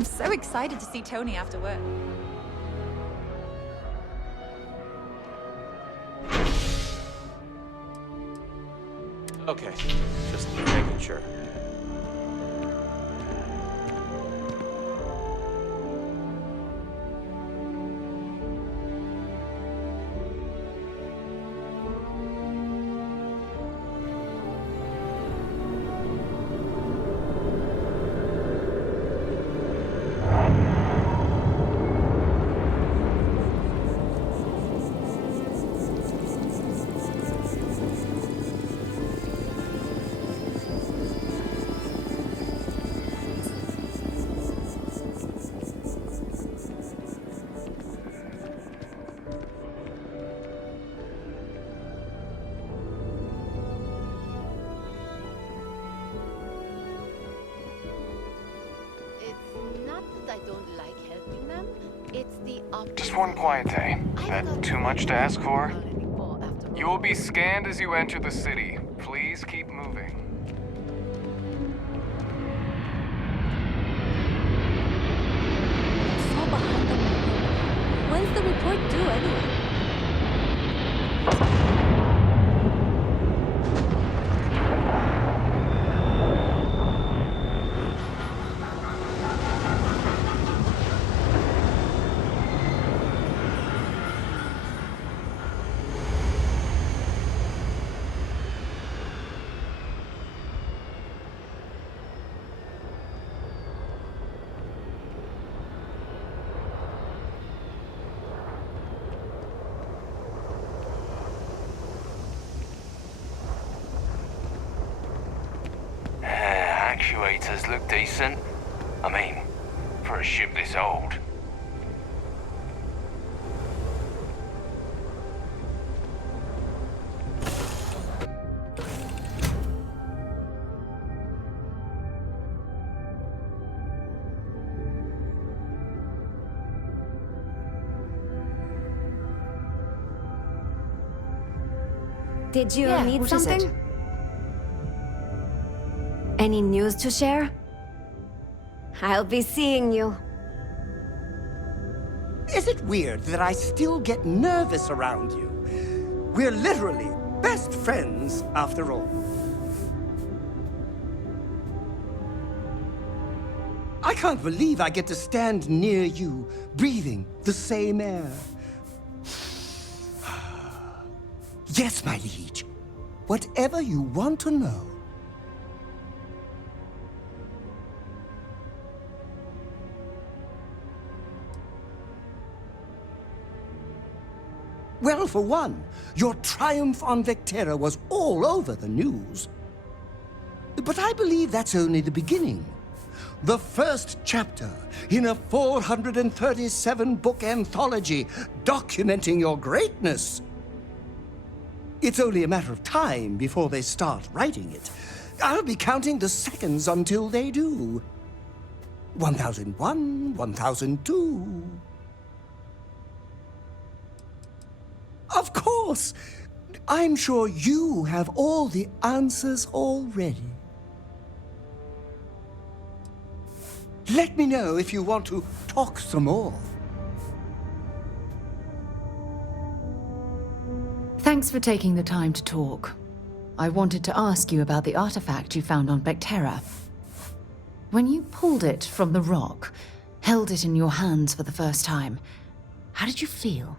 I'm so excited to see Tony after work. Okay, just making sure. It's not that I don't like helping them. It's the opposite. Just one quiet day. That too much to ask for? You will be scanned as you enter the city. Please keep moving. So behind the line. When's the report due anyway? Actuators look decent. I mean, for a ship this old. Did you Yeah, need what is something? it? Any news to share? I'll be seeing you. Is it weird that I still get nervous around you? We're literally best friends, after all. I can't believe I get to stand near you, breathing the same air. Yes, my liege. Whatever you want to know. Well, for one, your triumph on Vectera was all over the news. But I believe that's only the beginning. The first chapter in a 437-book anthology documenting your greatness. It's only a matter of time before they start writing it. I'll be counting the seconds until they do. 1001, 1002... Of course! I'm sure you have all the answers already. Let me know if you want to talk some more. Thanks for taking the time to talk. I wanted to ask you about the artifact you found on Vectera. When you pulled it from the rock, held it in your hands for the first time, how did you feel?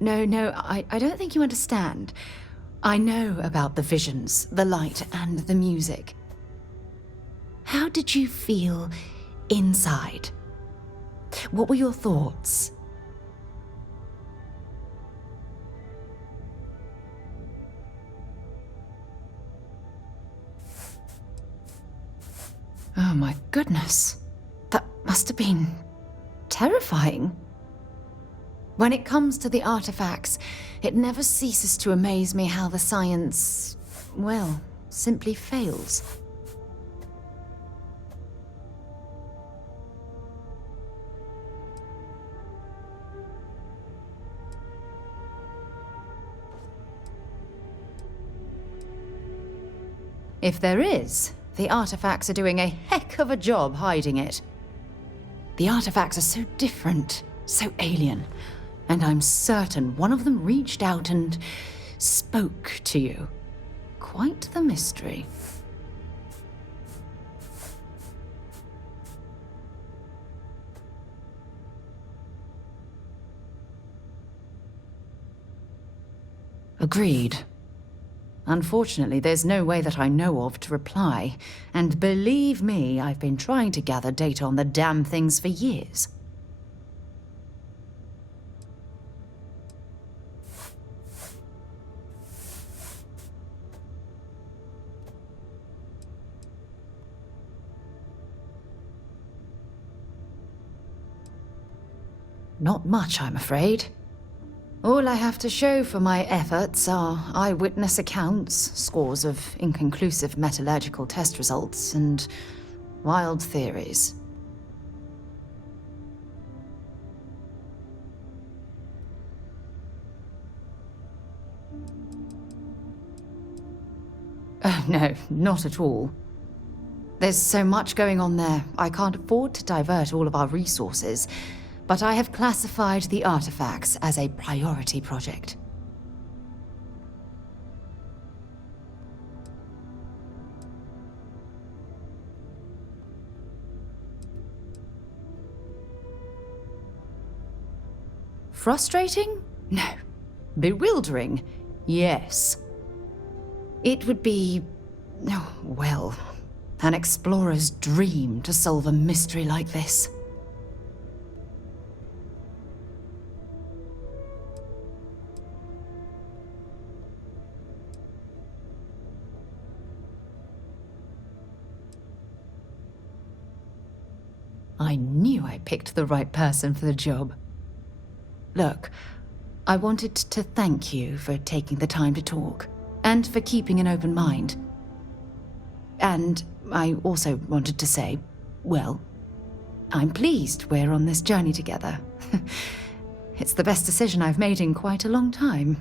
No, I don't think you understand. I know about the visions, the light, and the music. How did you feel inside? What were your thoughts? Oh my goodness. That must have been terrifying. When it comes to the artifacts, it never ceases to amaze me how the science, well, simply fails. If there is, the artifacts are doing a heck of a job hiding it. The artifacts are so different, so alien, and I'm certain one of them reached out and spoke to you. Quite the mystery. Agreed. Unfortunately, there's no way that I know of to reply, and believe me, I've been trying to gather data on the damn things for years. Not much, I'm afraid. All I have to show for my efforts are eyewitness accounts, scores of inconclusive metallurgical test results, and wild theories. Oh, no, not at all. There's so much going on there, I can't afford to divert all of our resources. But I have classified the artifacts as a priority project. Frustrating? No. Bewildering? Yes. It would be, oh, well, an explorer's dream to solve a mystery like this. I knew I picked the right person for the job. Look, I wanted to thank you for taking the time to talk, and for keeping an open mind. And I also wanted to say, well, I'm pleased we're on this journey together. It's the best decision I've made in quite a long time.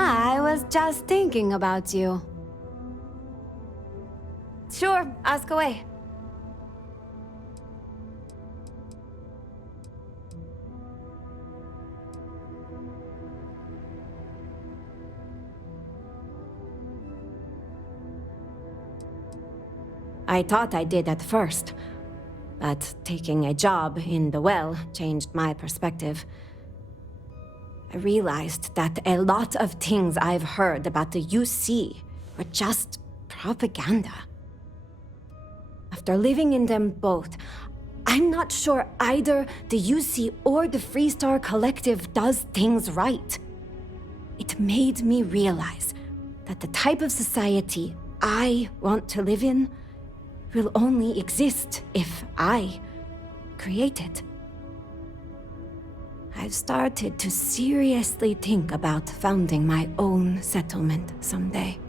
I was just thinking about you. Sure, ask away. I thought I did at first, but taking a job in the well changed my perspective. I realized that a lot of things I've heard about the UC were just propaganda. After living in them both, I'm not sure either the UC or the Freestar Collective does things right. It made me realize that the type of society I want to live in will only exist if I create it. I've started to seriously think about founding my own settlement someday.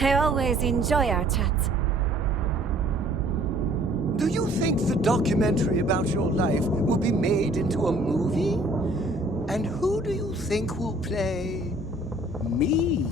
I always enjoy our chats. Do you think the documentary about your life will be made into a movie? And who do you think will play me?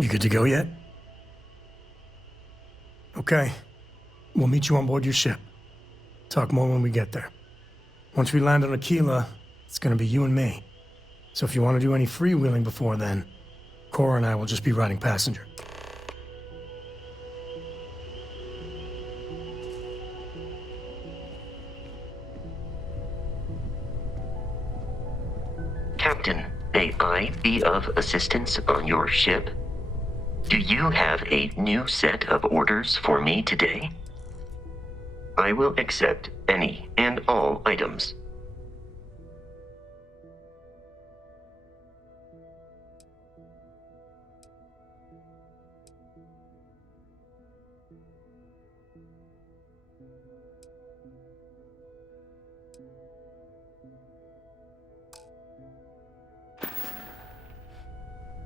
You good to go yet? Okay. We'll meet you on board your ship. Talk more when we get there. Once we land on Aquila, it's gonna be you and me. So if you want to do any freewheeling before then, Cora and I will just be riding passenger. Captain, may I be of assistance on your ship? Do you have a new set of orders for me today? I will accept any and all items.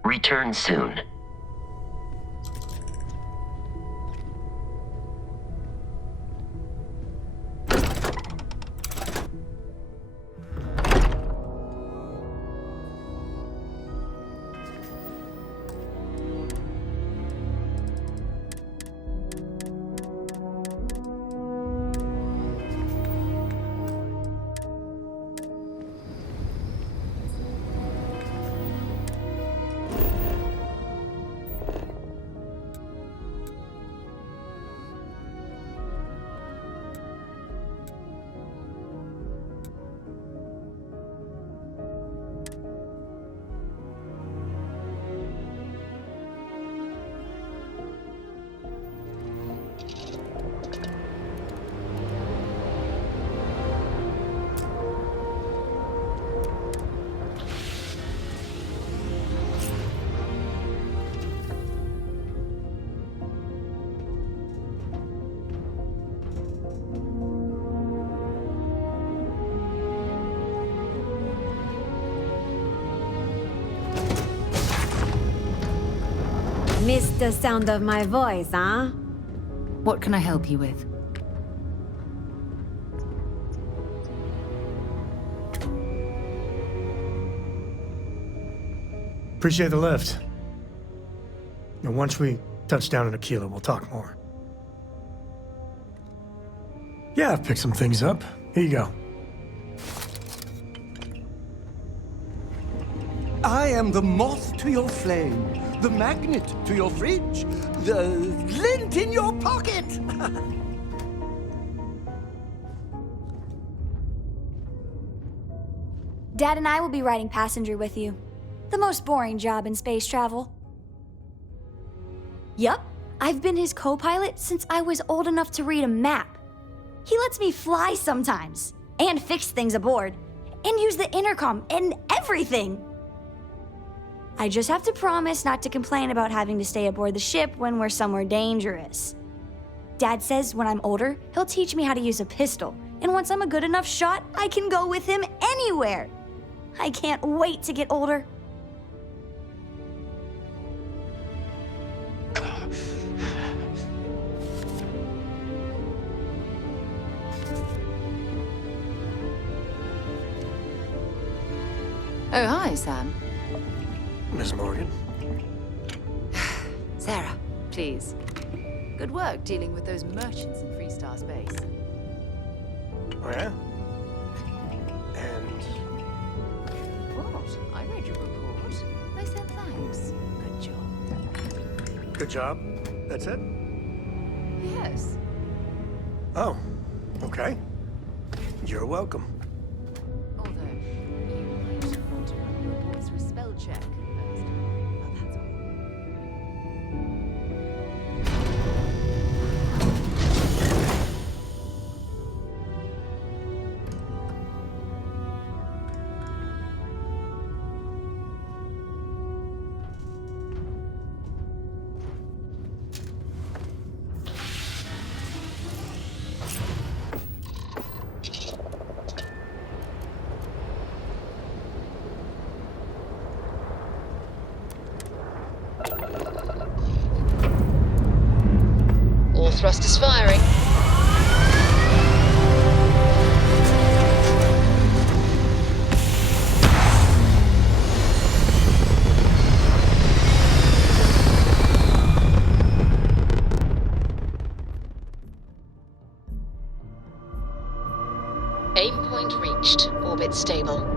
Return soon. Missed the sound of my voice, huh? What can I help you with? Appreciate the lift. And once we touch down in Aquila, we'll talk more. Yeah, I've picked some things up. Here you go. I am the moth to your flame, the magnet to your fridge, the lint in your pocket. Dad and I will be riding passenger with you. The most boring job in space travel. Yup, I've been his co-pilot since I was old enough to read a map. He lets me fly sometimes, and fix things aboard, and use the intercom and everything. I just have to promise not to complain about having to stay aboard the ship when we're somewhere dangerous. Dad says when I'm older, he'll teach me how to use a pistol, and once I'm a good enough shot, I can go with him anywhere. I can't wait to get older. Oh, hi, Sam. Miss Morgan. Sarah, please. Good work dealing with those merchants in Freestar space. Oh, yeah? And What? I read your report. They said thanks. Good job. good job. That's it? Yes. Oh, okay. You're welcome. Although, you might want to run your report through a spell check first. But that's all. Thrusters firing. Aim point reached. Orbit stable.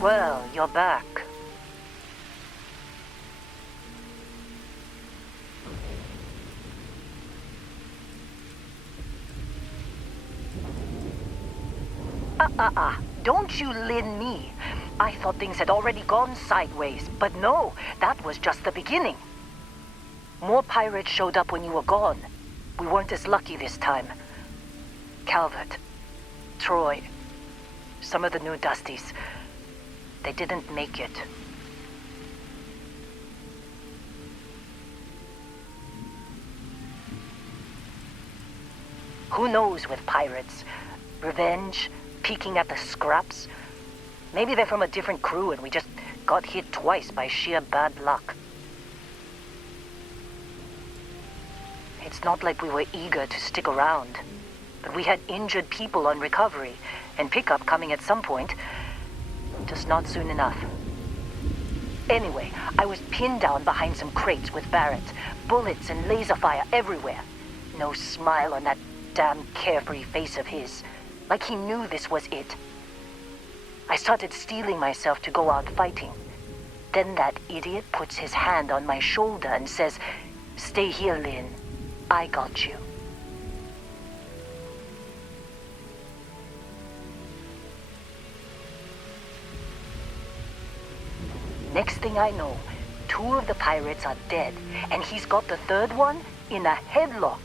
Well, you're back. Don't you lin me. I thought things had already gone sideways, but no, that was just the beginning. More pirates showed up when you were gone. We weren't as lucky this time. Calvert, Troy, some of the new Dusties, they didn't make it. Who knows with pirates? Revenge? Peeking at the scraps? Maybe they're from a different crew and we just got hit twice by sheer bad luck. It's not like we were eager to stick around, but we had injured people on recovery and pickup coming at some point, just not soon enough. Anyway, I was pinned down behind some crates with Barrett, bullets and laser fire everywhere. No smile on that damn carefree face of his, like he knew this was it. I started steeling myself to go out fighting. Then that idiot puts his hand on my shoulder and says, "Stay here, Lynn. I got you." Next thing I know, 2 of the pirates are dead, and he's got the 3rd one in a headlock.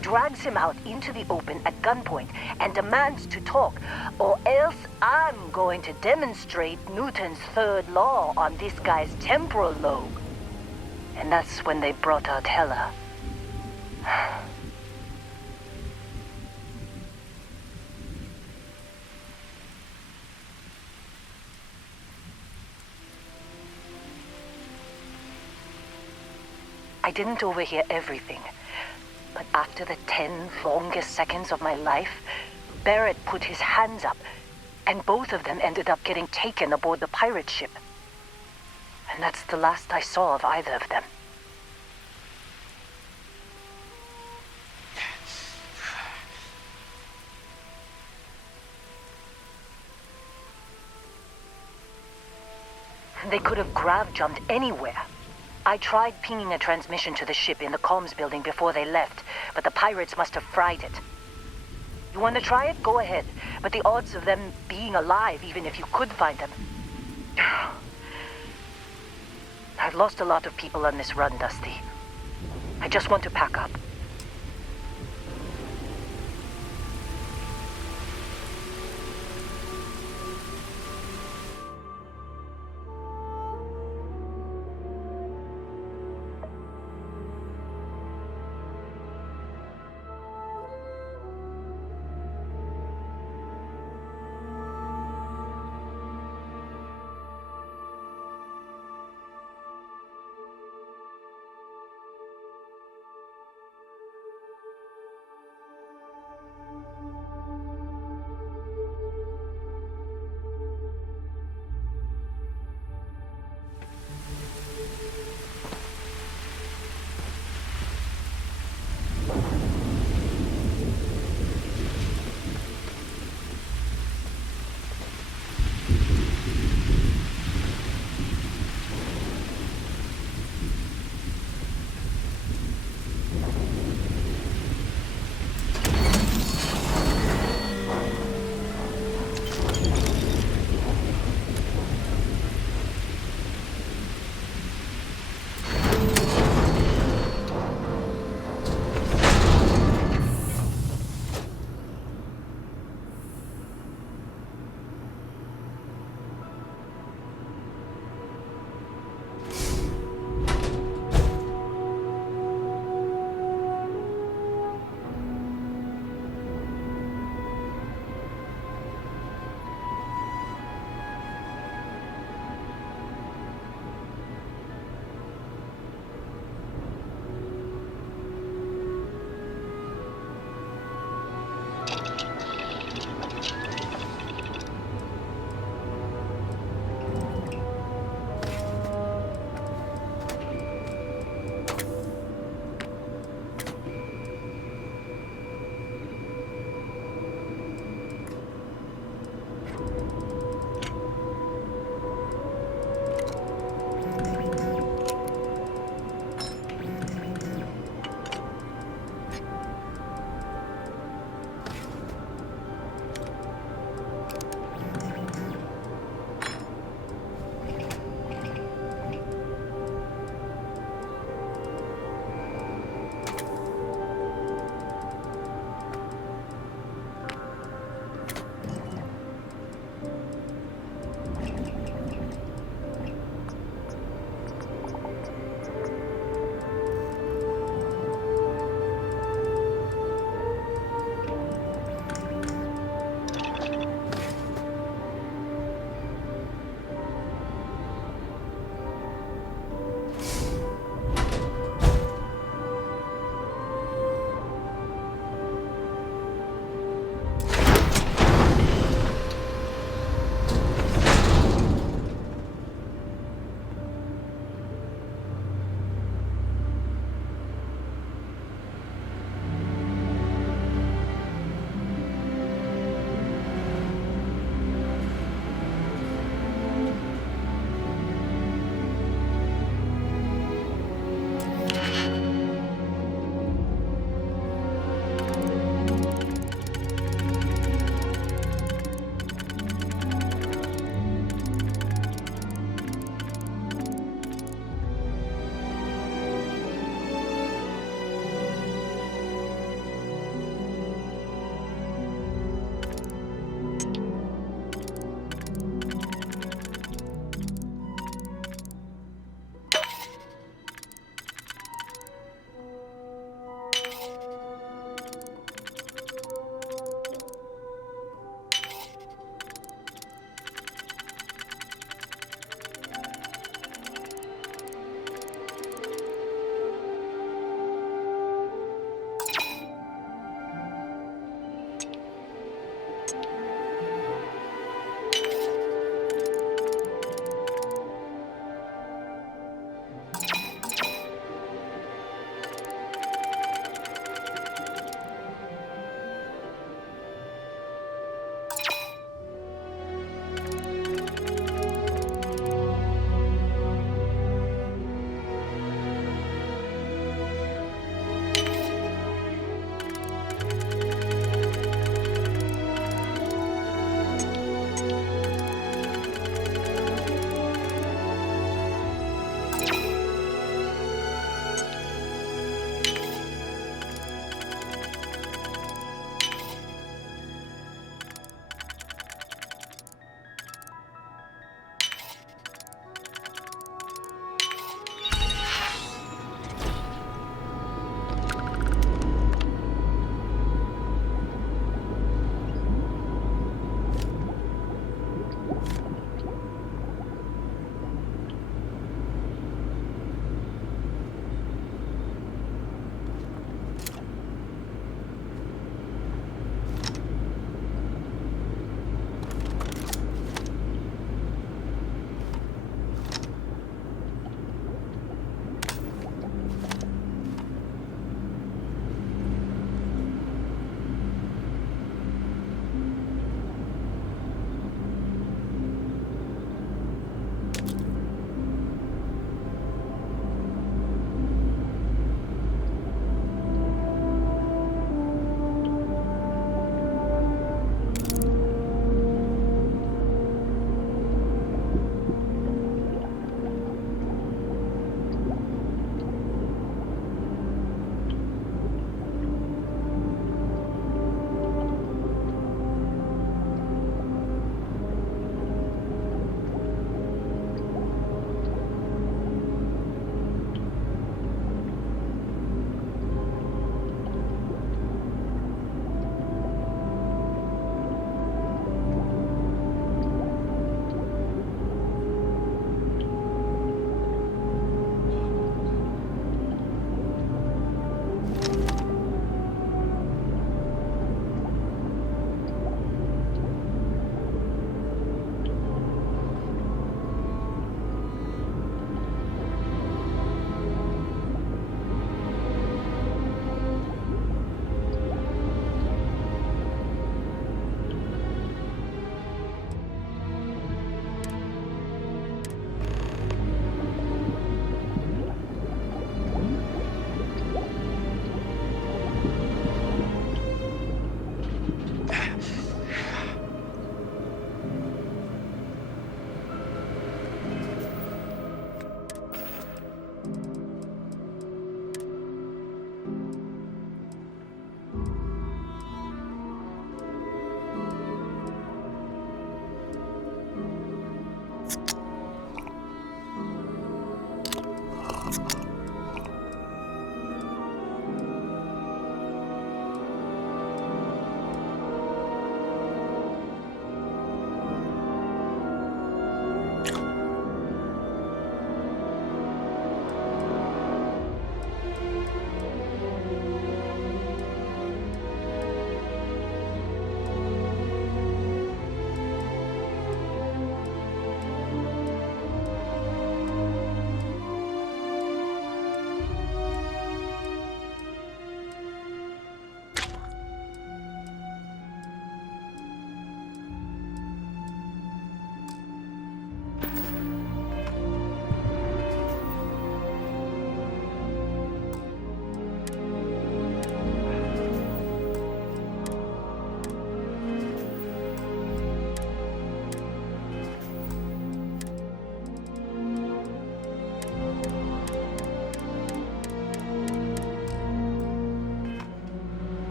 Drags him out into the open at gunpoint and demands to talk, or else I'm going to demonstrate Newton's 3rd law on this guy's temporal lobe. And that's when they brought out Hela. I didn't overhear everything. But after the 10 longest seconds of my life, Barrett put his hands up, and both of them ended up getting taken aboard the pirate ship. And that's the last I saw of either of them. They could have grav-jumped anywhere. I tried pinging a transmission to the ship in the comms building before they left, but the pirates must have fried it. You want to try it? Go ahead. But the odds of them being alive, even if you could find them... I've lost a lot of people on this run, Dusty. I just want to pack up.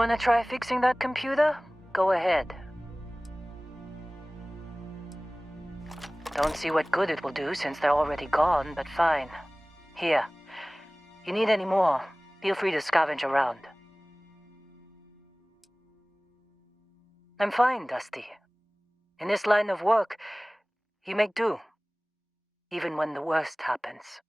wanna try fixing that computer? Go ahead. Don't see what good it will do since they're already gone, but fine. Here. You need any more, feel free to scavenge around. I'm fine, Dusty. In this line of work, you make do, even when the worst happens.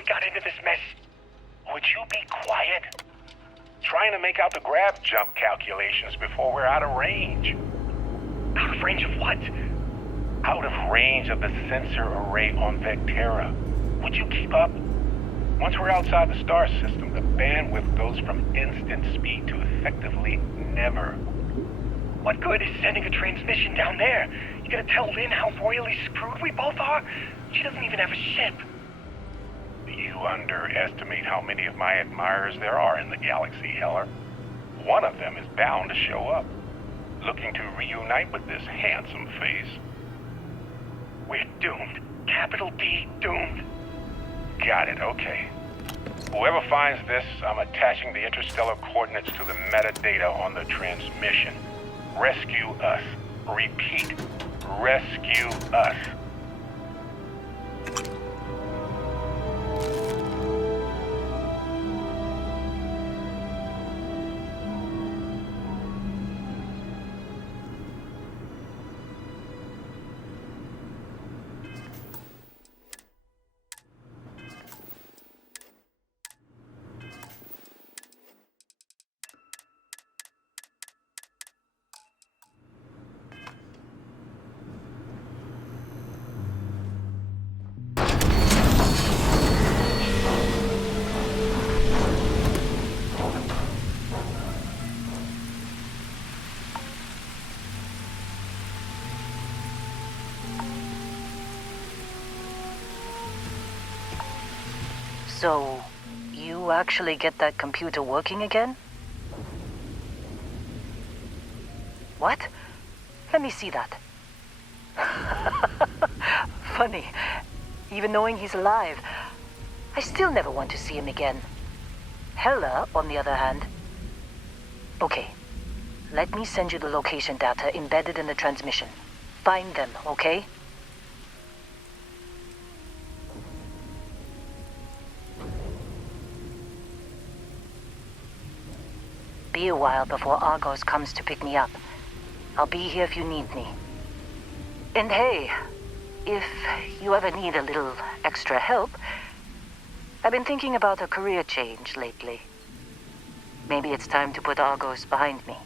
we got into this mess? Would you be quiet? Trying to make out the grav jump calculations before we're out of range. Out of range of what? Out of range of the sensor array on Vectera. Would you keep up? Once we're outside the star system, the bandwidth goes from instant speed to effectively never. What good is sending a transmission down there? You gonna tell Lynn how royally screwed we both are? She doesn't even have a ship. You underestimate how many of my admirers there are in the galaxy, Heller. One of them is bound to show up, looking to reunite with this handsome face. We're doomed. Capital D, doomed. Got it, okay. Whoever finds this, I'm attaching the interstellar coordinates to the metadata on the transmission. Rescue us. Repeat, rescue us. So, you actually get that computer working again? What? Let me see that. Funny. Even knowing he's alive, I still never want to see him again. Hella, on the other hand. Okay. Let me send you the location data embedded in the transmission. Find them, okay? Be a while before Argos comes to pick me up. I'll be here if you need me. And hey, if you ever need a little extra help, I've been thinking about a career change lately. Maybe it's time to put Argos behind me.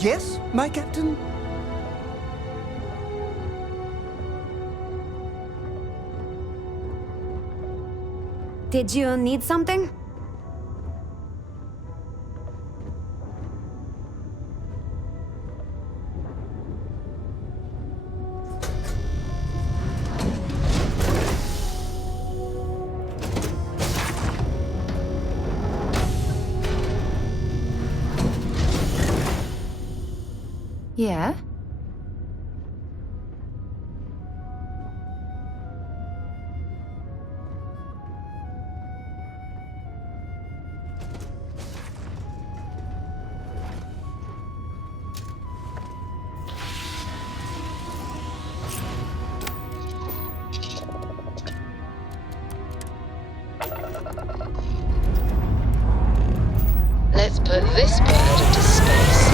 Yes, my captain? Did you need something? Yeah? Let's put this bird into space.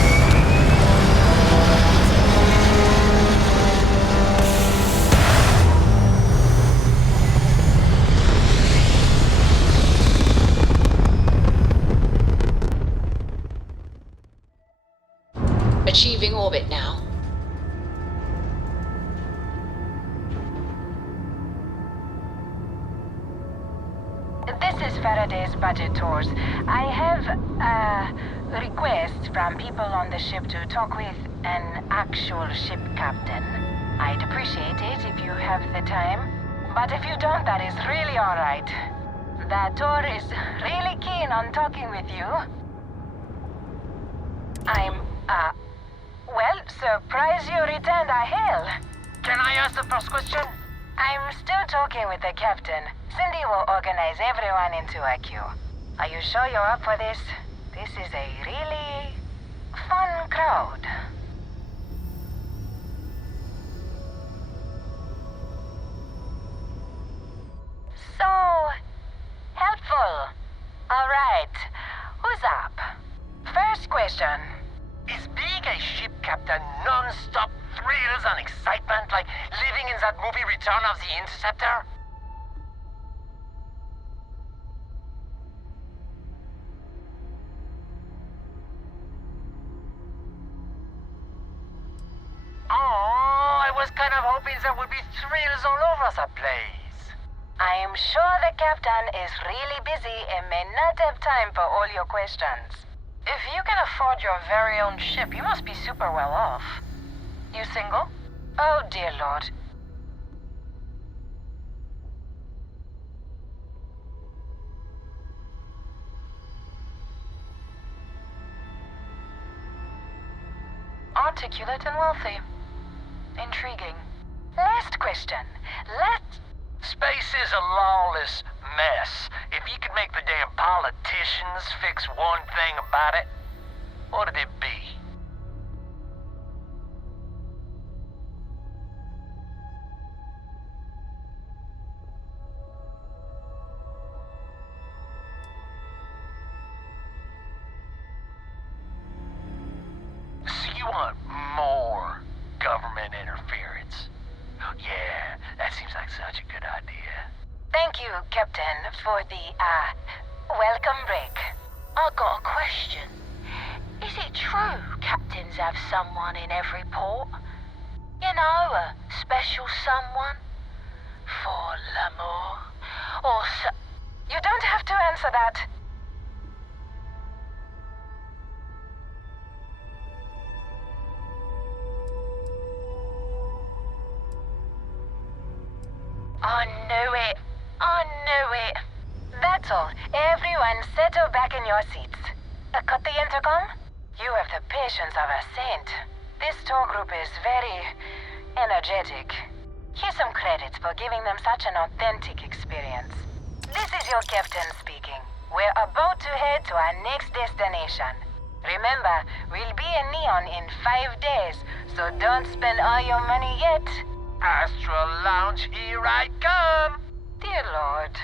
Achieving orbit now. This is Faraday's budget tours. I have requests from people on the ship to talk with an actual ship captain. I'd appreciate it if you have the time. But if you don't, that is really alright. The tour is really keen on talking with you. I'm, well, surprised you returned a hail. Can I ask the first question? I'm still talking with the captain. Cindy will organize everyone into a queue. Are you sure you're up for this? This is a really fun crowd. So helpful. All right, who's up? First question. Is being a ship captain non-stop thrills and excitement like living in that movie Return of the Interceptor? Oh, I was kind of hoping there would be thrills all over the place. I am sure the captain is really busy and may not have time for all your questions. If you can afford your very own ship, you must be super well off. You single? Oh, dear Lord. Articulate and wealthy. Intriguing. Last question. Space is a lawless mess. If you could make the damn politicians fix one thing about it, what'd it be? So you want more government interference? Yeah, that seems like such a good idea. Thank you, Captain, for the, welcome break. I got a question. Is it true captains have someone in every port? You know, a special someone? For l'amour? Or so... You don't have to answer that. I knew it. I knew it. That's all. Everyone settle back in your seats. Cut the intercom? You have the patience of a saint. This tour group is very energetic. Here's some credits for giving them such an authentic experience. This is your captain speaking. We're about to head to our next destination. Remember, we'll be in Neon in 5 days, so don't spend all your money yet. Astral Lounge, here I come! Dear Lord.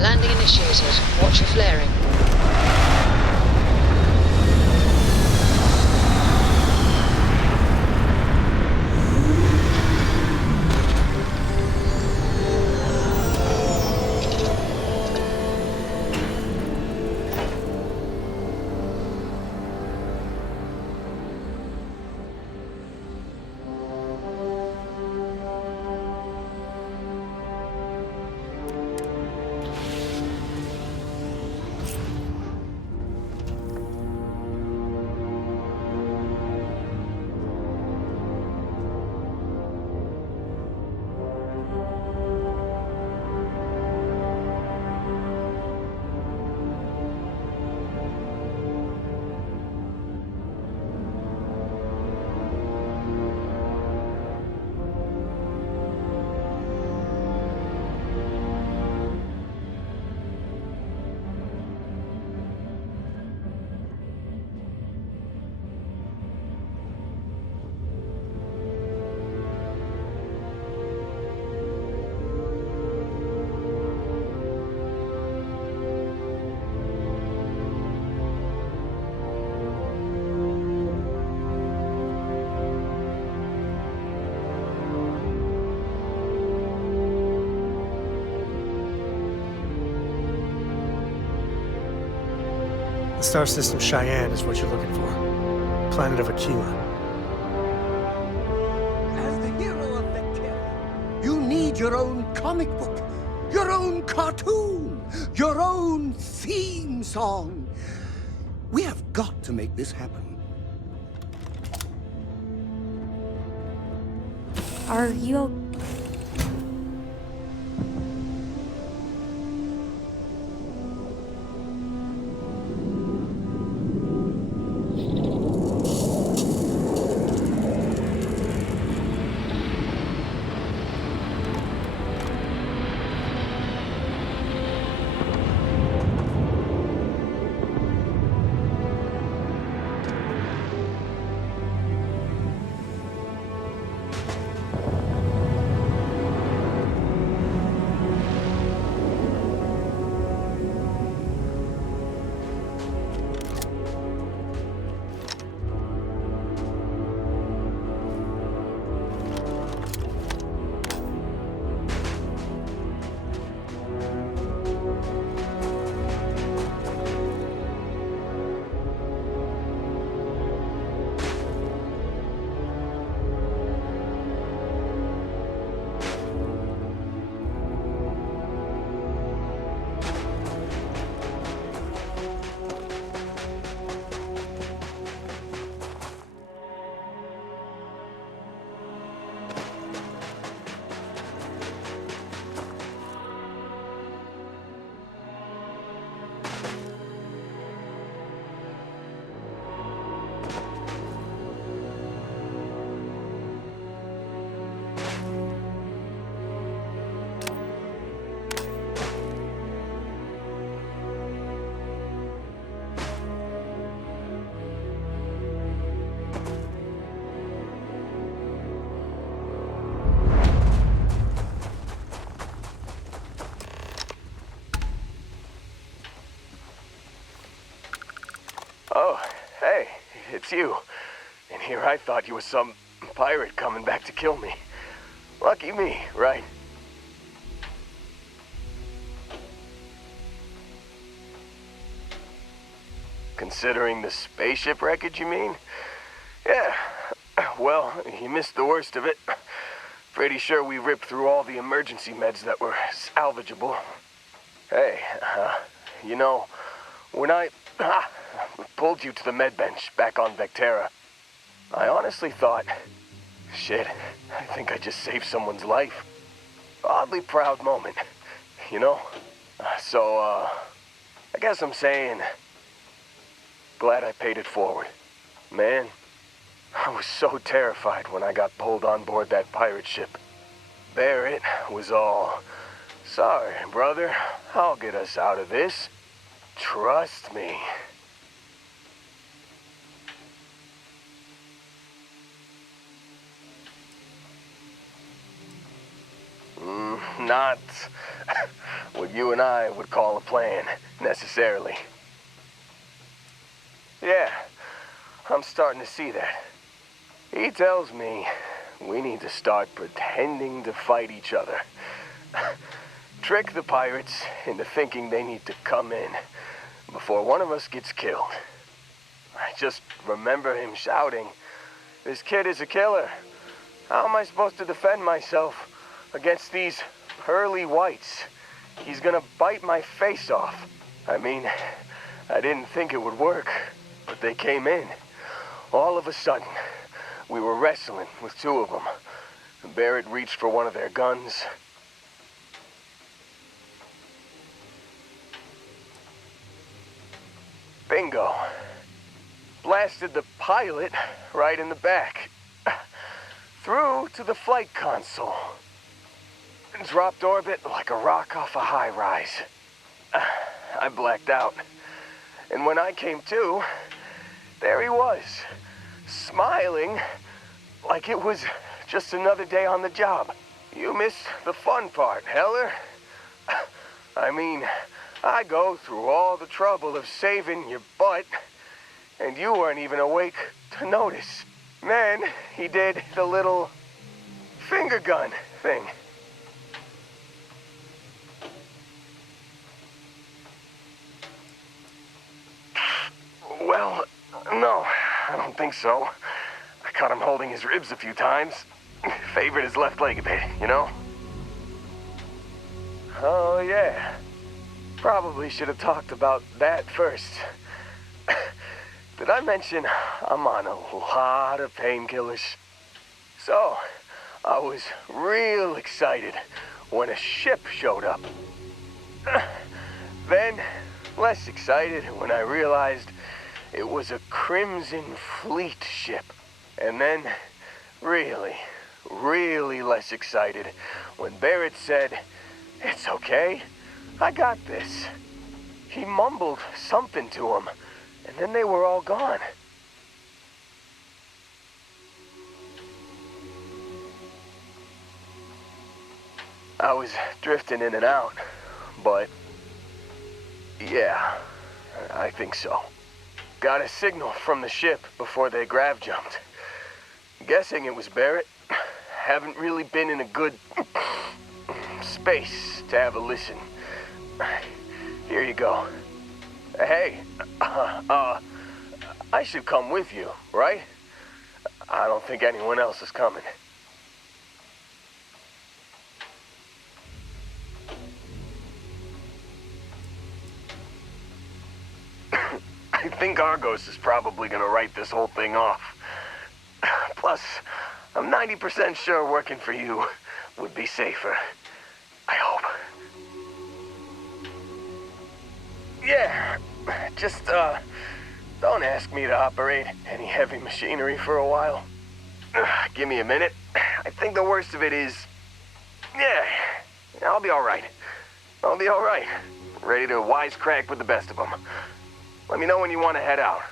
Landing initiated. Watch your flaring. The star system Cheyenne is what you're looking for. Planet of Aquila. As the hero of Vectera, you need your own comic book, your own cartoon, your own theme song. We have got to make this happen. Are you Oh, hey, it's you. And here I thought you were some pirate coming back to kill me. Lucky me, right? Considering the spaceship wreckage, you mean? Yeah, well, you missed the worst of it. Pretty sure we ripped through all the emergency meds that were salvageable. Hey, you know, when I pulled you to the med bench back on Vectera, I honestly thought, shit, I think I just saved someone's life. Oddly proud moment, you know? So, I guess I'm saying, glad I paid it forward. Man, I was so terrified when I got pulled on board that pirate ship. There it was all, sorry, brother, I'll get us out of this. Trust me. not what you and I would call a plan, necessarily. Yeah, I'm starting to see that. He tells me we need to start pretending to fight each other. Trick the pirates into thinking they need to come in before one of us gets killed. I just remember him shouting, "This kid is a killer. How am I supposed to defend myself against these pearly whites? He's gonna bite my face off." I mean, I didn't think it would work, but they came in. All of a sudden, we were wrestling with two of them. Barrett reached for one of their guns. Bingo. Blasted the pilot right in the back. Through to the flight console. Dropped orbit like a rock off a high rise. I blacked out. And when I came to, there he was, smiling like it was just another day on the job. You missed the fun part, Heller. I mean, I go through all the trouble of saving your butt, and you weren't even awake to notice. Then he did the little finger gun thing. Well, no, I don't think so. I caught him holding his ribs a few times. Favored his left leg a bit, you know? Oh, yeah. Probably should have talked about that first. Did I mention I'm on a lot of painkillers? So, I was real excited when a ship showed up. Then, less excited when I realized it was a Crimson Fleet ship. And then, really less excited when Barrett said, "It's okay, I got this." He mumbled something to him, and then they were all gone. I was drifting in and out, but yeah, I think so. Got a signal from the ship before they grav jumped. Guessing it was Barrett. Haven't really been in a good space to have a listen. Here you go. Hey, I should come with you, right? I don't think anyone else is coming. I think Argos is probably gonna write this whole thing off. Plus, I'm 90% sure working for you would be safer. I hope. Yeah, just, don't ask me to operate any heavy machinery for a while. Give me a minute. I think the worst of it is... Yeah, I'll be alright. I'll be alright. Ready to wisecrack with the best of them. Let me know when you want to head out.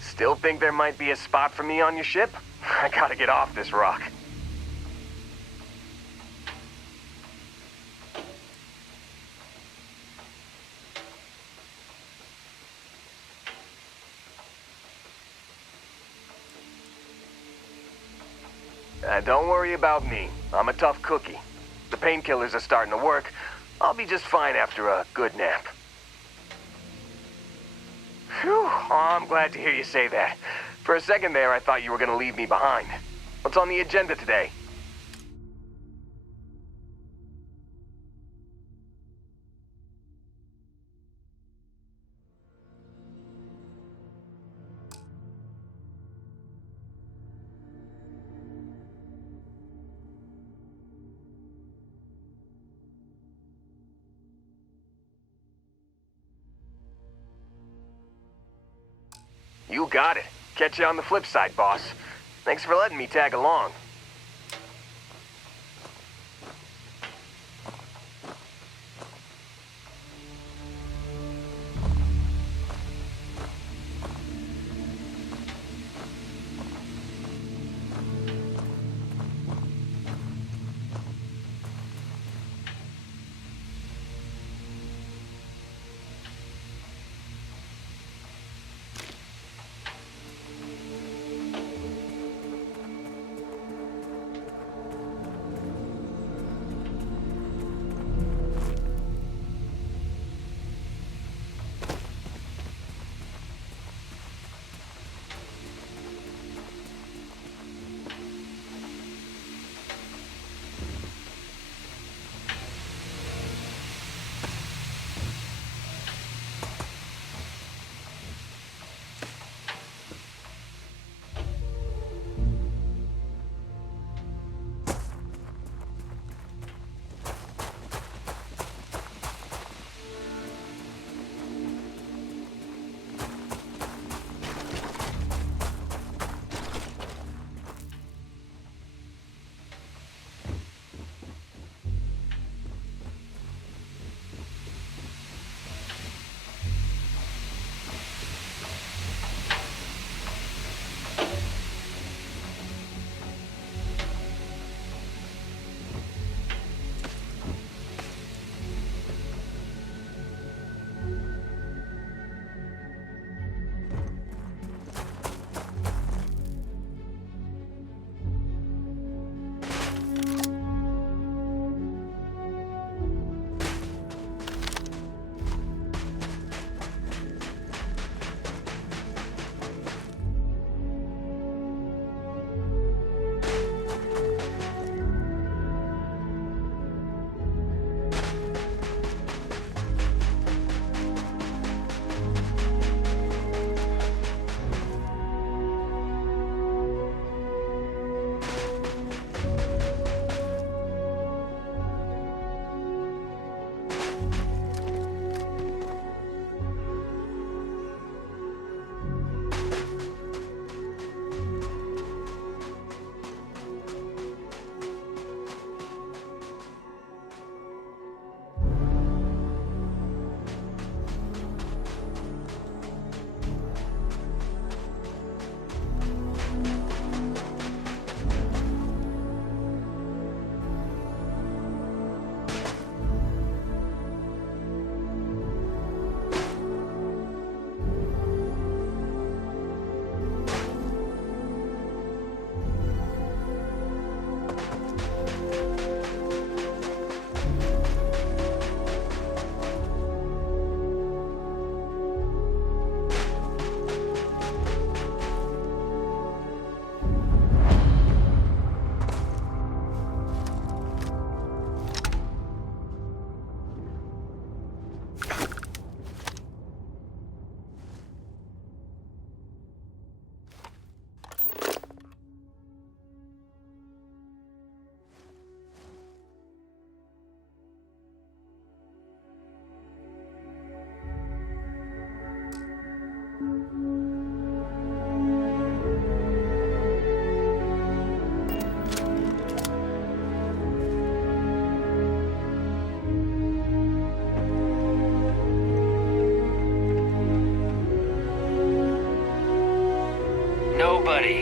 Still think there might be a spot for me on your ship? I gotta get off this rock. Don't worry about me. I'm a tough cookie. The painkillers are starting to work. I'll be just fine after a good nap. Whew, oh, I'm glad to hear you say that. For a second there, I thought you were gonna leave me behind. What's on the agenda today? You got it. Catch you on the flip side, boss. Thanks for letting me tag along.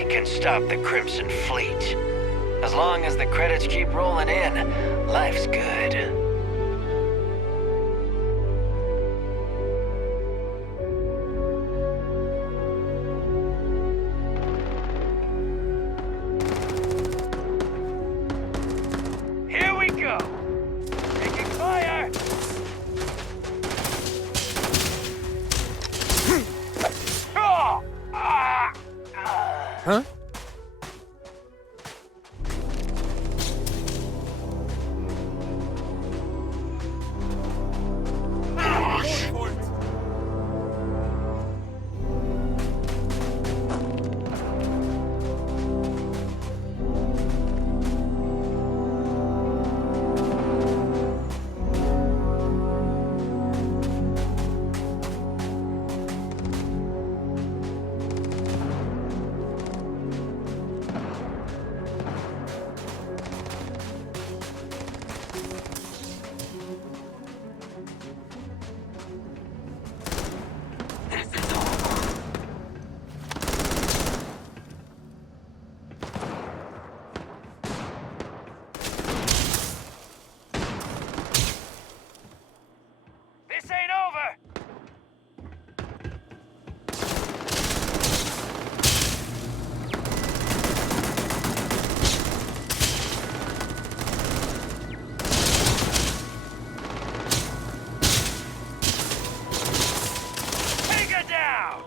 nothing can stop the Crimson Fleet. As long as the credits keep rolling in, life's good. Here we go! Taking fire! Oh! Huh? This ain't over! Take her down!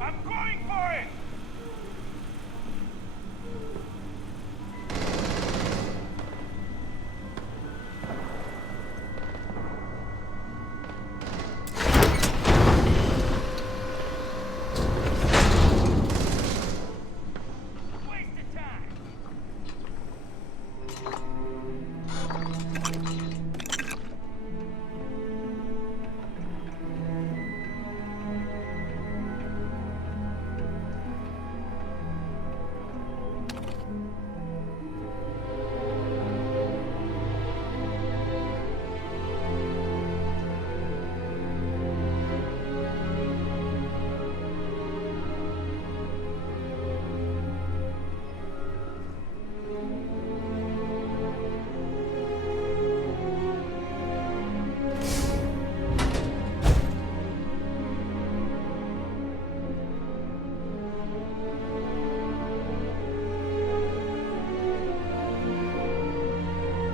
I'm going for it! Wasted time!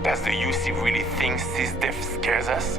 Does the UC really think this death scares us?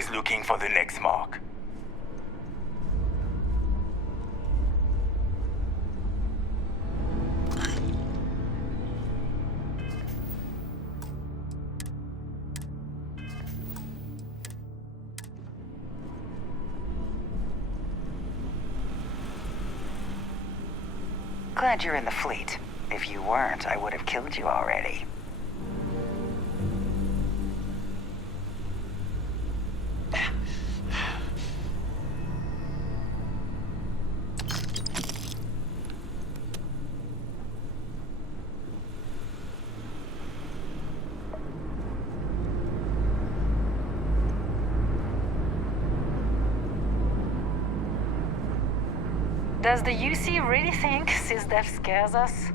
always looking for the next mark. Glad you're in the fleet. If you weren't, I would have killed you already. Does the UC really think SysDef scares us?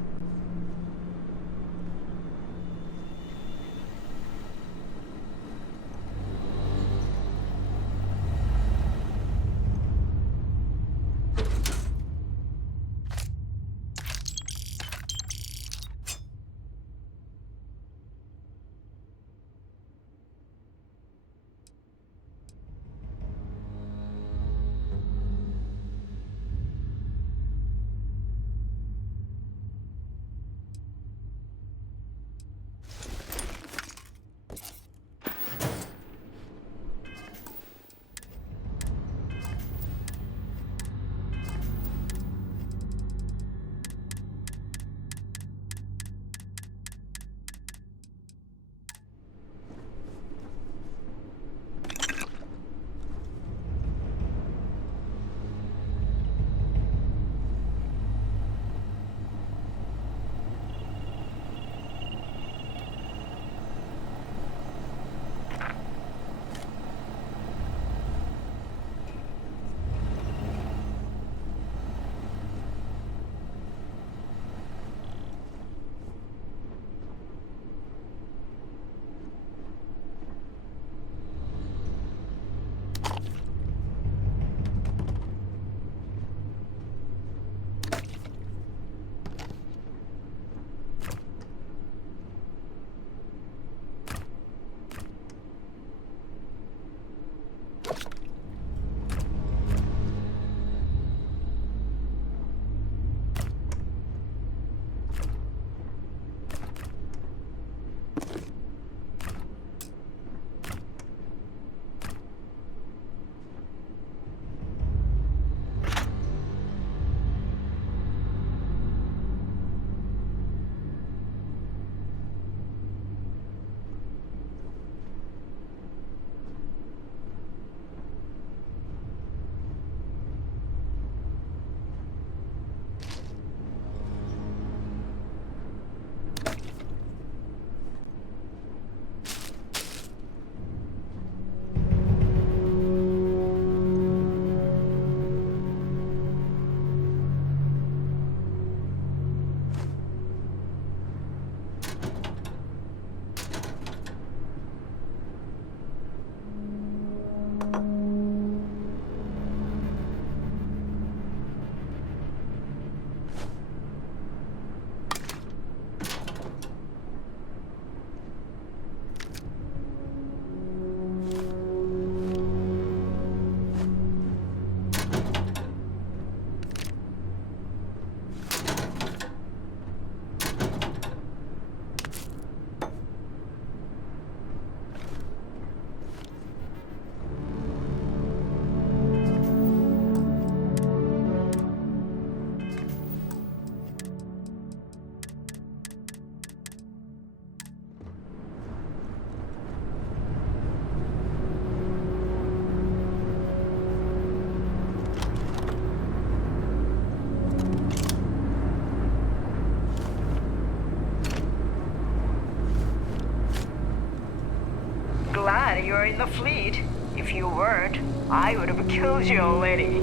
Glad you're in the fleet. If you weren't, I would have killed you already.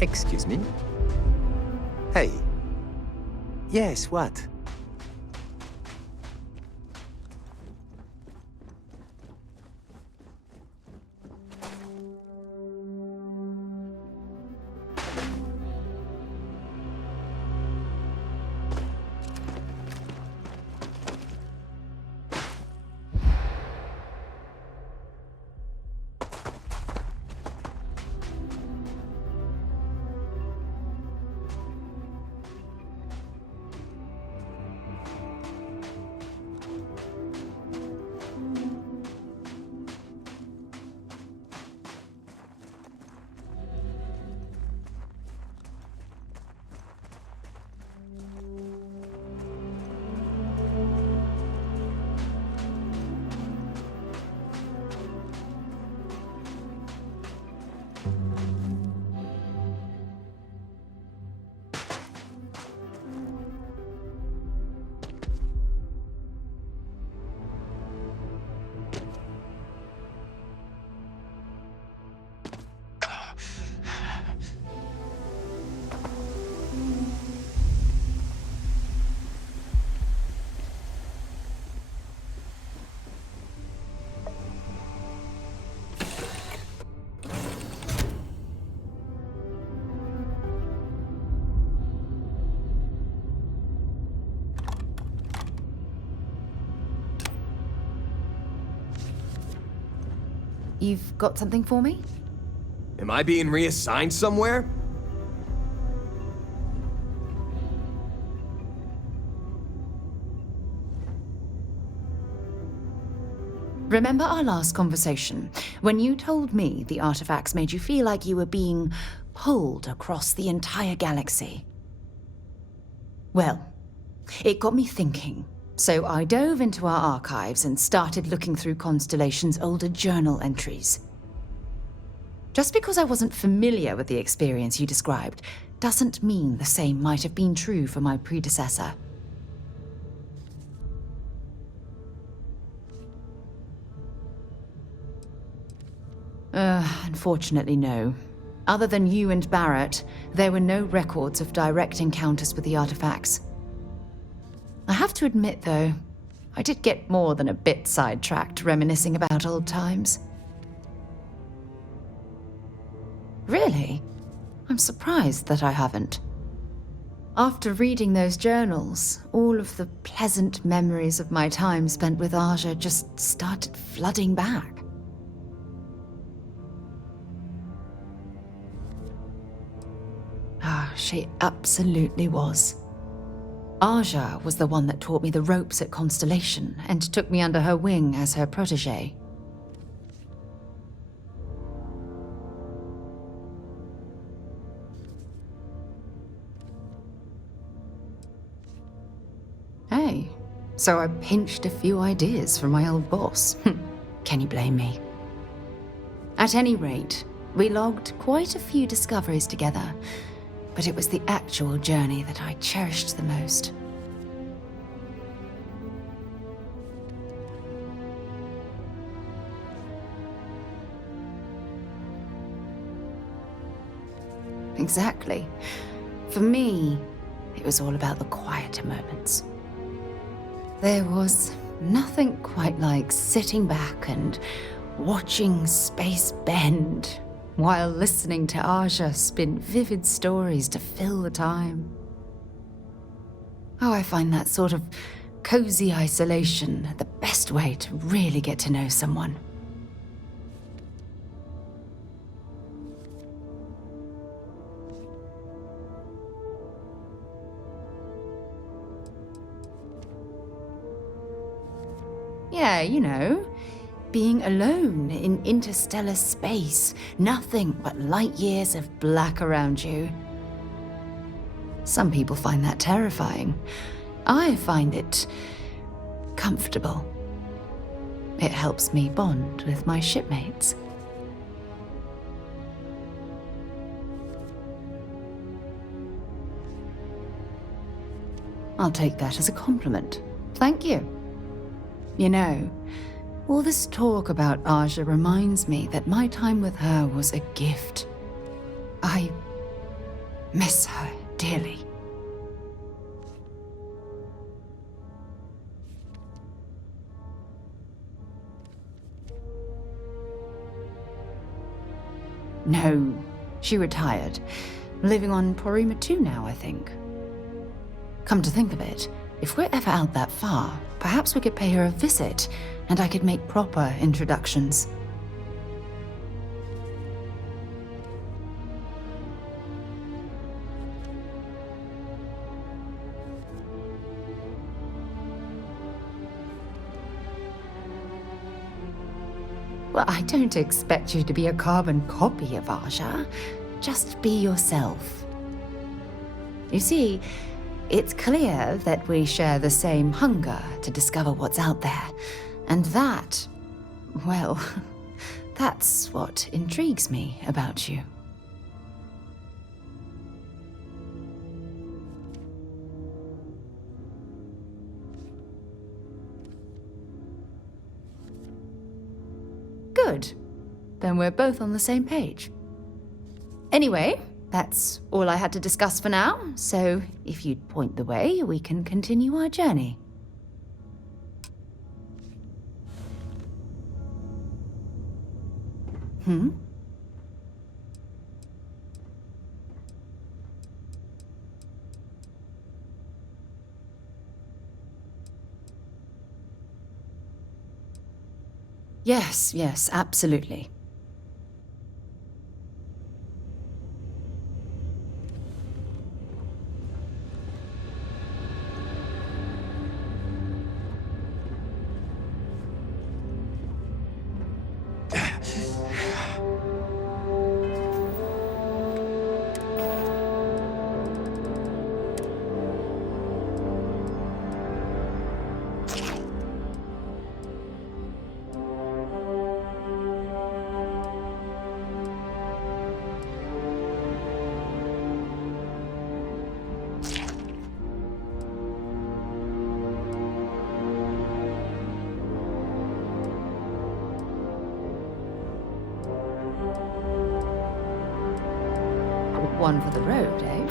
Excuse me? Hey. Yes, what? You've got something for me? Am I being reassigned somewhere? Remember our last conversation, when you told me the artifacts made you feel like you were being pulled across the entire galaxy? Well, it got me thinking. So I dove into our archives and started looking through Constellation's older journal entries. Just because I wasn't familiar with the experience you described doesn't mean the same might have been true for my predecessor. Unfortunately, no. Other than you and Barrett, there were no records of direct encounters with the artifacts. I have to admit, though, I did get more than a bit sidetracked reminiscing about old times. Really? I'm surprised that I haven't. After reading those journals, all of the pleasant memories of my time spent with Aja just started flooding back. She absolutely was. Aja was the one that taught me the ropes at Constellation and took me under her wing as her protege. Hey, so I pinched a few ideas from my old boss. Can you blame me? At any rate, we logged quite a few discoveries together, but it was the actual journey that I cherished the most. Exactly. For me, it was all about the quieter moments. There was nothing quite like sitting back and watching space bend while listening to Aja spin vivid stories to fill the time. Oh, I find that sort of cozy isolation the best way to really get to know someone. Yeah, you know, being alone in interstellar space, nothing but light years of black around you. Some people find that terrifying. I find it comfortable. It helps me bond with my shipmates. I'll take that as a compliment. Thank you. You know, all this talk about Aja reminds me that my time with her was a gift. I miss her dearly. No, she retired. Living on Porima 2 now, I think. Come to think of it, if we're ever out that far, perhaps we could pay her a visit, and I could make proper introductions. Well, I don't expect you to be a carbon copy of Aja. Just be yourself. You see, it's clear that we share the same hunger to discover what's out there. And that, well, that's what intrigues me about you. Good. Then we're both on the same page. Anyway, that's all I had to discuss for now, so if you'd point the way, we can continue our journey. Hmm? Yes, absolutely. One for the road, eh?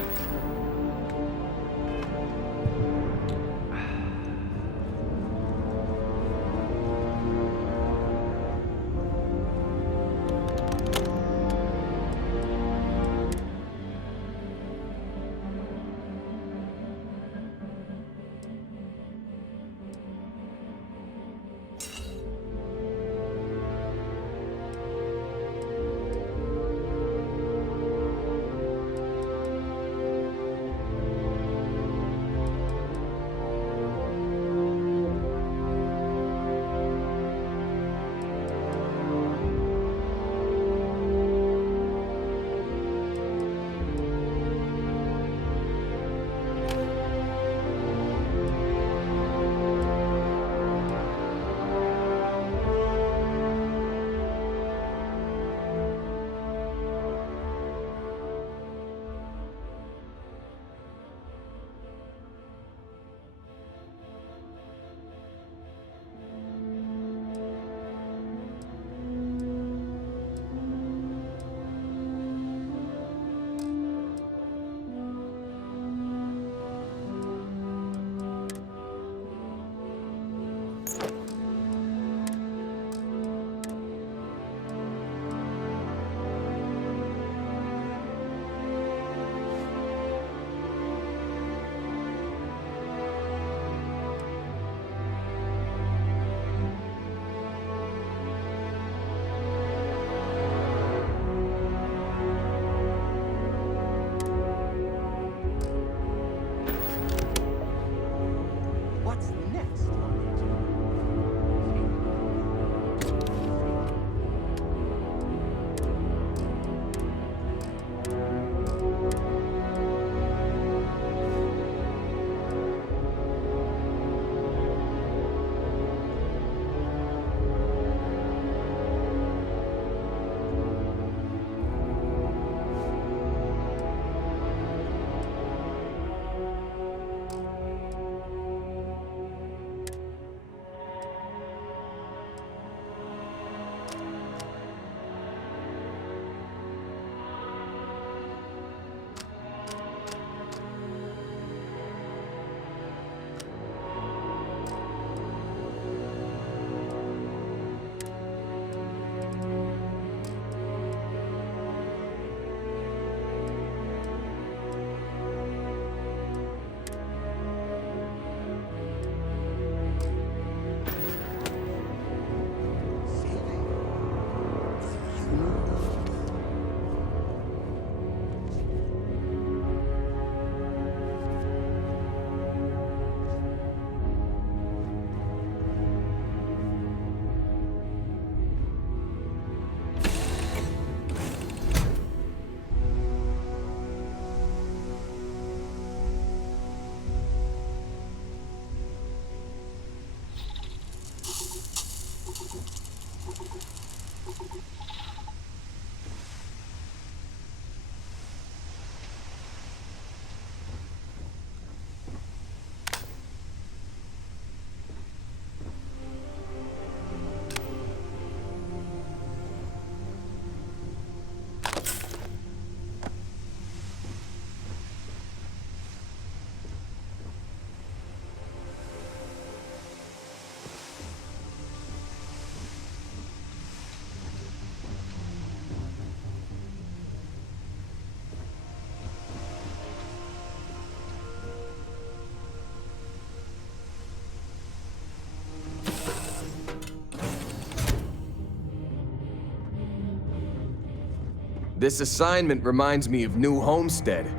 This assignment reminds me of New Homestead.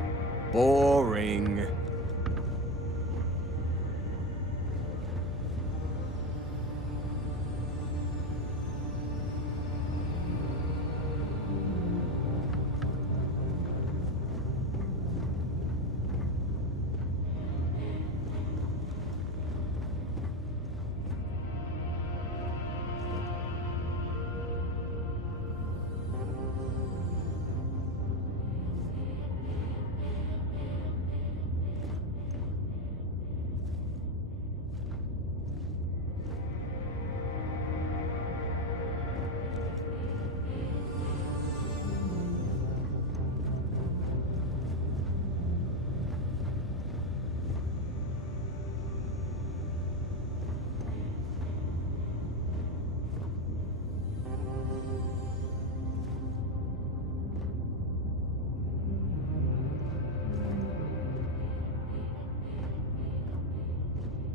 Boring.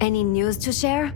Any news to share?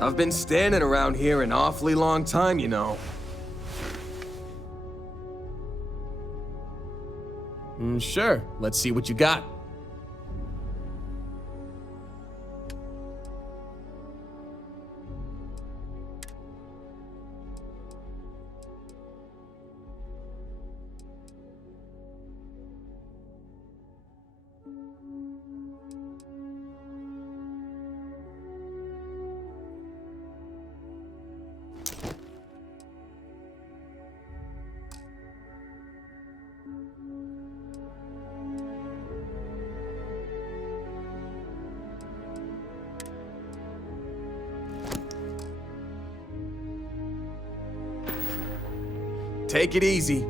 I've been standing around here an awfully long time, you know. Sure, let's see what you got. Take it easy.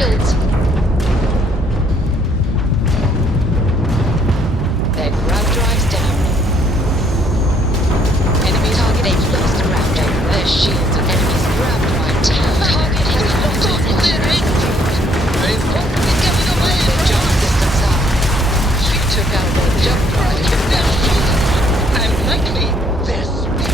shields. Their grab drive's down. Enemy target, they've lost ground over their shields and enemy's grab drive down. Target has lost its engine. They've got to be getting away. The jump systems up. You took out their jump drive. Their shields. And likely, their speed.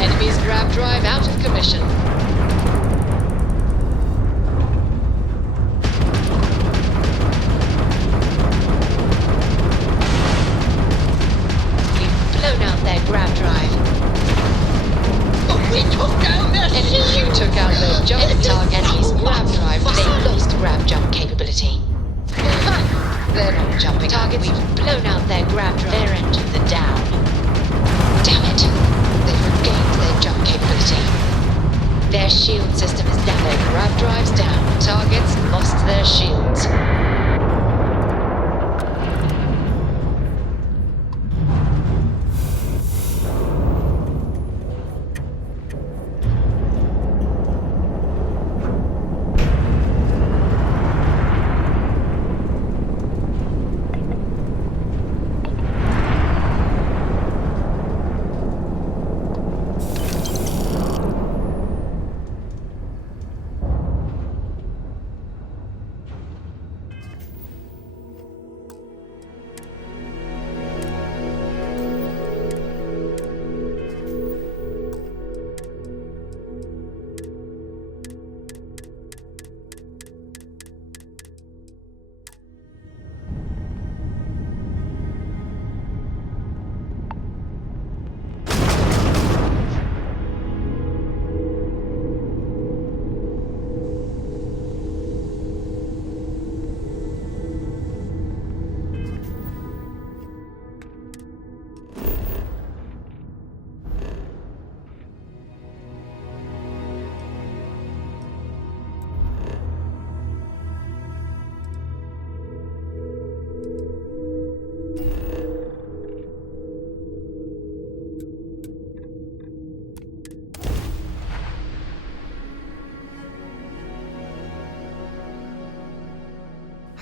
Enemy's grab drive out of commission. We've blown out their grab drive. We took down their shield. You took out their jump target. Enemy's grab drive. They've lost grab jump capability. They're not jumping. Target, we've blown out their grab drive. Their engines are down. Damn it. They've regained their jump capability. Their shield system is down. Their grab drive's down. Targets lost their shields.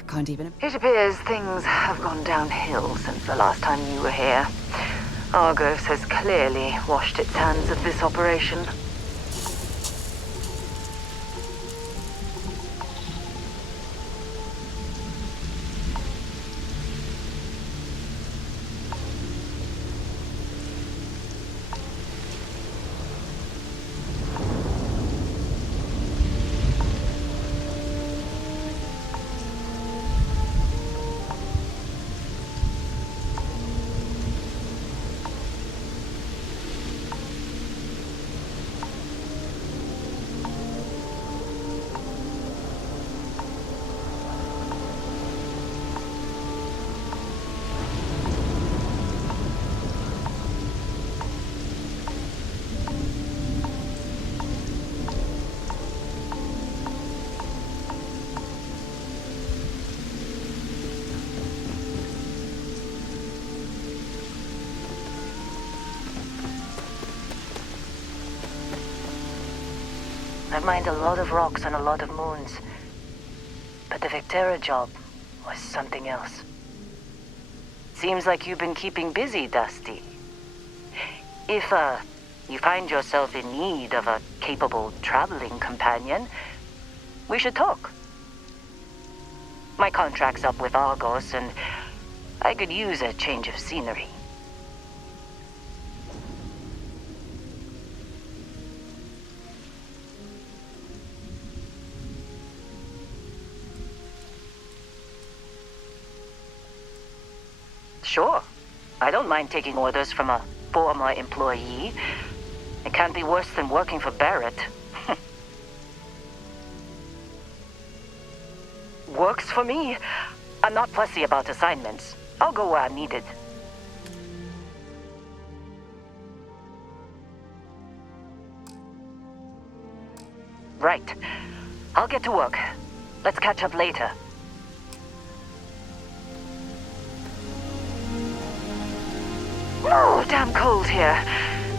Can't even... It appears things have gone downhill since the last time you were here. Argos has clearly washed its hands of this operation. I've mined a lot of rocks and a lot of moons. But the Vectera job was something else. Seems like you've been keeping busy, Dusty. If, you find yourself in need of a capable traveling companion, we should talk. My contract's up with Argos, and I could use a change of scenery. Sure. I don't mind taking orders from a former employee. It can't be worse than working for Barrett. Works for me. I'm not fussy about assignments. I'll go where I'm needed. Right. I'll get to work. Let's catch up later. Oh, damn cold here.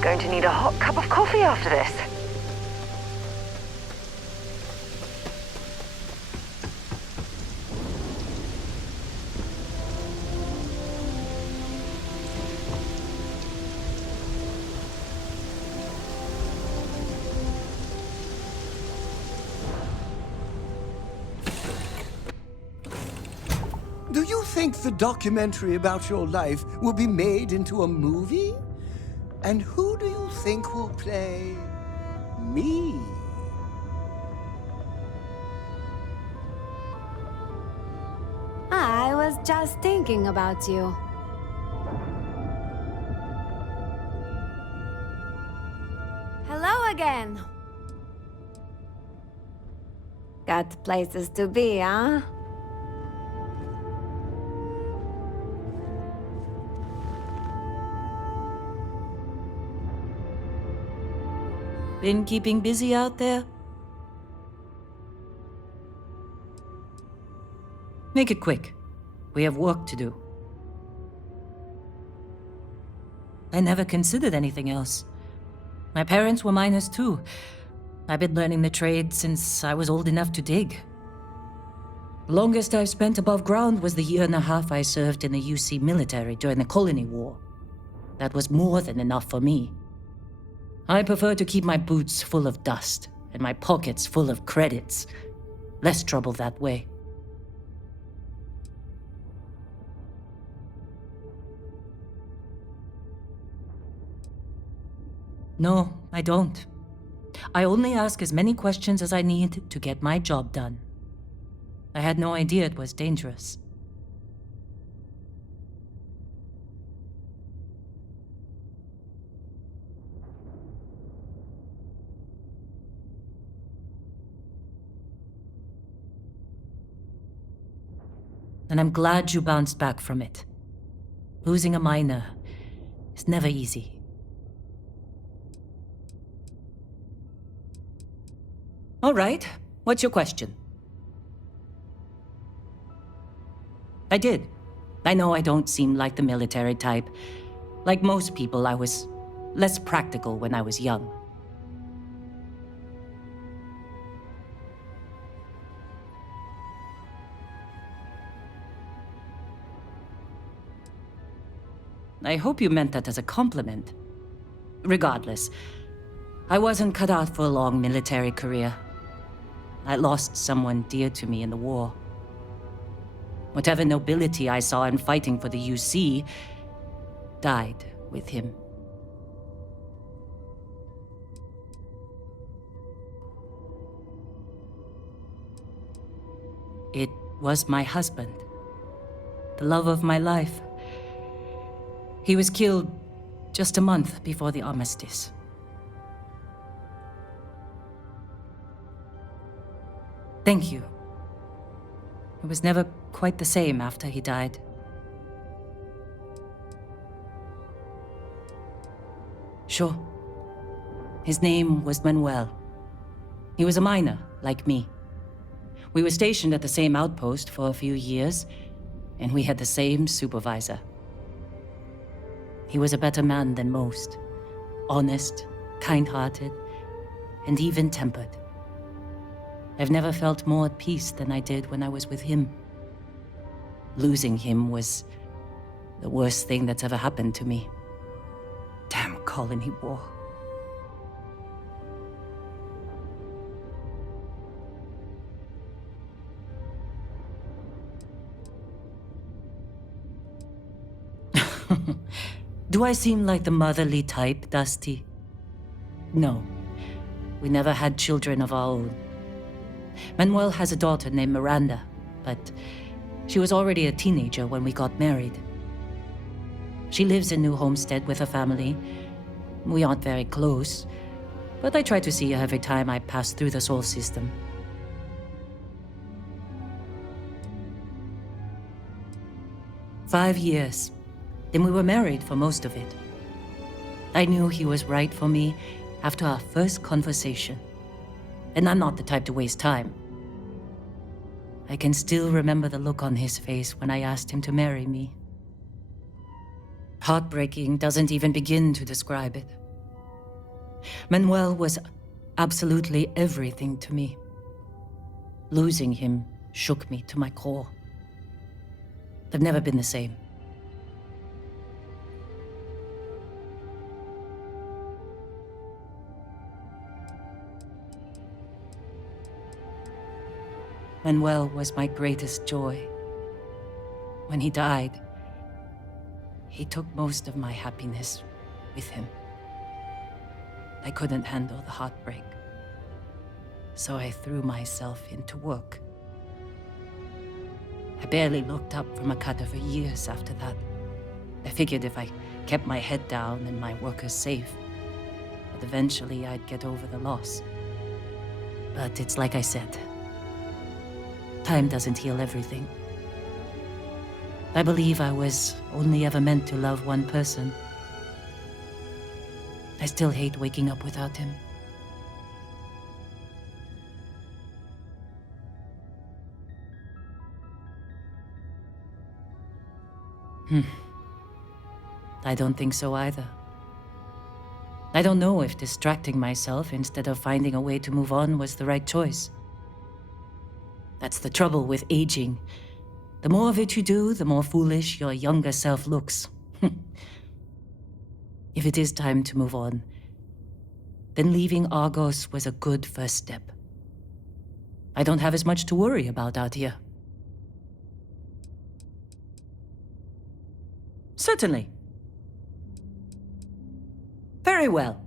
Going to need a hot cup of coffee after this. Do you think the documentary about your life will be made into a movie? And who do you think will play me? I was just thinking about you. Hello again. Got places to be, huh? Been keeping busy out there? Make it quick. We have work to do. I never considered anything else. My parents were miners too. I've been learning the trade since I was old enough to dig. The longest I've spent above ground was the year and a half I served in the UC military during the Colony War. That was more than enough for me. I prefer to keep my boots full of dust and my pockets full of credits. Less trouble that way. No, I don't. I only ask as many questions as I need to get my job done. I had no idea it was dangerous. And I'm glad you bounced back from it. Losing a miner is never easy. All right, what's your question? I did. I know I don't seem like the military type. Like most people, I was less practical when I was young. I hope you meant that as a compliment. Regardless, I wasn't cut out for a long military career. I lost someone dear to me in the war. Whatever nobility I saw in fighting for the UC died with him. It was my husband, the love of my life. He was killed just a month before the armistice. Thank you. It was never quite the same after he died. Sure. His name was Manuel. He was a miner, like me. We were stationed at the same outpost for a few years, and we had the same supervisor. He was a better man than most. Honest, kind-hearted, and even-tempered. I've never felt more at peace than I did when I was with him. Losing him was the worst thing that's ever happened to me. Damn Colony War. Do I seem like the motherly type, Dusty? No. We never had children of our own. Manuel has a daughter named Miranda, but she was already a teenager when we got married. She lives in New Homestead with her family. We aren't very close, but I try to see her every time I pass through the Sol system. 5 years. Then we were married for most of it. I knew he was right for me after our first conversation. And I'm not the type to waste time. I can still remember the look on his face when I asked him to marry me. Heartbreaking doesn't even begin to describe it. Manuel was absolutely everything to me. Losing him shook me to my core. I've never been the same. Manuel was my greatest joy. When he died, he took most of my happiness with him. I couldn't handle the heartbreak, so I threw myself into work. I barely looked up from Akata for years after that. I figured if I kept my head down and my workers safe, that eventually I'd get over the loss. But it's like I said, time doesn't heal everything. I believe I was only ever meant to love one person. I still hate waking up without him. I don't think so either. I don't know if distracting myself instead of finding a way to move on was the right choice. That's the trouble with aging. The more of it you do, the more foolish your younger self looks. If it is time to move on, then leaving Argos was a good first step. I don't have as much to worry about out here. Certainly. Very well.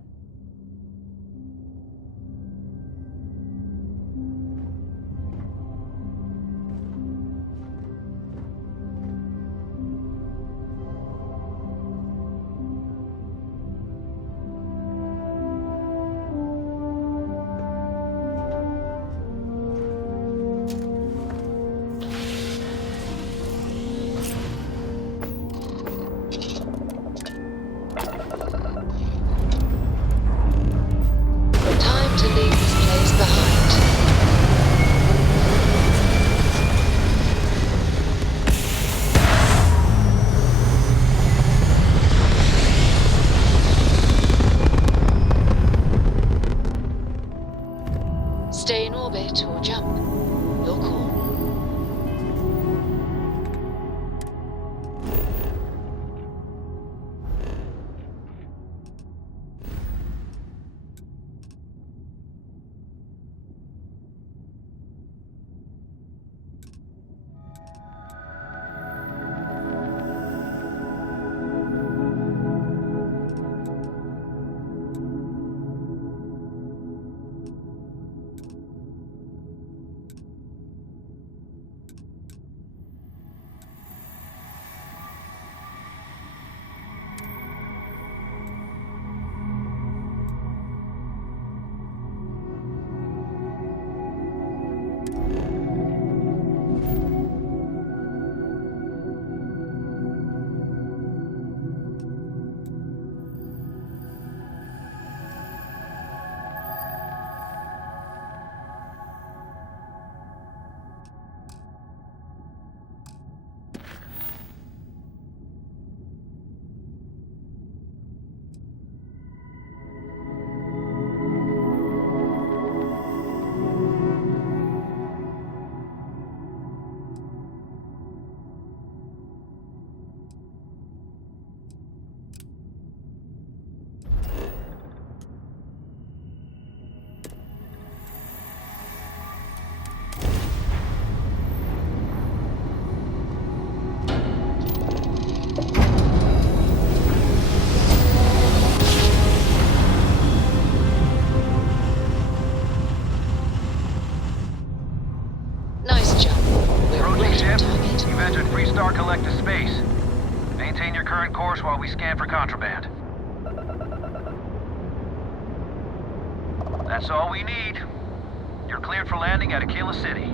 Stay in orbit or jump. Your call. Star Collective space. Maintain your current course while we scan for contraband. That's all we need. You're cleared for landing at Aquila City.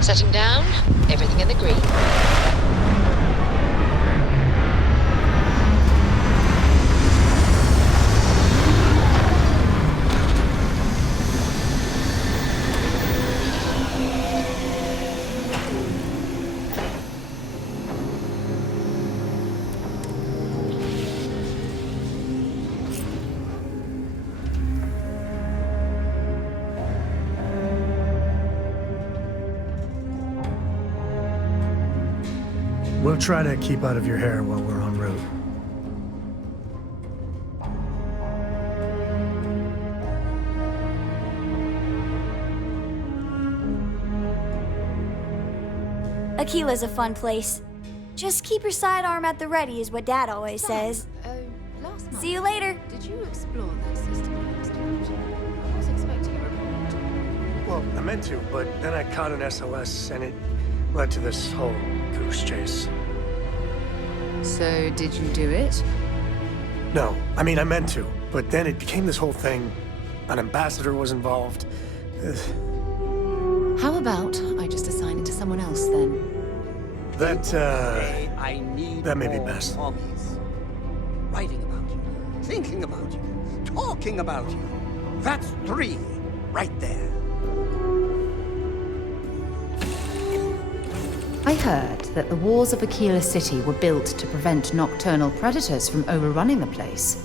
Setting down. Everything in the green. We'll try to keep out of your hair while we're en route. Aquila's a fun place. Just keep your sidearm at the ready is what Dad always says. Last month, See you later. Did you explore that system last night? I was expecting a report. Well, I meant to, but then I caught an SOS and it led to this whole goose chase. So, did you do it? No, I mean, I meant to, but then it became this whole thing. An ambassador was involved. How about I just assign it to someone else then? That may be more best. hobbies. Writing about you, thinking about you, talking about you. That's 3, right there. I heard that the walls of Aquila City were built to prevent nocturnal predators from overrunning the place.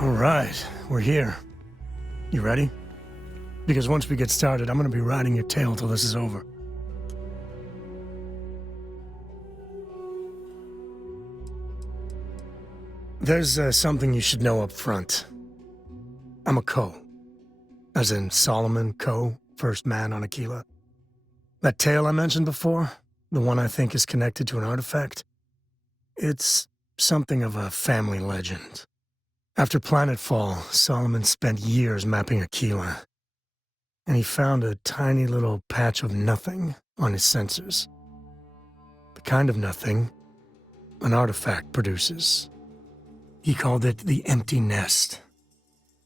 All right, we're here. You ready? Because once we get started, I'm gonna be riding your tail till this is over. There's something you should know up front. I'm a Ko. As in Solomon Ko, first man on Aquila. That tale I mentioned before, the one I think is connected to an artifact, it's something of a family legend. After Planetfall, Solomon spent years mapping Aquila, and he found a tiny little patch of nothing on his sensors. The kind of nothing an artifact produces. He called it the Empty Nest.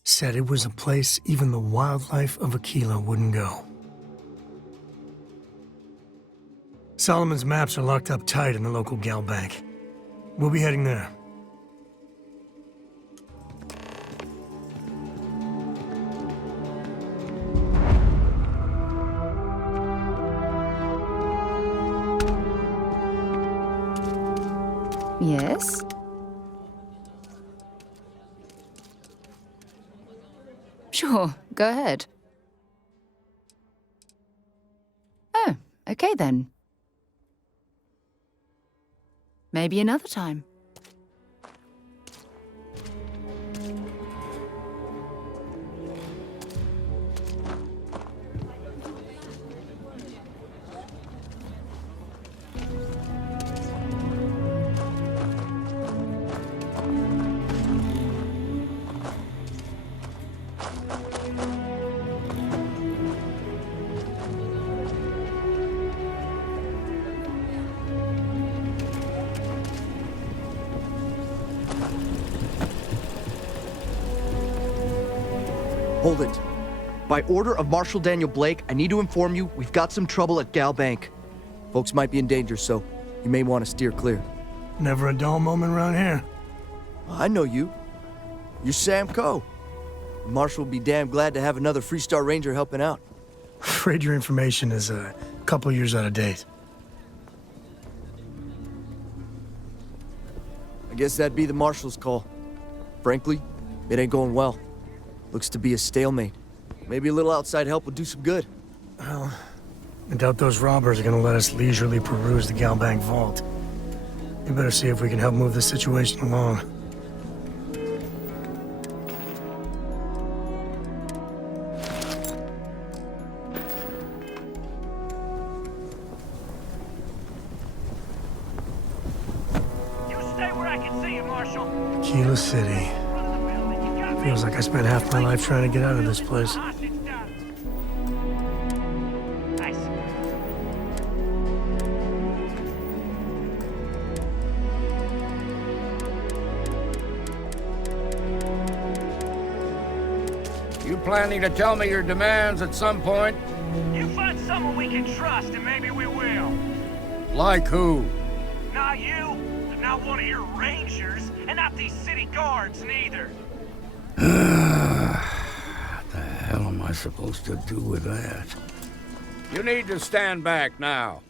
Said it was a place even the wildlife of Aquila wouldn't go. Solomon's maps are locked up tight in the local gal bank. We'll be heading there. Yes? Sure, go ahead. Oh, okay then. Maybe another time. Hold it. By order of Marshal Daniel Blake, I need to inform you we've got some trouble at Gal Bank. Folks might be in danger, so you may want to steer clear. Never a dull moment around here. I know you. You're Sam Coe. Marshal will be damn glad to have another Freestar Ranger helping out. Afraid your information is a couple years out of date. I guess that'd be the Marshal's call. Frankly, it ain't going well. Looks to be a stalemate. Maybe a little outside help would do some good. Well, I doubt those robbers are gonna let us leisurely peruse the Galbank vault. We better see if we can help move this situation along. Kila City. Feels like I spent half my life trying to get out of this place. You planning to tell me your demands at some point? You find someone we can trust and maybe we will. Like who? Not you, not one of your rangers, and not these city guards neither. What the hell am I supposed to do with that? You need to stand back now.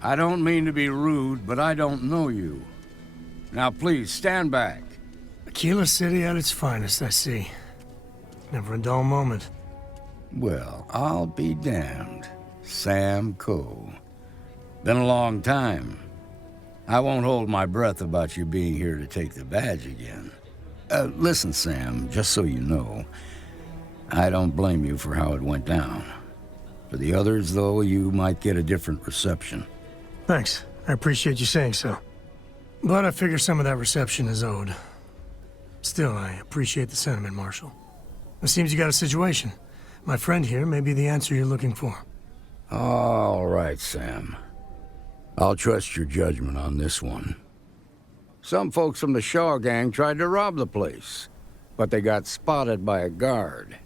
I don't mean to be rude, but I don't know you. Now please, stand back. Kila City at its finest, I see. Never a dull moment. Well, I'll be damned. Sam Coe. Been a long time. I won't hold my breath about you being here to take the badge again. Listen, Sam, just so you know, I don't blame you for how it went down. For the others, though, you might get a different reception. Thanks. I appreciate you saying so. But I figure some of that reception is owed. Still, I appreciate the sentiment, Marshal. It seems you got a situation. My friend here may be the answer you're looking for. All right, Sam. I'll trust your judgment on this one. Some folks from the Shaw gang tried to rob the place, but they got spotted by a guard.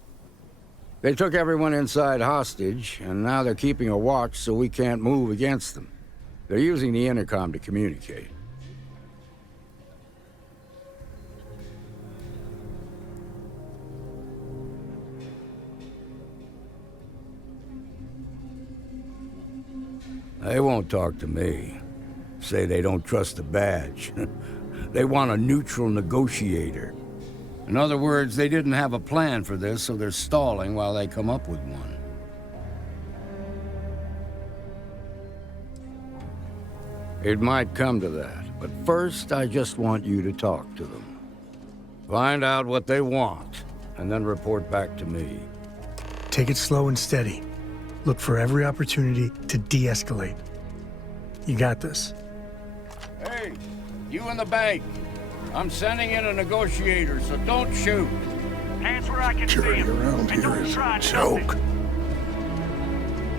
They took everyone inside hostage, and now they're keeping a watch so we can't move against them. They're using the intercom to communicate. They won't talk to me. Say they don't trust the badge. They want a neutral negotiator. In other words, they didn't have a plan for this, so they're stalling while they come up with one. It might come to that, but first I just want you to talk to them. Find out what they want, and then report back to me. Take it slow and steady. Look for every opportunity to de-escalate. You got this. Hey, you in the bank. I'm sending in a negotiator, so don't shoot. Hands where I can see Carrying him. around And here don't is try a joke.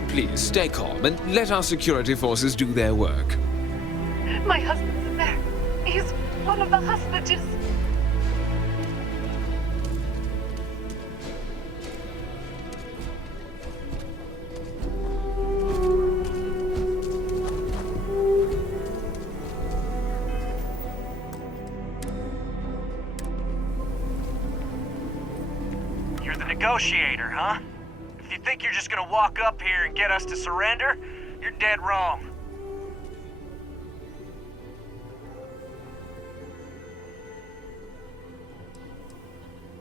Please stay calm and let our security forces do their work. My husband's in there. He's one of the hostages. You're the negotiator, huh? If you think you're just gonna walk up here and get us to surrender, you're dead wrong.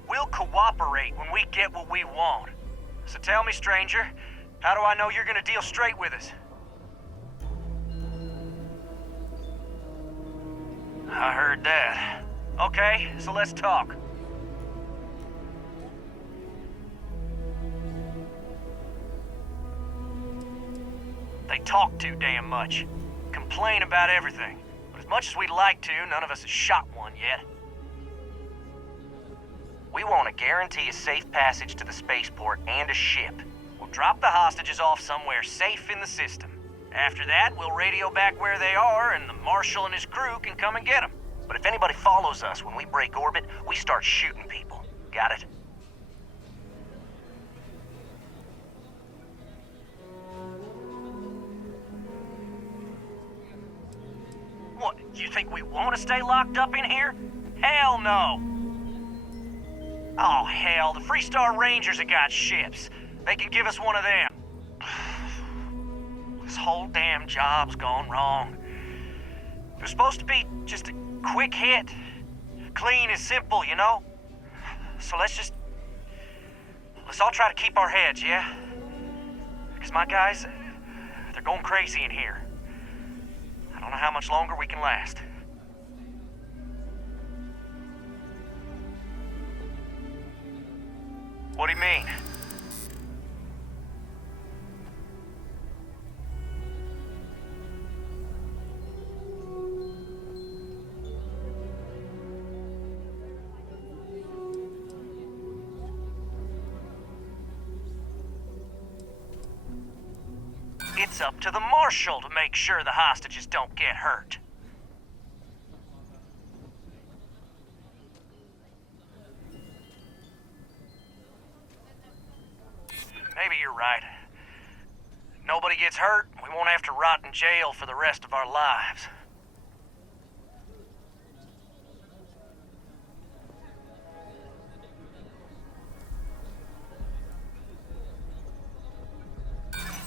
We'll cooperate when we get what we want. So tell me, stranger, how do I know you're gonna deal straight with us? I heard that. Okay, so let's talk. They talk too damn much. Complain about everything. But as much as we'd like to, none of us has shot one yet. We want to guarantee a safe passage to the spaceport and a ship. We'll drop the hostages off somewhere safe in the system. After that, we'll radio back where they are, and the Marshal and his crew can come and get them. But if anybody follows us when we break orbit, we start shooting people. Got it? What, you think we want to stay locked up in here? Hell no! Oh, hell, the Freestar Rangers have got ships. They can give us one of them. This whole damn job's gone wrong. It was supposed to be just a quick hit. Clean and simple, you know? So let's all try to keep our heads, yeah? Because my guys, they're going crazy in here. I don't know how much longer we can last. What do you mean? It's up to the Marshal to make sure the hostages don't get hurt. Maybe you're right. Nobody gets hurt, we won't have to rot in jail for the rest of our lives.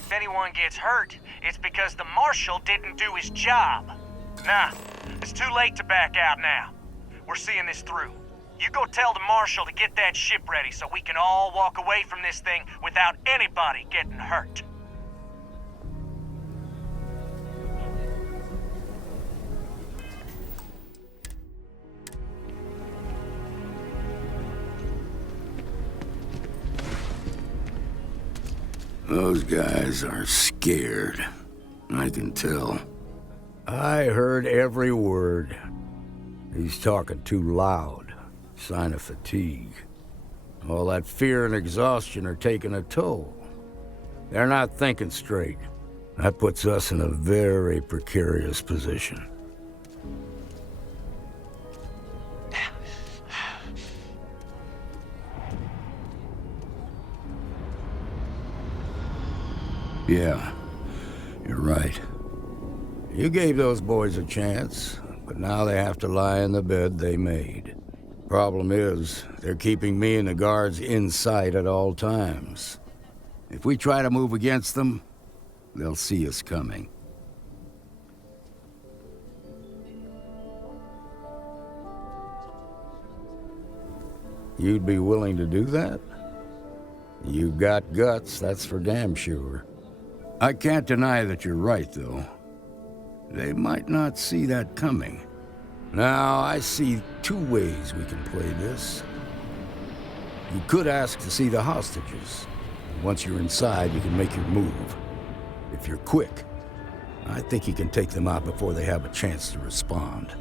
If anyone gets hurt, it's because the Marshal didn't do his job. Nah, it's too late to back out now. We're seeing this through. You go tell the Marshal to get that ship ready so we can all walk away from this thing without anybody getting hurt. Those guys are scared. I can tell. I heard every word. He's talking too loud. Sign of fatigue. All that fear and exhaustion are taking a toll. They're not thinking straight. That puts us in a very precarious position. Yeah, you're right. You gave those boys a chance, but now they have to lie in the bed they made. Problem is, they're keeping me and the guards in sight at all times. If we try to move against them, they'll see us coming. You'd be willing to do that? You've got guts, that's for damn sure. I can't deny that you're right, though. They might not see that coming. Now, I see two ways we can play this. You could ask to see the hostages. Once you're inside, you can make your move. If you're quick, I think you can take them out before they have a chance to respond.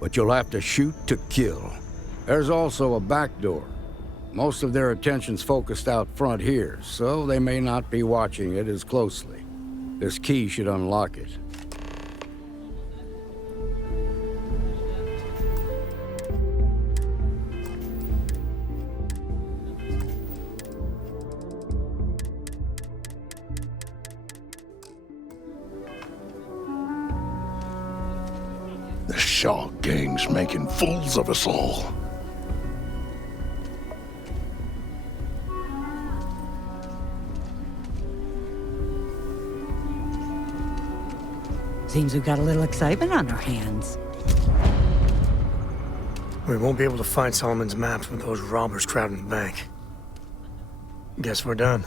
But you'll have to shoot to kill. There's also a back door. Most of their attention's focused out front here, so they may not be watching it as closely. This key should unlock it. The Shark Gang's making fools of us all. Seems we've got a little excitement on our hands. We won't be able to find Solomon's maps with those robbers crowding the bank. Guess we're done.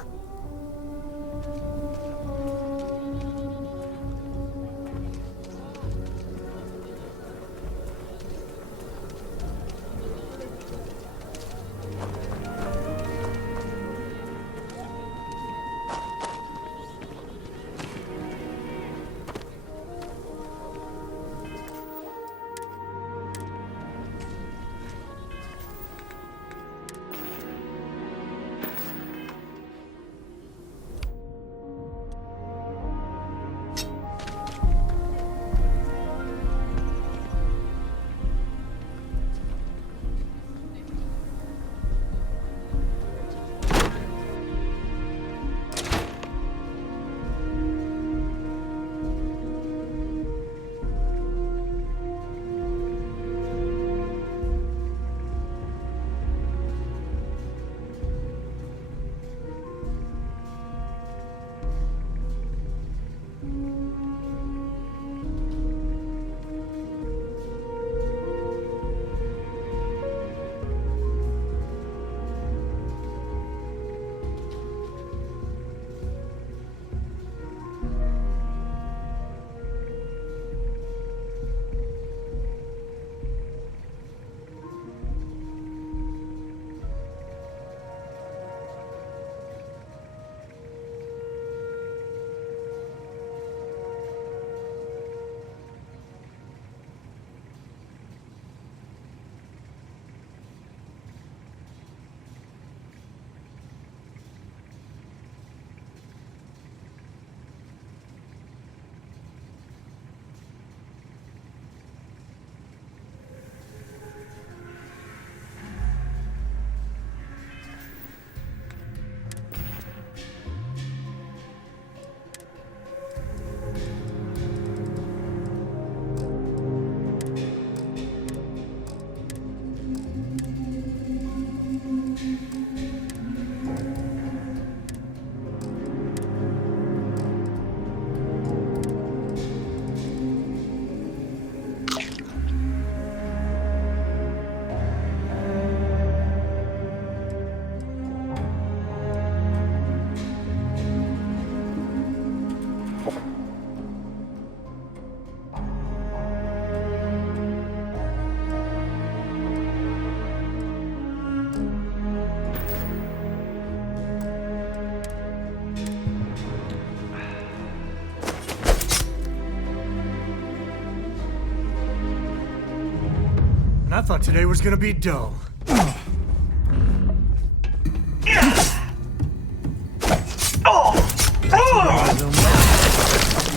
I thought today was gonna be dull.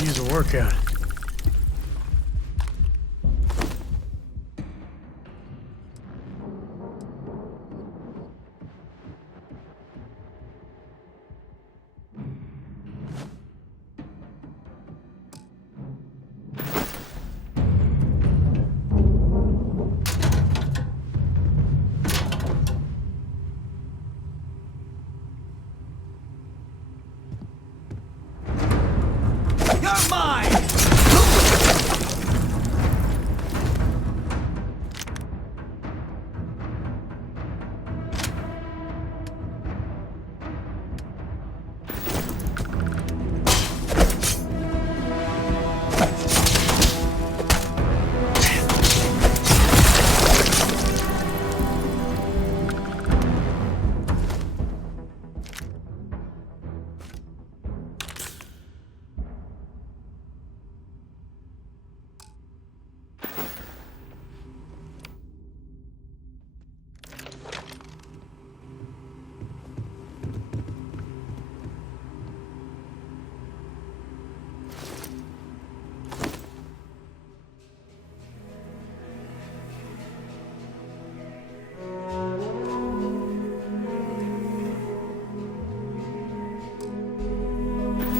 Use a workout. You're mine!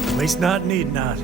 At least not need not.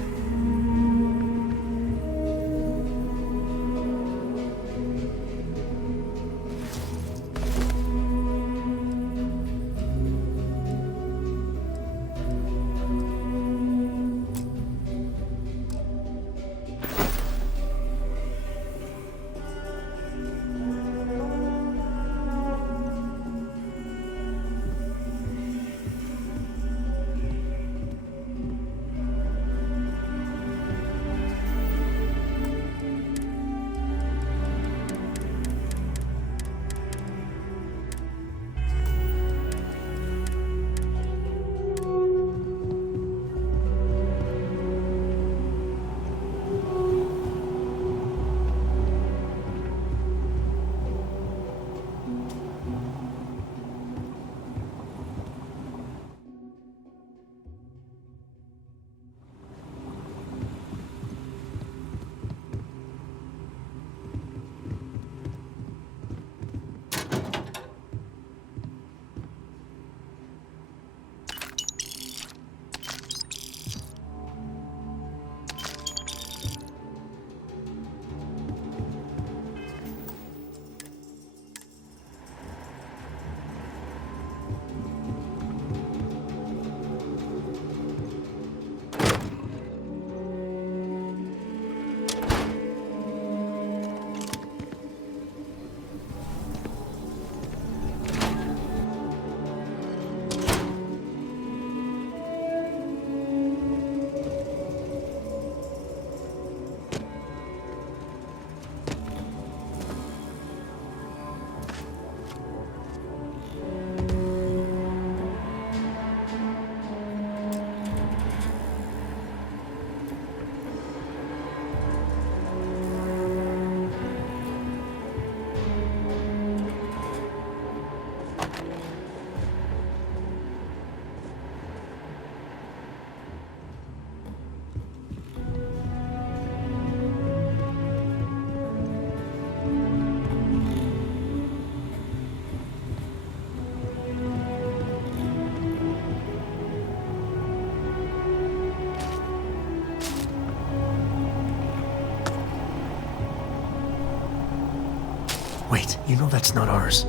Wait, you know that's not ours.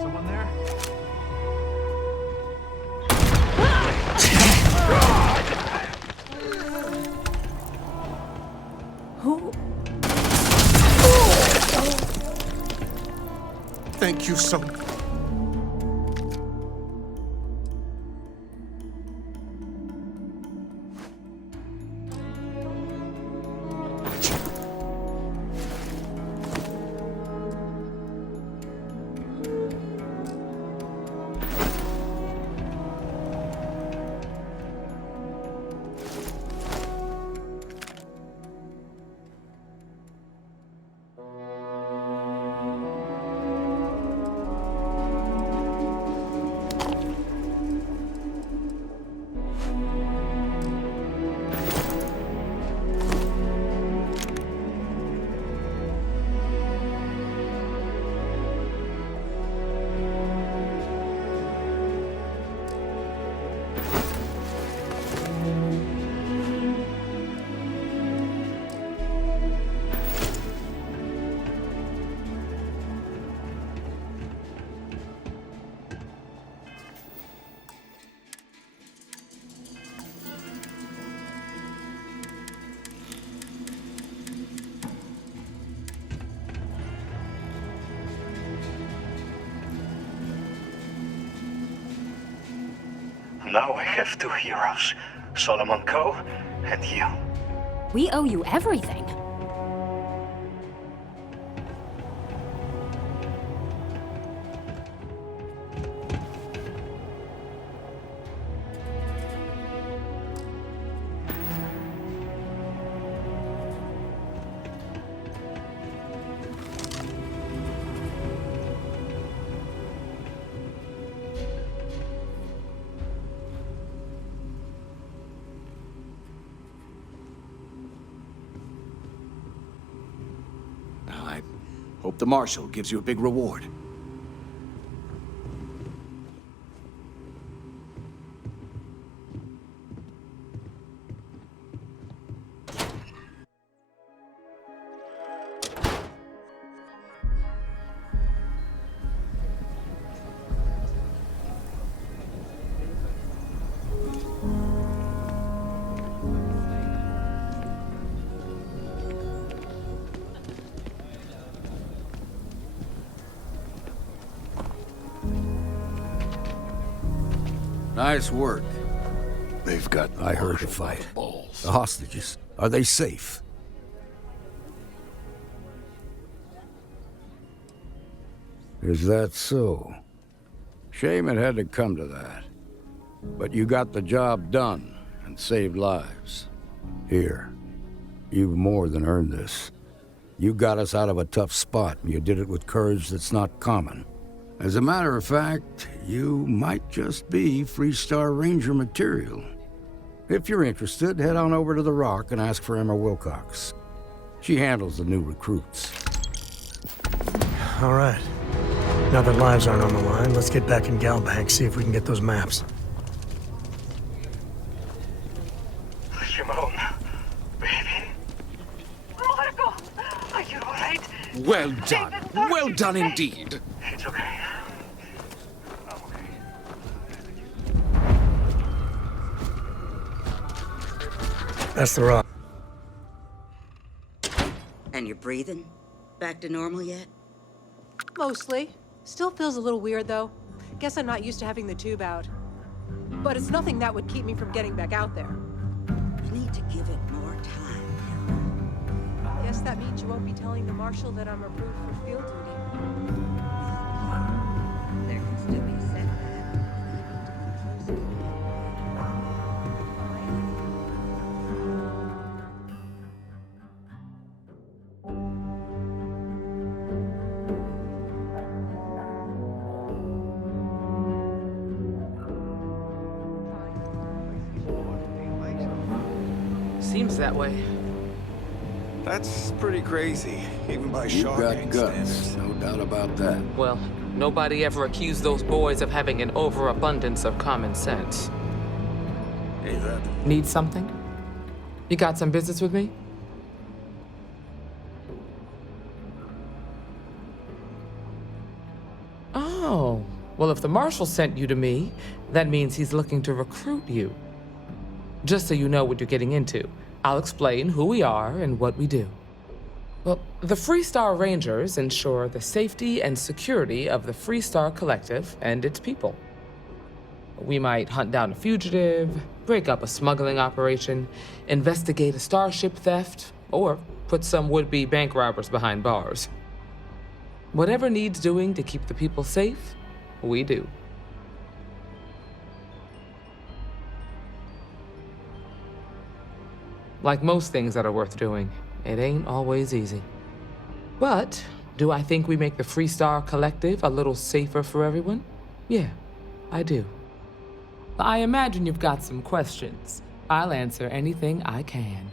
Someone there? Who? Thank you so Now I have two heroes, Solomon Coe and you. We owe you everything. I hope the Marshal gives you a big reward. Nice work. They've got... I heard the fight. The hostages, are they safe? Is that so? Shame it had to come to that. But you got the job done and saved lives. Here, you've more than earned this. You got us out of a tough spot, and you did it with courage that's not common. As a matter of fact, you might just be Freestar Ranger material. If you're interested, head on over to the Rock and ask for Emma Wilcox. She handles the new recruits. All right. Now that lives aren't on the line, let's get back in Galbank, see if we can get those maps. Shimon, baby. Marco, are you alright? Well done. Well done indeed. It's okay. That's the Rock. And you're breathing? Back to normal yet? Mostly. Still feels a little weird, though. Guess I'm not used to having the tube out. But it's nothing that would keep me from getting back out there. You need to give it more time. Guess that means you won't be telling the Marshal that I'm approved for field duty. There can still be a setback. Seems that way. That's pretty crazy, even by You Shaw got gang guts, standards. no doubt about that. Well, nobody ever accused those boys of having an overabundance of common sense. Hey, that... Need something? You got some business with me? Oh, well, if the Marshal sent you to me, that means he's looking to recruit you. Just so you know what you're getting into, I'll explain who we are and what we do. Well, the Freestar Rangers ensure the safety and security of the Freestar Collective and its people. We might hunt down a fugitive, break up a smuggling operation, investigate a starship theft, or put some would-be bank robbers behind bars. Whatever needs doing to keep the people safe, we do. Like most things that are worth doing, it ain't always easy. But do I think we make the Freestar Collective a little safer for everyone? Yeah, I do. I imagine you've got some questions. I'll answer anything I can.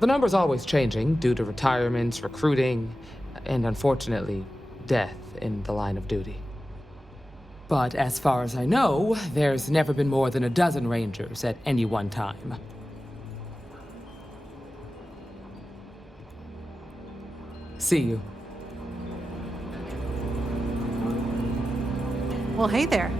The number's always changing due to retirements, recruiting, and unfortunately, death in the line of duty. But as far as I know, there's never been more than a dozen Rangers at any one time. See you. Well, hey there.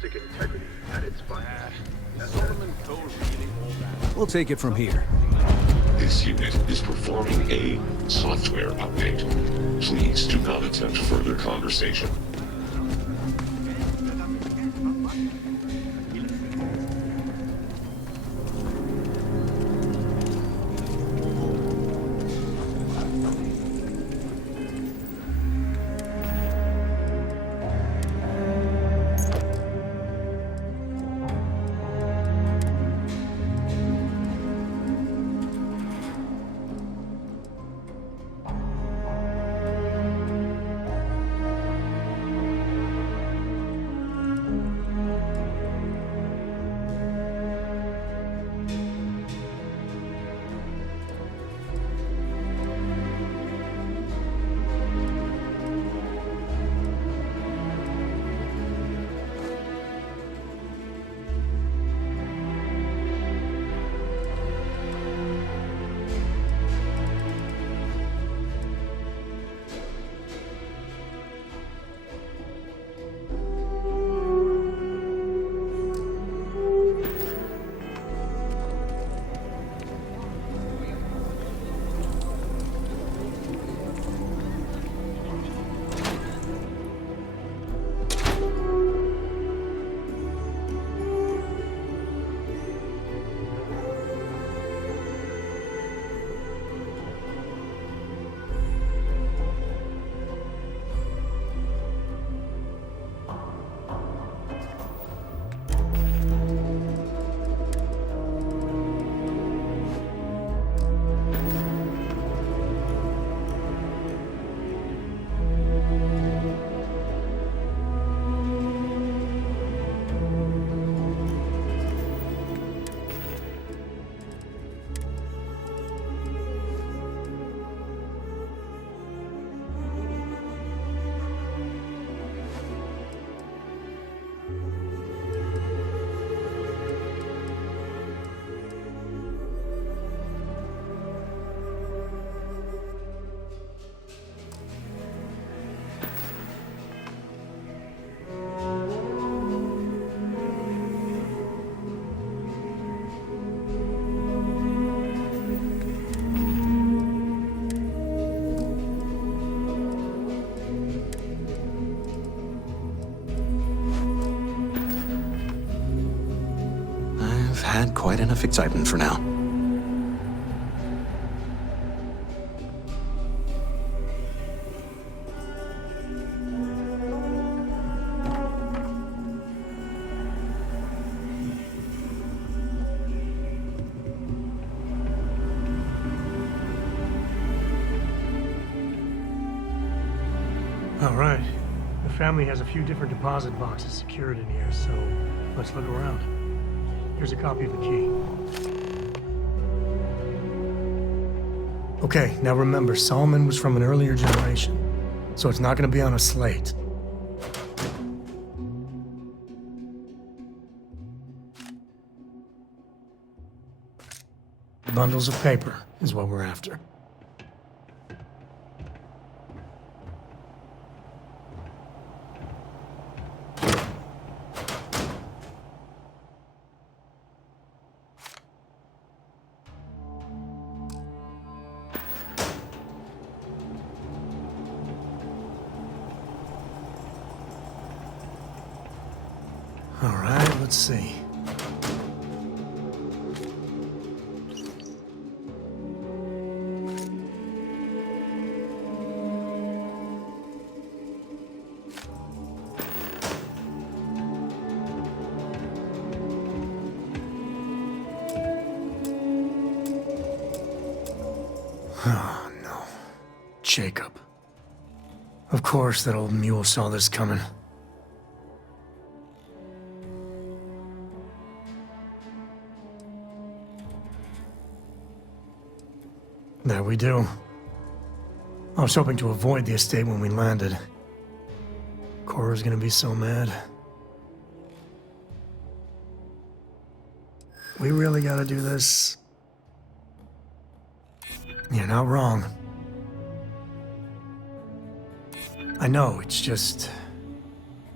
journalistic integrity at its finest. Solomon Coe really all that? We'll take it from here. This unit is performing a software update. Please do not attempt further conversation. I've had quite enough excitement for now. All right. The family has a few different deposit boxes secured in here, so let's look around. Here's a copy of the key. Okay, now remember, Solomon was from an earlier generation, so it's not going to be on a slate. Bundles of paper is what we're after. All right, let's see. Oh, no. Jacob. Of course that old mule saw this coming. There we do. I was hoping to avoid the estate when we landed. Cora's gonna be so mad. We really gotta do this. You're not wrong. I know, it's just...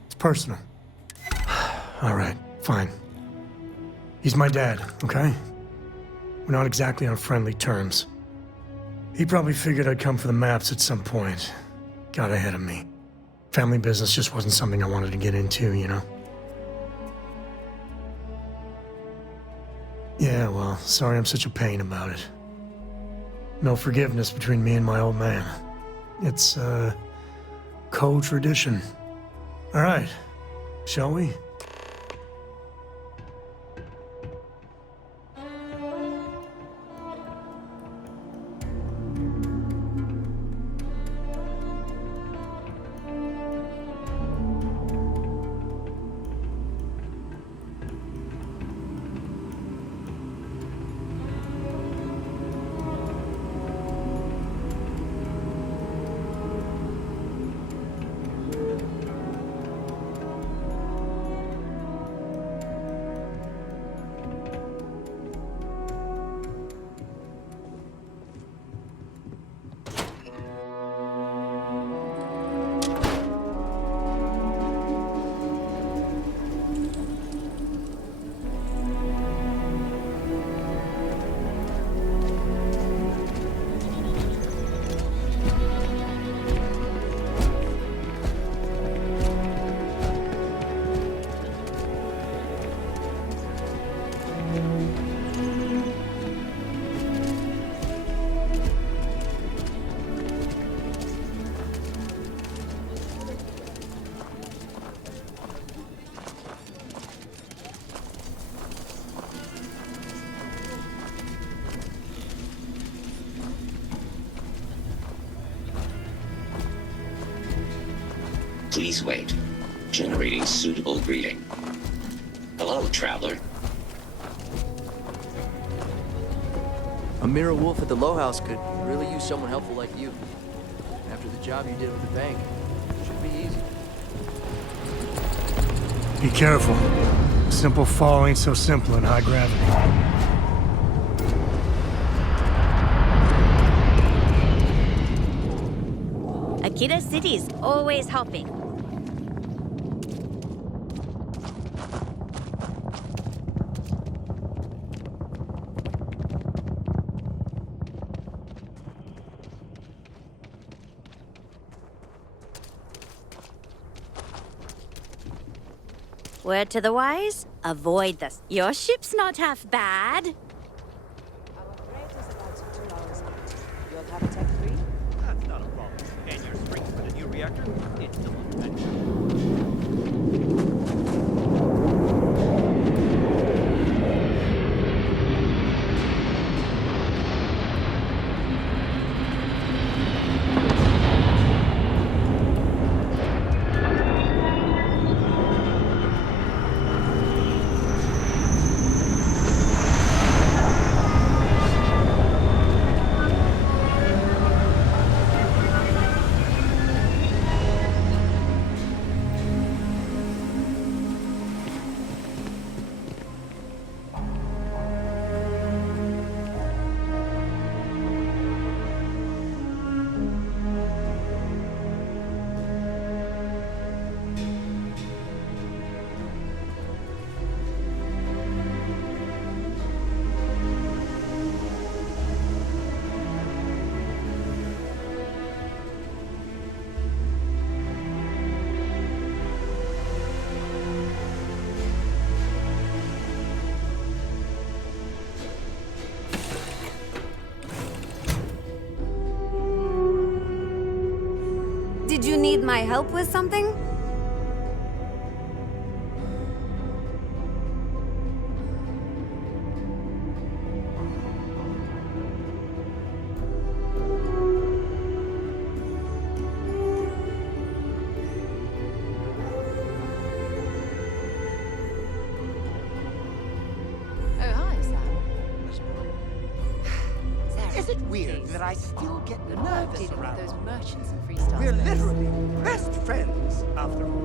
it's personal. All right, fine. He's my dad, okay? We're not exactly on friendly terms. He probably figured I'd come for the maps at some point. Got ahead of me. Family business just wasn't something I wanted to get into, you know? Yeah, well, sorry I'm such a pain about it. No forgiveness between me and my old man. It's, co-tradition. All right, shall we? Please wait. Generating suitable greeting. Hello, traveler. Amira Wolf at the Low House could really use someone helpful like you. After the job you did with the bank, should be easy. Be careful. A simple fall ain't so simple in high gravity. Akita City's always hopping. Word to the wise, avoid this. Your ship's not half bad. You'll have a tech 3? That's not a problem. And your springs for the new reactor? It's still on the bench. Did you need my help with something? Oh, hi, Sam. Is it weird that I still get You're not nervous dealing with around those you? merchants in Freestyle We're Space. literally best friends, after all.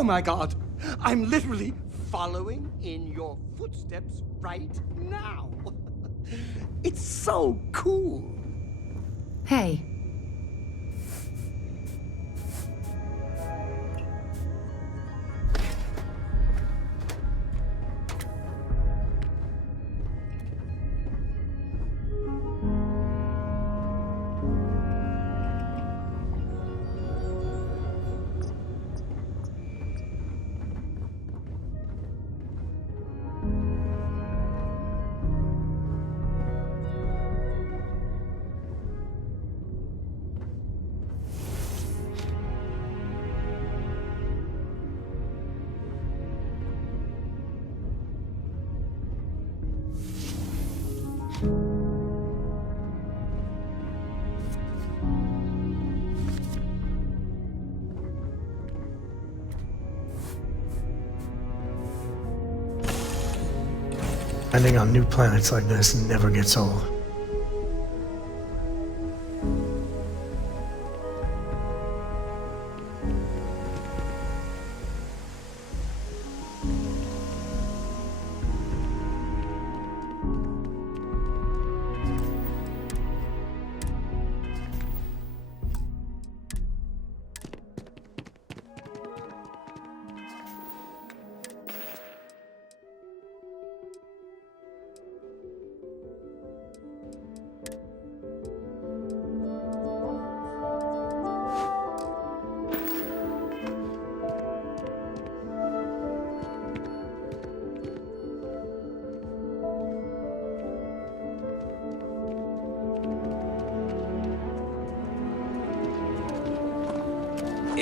Oh my god! I'm literally following in your footsteps right now. It's so cool. Hey. Landing on new planets like this never gets old.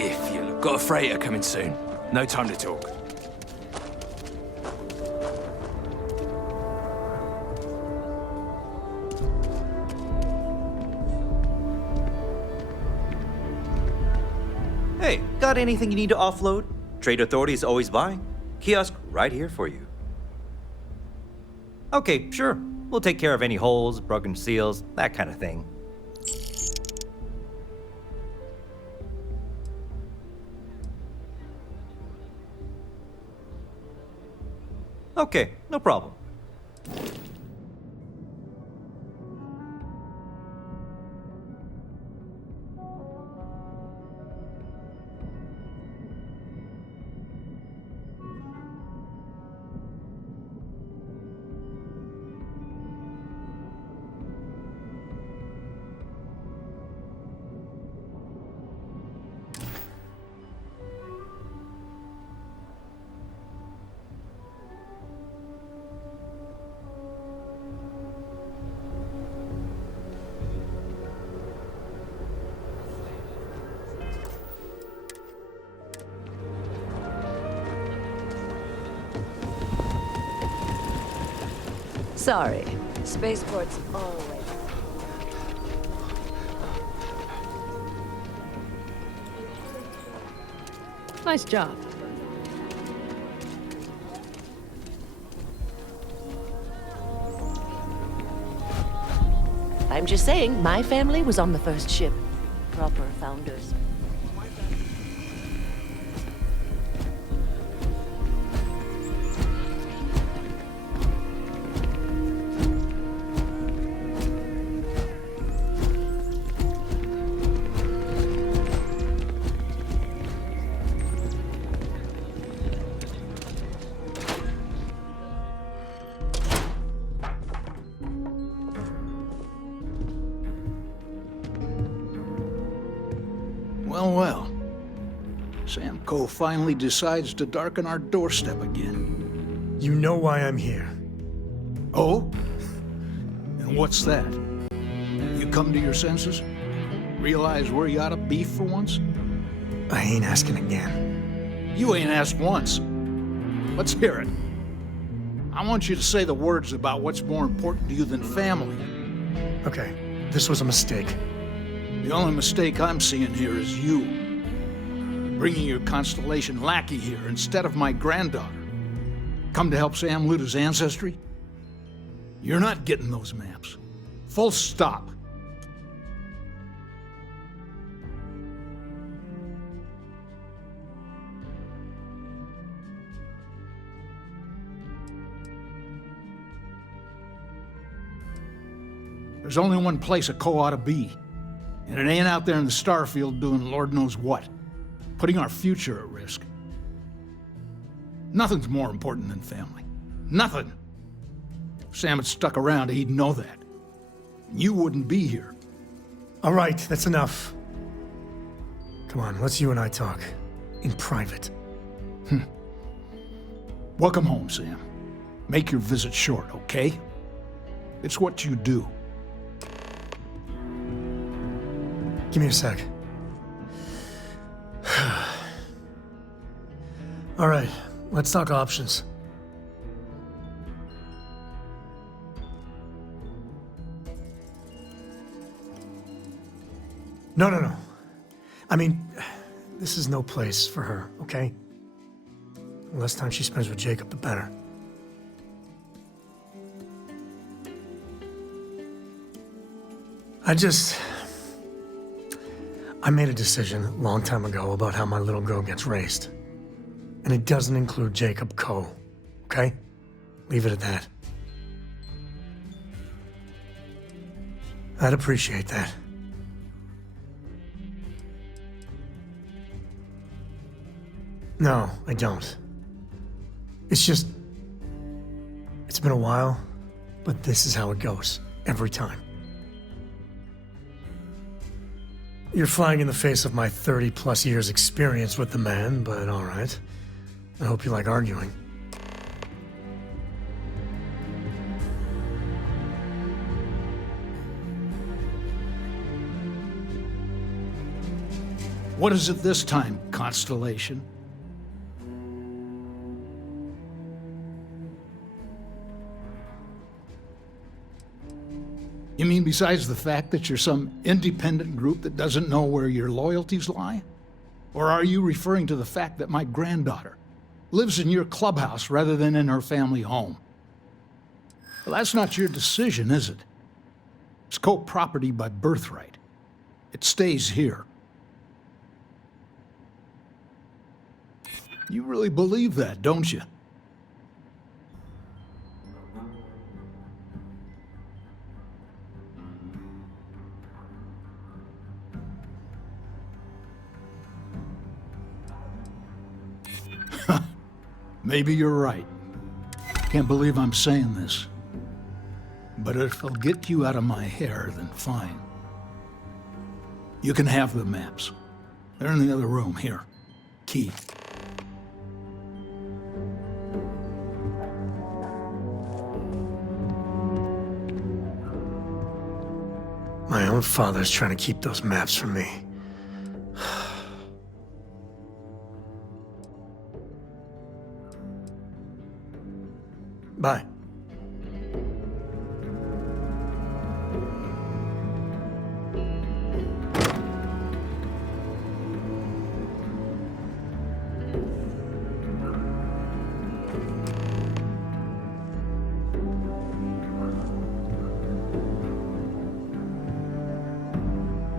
If you look. Got a freighter coming soon. No time to talk. Hey, got anything you need to offload? Trade Authority is always buying. Kiosk right here for you. Okay, sure. We'll take care of any holes, broken seals, that kind of thing. Okay, no problem. Sorry. Spaceport's always... Nice job. I'm just saying, my family was on the first ship. Proper founders. Well, well. Sam Coe finally decides to darken our doorstep again. You know why I'm here. Oh? And what's that? You come to your senses? Realize where you ought to be for once? I ain't asking again. You ain't asked once. Let's hear it. I want you to say the words about what's more important to you than family. Okay, this was a mistake. The only mistake I'm seeing here is you. Bringing your Constellation lackey here instead of my granddaughter. Come to help Sam loot his ancestry? You're not getting those maps. Full stop. There's only one place a Co ought to be. And it ain't out there in the Starfield doing Lord knows what. Putting our future at risk. Nothing's more important than family. Nothing. If Sam had stuck around, he'd know that. You wouldn't be here. All right, that's enough. Come on, let's you and I talk. In private. Welcome home, Sam. Make your visit short, okay? It's what you do. Give me a sec. All right, let's talk options. No. I mean, this is no place for her, okay? The less time she spends with Jacob, the better. I made a decision a long time ago about how my little girl gets raised. And it doesn't include Jacob Coe, okay? Leave it at that. I'd appreciate that. No, I don't. It's just... It's been a while, but this is how it goes. Every time. You're flying in the face of my 30-plus years experience with the man, but all right. I hope you like arguing. What is it this time, Constellation? You mean besides the fact that you're some independent group that doesn't know where your loyalties lie? Or are you referring to the fact that my granddaughter lives in your clubhouse rather than in her family home? Well, that's not your decision, is it? It's co-property by birthright. It stays here. You really believe that, don't you? Maybe you're right. Can't believe I'm saying this. But if it'll get you out of my hair, then fine. You can have the maps. They're in the other room, here. Key. My own father's trying to keep those maps from me. Bye.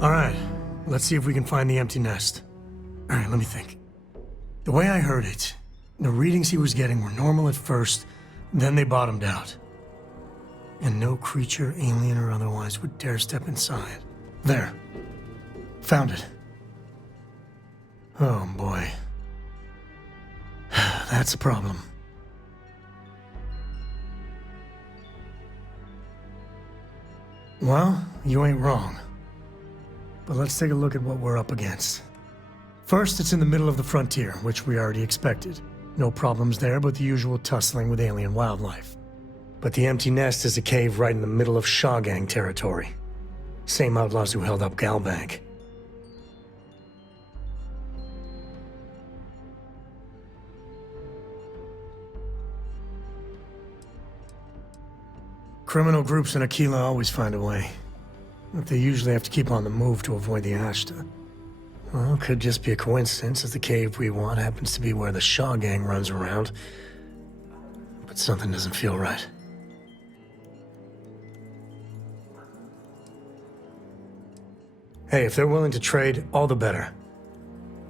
All right, let's see if we can find the empty nest. All right, let me think. The way I heard it, the readings he was getting were normal at first, then they bottomed out. And no creature, alien or otherwise, would dare step inside. There. Found it. Oh boy. That's a problem. Well, you ain't wrong. But let's take a look at what we're up against. First, it's in the middle of the frontier, which we already expected. No problems there, but the usual tussling with alien wildlife. But the empty nest is a cave right in the middle of Shaw Gang territory. Same outlaws who held up Galbank. Criminal groups in Aquila always find a way. But they usually have to keep on the move to avoid the Ashta. Well, it could just be a coincidence, as the cave we want happens to be where the Shaw Gang runs around. But something doesn't feel right. Hey, if they're willing to trade, all the better.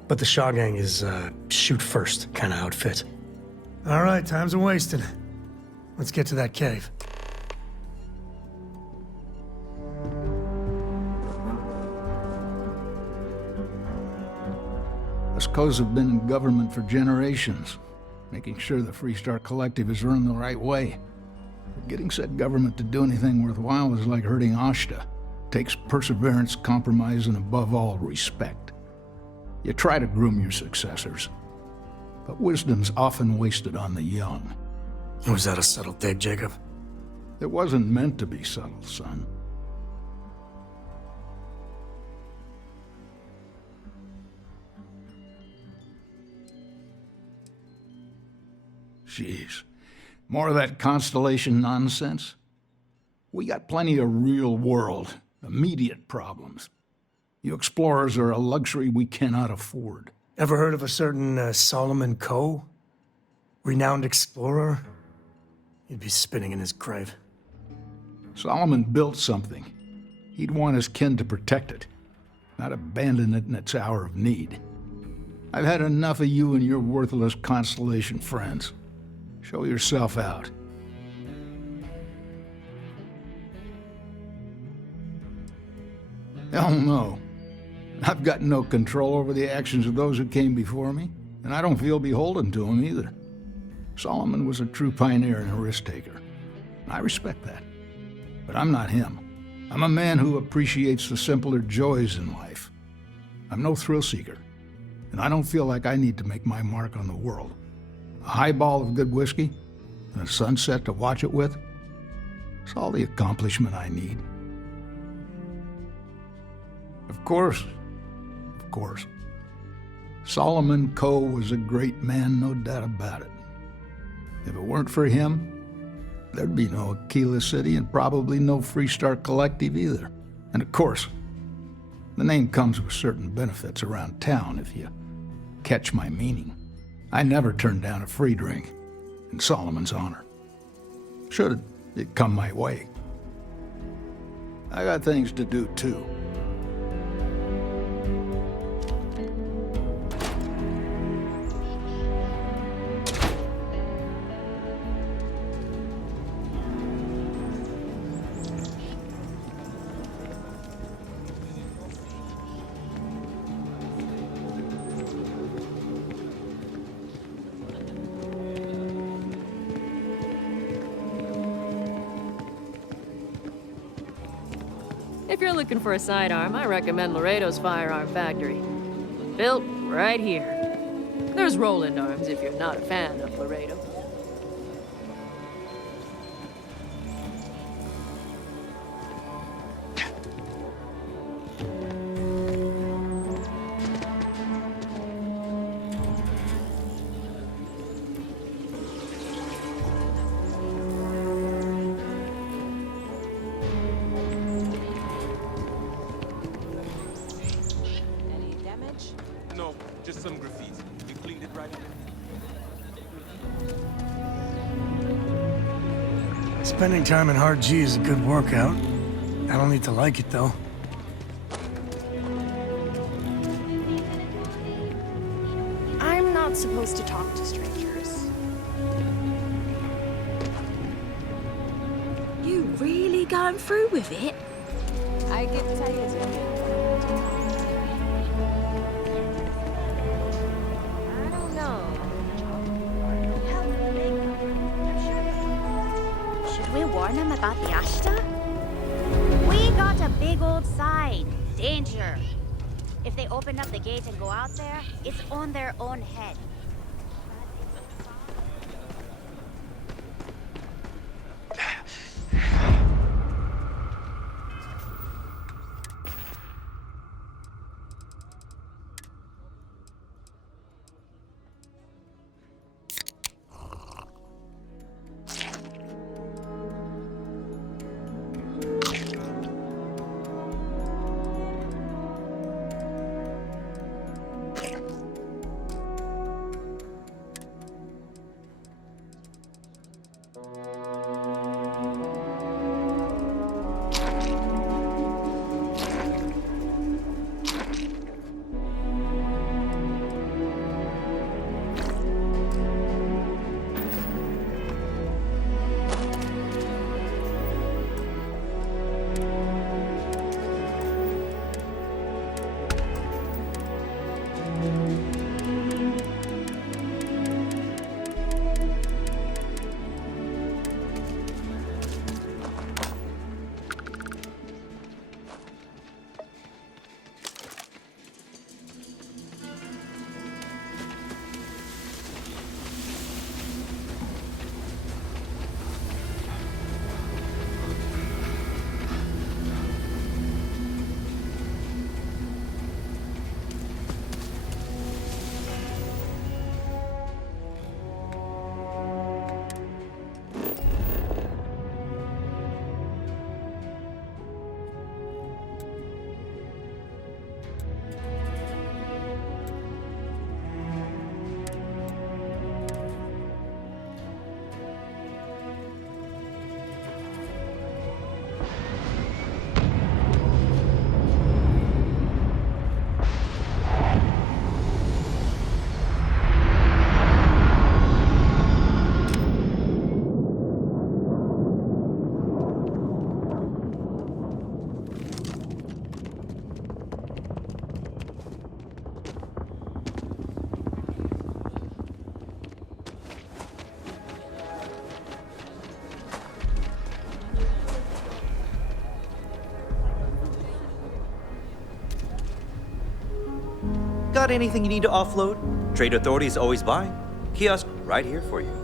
But the Shaw Gang is, shoot first kind of outfit. All right, time's a-wasting. Let's get to that cave. Coes have been in government for generations, making sure the Freestar Collective is run the right way. But getting said government to do anything worthwhile is like herding Ashta. Takes perseverance, compromise, and above all, respect. You try to groom your successors, but wisdom's often wasted on the young. Was that a subtle dig, Jacob? It wasn't meant to be subtle, son. Jeez. More of that constellation nonsense? We got plenty of real-world, immediate problems. You explorers are a luxury we cannot afford. Ever heard of a certain Solomon Coe? Renowned explorer? He'd be spinning in his grave. Solomon built something. He'd want his kin to protect it, not abandon it in its hour of need. I've had enough of you and your worthless constellation friends. Show yourself out. Hell no. I've got no control over the actions of those who came before me, and I don't feel beholden to them either. Solomon was a true pioneer and a risk-taker. I respect that. But I'm not him. I'm a man who appreciates the simpler joys in life. I'm no thrill-seeker, and I don't feel like I need to make my mark on the world. A highball of good whiskey and a sunset to watch it with, it's all the accomplishment I need. Of course. Solomon Coe was a great man, no doubt about it. If it weren't for him, there'd be no Aquila City and probably no Freestar Collective either. And of course, the name comes with certain benefits around town if you catch my meaning. I never turned down a free drink in Solomon's honor. Should it come my way. I got things to do too. If you're looking for a sidearm, I recommend Laredo's Firearm Factory. Built right here. There's Roland Arms if you're not a fan of Laredo. No, just some graffiti. We cleaned it right up. Spending time in hard G is a good workout. I don't need to like it, though. I'm not supposed to talk to strangers. You really going through with it? I can tell you Should we warn them about the Ashta? We got a big old sign. Danger. If they open up the gate and go out there, it's on their own head. got anything you need to offload? Trade Authority is always by. Kiosk right here for you.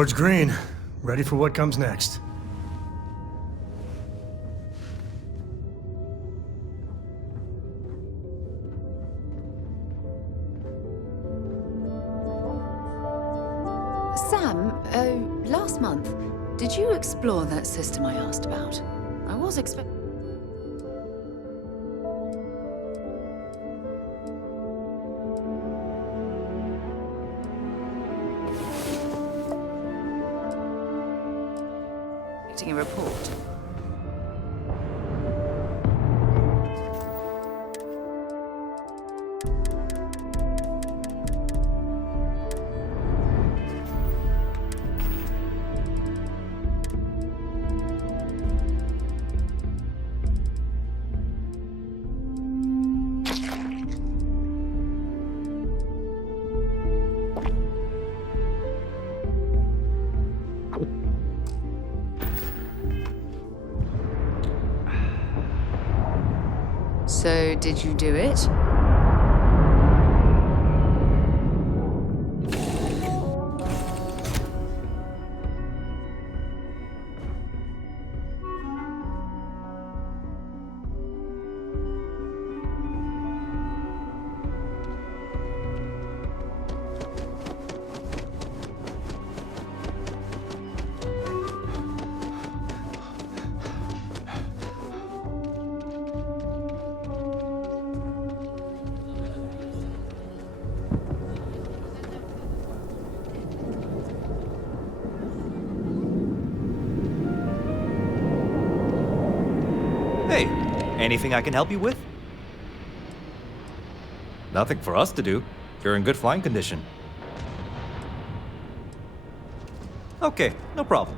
George Green, ready for what comes next. Sam, last month, did you explore that system I asked about? I was expecting... a report. So, did you do it? Hey, anything I can help you with? Nothing for us to do. You're in good flying condition. Okay, no problem.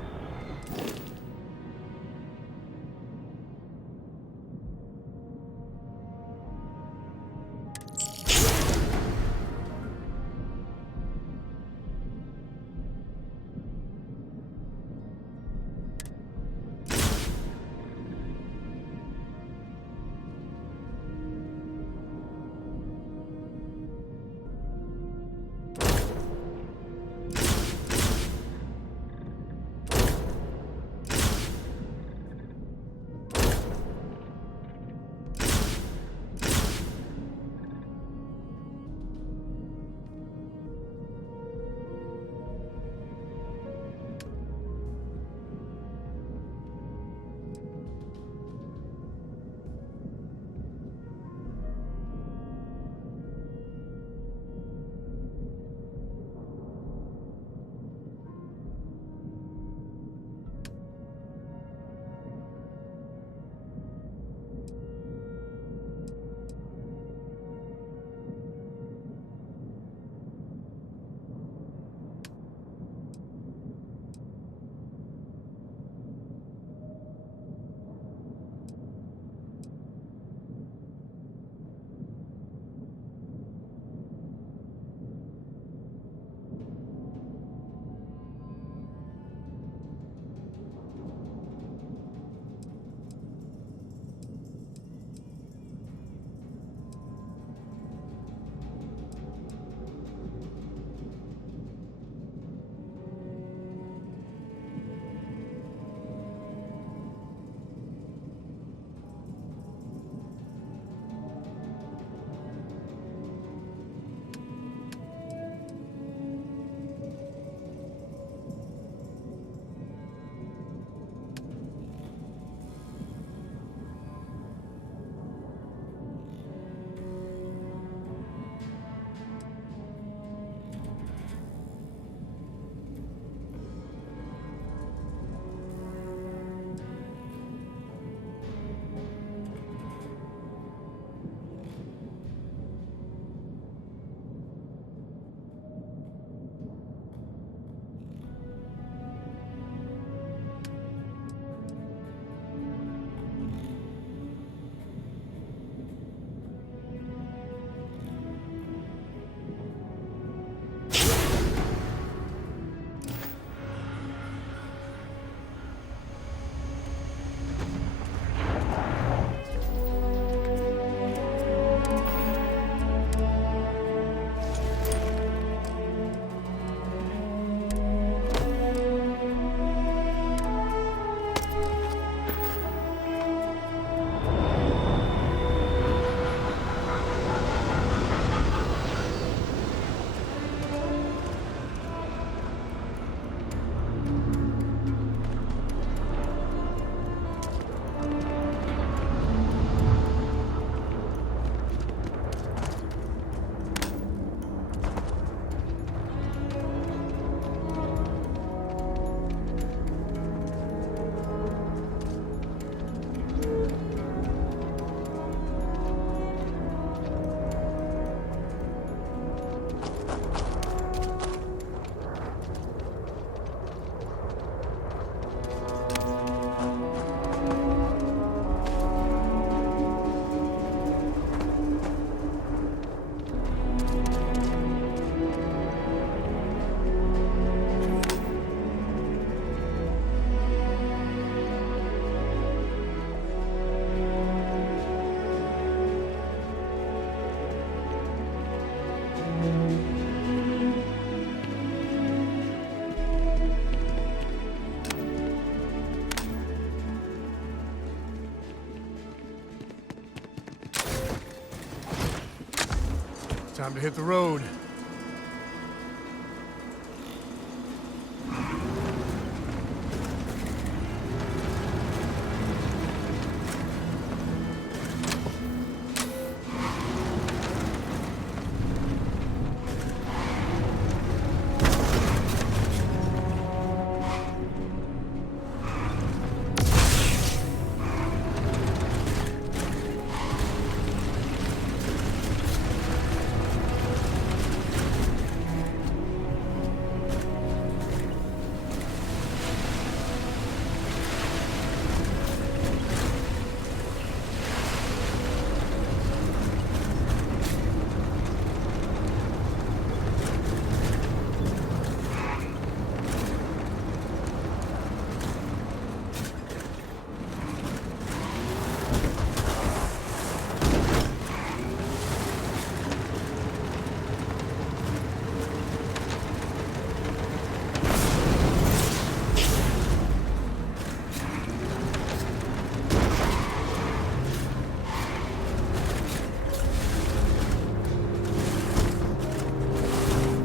Time to hit the road.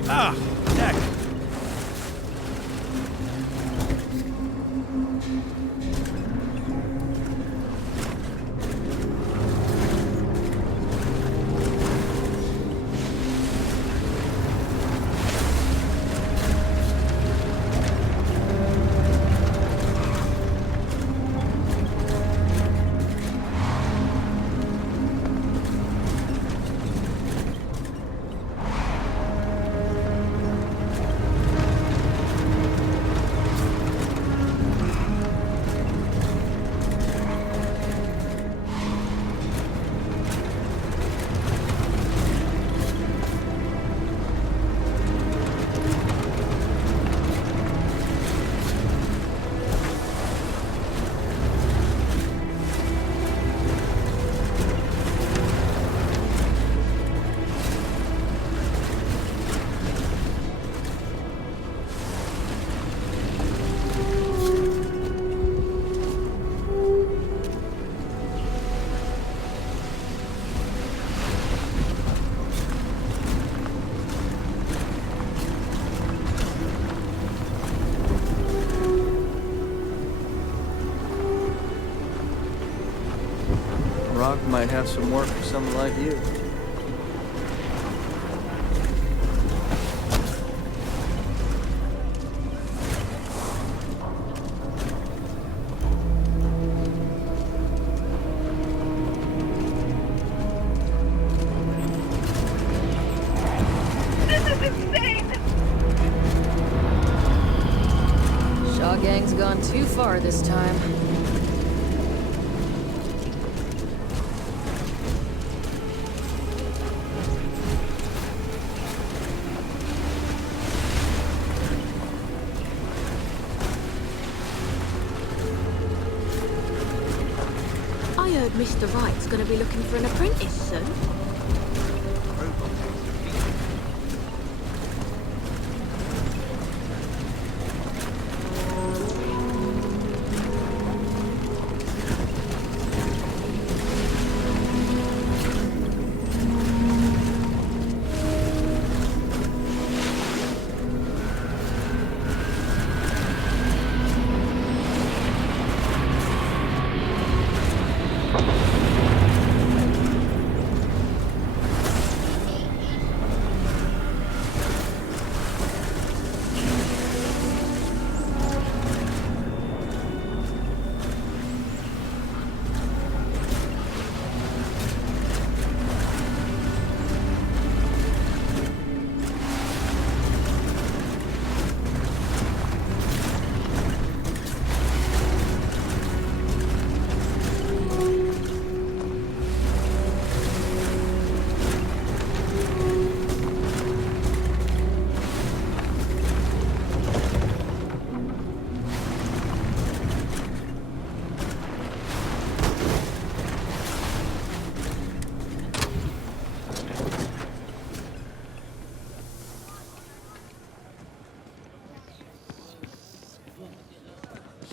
Ah, heck. Rock might have some work for someone like you. This is insane! Shaw Gang's gone too far this time. I heard Mr. Wright's gonna be looking for an apprentice soon.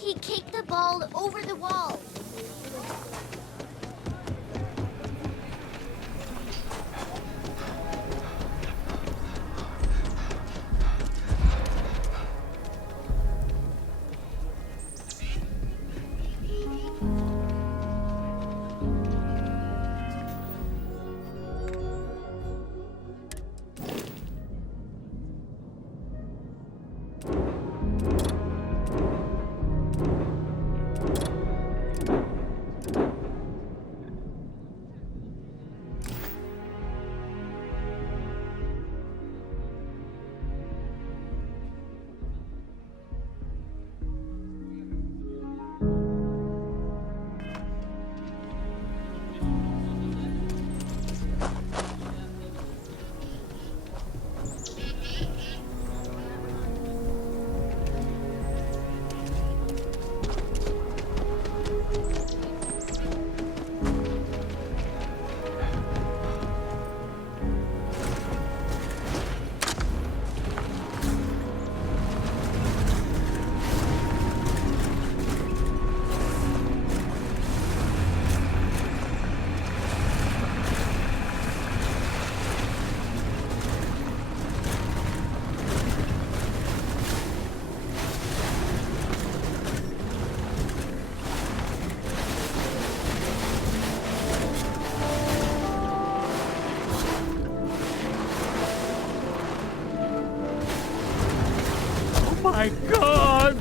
He kicked the ball over the wall. My God!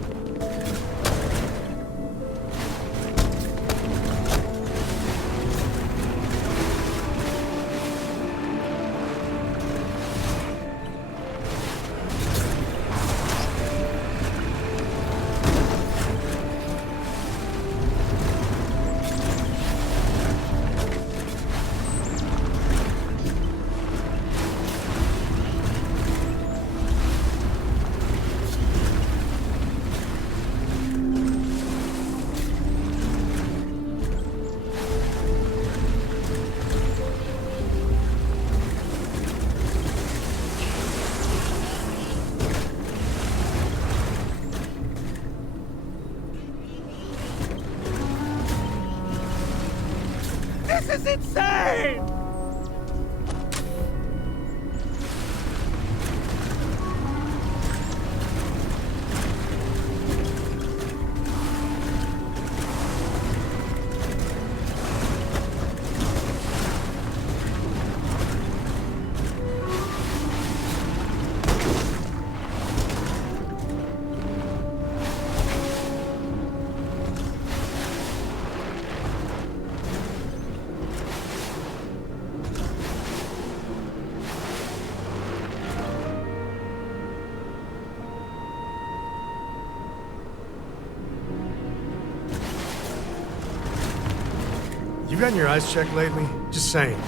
This is insane! You gotten your eyes checked lately? Just saying.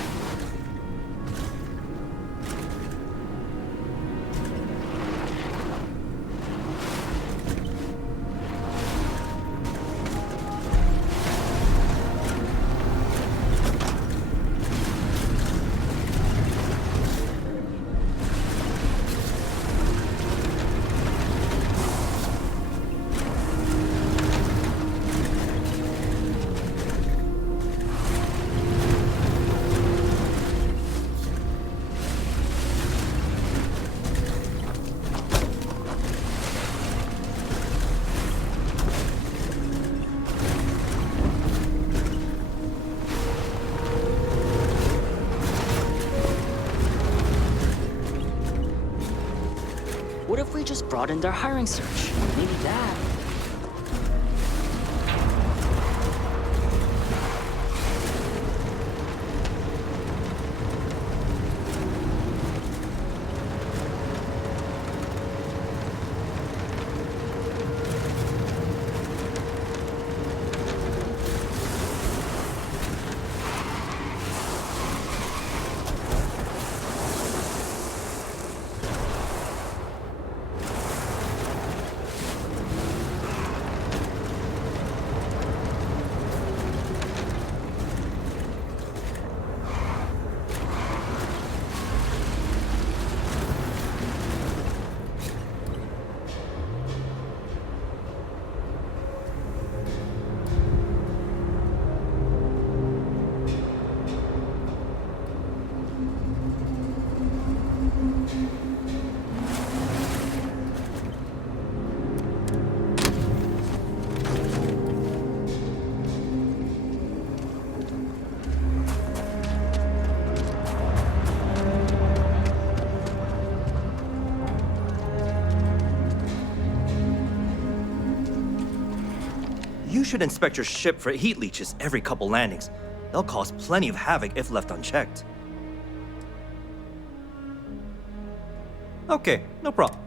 What if we just broadened our hiring search? Maybe that. should inspect your ship for heat leeches every couple landings. They'll cause plenty of havoc if left unchecked. Okay, no problem.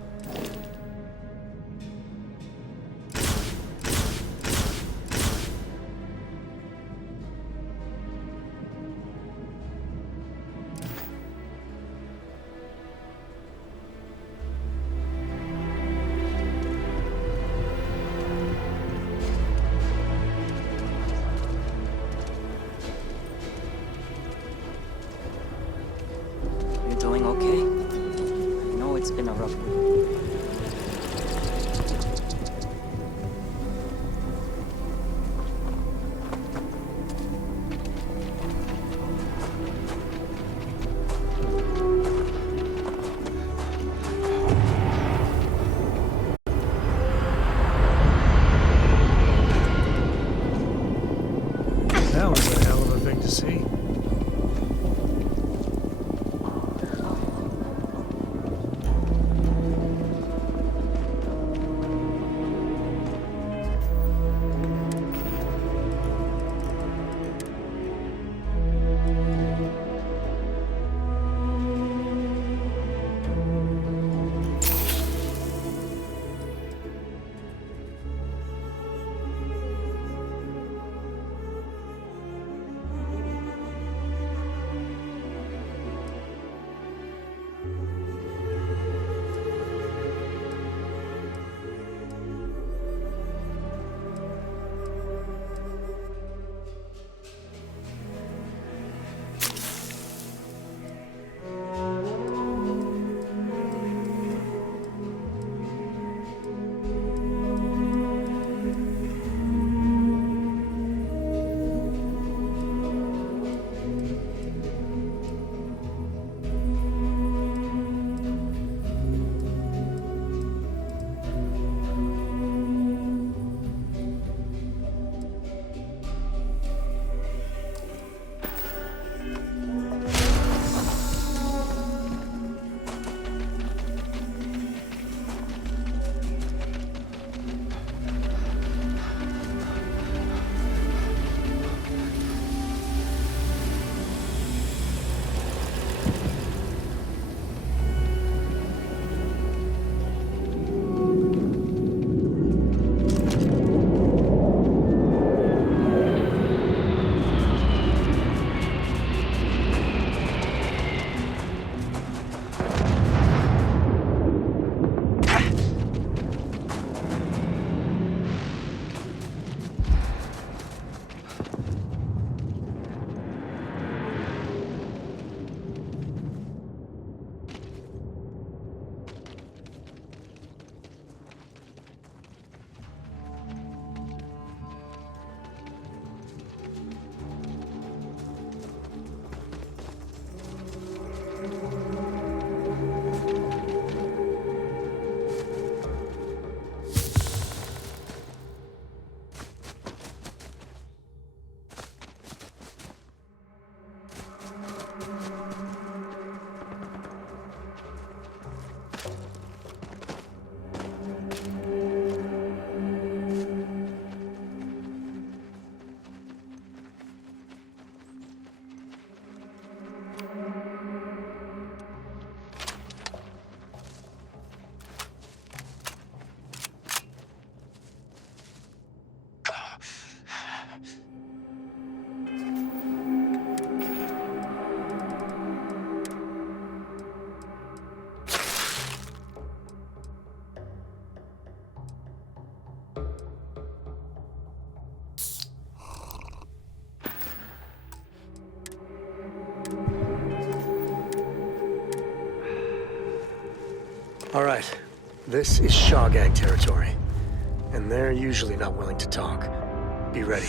You're doing okay? I know it's been a rough week. That was a hell of a thing to see. All right, this is Shawgag territory, and they're usually not willing to talk. Be ready.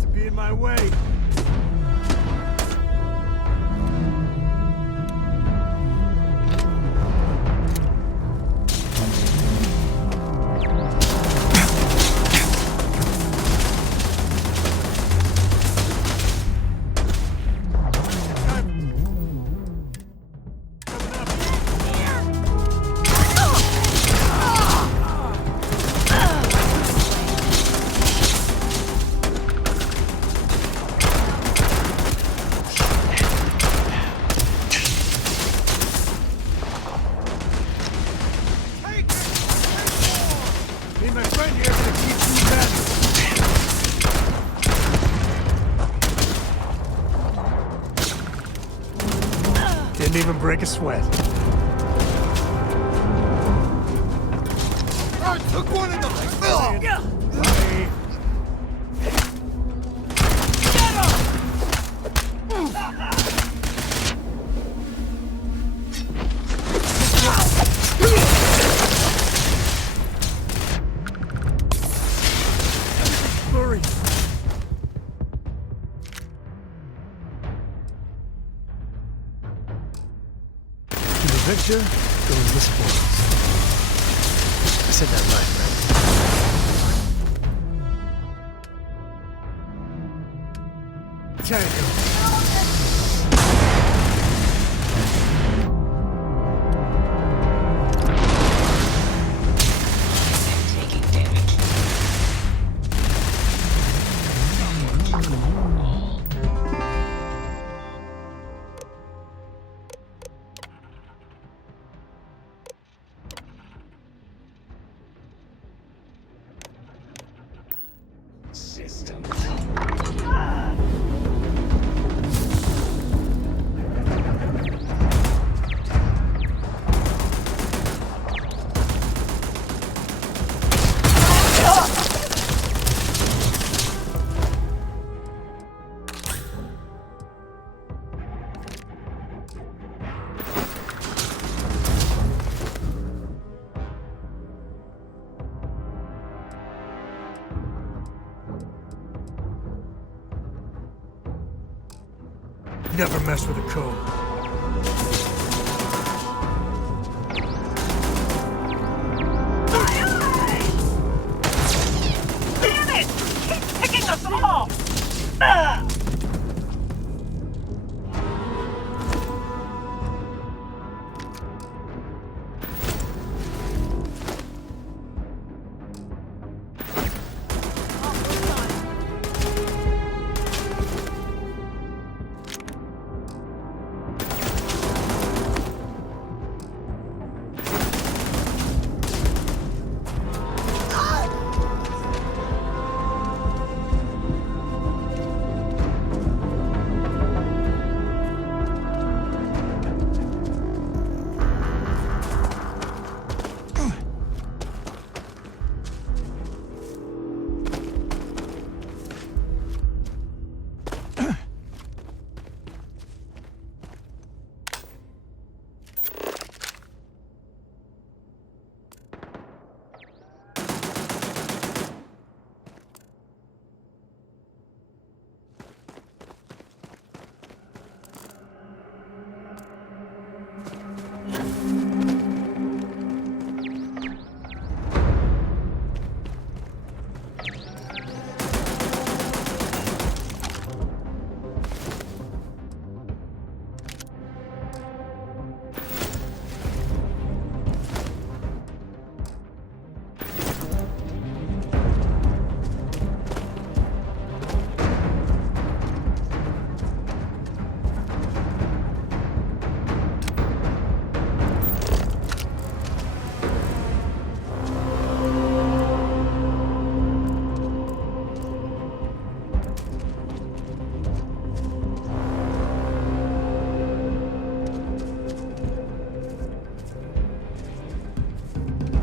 To be in my way. break a sweat. I took one in the Blurry. Either Victor or Invisible. I said that right, right? Tango. Never mess with a code. Damn it! Keep picking us off!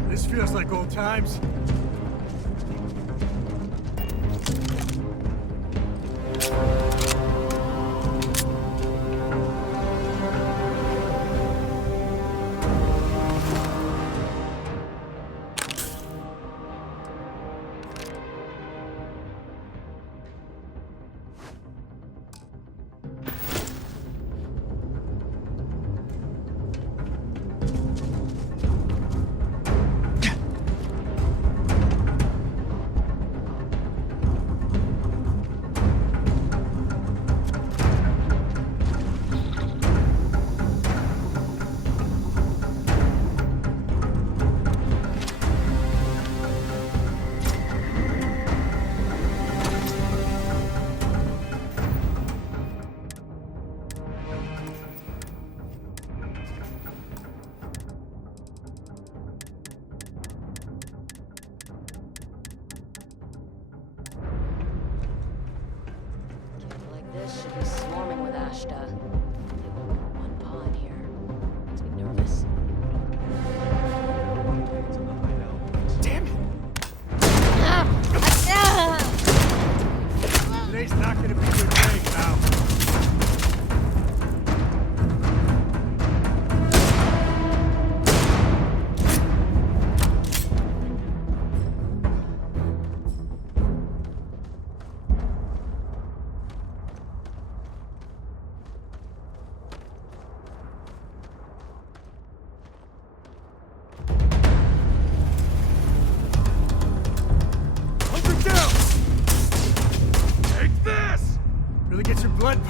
This feels like old times. This should be swarming with Ashta. They won't put one paw in here.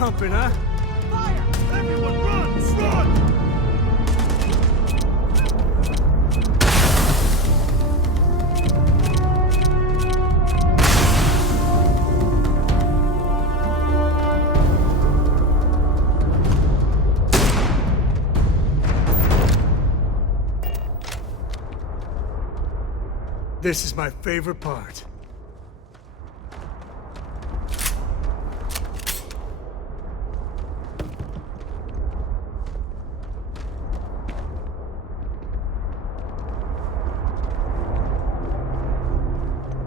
pumping, huh? Fire! Everyone run! Run! This is my favorite part.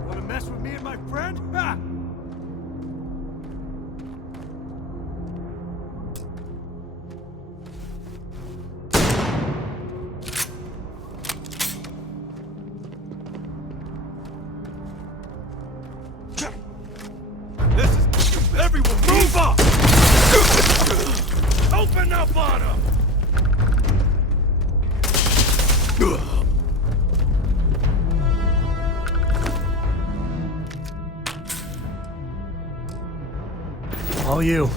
Wanna mess with me and my friend? Ha! Everyone move up! Open up on him! All you.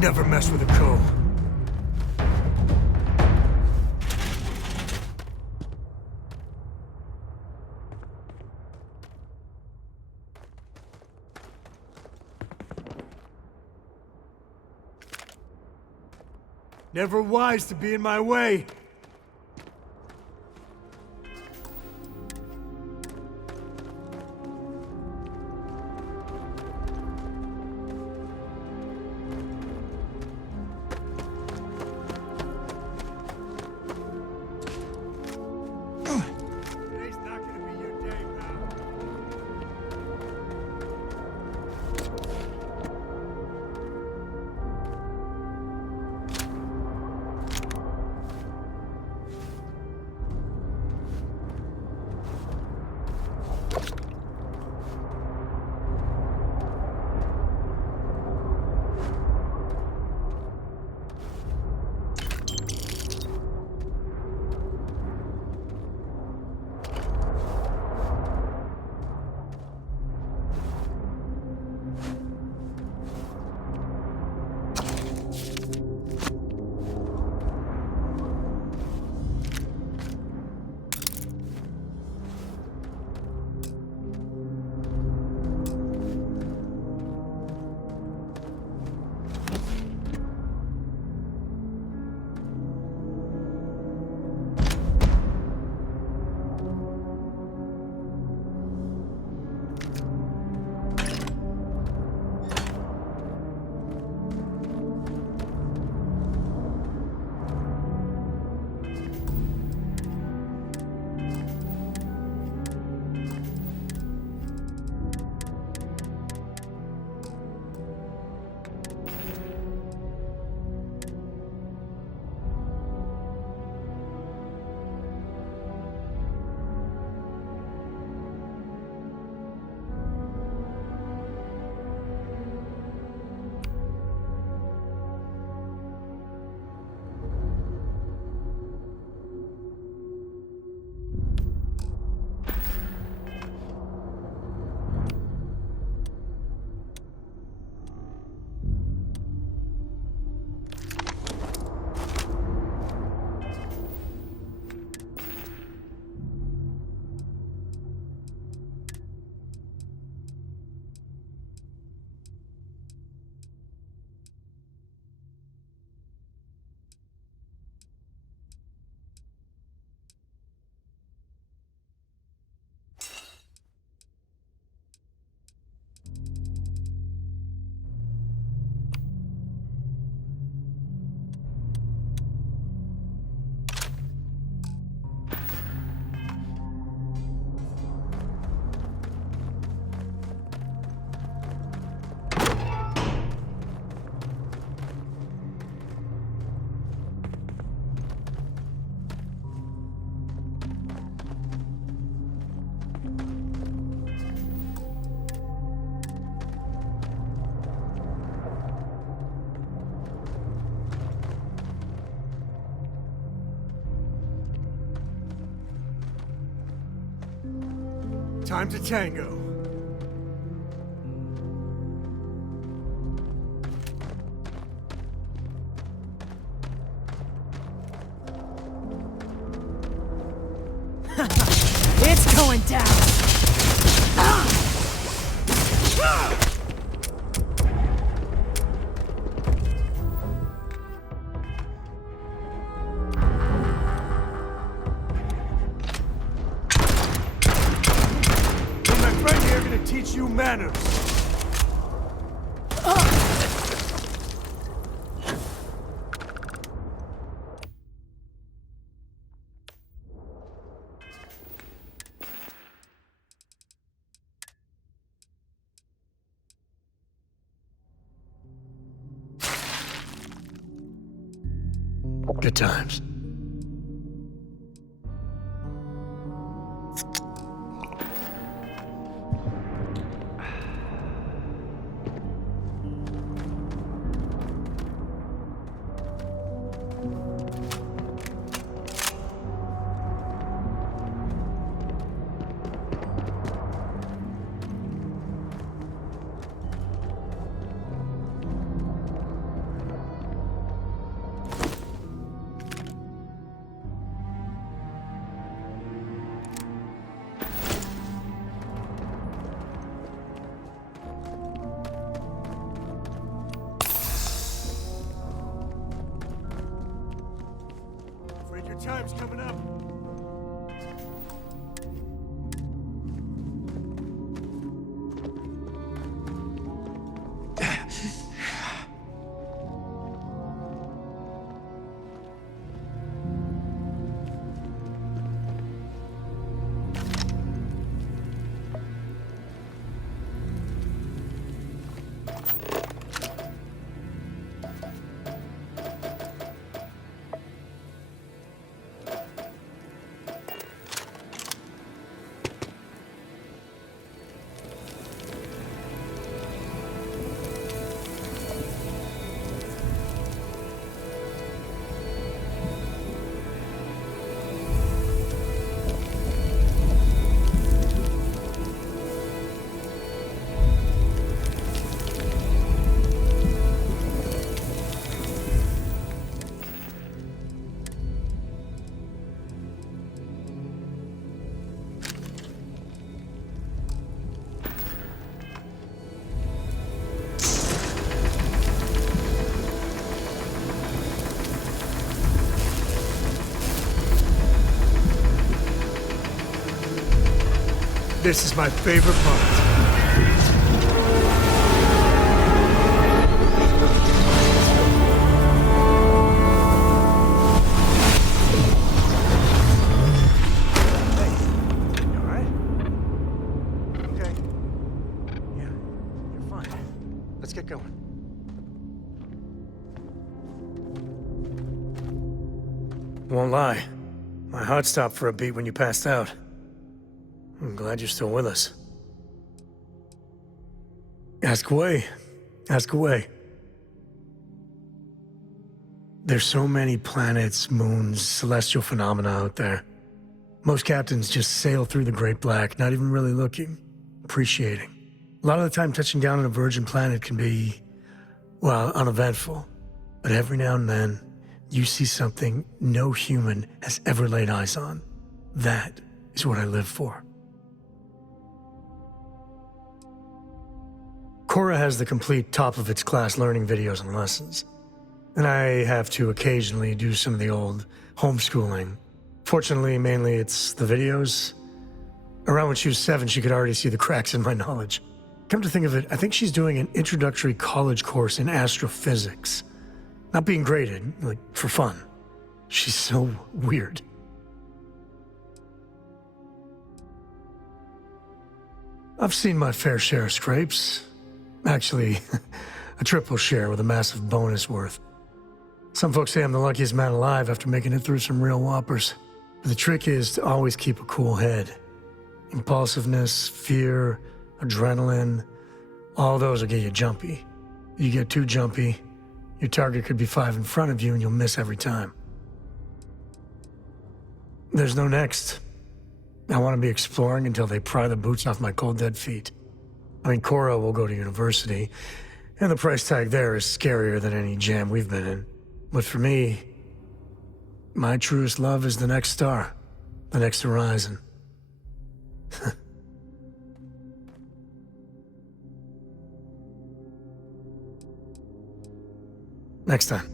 Never mess with a co. Never wise to be in my way. Today's not gonna be your day, pal. Time to tango. It's going down! Me and my friend here are gonna teach you manners. Good times. Afraid your time's coming up. This is my favorite part. Let's get going. Won't lie. My heart stopped for a beat when you passed out. I'm glad you're still with us. Ask away. Ask away. There's so many planets, moons, celestial phenomena out there. Most captains just sail through the Great Black, not even really looking, appreciating. A lot of the time touching down on a virgin planet can be, well, uneventful. But every now and then, you see something no human has ever laid eyes on. That is what I live for. Cora has the complete top-of-its-class learning videos and lessons. And I have to occasionally do some of the old homeschooling. Fortunately, mainly it's the videos. Around when she was 7, she could already see the cracks in my knowledge. Come to think of it, I think she's doing an introductory college course in astrophysics. Not being graded, like, for fun. She's so weird. I've seen my fair share of scrapes. Actually, a triple share with a massive bonus worth. Some folks say I'm the luckiest man alive after making it through some real whoppers. But the trick is to always keep a cool head. Impulsiveness, fear, adrenaline, all those will get you jumpy. You get too jumpy, your target could be 5 in front of you and you'll miss every time. There's no next. I want to be exploring until they pry the boots off my cold dead feet. I mean, Cora will go to university, and the price tag there is scarier than any jam we've been in. But for me, my truest love is the next star. The next horizon. Next time.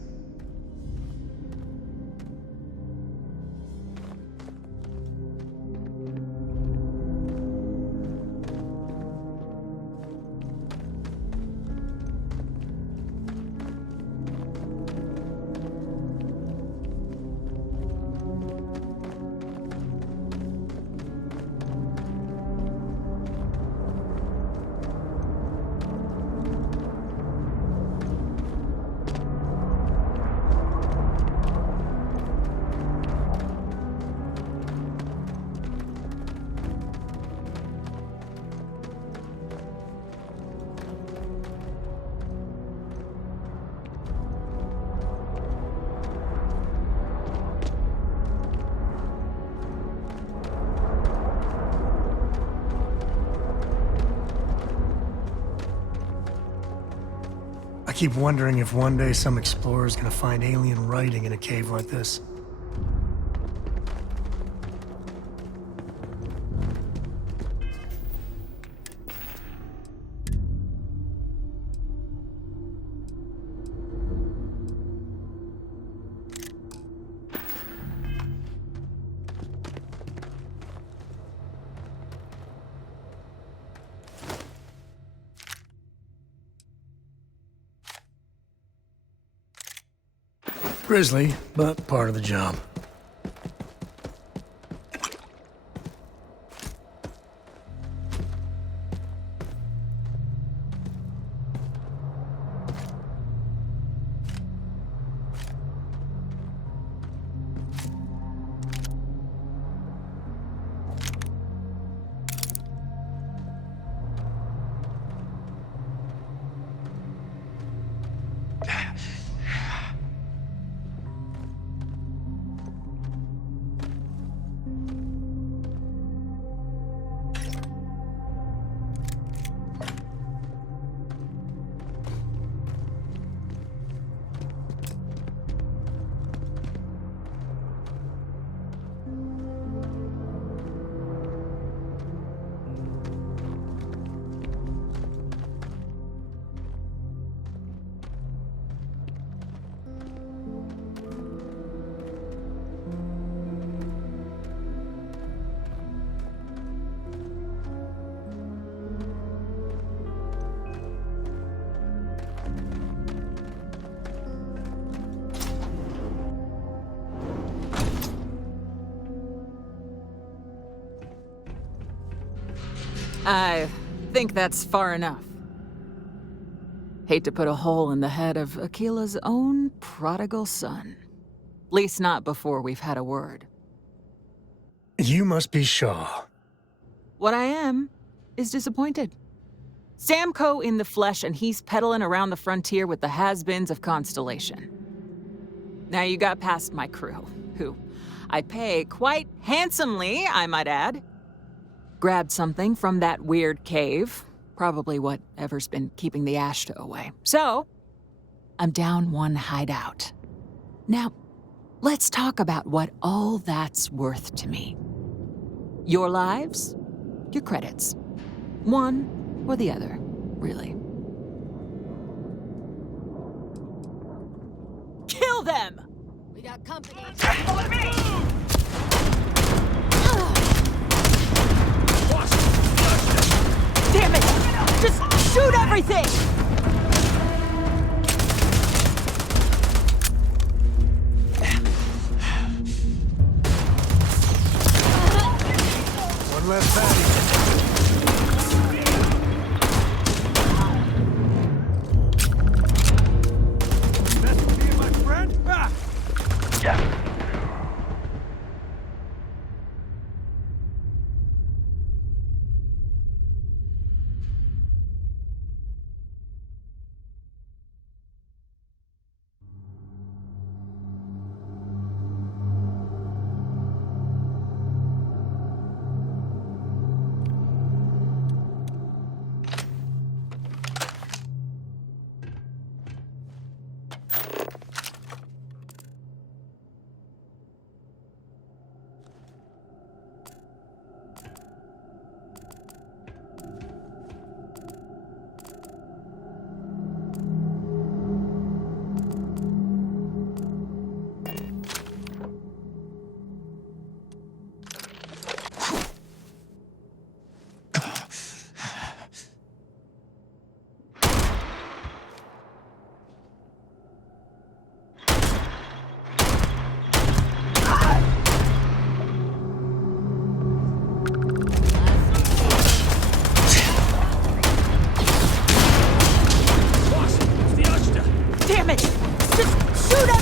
I keep wondering if one day some explorer's gonna find alien writing in a cave like this. Grisly, but part of the job. I think that's far enough. Hate to put a hole in the head of Aquila's own prodigal son. Least not before we've had a word. You must be Shaw. What I am is disappointed. Samco in the flesh, and he's peddling around the frontier with the has-beens of Constellation. Now you got past my crew, who I pay quite handsomely, I might add. Grabbed something from that weird cave, probably whatever's been keeping the Ashta away. So, I'm down one hideout. Now, let's talk about what all that's worth to me. Your lives, your credits. One or the other, really. Kill them! We got company. Follow me! Damn it! Just shoot everything! One less fatty. Mess with me and my friend? Ah! Yeah.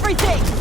everything!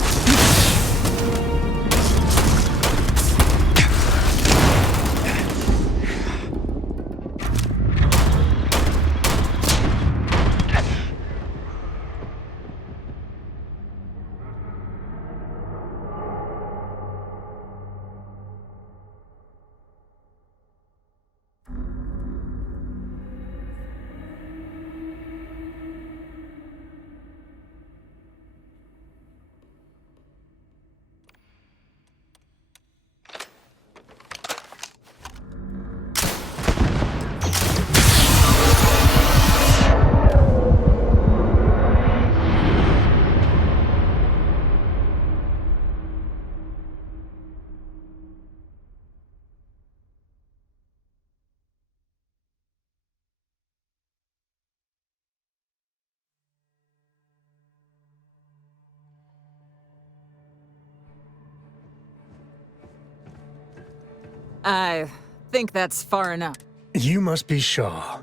I think that's far enough. You must be Shaw.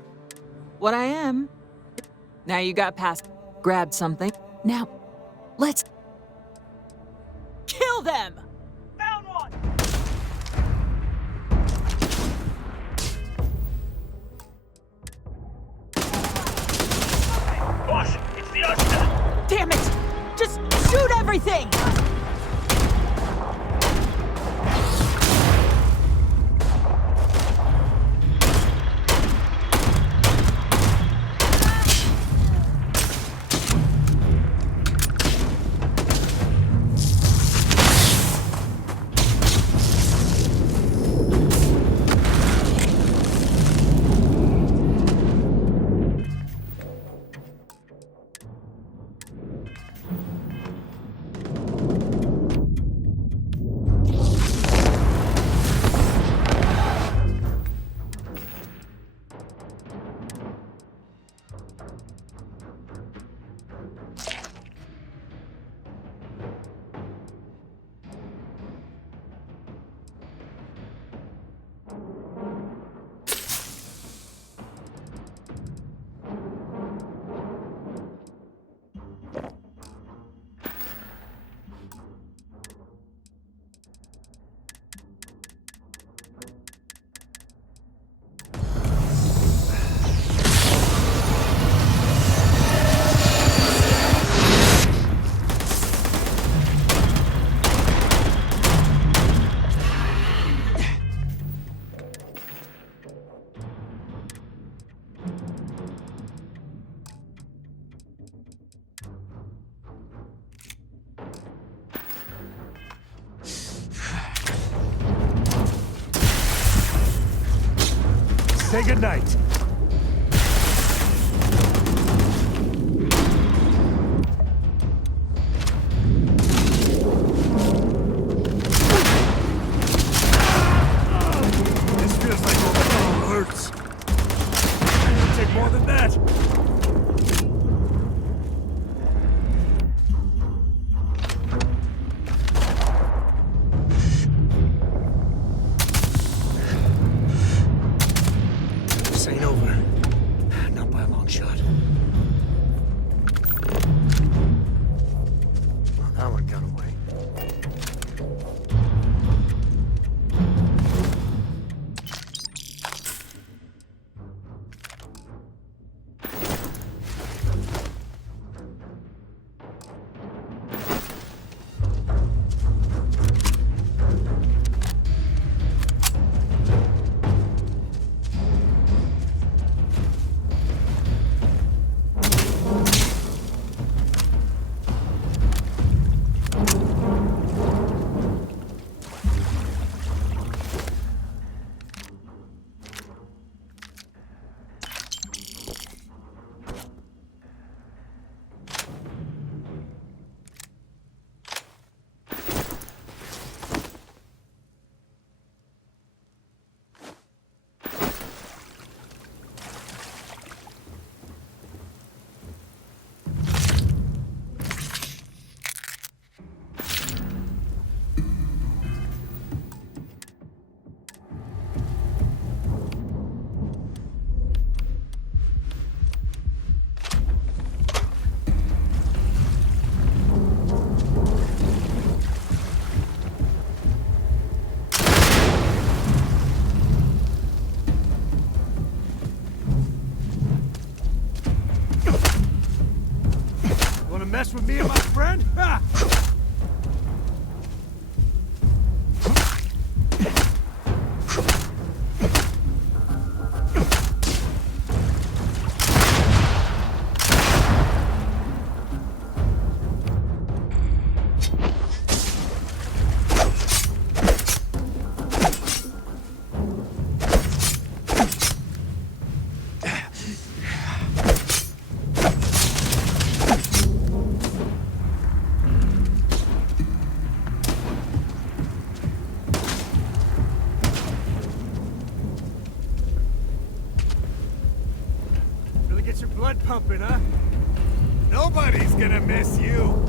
What I am. Now you got past. Grabbed something. Now, let's kill them! Found one! Boss, it's the Asta! Damn it! Just shoot everything! Say goodnight. This feels like it hurts. It'll take more than that. This ain't over. Not by a long shot. Well, that one got away. friend? Ah! Really get your blood pumping, huh? Nobody's gonna miss you.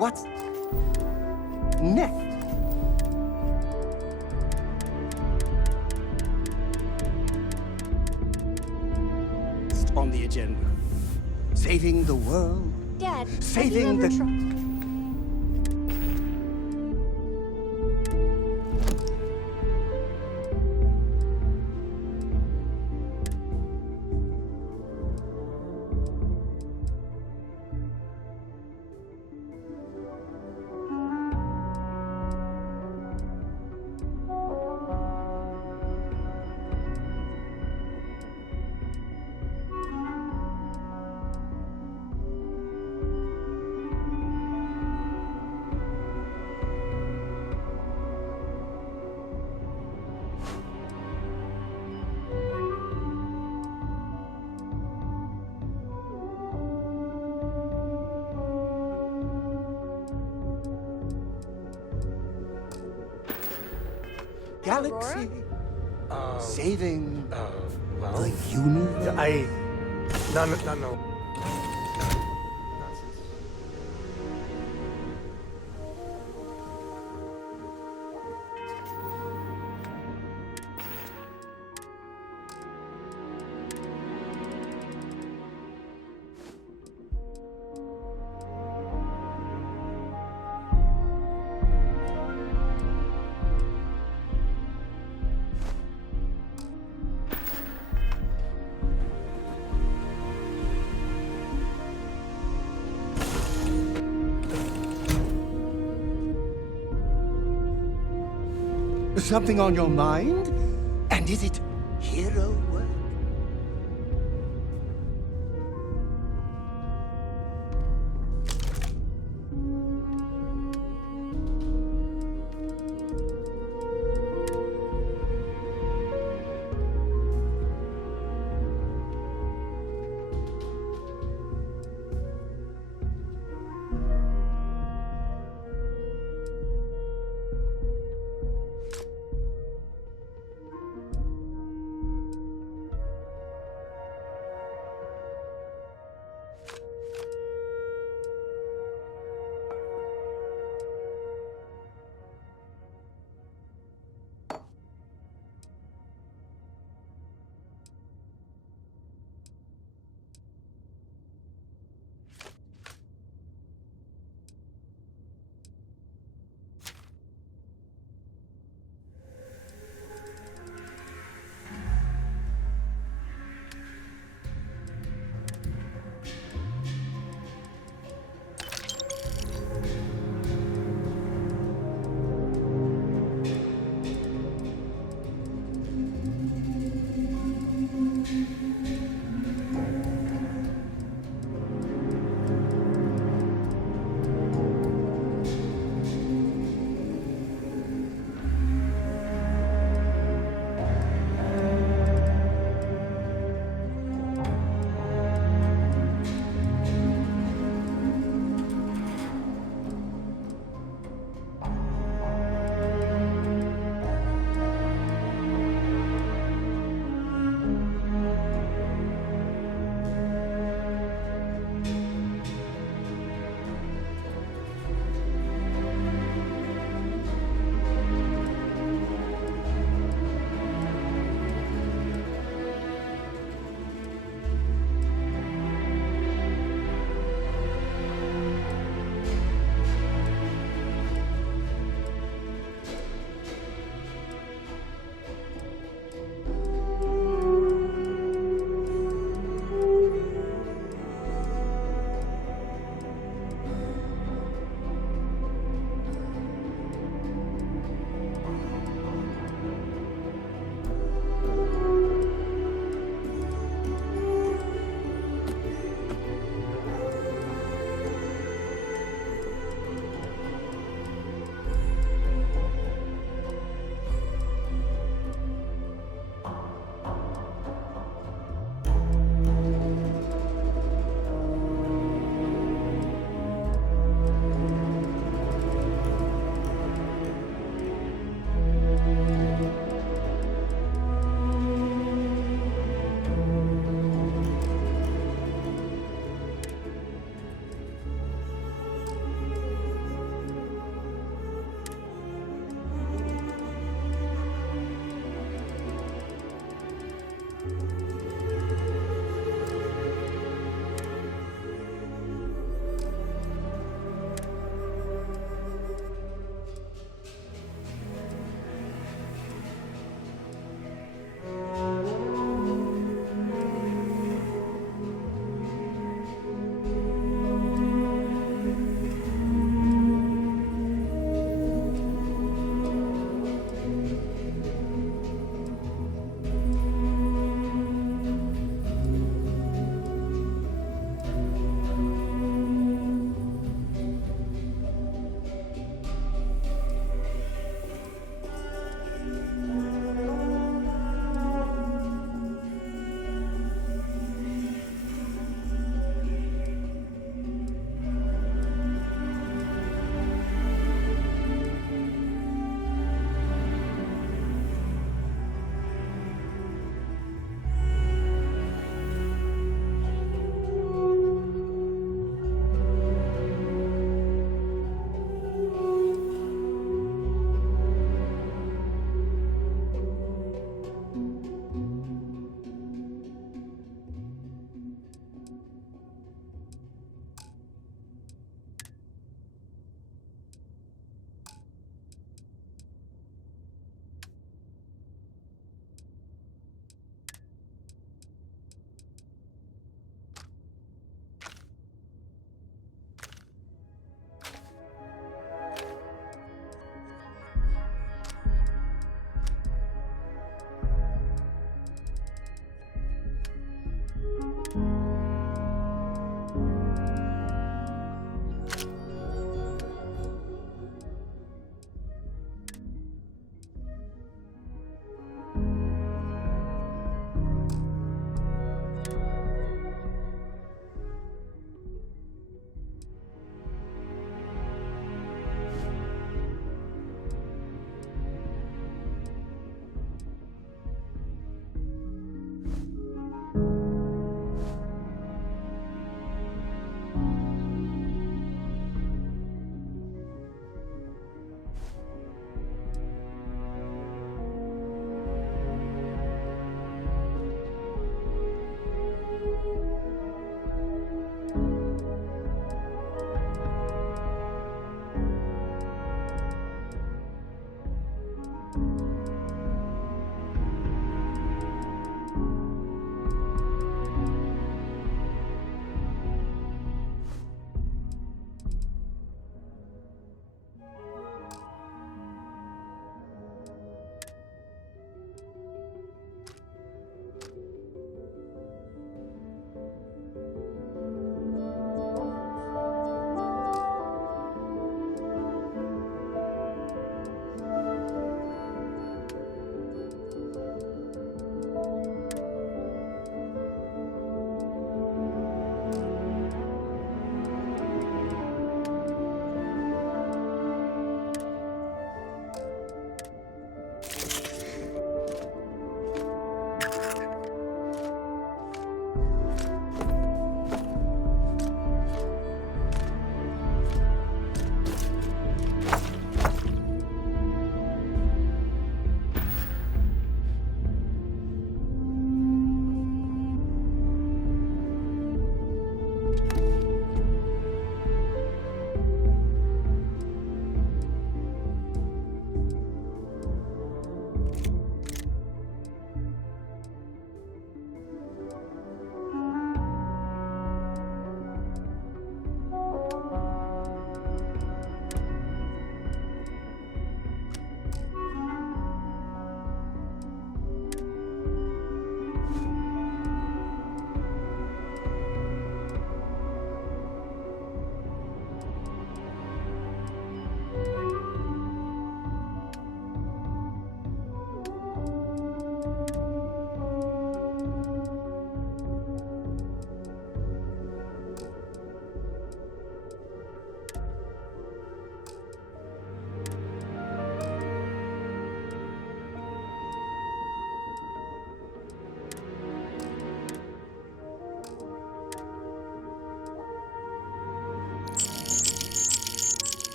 What's next? On the agenda. Saving the world. Dad, Saving the... Galaxy. Saving well, the universe. No. Something on your mind? And is it hero work?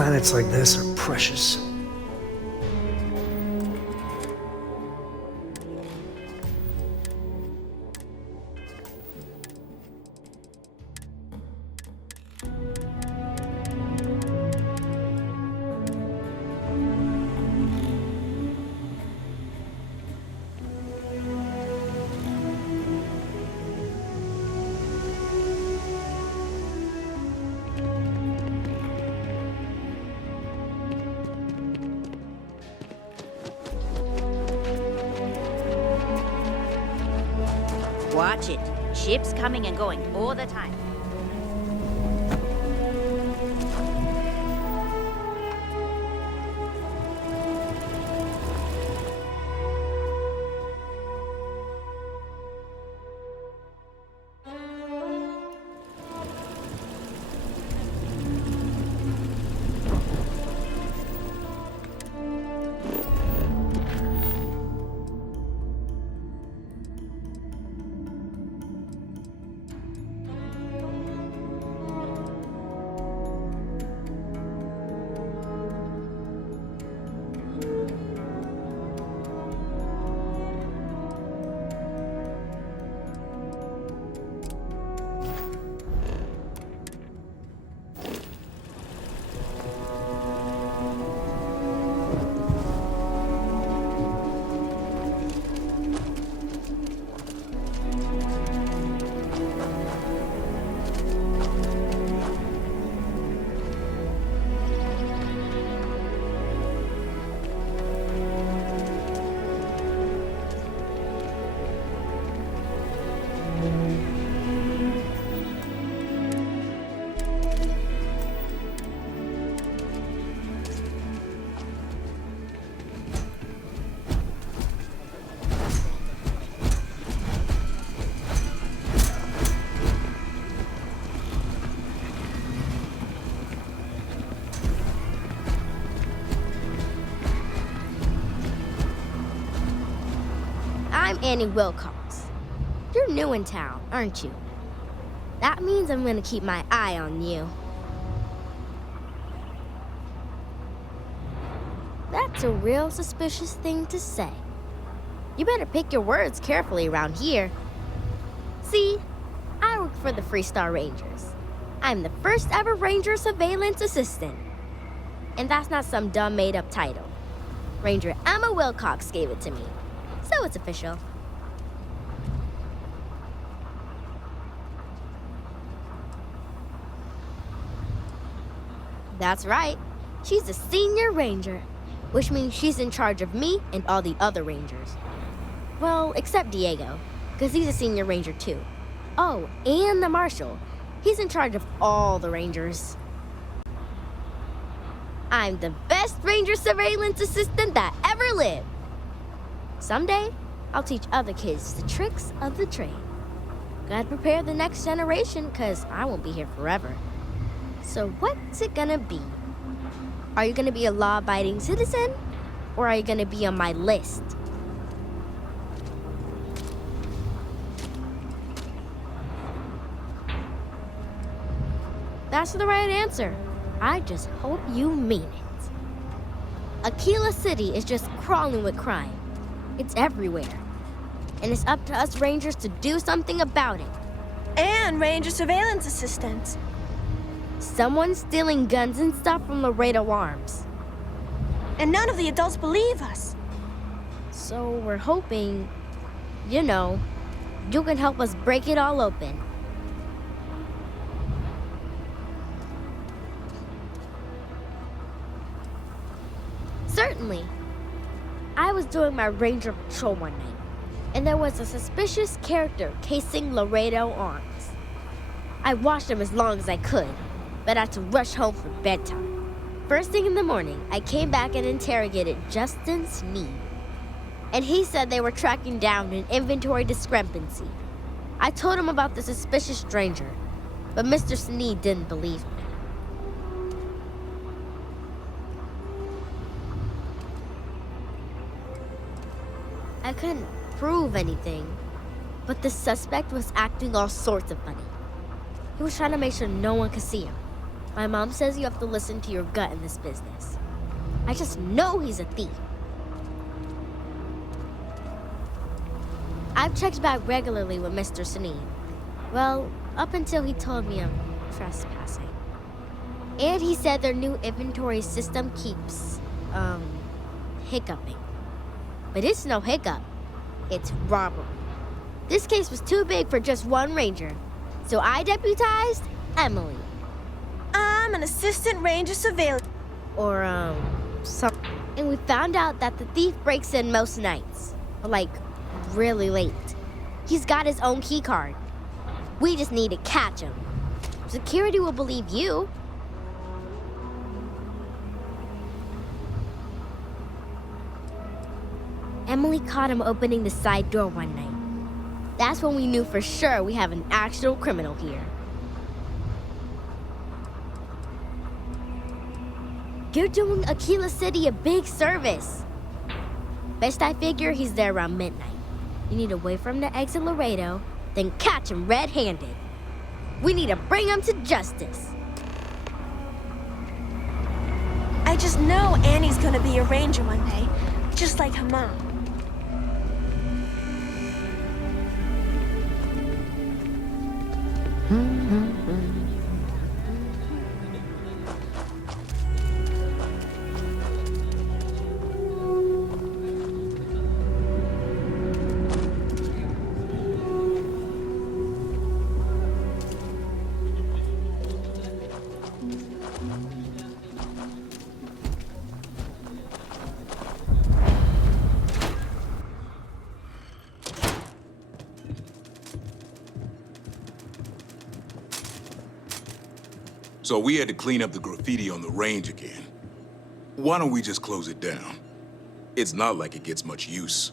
Planets like this are precious. Watch it. Ships coming and going all the time. I'm Annie Wilcox. You're new in town, aren't you? That means I'm gonna keep my eye on you. That's a real suspicious thing to say. You better pick your words carefully around here. See, I work for the Freestar Rangers. I'm the first ever Ranger Surveillance Assistant. And that's not some dumb made-up title. Ranger Emma Wilcox gave it to me. So it's official. That's right. She's a senior ranger, which means she's in charge of me and all the other rangers. Well, except Diego, because he's a senior ranger too. Oh, and the marshal. He's in charge of all the rangers. I'm the best ranger surveillance assistant that ever lived. Someday, I'll teach other kids the tricks of the trade. Gotta prepare the next generation, because I won't be here forever. So what's it gonna be? Are you gonna be a law-abiding citizen? Or are you gonna be on my list? That's the right answer. I just hope you mean it. Aquila City is just crawling with crime. It's everywhere. And it's up to us Rangers to do something about it. And Ranger Surveillance Assistants. Someone's stealing guns and stuff from Laredo Arms. And none of the adults believe us. So we're hoping, you know, you can help us break it all open. Certainly. I was doing my ranger patrol one night, and there was a suspicious character casing Laredo Arms. I watched him as long as I could, but I had to rush home for bedtime. First thing in the morning, I came back and interrogated Justin Sneed. And he said they were tracking down an inventory discrepancy. I told him about the suspicious stranger, but Mr. Sneed didn't believe me. I couldn't prove anything, but the suspect was acting all sorts of funny. He was trying to make sure no one could see him. My mom says you have to listen to your gut in this business. I just know he's a thief. I've checked back regularly with Mr. Sanin. Well, up until he told me I'm trespassing. And he said their new inventory system keeps, hiccuping. But it's no hiccup. It's robbery. This case was too big for just one ranger. So I deputized Emily. I'm an assistant ranger surveillance. Or, some. And we found out that the thief breaks in most nights. Like, really late. He's got his own key card. We just need to catch him. Security will believe you. Emily caught him opening the side door one night. That's when we knew for sure we have an actual criminal here. You're doing Aquila City a big service. Best I figure he's there around midnight. You need to wait for him to exit Laredo, then catch him red-handed. We need to bring him to justice. I just know Annie's gonna be a ranger one day, just like her mom. So we had to clean up the graffiti on the range again. Why don't we just close it down? It's not like it gets much use.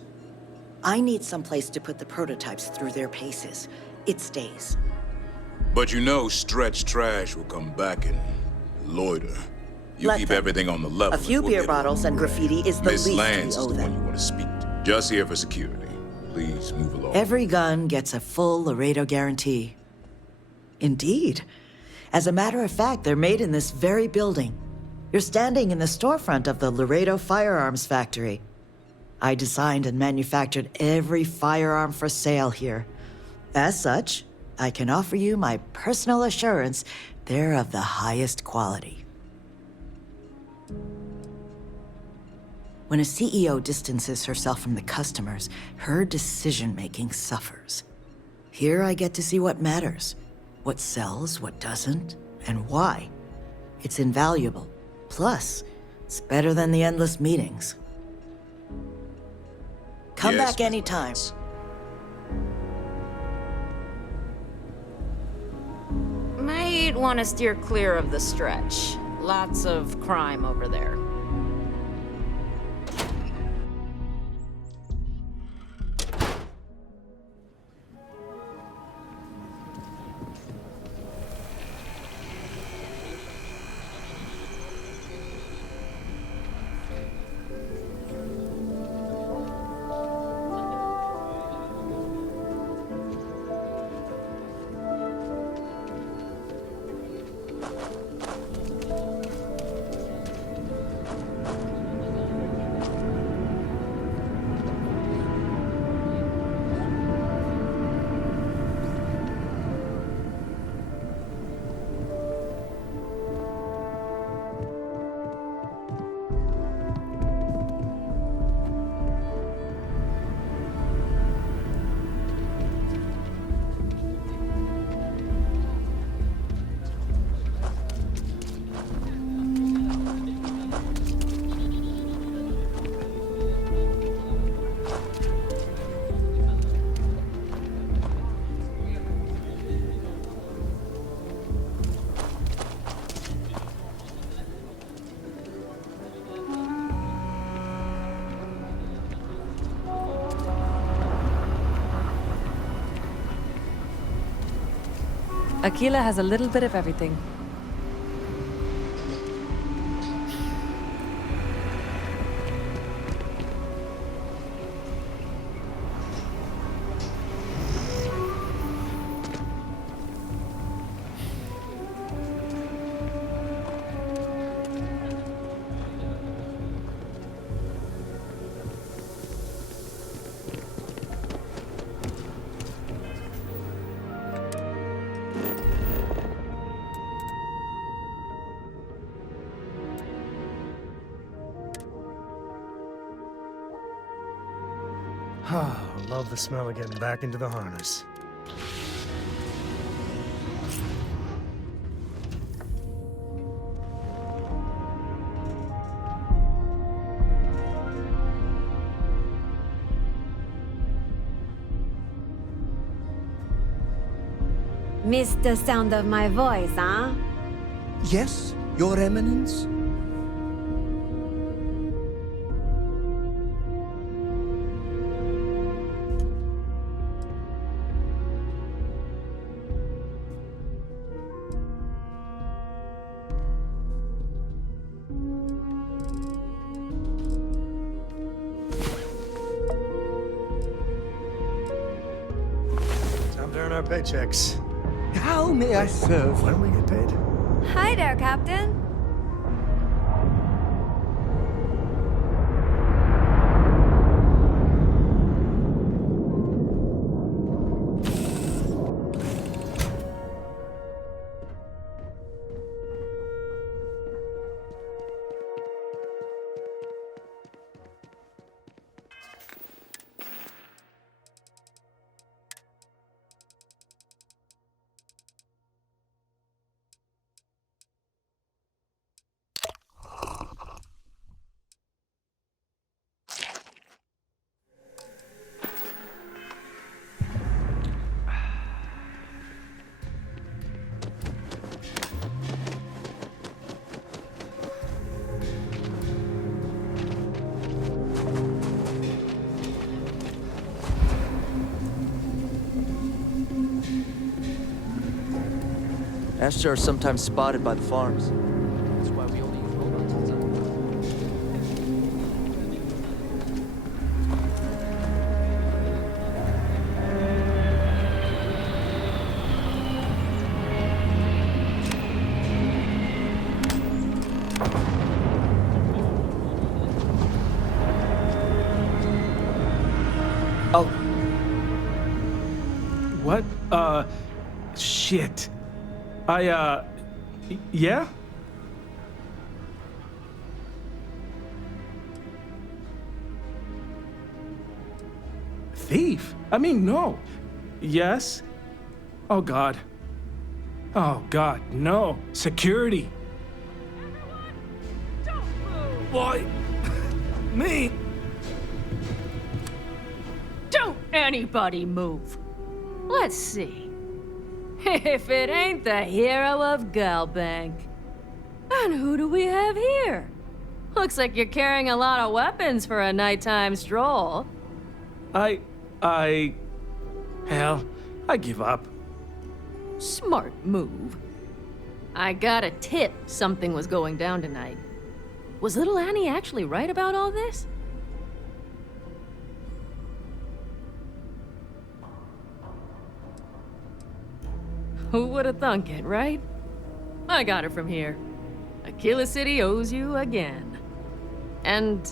I need someplace to put the prototypes through their paces. It stays. But you know Stretch Trash will come back and loiter. You Let keep them. everything on the level. A few and we'll beer get bottles and graffiti is the Miss least Lance we owe is the one them. you want to speak to. Just here for security. Please move along. Every gun gets a full Laredo guarantee. Indeed. As a matter of fact, they're made in this very building. You're standing in the storefront of the Laredo Firearms Factory. I designed and manufactured every firearm for sale here. As such, I can offer you my personal assurance they're of the highest quality. When a CEO distances herself from the customers, her decision-making suffers. Here I get to see what matters. What sells, what doesn't, and why. It's invaluable. Plus, it's better than the endless meetings. Come Yes, back anytime. Might want to steer clear of the stretch. Lots of crime over there. Aquila has a little bit of everything. Love the smell of getting back into the harness. Missed the sound of my voice, huh? Yes, Your Eminence? Time to earn our paychecks. How may I serve? When do we get paid? Hi there, Captain. Astra are sometimes spotted by the farms. That's why we only use robots inside. Oh. What? Shit. Yeah? Thief? I mean, no. Yes? Oh, God. Oh, God, no. Security. Why? Me? Don't anybody move. Let's see. If it ain't the hero of Galbank. And who do we have here? Looks like you're carrying a lot of weapons for a nighttime stroll. Hell, I give up. Smart move. I got a tip something was going down tonight. Was little Annie actually right about all this? Who would have thunk it, right? I got it from here. Aquila City owes you again. And,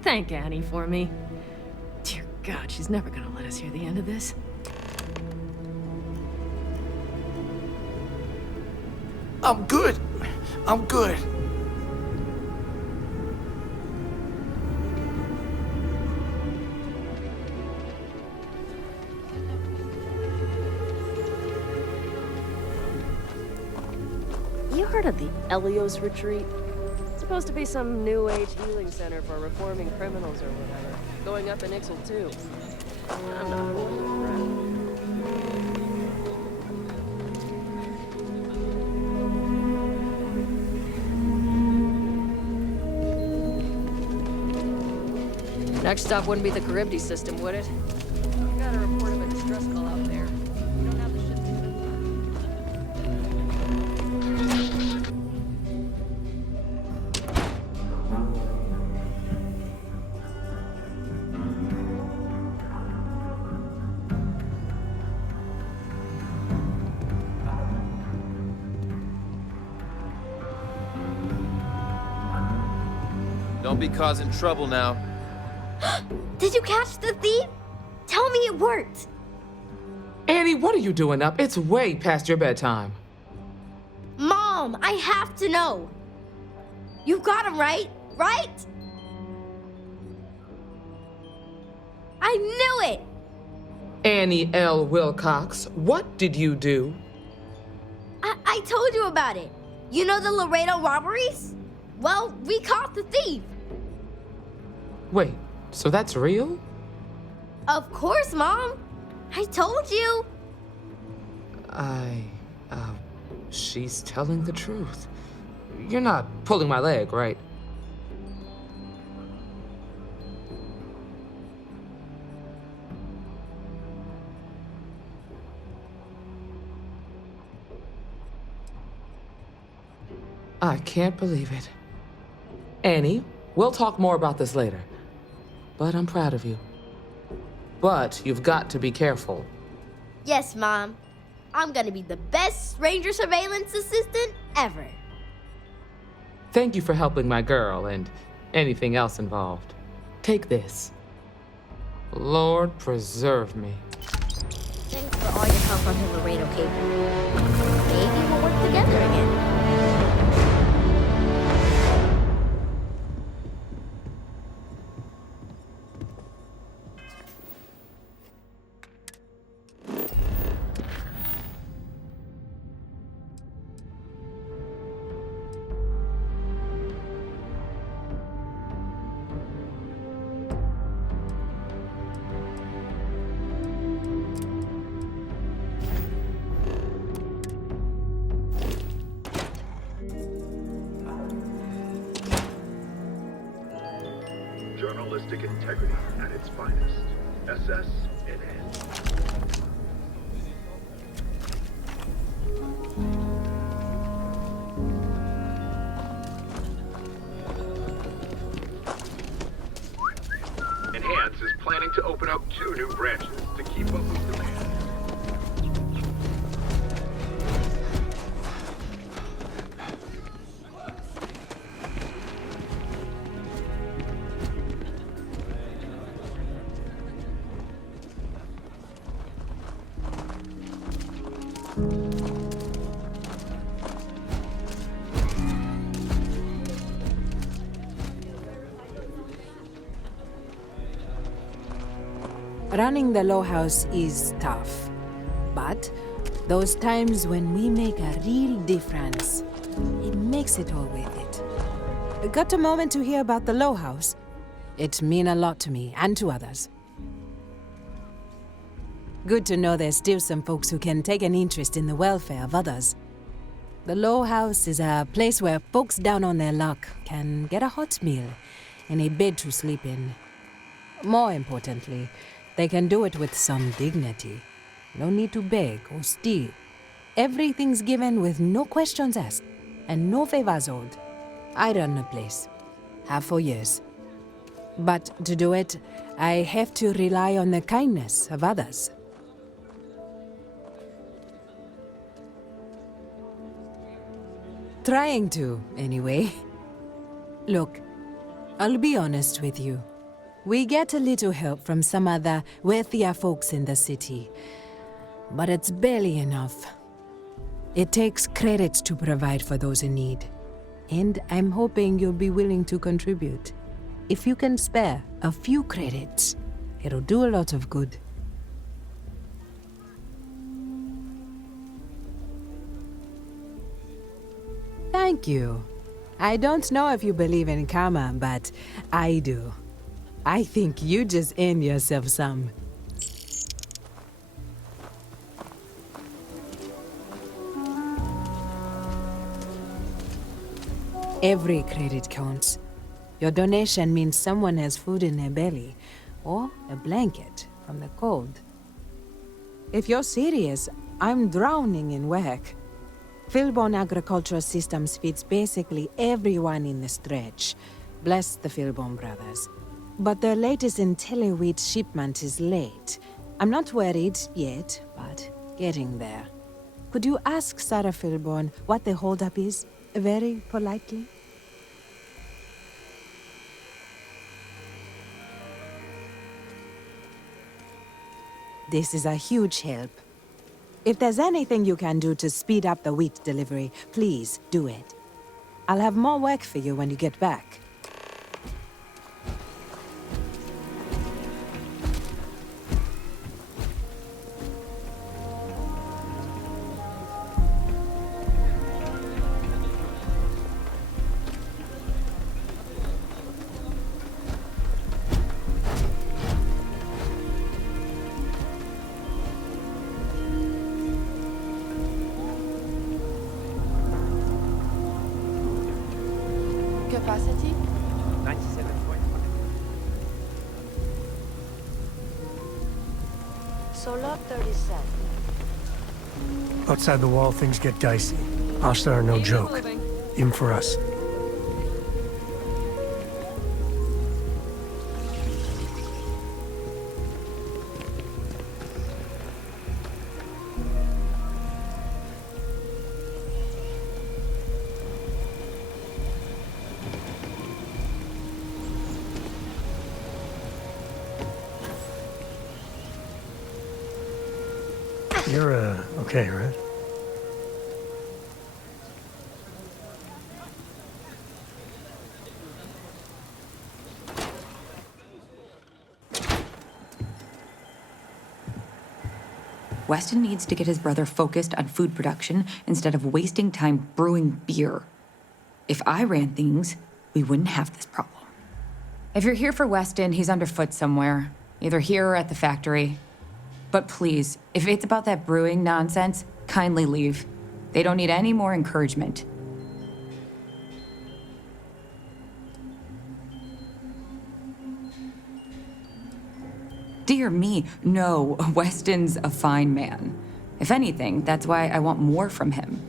thank Annie for me. Dear God, she's never gonna let us hear the end of this. I'm good. I'm good. You heard of the Elios Retreat? It's supposed to be some new age healing center for reforming criminals or whatever. Going up in Ixel too. I'm not really impressed. Next stop wouldn't be the Charybdis system, would it? I've got a report of a distress call out there. We don't have the ship. Don't be causing trouble now. Did you catch the thief? Tell me it worked. Annie, what are you doing up? It's way past your bedtime. Mom, I have to know. You got him right? Right? I knew it! Annie L. Wilcox, what did you do? I told you about it. You know the Laredo robberies? Well, we caught the thief. Wait, so that's real? Of course, Mom. I told you. She's telling the truth. You're not pulling my leg, right? I can't believe it. Annie, we'll talk more about this later. But I'm proud of you. But you've got to be careful. Yes, Mom. I'm gonna be the best Ranger surveillance assistant ever. Thank you for helping my girl and anything else involved. Take this. Lord preserve me. Thanks for all your help on the Laredo cable. Maybe we'll work together again. Journalistic integrity at its finest. SSNN. Enhance is planning to open up 2 new branches to keep up with demand. Running the Low House is tough, but those times when we make a real difference, it makes it all worth it. Got a moment to hear about the Low House? It means a lot to me and to others. Good to know there's still some folks who can take an interest in the welfare of others. The Low House is a place where folks down on their luck can get a hot meal and a bed to sleep in. More importantly, they can do it with some dignity. No need to beg or steal. Everything's given with no questions asked and no favors owed. I run the place. Have for years. But to do it, I have to rely on the kindness of others. Trying to, anyway. Look, I'll be honest with you. We get a little help from some other wealthier folks in the city, but it's barely enough. It takes credits to provide for those in need, and I'm hoping you'll be willing to contribute. If you can spare a few credits, it'll do a lot of good. Thank you. I don't know if you believe in karma, but I do. I think you just earned yourself some. Every credit counts. Your donation means someone has food in their belly, or a blanket from the cold. If you're serious, I'm drowning in work. Philbone Agricultural Systems feeds basically everyone in the stretch. Bless the Philbone brothers. But their latest IntelliWheat shipment is late. I'm not worried yet, but getting there. Could you ask Sarah Philbone what the holdup is, very politely? This is a huge help. If there's anything you can do to speed up the wheat delivery, please do it. I'll have more work for you when you get back. capacity? 97.5. Solar 37. Outside the wall, things get dicey. Ashta are no joke, even for us. You're, okay, right? Weston needs to get his brother focused on food production instead of wasting time brewing beer. If I ran things, we wouldn't have this problem. If you're here for Weston, he's underfoot somewhere, either here or at the factory. But please, if it's about that brewing nonsense, kindly leave. They don't need any more encouragement. Dear me, no, Weston's a fine man. If anything, that's why I want more from him.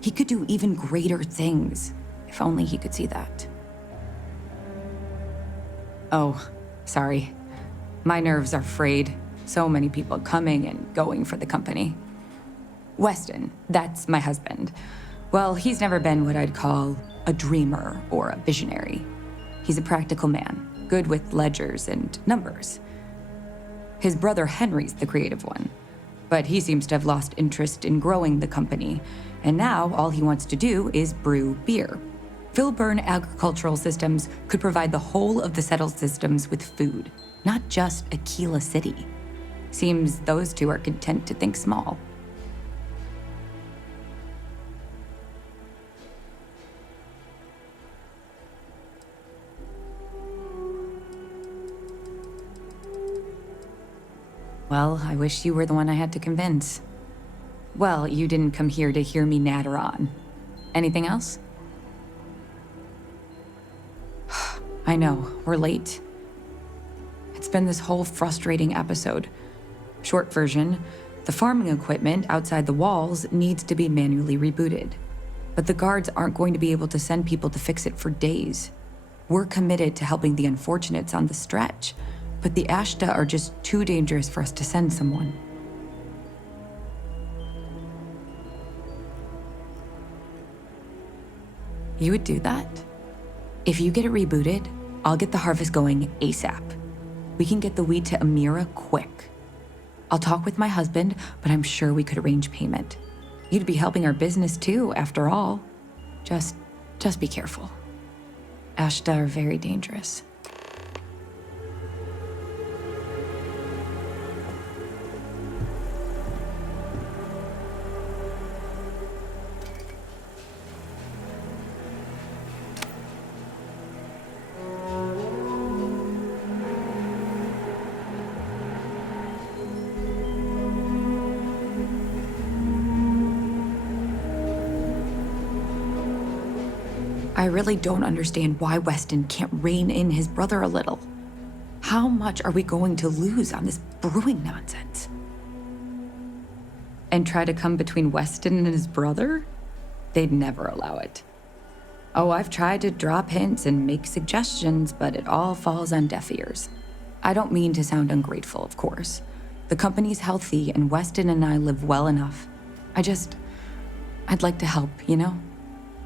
He could do even greater things, if only he could see that. Oh, sorry. My nerves are frayed. So many people coming and going for the company. Weston, that's my husband. Well, he's never been what I'd call a dreamer or a visionary. He's a practical man, good with ledgers and numbers. His brother Henry's the creative one, but he seems to have lost interest in growing the company, and now all he wants to do is brew beer. Filburn Agricultural Systems could provide the whole of the settled systems with food, not just Aquila City. Seems those two are content to think small. Well, I wish you were the one I had to convince. Well, you didn't come here to hear me natter on. Anything else? I know, we're late. It's been this whole frustrating episode. Short version, the farming equipment outside the walls needs to be manually rebooted. But the guards aren't going to be able to send people to fix it for days. We're committed to helping the unfortunates on the stretch, but the Ashta are just too dangerous for us to send someone. You would do that? If you get it rebooted, I'll get the harvest going ASAP. We can get the wheat to Amira quick. I'll talk with my husband, but I'm sure we could arrange payment. You'd be helping our business too, after all. Just be careful. Ashta are very dangerous. I really don't understand why Weston can't rein in his brother a little. How much are we going to lose on this brewing nonsense? And try to come between Weston and his brother? They'd never allow it. Oh, I've tried to drop hints and make suggestions, but it all falls on deaf ears. I don't mean to sound ungrateful, of course. The company's healthy and Weston and I live well enough. I'd like to help, you know?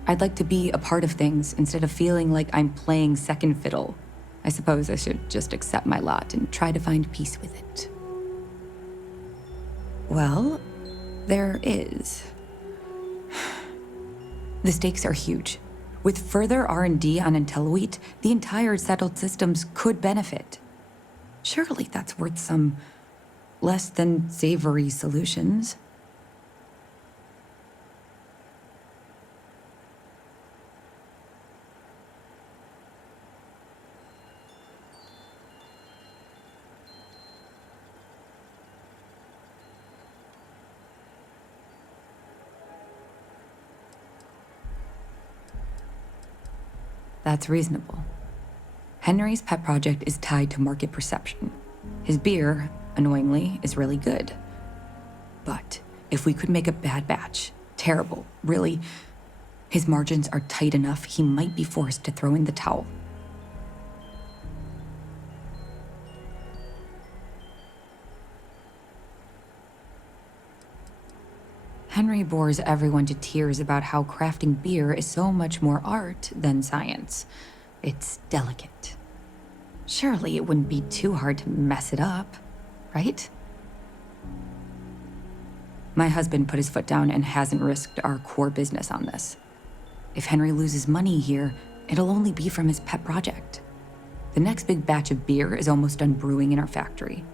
I'd like to be a part of things instead of feeling like I'm playing second fiddle. I suppose I should just accept my lot and try to find peace with it. Well, there is. The stakes are huge. With further R&D on IntelliWheat, the entire settled systems could benefit. Surely that's worth some less than savory solutions. That's reasonable. Henry's pet project is tied to market perception. His beer, annoyingly, is really good. But if we could make a bad batch, terrible, really, his margins are tight enough he might be forced to throw in the towel. Henry bores everyone to tears about how crafting beer is so much more art than science. It's delicate. Surely it wouldn't be too hard to mess it up, right? My husband put his foot down and hasn't risked our core business on this. If Henry loses money here, it'll only be from his pet project. The next big batch of beer is almost done brewing in our factory.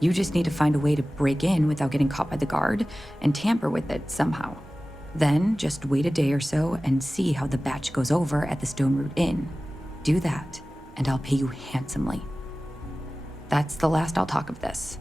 You just need to find a way to break in without getting caught by the guard and tamper with it somehow. Then just wait a day or so and see how the batch goes over at the Stone Root Inn. Do that, and I'll pay you handsomely. That's the last I'll talk of this.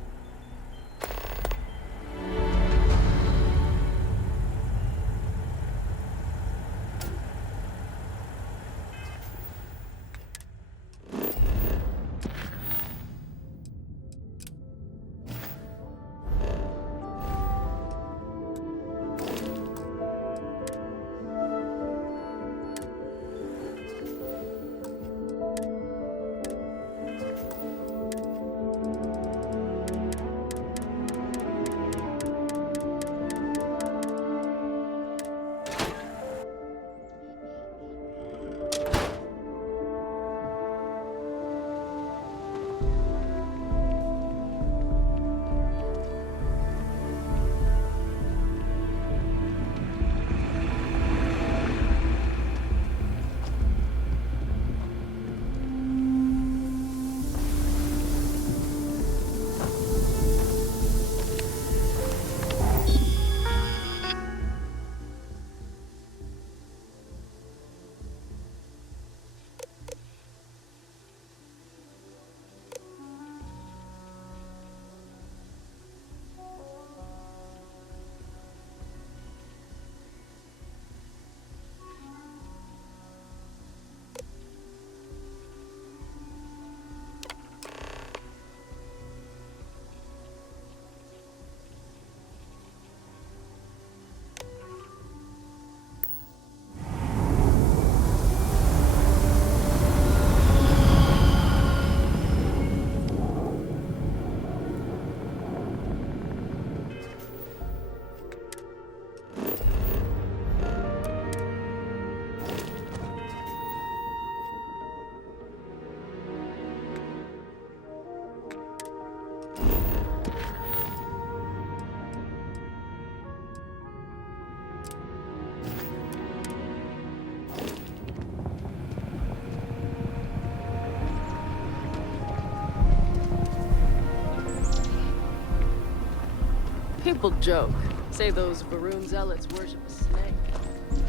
People joke, say those Varun zealots worship a snake.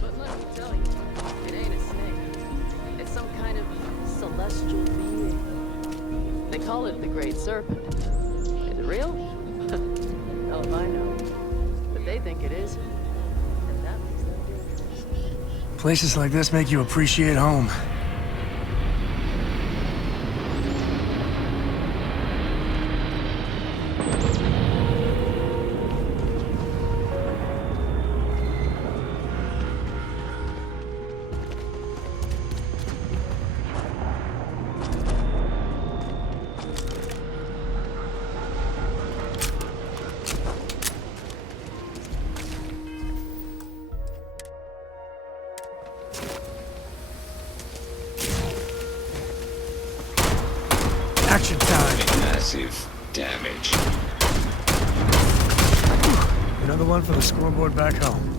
But let me tell you, it ain't a snake. It's some kind of celestial being. They call it the Great Serpent. Is it real? Hell if I know. But they think it is. And that makes them dangerous. Places like this make you appreciate home. Action time. Massive damage. Another one for the scoreboard back home.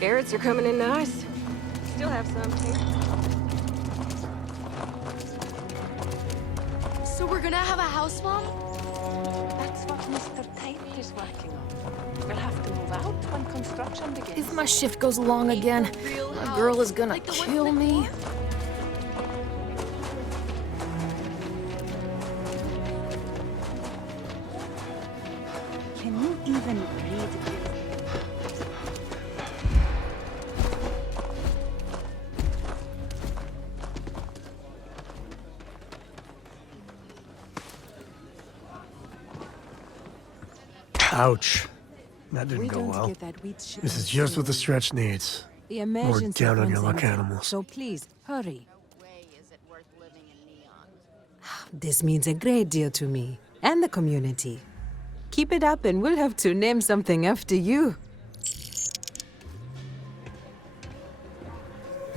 Carrots are coming in nice. Still have some here. So we're gonna have a house, Mom? That's what Mr. Taylor is working on. We'll have to move out when construction begins. If my shift goes long again, my girl is gonna kill me. Can you even read this? Ouch. That didn't go well. This is just what the stretch needs. The More emergency down on your funds luck in, animals. So please, hurry. This means a great deal to me and the community. Keep it up and we'll have to name something after you.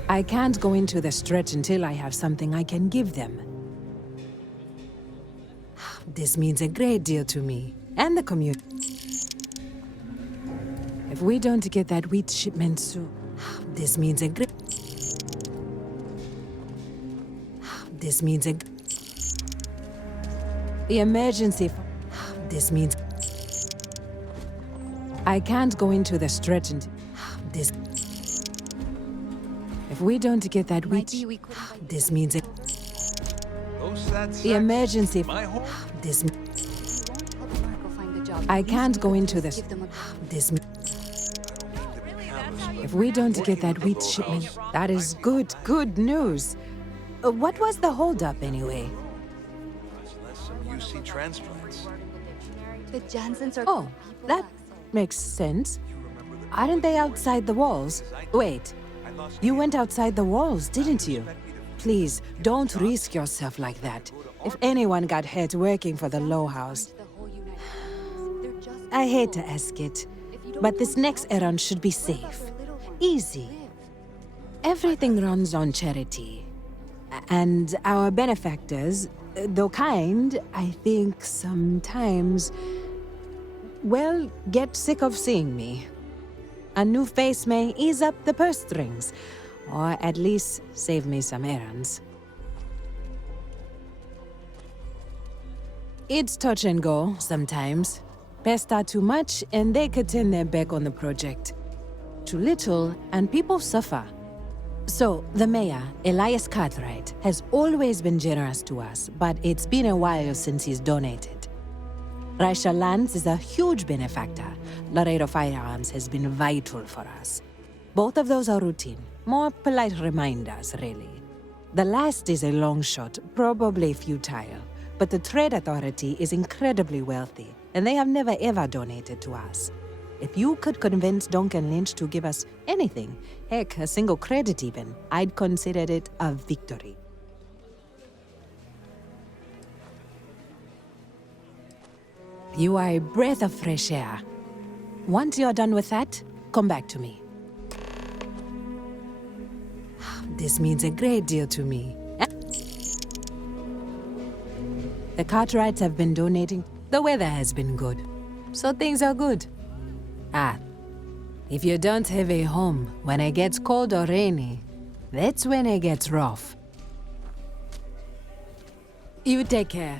I can't go into the stretch until I have something I can give them. This means a great deal to me and the community. If we don't get that wheat shipment soon, this means a great... This means a... The emergency... This means... I can't go into the stretch and... This... If we don't get that wheat... This means a... The emergency... This... I can't go into this... This... If we don't get that wheat shipment, that is good news. What was the holdup anyway? UC transplants. The Jansens are... Oh, that makes sense. Aren't they outside the walls? Wait, you went outside the walls, didn't you? Please, don't risk yourself like that. If anyone got hurt working for the Low House... I hate to ask it, but this next errand should be safe. Easy. Everything runs on charity. And our benefactors, though kind, I think sometimes, well, get sick of seeing me. A new face may ease up the purse strings, or at least save me some errands. It's touch and go sometimes. Pester too much, and they could turn their back on the project. Too little, and people suffer. So, the mayor, Elias Cartwright, has always been generous to us, but it's been a while since he's donated. Raisha Lands is a huge benefactor. Laredo Firearms has been vital for us. Both of those are routine, more polite reminders, really. The last is a long shot, probably futile, but the Trade Authority is incredibly wealthy, and they have never ever donated to us. If you could convince Duncan Lynch to give us anything, heck, a single credit even, I'd consider it a victory. You are a breath of fresh air. Once you're done with that, come back to me. This means a great deal to me. The Cartwrights have been donating. The weather has been good, so things are good. If you don't have a home when it gets cold or rainy, that's when it gets rough. You take care.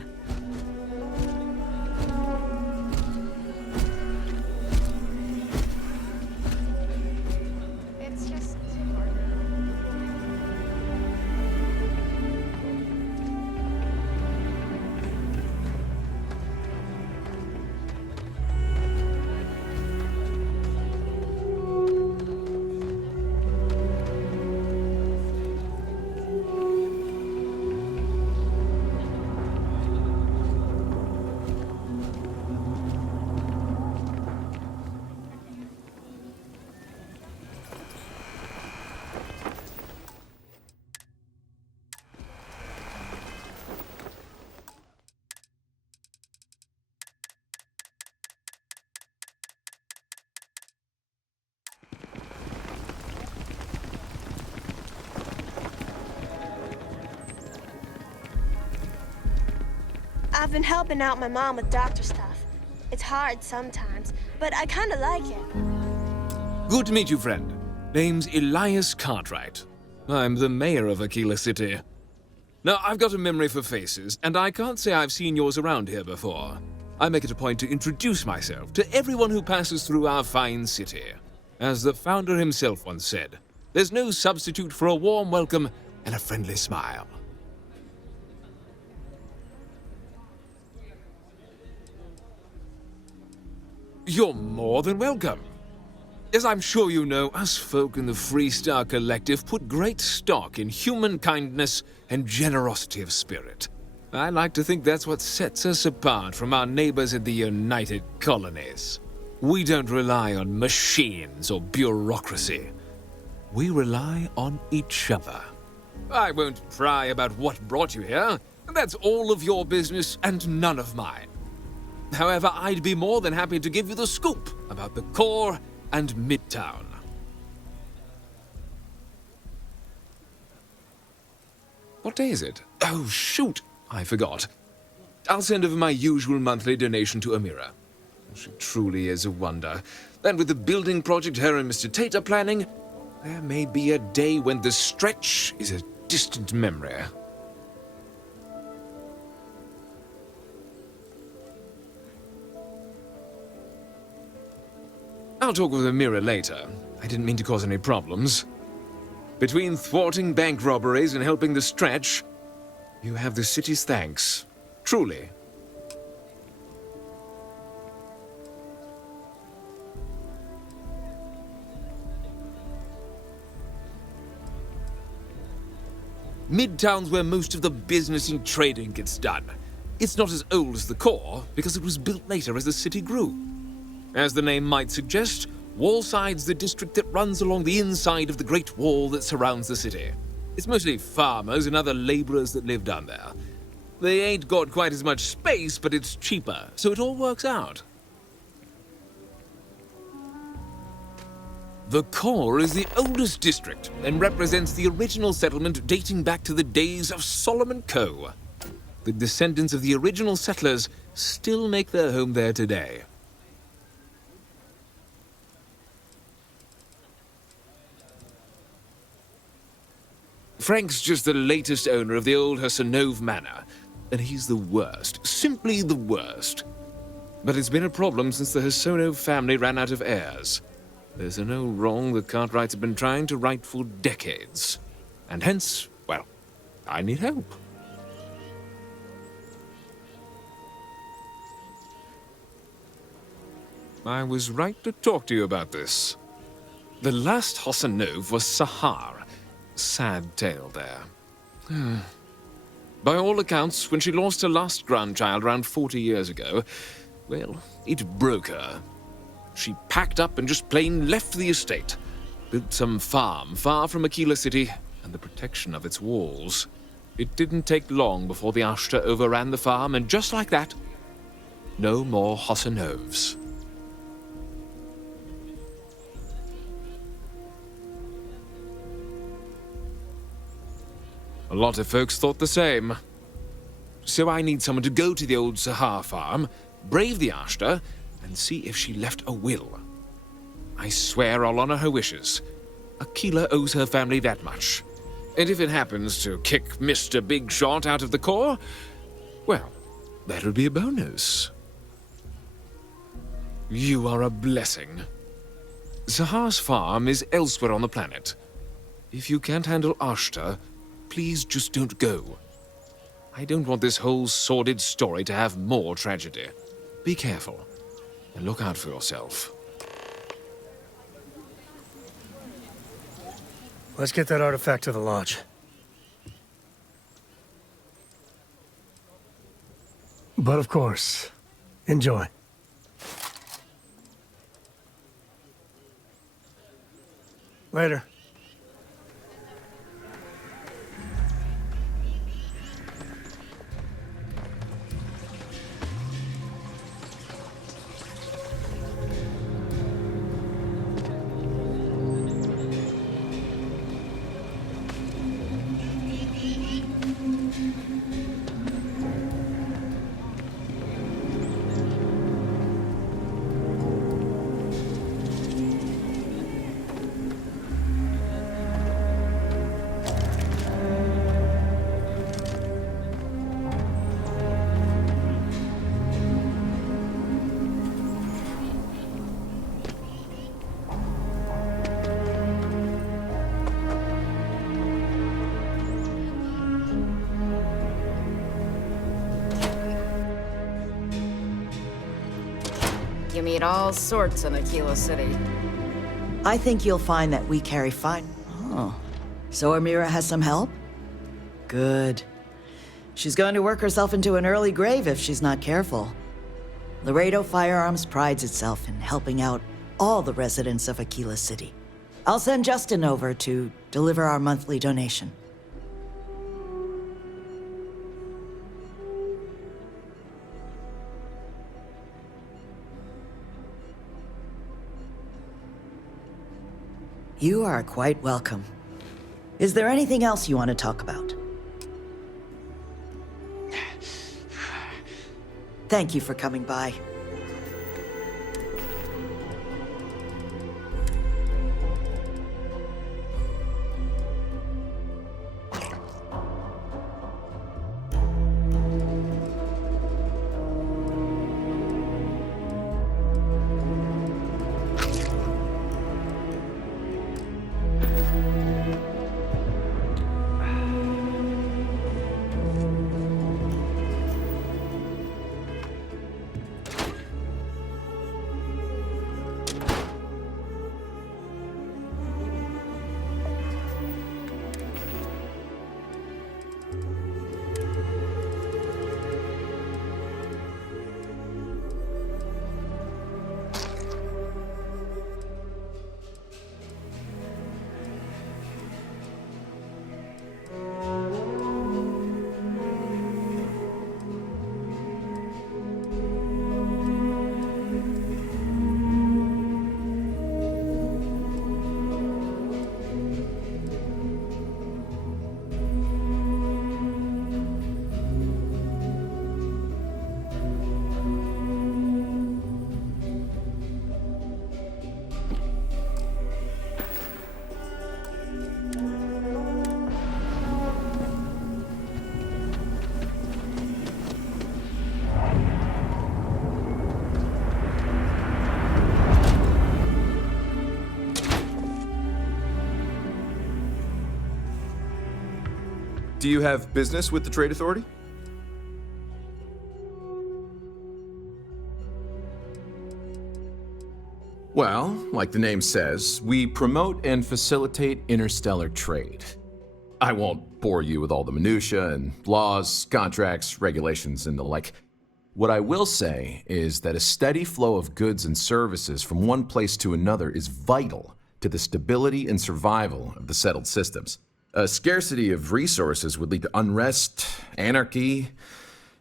It's just... I've been helping out my mom with doctor stuff. It's hard sometimes, but I kinda like it. Good to meet you, friend. Name's Elias Cartwright. I'm the mayor of Aquila City. Now, I've got a memory for faces, and I can't say I've seen yours around here before. I make it a point to introduce myself to everyone who passes through our fine city. As the founder himself once said, there's no substitute for a warm welcome and a friendly smile. You're more than welcome. As I'm sure you know, us folk in the Freestar Collective put great stock in human kindness and generosity of spirit. I like to think that's what sets us apart from our neighbors in the United Colonies. We don't rely on machines or bureaucracy. We rely on each other. I won't pry about what brought you here. That's all of your business and none of mine. However, I'd be more than happy to give you the scoop about the core and Midtown. What day is it? Oh, shoot! I forgot. I'll send over my usual monthly donation to Amira. She truly is a wonder. And with the building project her and Mr. Tate are planning, there may be a day when the stretch is a distant memory. I'll talk with Amira later. I didn't mean to cause any problems. Between thwarting bank robberies and helping the stretch, you have the city's thanks. Truly. Midtown's where most of the business and trading gets done. It's not as old as the core, because it was built later as the city grew. As the name might suggest, Wallside's the district that runs along the inside of the Great Wall that surrounds the city. It's mostly farmers and other laborers that live down there. They ain't got quite as much space, but it's cheaper, so it all works out. The core is the oldest district and represents the original settlement dating back to the days of Solomon Coe. The descendants of the original settlers still make their home there today. Frank's just the latest owner of the old Hassanove Manor, and he's the worst, simply the worst. But it's been a problem since the Hassanove family ran out of heirs. There's no wrong the Cartwrights have been trying to right for decades. And hence, well, I need help. I was right to talk to you about this. The last Hassanove was Sahar. Sad tale there. By all accounts, when she lost her last grandchild around 40 years ago, well, it broke her. She packed up and just plain left the estate, built some farm far from Aquila City and the protection of its walls. It didn't take long before the Ashta overran the farm, and just like that, no more Hassanoves. A lot of folks thought the same. So I need someone to go to the old Sahar farm, brave the Ashta, and see if she left a will. I swear I'll honor her wishes. Aquila owes her family that much. And if it happens to kick Mr. Big Shot out of the core, well, that'll be a bonus. You are a blessing. Sahar's farm is elsewhere on the planet. If you can't handle Ashta, please just don't go. I don't want this whole sordid story to have more tragedy. Be careful, and look out for yourself. Let's get that artifact to the lodge. But of course, enjoy. Later. you meet all sorts in Aquila City. I think you'll find that we carry fine. Oh. So Amira has some help? Good. She's going to work herself into an early grave if she's not careful. Laredo Firearms prides itself in helping out all the residents of Aquila City. I'll send Justin over to deliver our monthly donation. You are quite welcome. Is there anything else you want to talk about? Thank you for coming by. Do you have business with the Trade Authority? Well, like the name says, we promote and facilitate interstellar trade. I won't bore you with all the minutiae and laws, contracts, regulations, and the like. What I will say is that a steady flow of goods and services from one place to another is vital to the stability and survival of the settled systems. A scarcity of resources would lead to unrest, anarchy,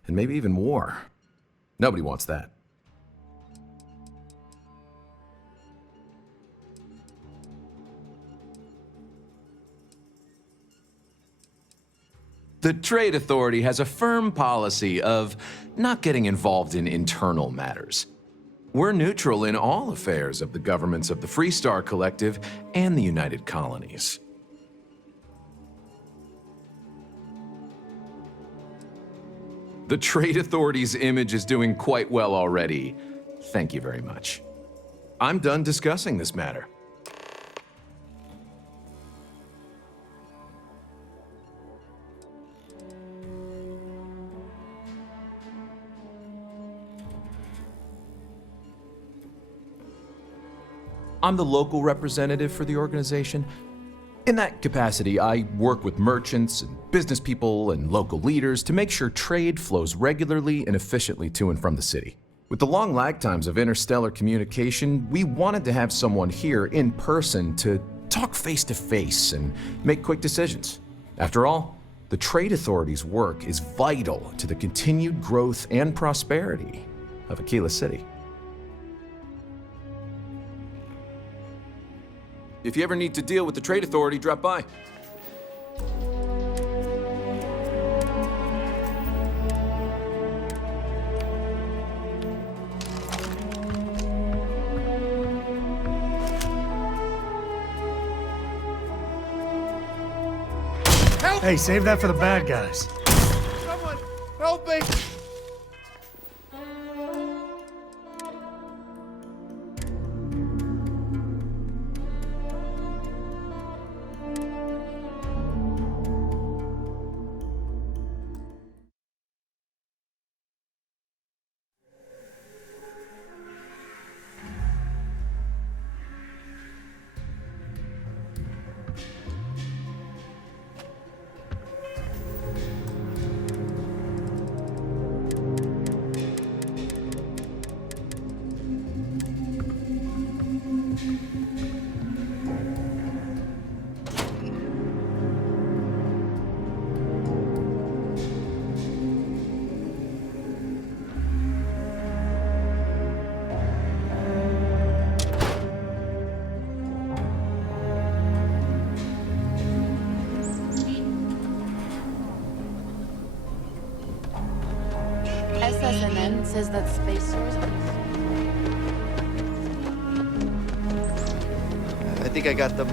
and maybe even war. Nobody wants that. The Trade Authority has a firm policy of not getting involved in internal matters. We're neutral in all affairs of the governments of the Freestar Collective and the United Colonies. The Trade Authority's image is doing quite well already. Thank you very much. I'm done discussing this matter. I'm the local representative for the organization. In that capacity, I work with merchants and business people and local leaders to make sure trade flows regularly and efficiently to and from the city. With the long lag times of interstellar communication, we wanted to have someone here in person to talk face to face and make quick decisions. After all, the Trade Authority's work is vital to the continued growth and prosperity of Aquila City. If you ever need to deal with the Trade Authority, drop by. Help! Hey, save that for the bad guys. Someone, help me! FSNN says that space source. I think I got them.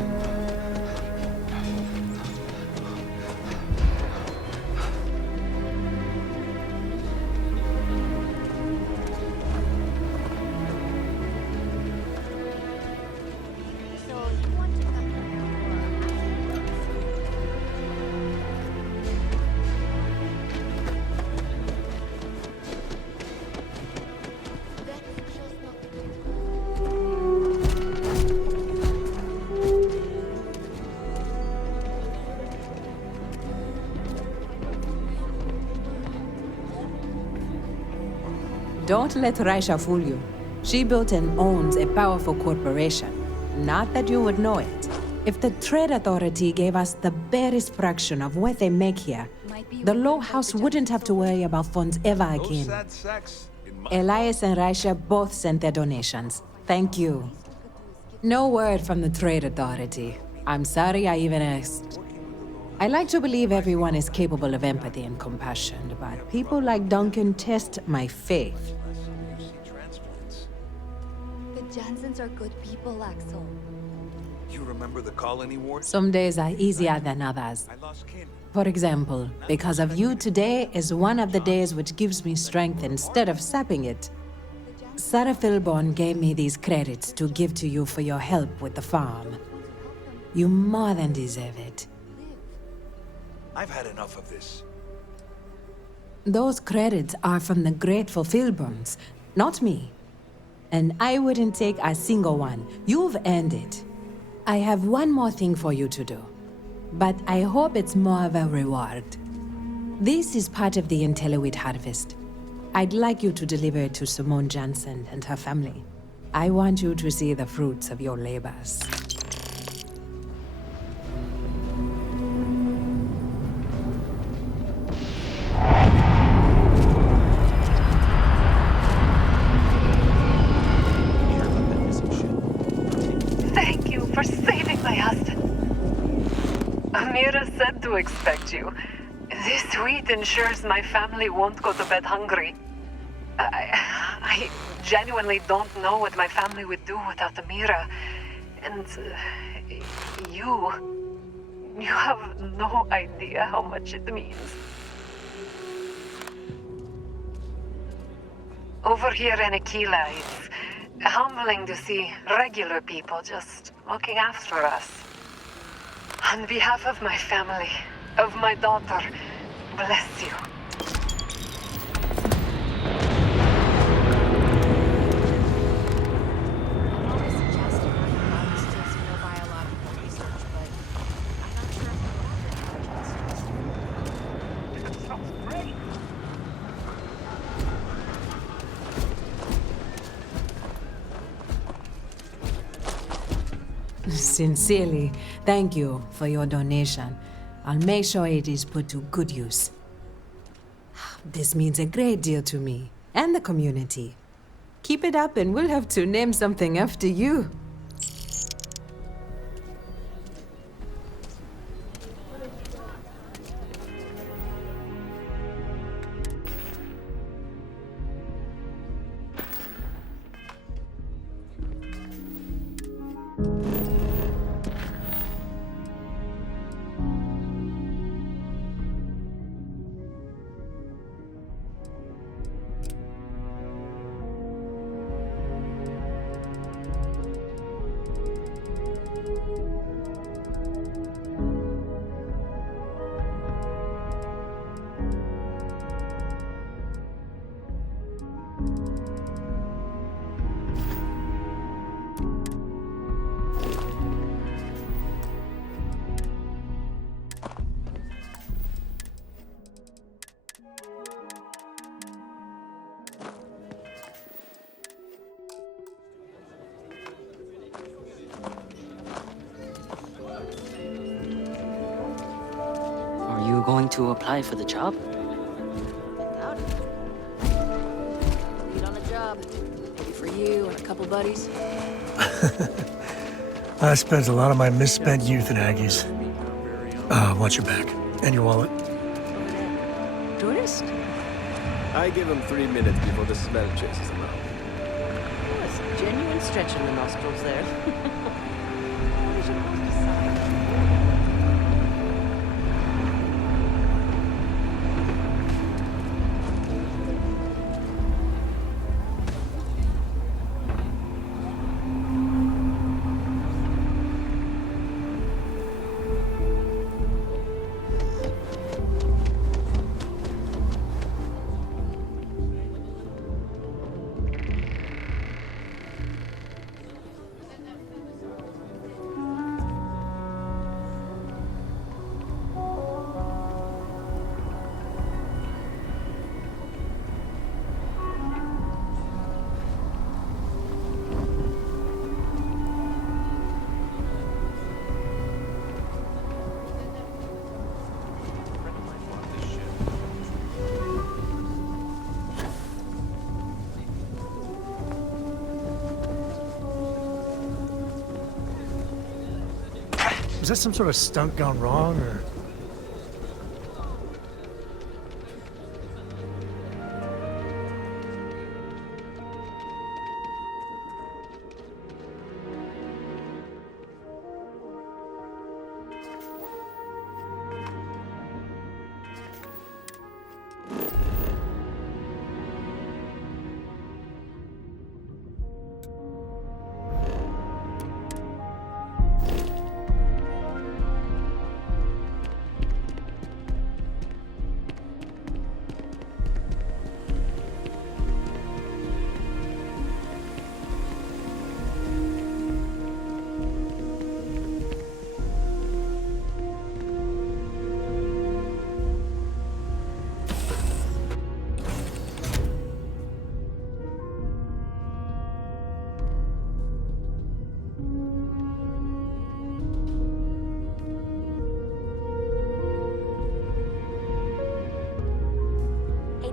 Don't let Raisha fool you. She built and owns a powerful corporation. Not that you would know it. If the Trade Authority gave us the barest fraction of what they make here, the Low House wouldn't have to worry about funds ever again. Elias and Raisha both sent their donations. Thank you. No word from the Trade Authority. I'm sorry I even asked. I like to believe everyone is capable of empathy and compassion, but people like Duncan test my faith. The Jansens are good people, Axel. You remember the colony war? Some days are easier than others. For example, because of you, today is one of the days which gives me strength instead of sapping it. Sarah Philborn gave me these credits to give to you for your help with the farm. You more than deserve it. I've had enough of this. Those credits are from the grateful Philborns, not me. And I wouldn't take a single one. You've earned it. I have one more thing for you to do, but I hope it's more of a reward. This is part of the Intellowit harvest. I'd like you to deliver it to Simone Jansen and her family. I want you to see the fruits of your labors. Thank you for saving my husband. Amira said to expect you. This wheat ensures my family won't go to bed hungry. I genuinely don't know what my family would do without Amira. And you have no idea how much it means. Over here in Aquila, it's humbling to see regular people just looking after us. On behalf of my family, of my daughter, bless you. Sincerely, thank you for your donation. I'll make sure it is put to good use. This means a great deal to me and the community. Keep it up and we'll have to name something after you. Are you going to apply for the job? Lead on a job. Maybe for you and a couple buddies. I spent a lot of my misspent youth in Aggies. Watch your back. And your wallet. Tourist? I give them 3 minutes before the smell chases them out. Oh, it's a genuine stretch in the nostrils there. What is your boss decide? Was that some sort of stunt gone wrong, or...?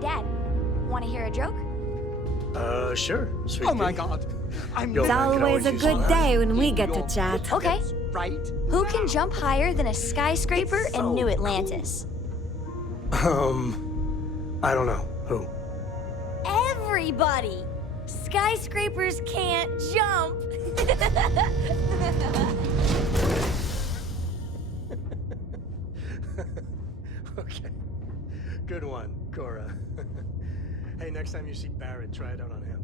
Dad, want to hear a joke? Sure. Sweet Oh my pea. God. It's always a good day when we get to chat. Okay. Right? Who can jump higher than a skyscraper in New Atlantis? I don't know. Who? Everybody! Skyscrapers can't jump! Okay. Good one, Cora. Hey, next time you see Barrett, try it out on him.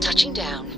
Touching down.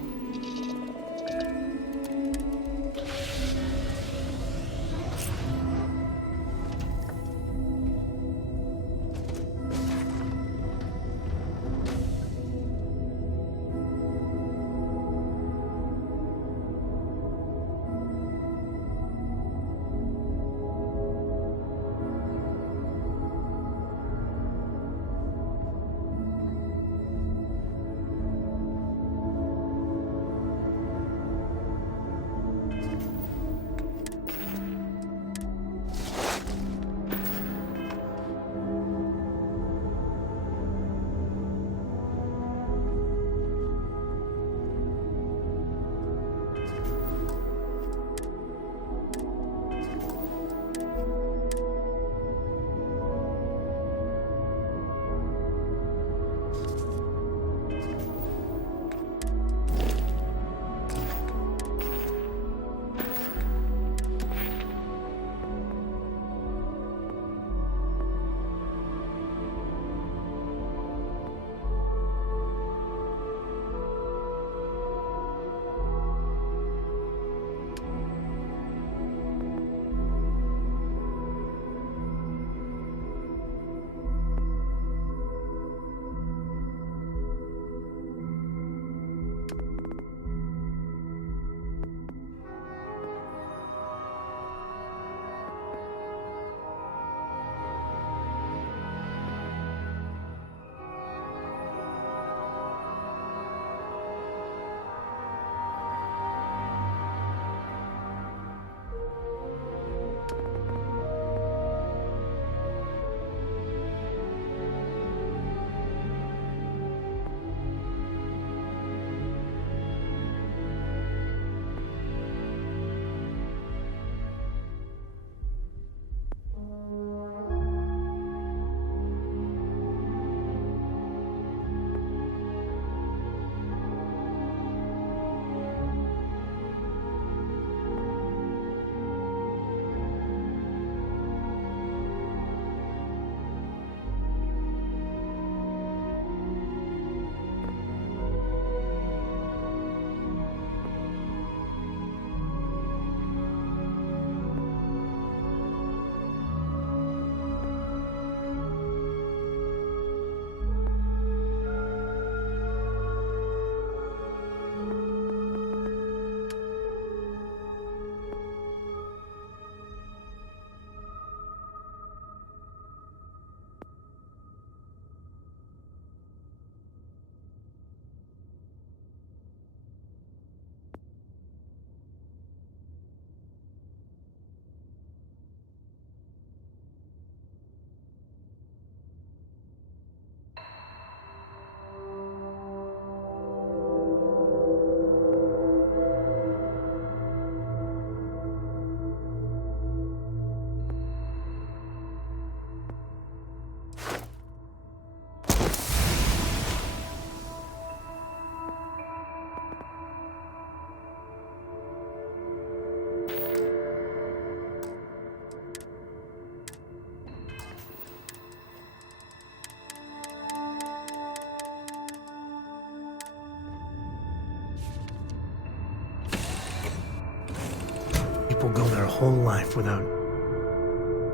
people go their whole life without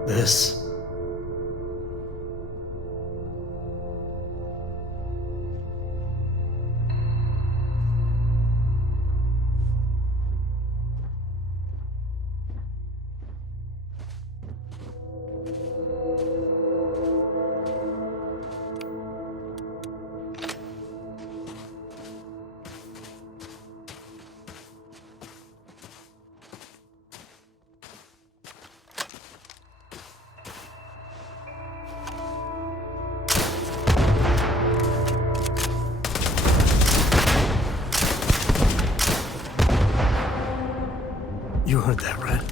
this. You heard that, right?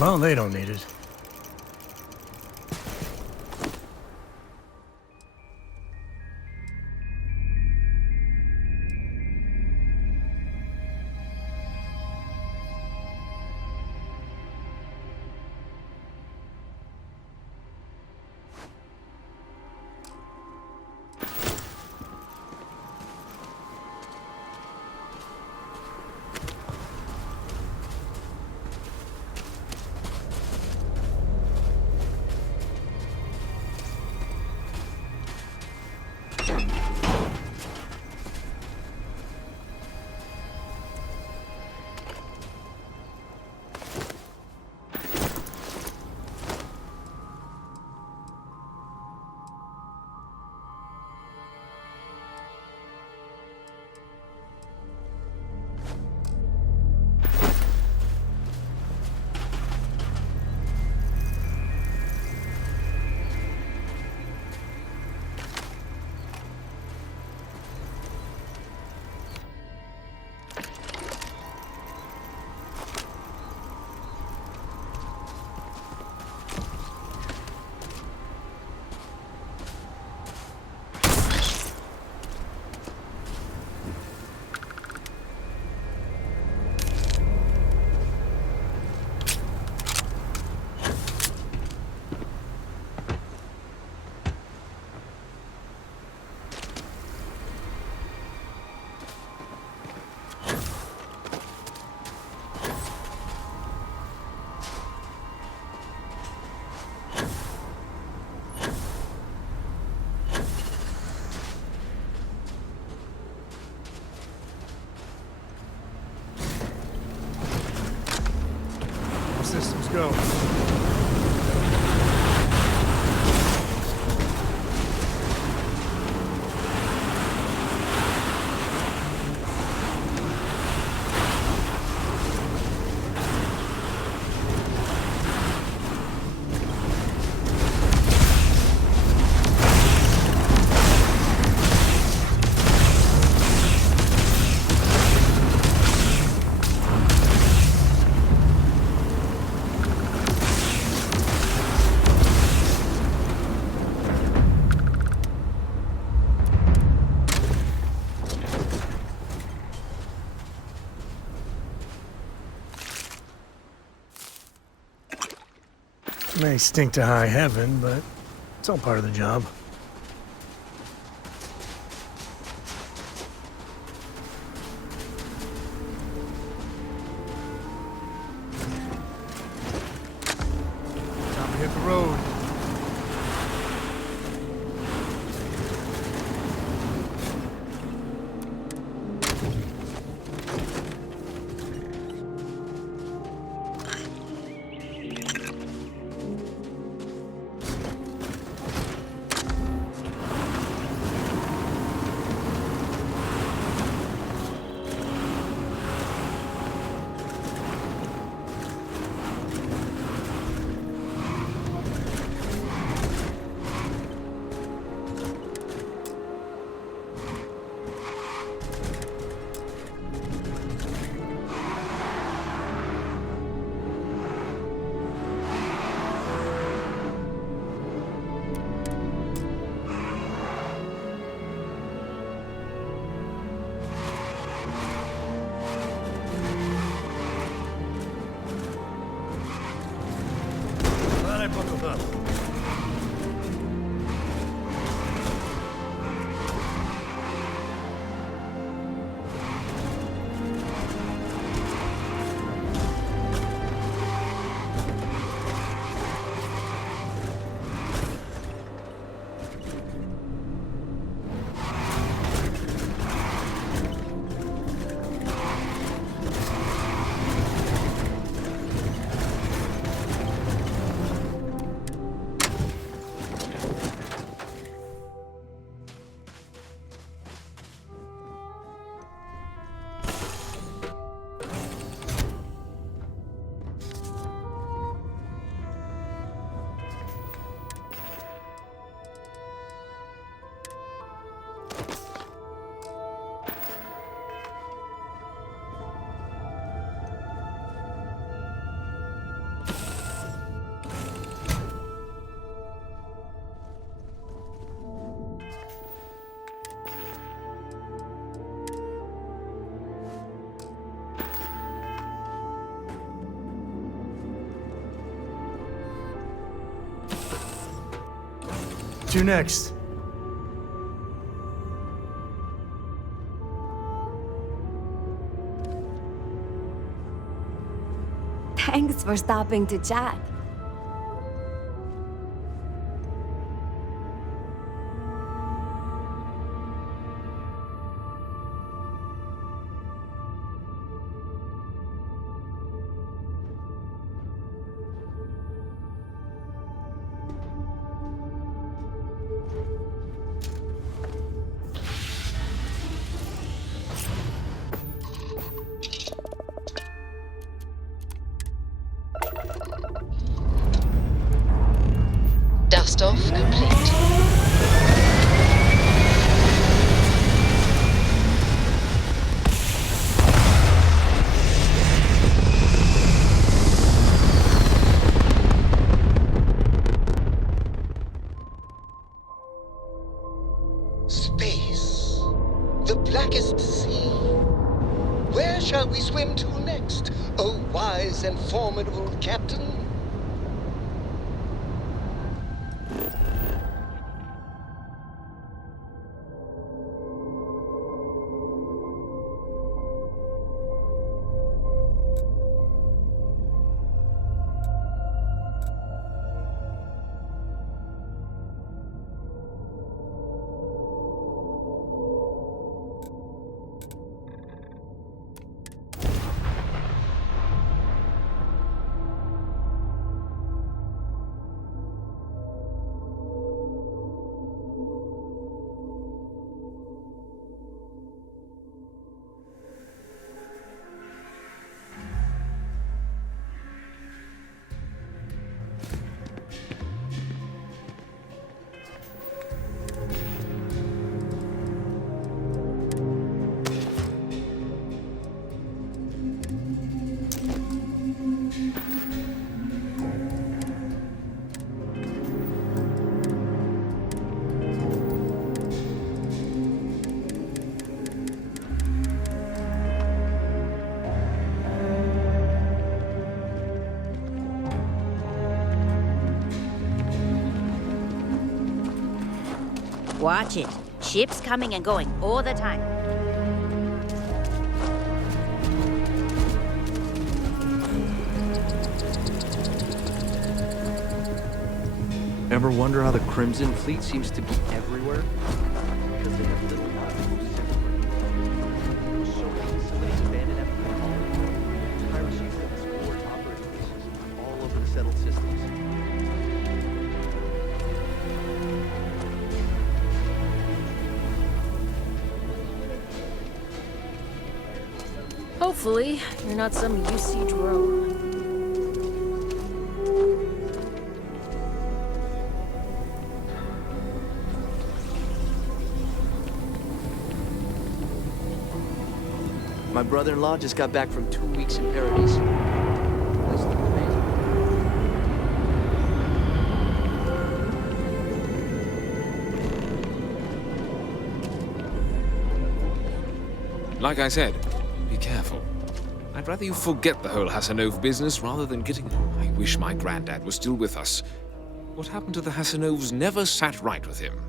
Well, they don't need it. go. May stink to high heaven, but it's all part of the job. Time to hit the road. Glad I buckled up. To next. Thanks for stopping to chat. Dust-off complete. Space. The blackest sea. Where shall we swim to next, O wise and formidable captain? Watch it. Ships coming and going all the time. Ever wonder how the Crimson Fleet seems to be everywhere? Because they have little outposts everywhere. So many facilities abandoned after the call. Piracy fleets or operating bases all over the settled systems. Hopefully, you're not some UC drone. My brother-in-law just got back from 2 weeks in Paradise. Place looked amazing. Like I said, be careful. I'd rather you forget the whole Hasanov business rather than getting... I wish my granddad was still with us. What happened to the Hasanovs never sat right with him.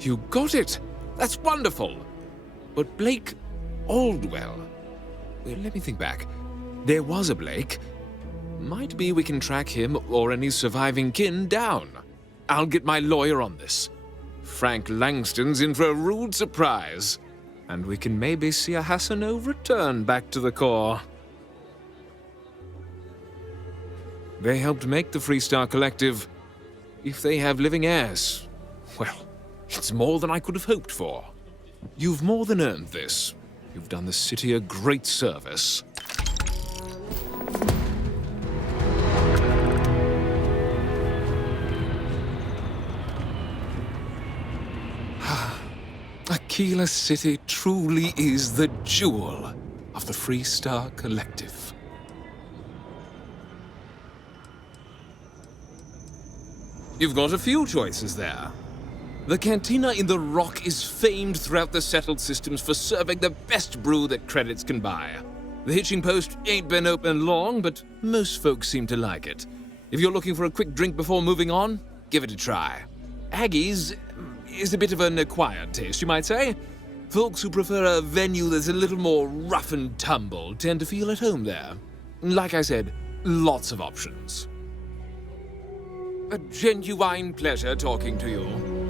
You got it! That's wonderful! But Blake Aldwell... Well, let me think back. There was a Blake. Might be we can track him or any surviving kin down. I'll get my lawyer on this. Frank Langston's in for a rude surprise. And we can maybe see a Hasanov return back to the core. They helped make the Freestar Collective. If they have living heirs, well, it's more than I could have hoped for. You've more than earned this. You've done the city a great service. Aquila City truly is the jewel of the Freestar Collective. You've got a few choices there. The cantina in the Rock is famed throughout the settled systems for serving the best brew that credits can buy. The hitching post ain't been open long, but most folks seem to like it. If you're looking for a quick drink before moving on, give it a try. Aggie's is a bit of an acquired taste, you might say. Folks who prefer a venue that's a little more rough and tumble tend to feel at home there. Like I said, lots of options. A genuine pleasure talking to you.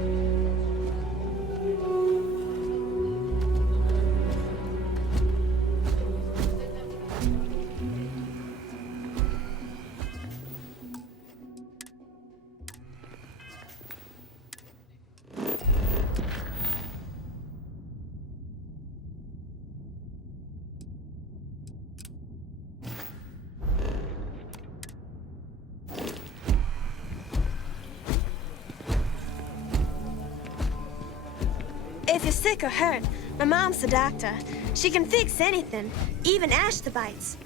If you're sick or hurt, my mom's the doctor. She can fix anything, even ash the bites.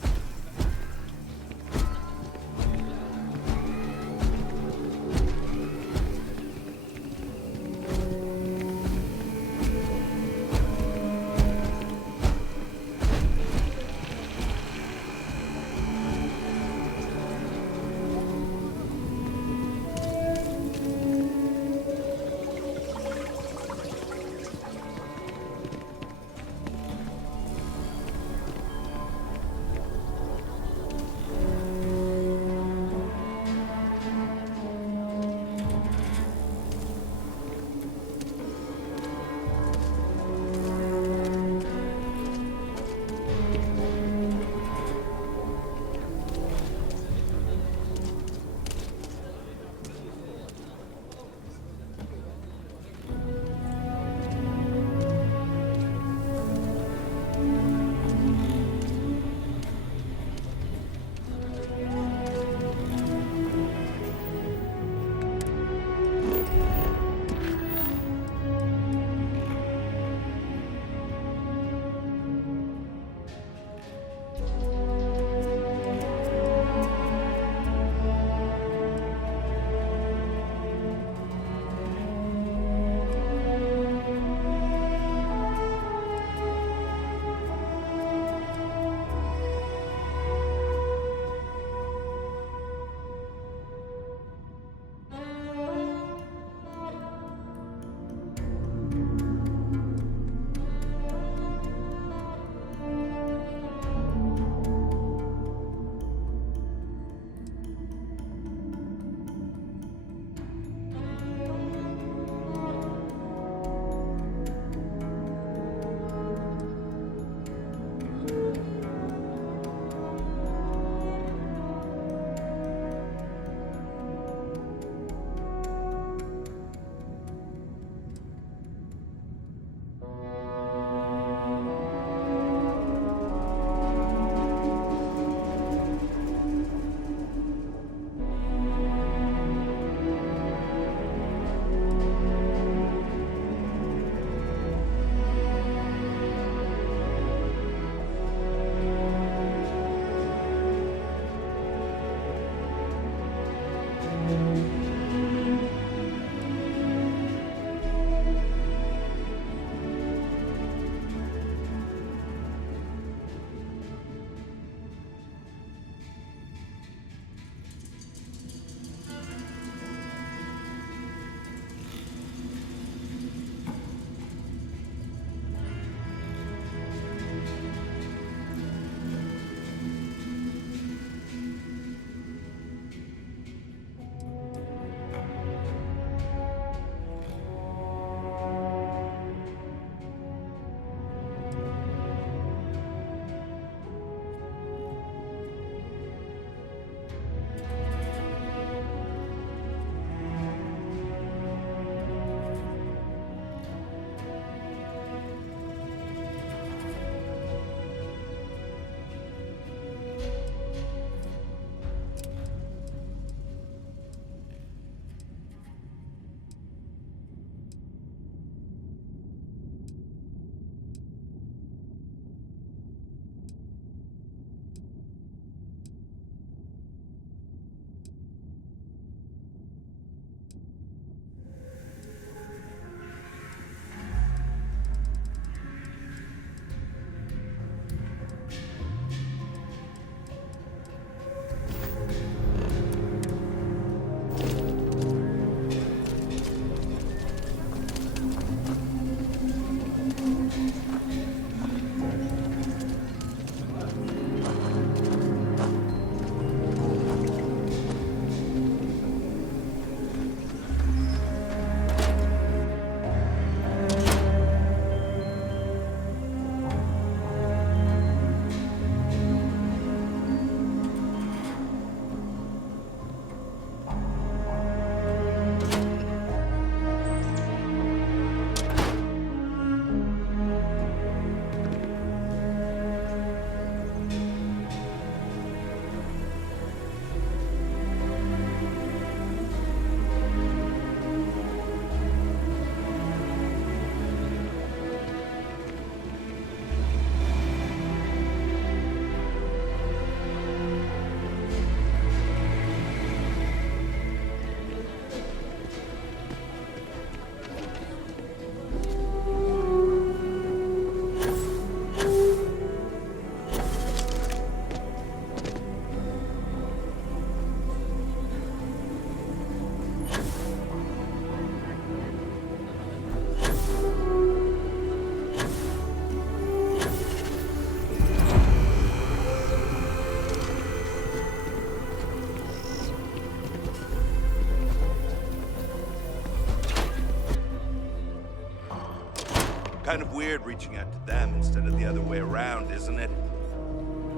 Kind of weird reaching out to them instead of the other way around, isn't it?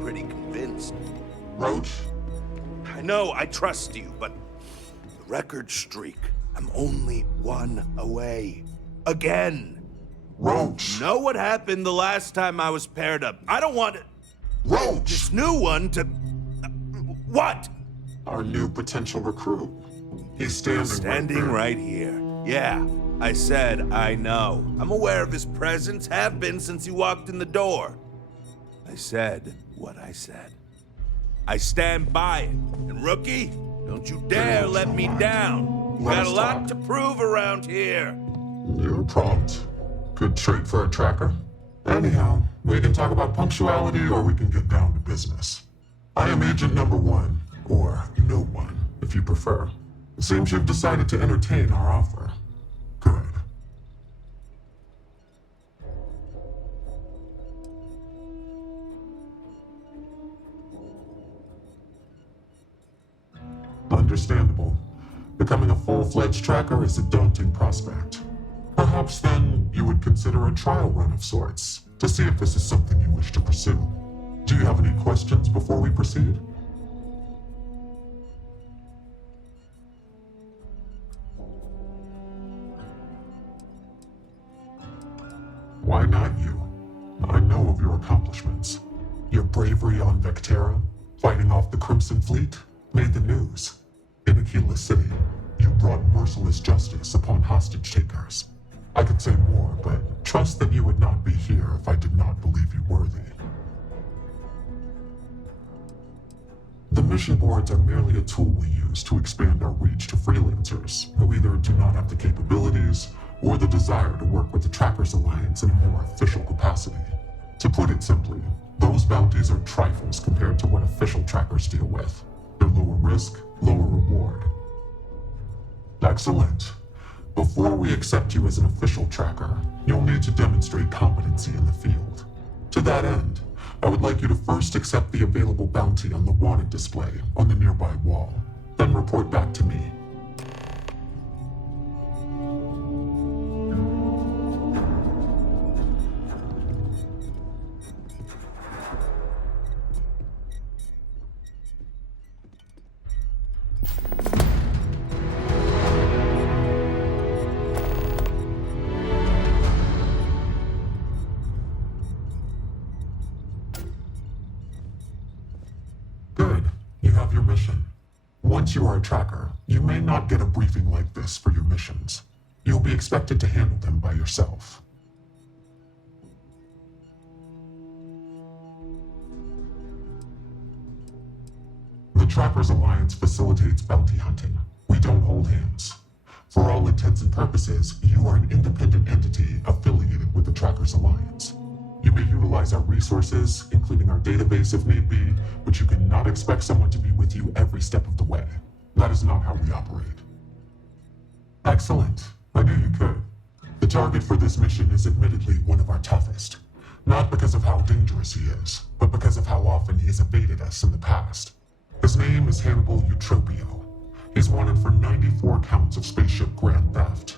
Pretty convinced. Roach? I know, I trust you, but the record streak. I'm only one away. Again. Roach! Know what happened the last time I was paired up? I don't want it. Roach! This new one to... What? Our new potential recruit. He's standing right here. Yeah, I said I know. I'm aware of his presence, have been since he walked in the door. I said what I said. I stand by it. And rookie, don't you dare let me down. You got a lot to prove around here. You're prompt. Good trait for a tracker. Anyhow, we can talk about punctuality or we can get down to business. I am Agent Number 1, or No One, if you prefer. It seems you've decided to entertain our offer. Good. Understandable. Becoming a full-fledged tracker is a daunting prospect. Perhaps then you would consider a trial run of sorts to see if this is something you wish to pursue. Do you have any questions before we proceed? Why not you? I know of your accomplishments. Your bravery on Vectera, fighting off the Crimson Fleet, made the news. In Aquila City, you brought merciless justice upon hostage takers. I could say more, but trust that you would not be here if I did not believe you worthy. The mission boards are merely a tool we use to expand our reach to freelancers who either do not have the capabilities or the desire to work with the Trackers Alliance in a more official capacity. To put it simply, those bounties are trifles compared to what official trackers deal with. They're lower risk, lower reward. Excellent. Before we accept you as an official tracker, you'll need to demonstrate competency in the field. To that end, I would like you to first accept the available bounty on the wanted display on the nearby wall, then report back to me. Once you are a tracker, you may not get a briefing like this for your missions. You'll be expected to handle them by yourself. The Trackers Alliance facilitates bounty hunting. We don't hold hands. For all intents and purposes, you are an independent entity affiliated with the Trackers Alliance. You may utilize our resources, including our database if need be, but you cannot expect someone to be with you every step of the way. That is not how we operate. Excellent. I knew you could. The target for this mission is admittedly one of our toughest. Not because of how dangerous he is, but because of how often he has evaded us in the past. His name is Hannibal Eutropio. He's wanted for 94 counts of spaceship grand theft.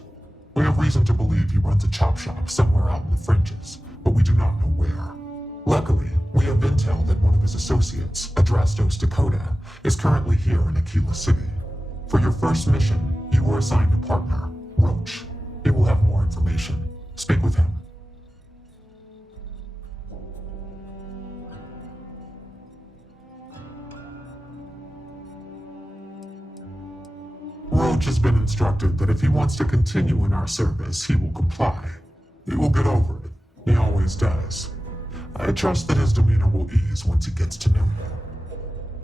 We have reason to believe he runs a chop shop somewhere out in the fringes, but we do not know where. Luckily, we have intel that one of his associates, Adrastos Dakota, is currently here in Aquila City. For your first mission, you were assigned a partner, Roach. He will have more information. Speak with him. Roach has been instructed that if he wants to continue in our service, he will comply. He will get over it. He always does. I trust that his demeanor will ease once he gets to know you.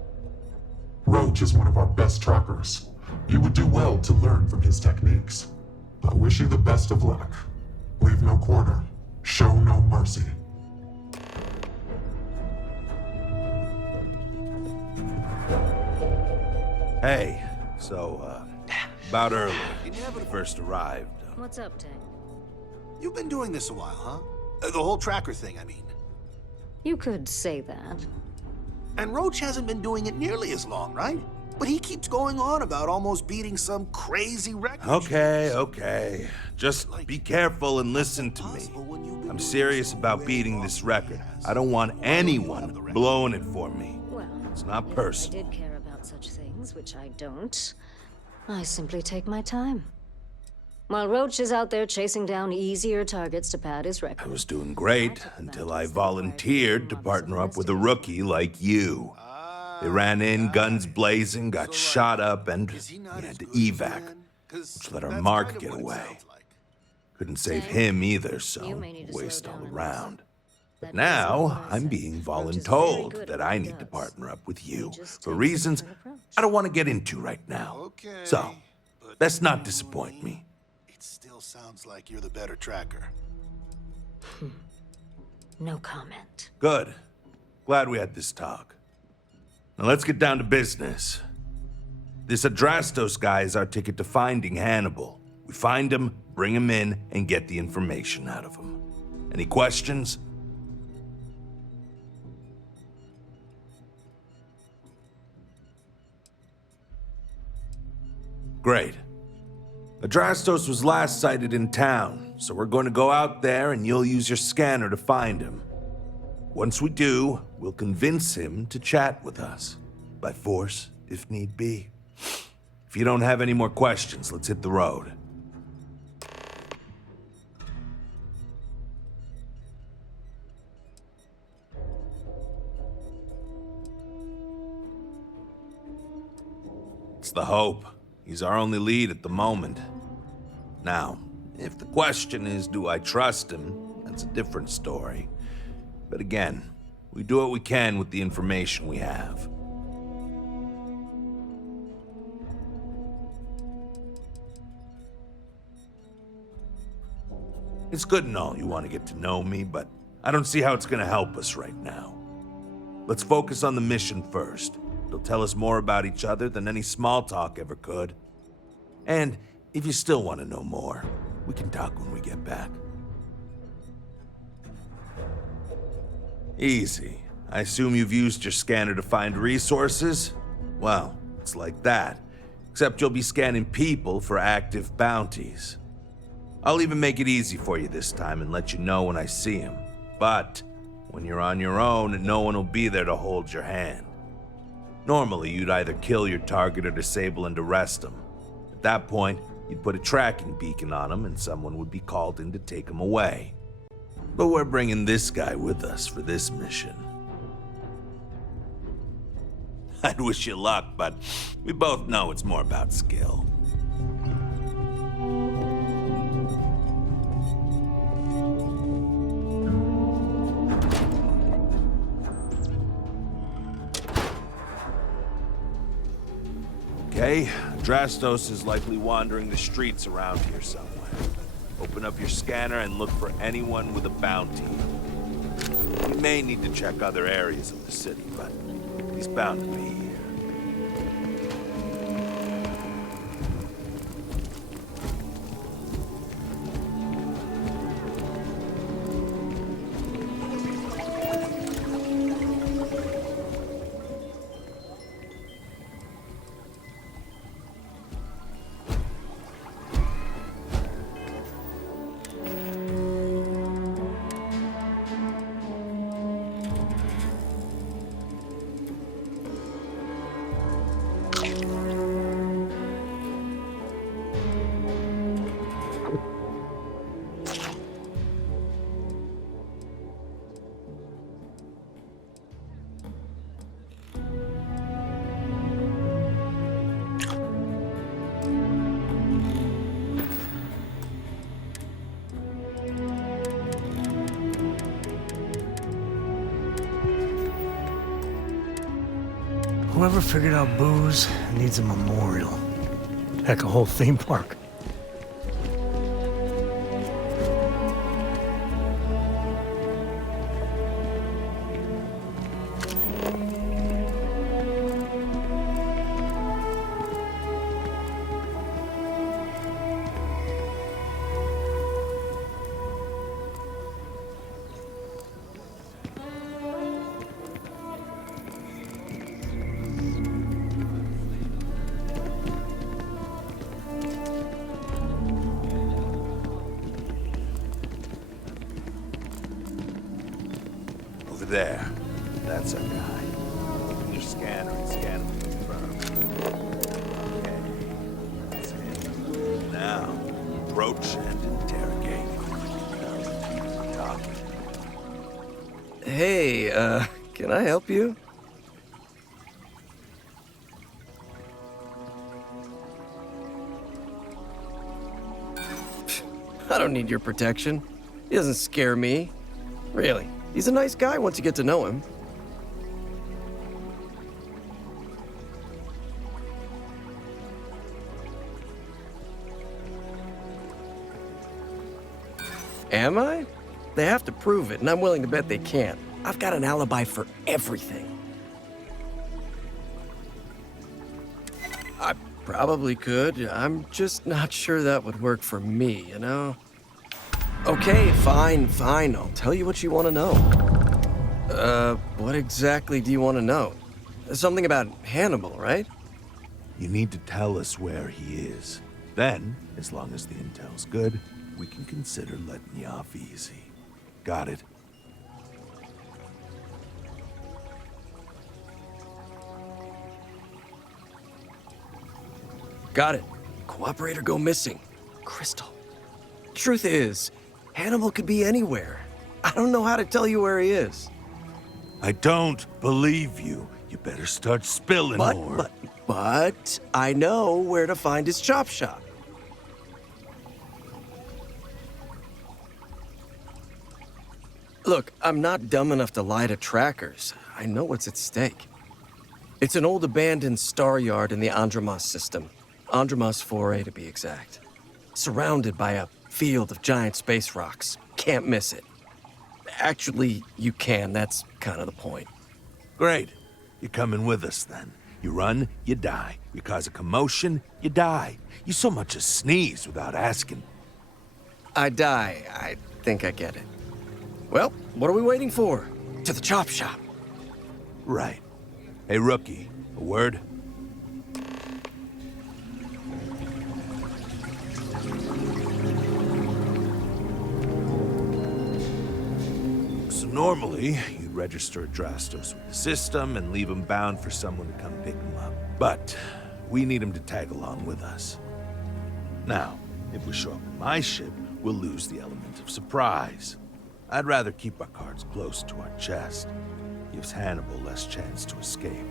Roach is one of our best trackers. You would do well to learn from his techniques. I wish you the best of luck. Leave no quarter. Show no mercy. Hey, so, about earlier, when you first arrived. What's up, Tank? You've been doing this a while, huh? The whole tracker thing, I mean. You could say that. And Roach hasn't been doing it nearly as long, right? But he keeps going on about almost beating some crazy record. Okay. Just be careful and listen to me. I'm serious about beating this record. I don't want anyone blowing it for me. Well, It's not if I personal. did care about such things, which I don't, I simply take my time. While Roach is out there chasing down easier targets to pad his record. I was doing great until I volunteered to partner up with a rookie like you. They ran in, guns blazing, got shot up, and we had to evac, which let our Mark get away. Couldn't save him either, so waste all around. But now, I'm being voluntold that I need to partner up with you for reasons I don't want to get into right now. So, let's not disappoint me. It still sounds like you're the better tracker. No comment. Good. Glad we had this talk. Now let's get down to business. This Adrastos guy is our ticket to finding Hannibal. We find him, bring him in, and get the information out of him. Any questions? Great. Adrastos was last sighted in town, so we're going to go out there and you'll use your scanner to find him. Once we do, we'll convince him to chat with us. By force, if need be. If you don't have any more questions, let's hit the road. It's the Hope. He's our only lead at the moment. Now, if the question is, do I trust him? That's a different story. But again, we do what we can with the information we have. It's good and all you want to get to know me, but I don't see how it's going to help us right now. Let's focus on the mission first. It'll tell us more about each other than any small talk ever could. And if you still want to know more, we can talk when we get back. Easy. I assume you've used your scanner to find resources? Well, it's like that. Except you'll be scanning people for active bounties. I'll even make it easy for you this time and let you know when I see him. But when you're on your own, no one will be there to hold your hand. Normally, you'd either kill your target or disable and arrest him. At that point, you'd put a tracking beacon on him and someone would be called in to take him away. But we're bringing this guy with us for this mission. I'd wish you luck, but we both know it's more about skill. Okay, Adrastos is likely wandering the streets around here somewhere. Open up your scanner and look for anyone with a bounty. We may need to check other areas of the city, but he's bound to be here. Whoever figured out booze needs a memorial. Heck, a whole theme park. There. That's our guy. Open your scanner and scan him to confirm. Okay. That's it. Now, approach and interrogate. Talking. Hey, can I help you? I don't need your protection. He doesn't scare me. Really, he's a nice guy once you get to know him. Am I? They have to prove it, and I'm willing to bet they can't. I've got an alibi for everything. I probably could. I'm just not sure that would work for me, you know? Okay, fine. I'll tell you what you want to know. What exactly do you want to know? Something about Hannibal, right? You need to tell us where he is. Then, as long as the intel's good, we can consider letting you off easy. Got it? Got it. Cooperate or go missing. Crystal. Truth is, Hannibal could be anywhere. I don't know how to tell you where he is. I don't believe you. You better start spilling more. But I know where to find his chop shop. Look, I'm not dumb enough to lie to trackers. I know what's at stake. It's an old abandoned star yard in the Andromos system. Andromos 4A to be exact. Surrounded by a field of giant space rocks. Can't miss it. Actually, you can. That's kind of the point. Great. You're coming with us then. You run, you die. You cause a commotion, you die. You so much as sneeze without asking. I die. I think I get it. Well, what are we waiting for? To the chop shop. Right. Hey, rookie, a word? So normally, you'd register Adrastos with the system and leave him bound for someone to come pick him up. But we need him to tag along with us. Now, if we show up in my ship, we'll lose the element of surprise. I'd rather keep our cards close to our chest. Gives Hannibal less chance to escape.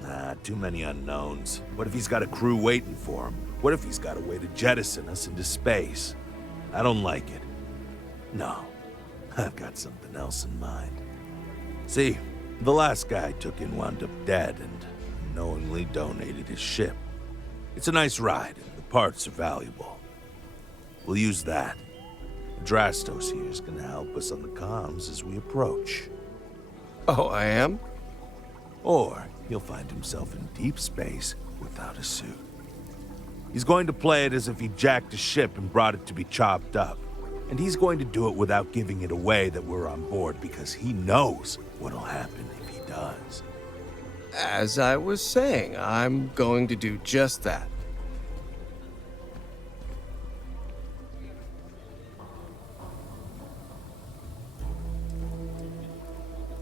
Nah, too many unknowns. What if he's got a crew waiting for him? What if he's got a way to jettison us into space? I don't like it. No, I've got something else in mind. See, the last guy I took in wound up dead and knowingly donated his ship. It's a nice ride, and the parts are valuable. We'll use that. Adrastos here is gonna help us on the comms as we approach. Oh, I am? Or he'll find himself in deep space without a suit. He's going to play it as if he jacked a ship and brought it to be chopped up. And he's going to do it without giving it away that we're on board because he knows what'll happen if he does. As I was saying, I'm going to do just that.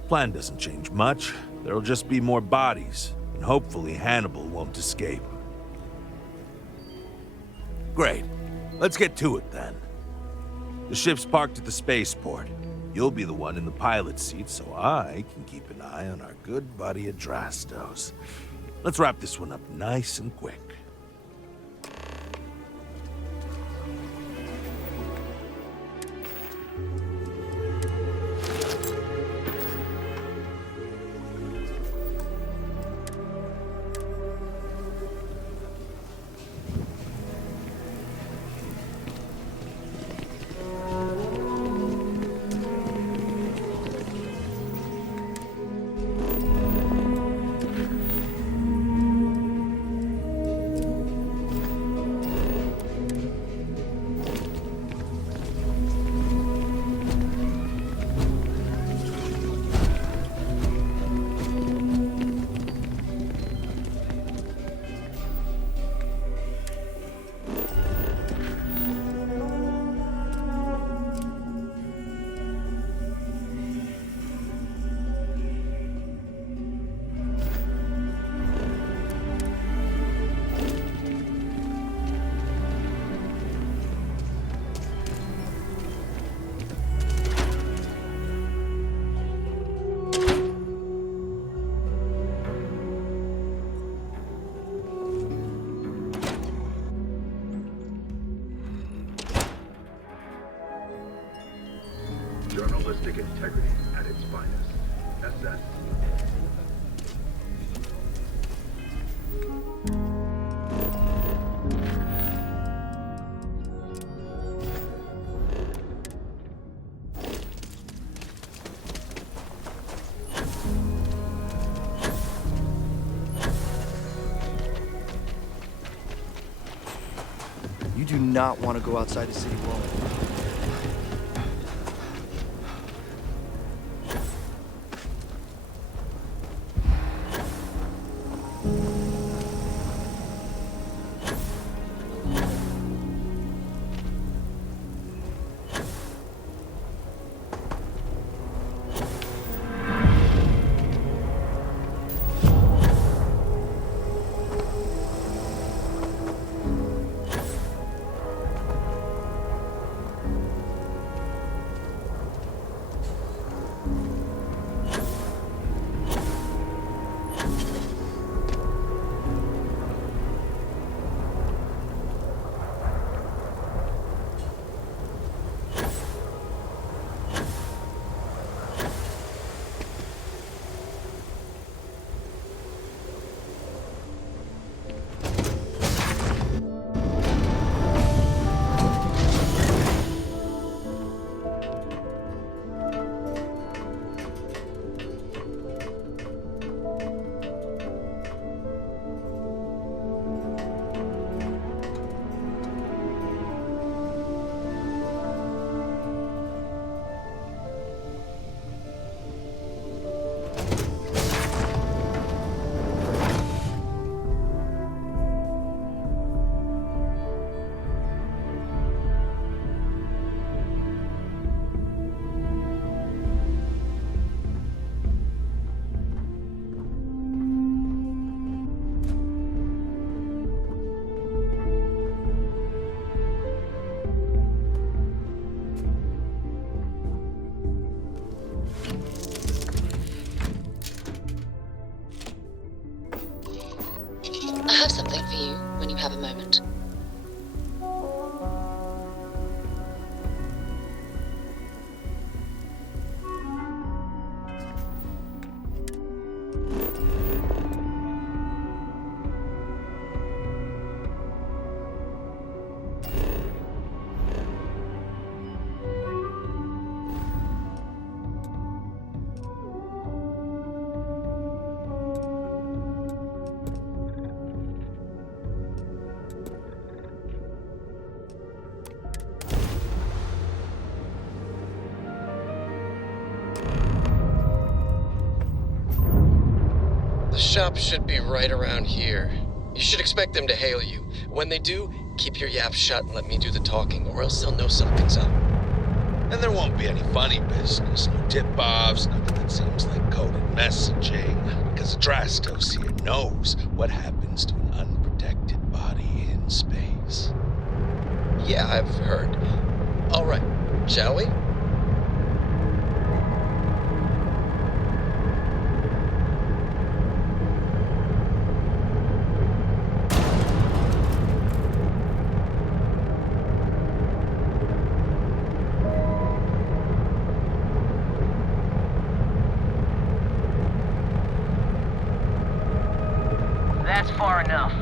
Plan doesn't change much. There'll just be more bodies, and hopefully Hannibal won't escape. Great. Let's get to it then. The ship's parked at the spaceport. You'll be the one in the pilot's seat, so I can keep an eye on our good buddy Adrastos. Let's wrap this one up nice and quick. journalistic integrity at its finest. SS. You do not want to go outside the city wall. I have something for you when you have a moment. The shop should be right around here. You should expect them to hail you. When they do, keep your yap shut and let me do the talking, or else they'll know something's up. And there won't be any funny business, no tip-offs, nothing that seems like coded messaging, because Drastos here knows what happens to an unprotected body in space. Yeah, I've heard. All right, shall we? That's far enough.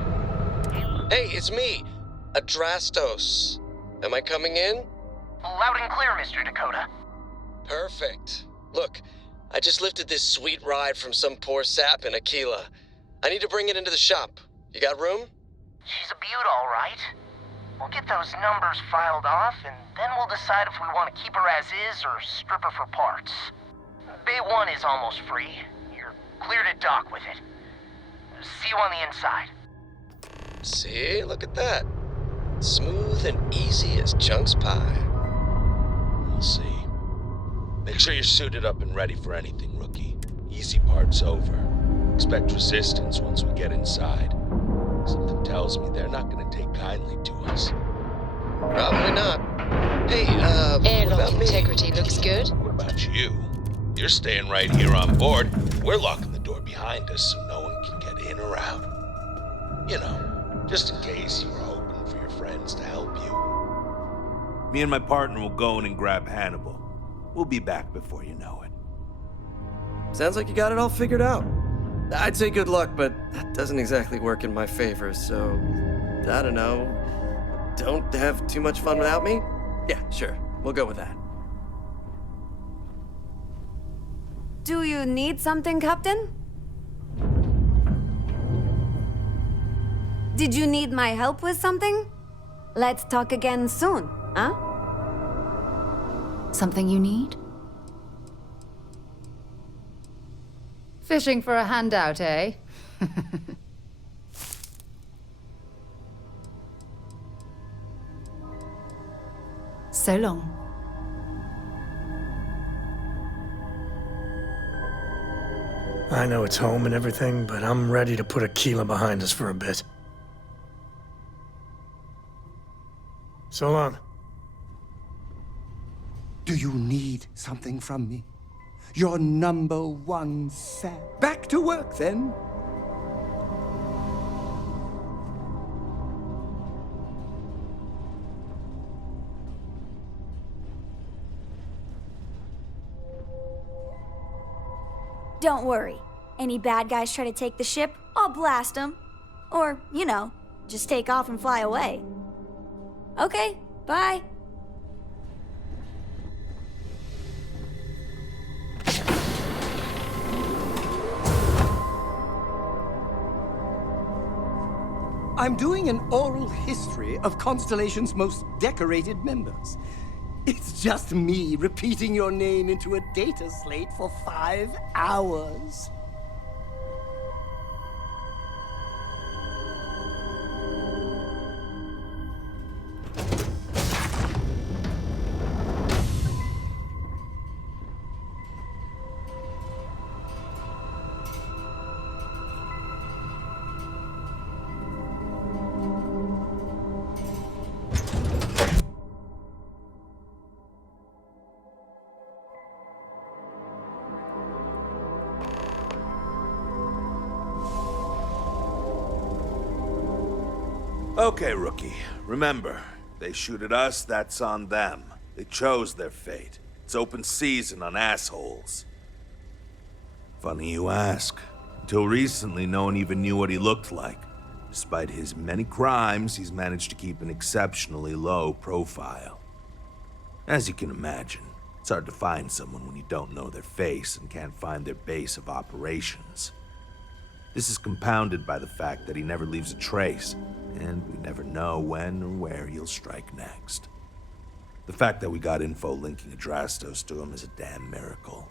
Hey, it's me, Adrastos. Am I coming in? Loud and clear, Mr. Dakota. Perfect. Look, I just lifted this sweet ride from some poor sap in Aquila. I need to bring it into the shop. You got room? She's a beaut, all right. We'll get those numbers filed off, and then we'll decide if we want to keep her as is or strip her for parts. Bay 1 is almost free. You're clear to dock with it. See you on the inside. See, look at that. Smooth and easy as Chunk's pie. We'll see. Make sure you're suited up and ready for anything, rookie. Easy part's over. Expect resistance once we get inside. Something tells me they're not gonna take kindly to us. Probably not. Hey, Airlock integrity looks good. What about you? You're staying right here on board. We're locking the door behind us so no one can get in or out. You know, just in case you were hoping for your friends to help you. Me and my partner will go in and grab Hannibal. We'll be back before you know it. Sounds like you got it all figured out. I'd say good luck, but that doesn't exactly work in my favor, so... I don't know. Don't have too much fun without me? Yeah, sure. We'll go with that. Do you need something, Captain? Did you need my help with something? Let's talk again soon, huh? Something you need? Fishing for a handout, eh? So long. I know it's home and everything, but I'm ready to put Aquila behind us for a bit. So long. Do you need something from me? Your #1 fan. Back to work, then. Don't worry. Any bad guys try to take the ship, I'll blast them. Or, you know, just take off and fly away. Okay, bye. I'm doing an oral history of Constellation's most decorated members. It's just me repeating your name into a data slate for 5 hours. Okay, rookie. Remember, they shoot at us, that's on them. They chose their fate. It's open season on assholes. Funny you ask. Until recently, no one even knew what he looked like. Despite his many crimes, he's managed to keep an exceptionally low profile. As you can imagine, it's hard to find someone when you don't know their face and can't find their base of operations. This is compounded by the fact that he never leaves a trace, and we never know when or where he'll strike next. The fact that we got info linking Adrastos to him is a damn miracle.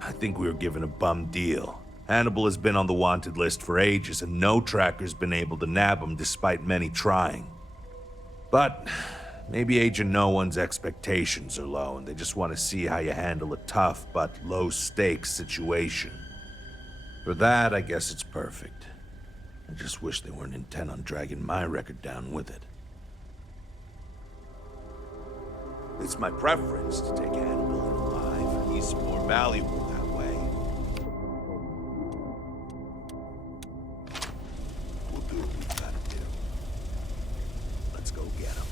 I think we were given a bum deal. Hannibal has been on the wanted list for ages, and no tracker's been able to nab him despite many trying. But maybe Agent No One's expectations are low, and they just want to see how you handle a tough but low-stakes situation. For that, I guess it's perfect. I just wish they weren't intent on dragging my record down with it. It's my preference to take Hannibal in alive. He's more valuable that way. We'll do what we've got to do. Let's go get him.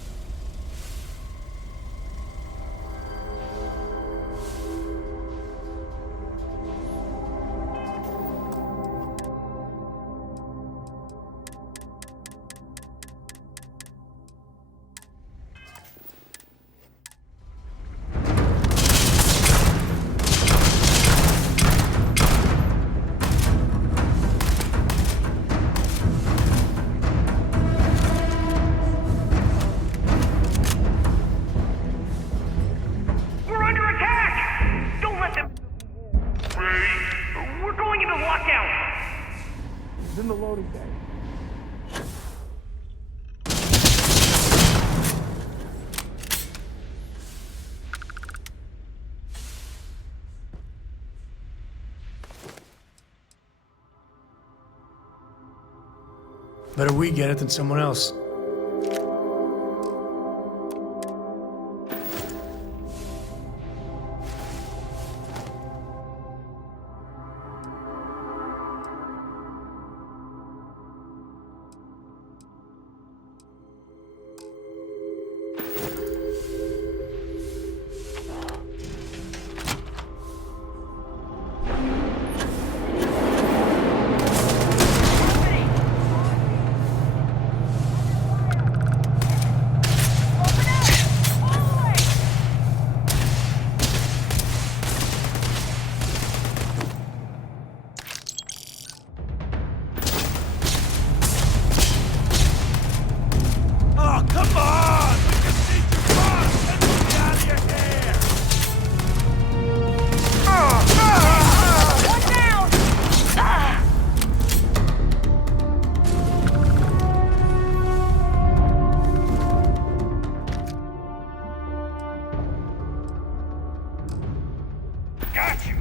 We're under attack! Don't let them... We're going into lockdown! He's in the loading bay. Better we get it than someone else. got you!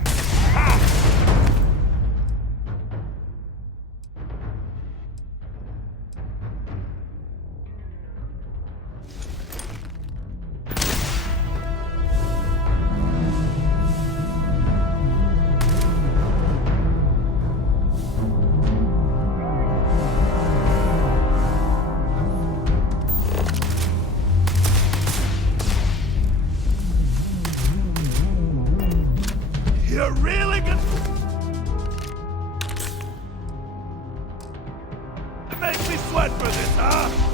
You're really good. It makes me sweat for this, huh?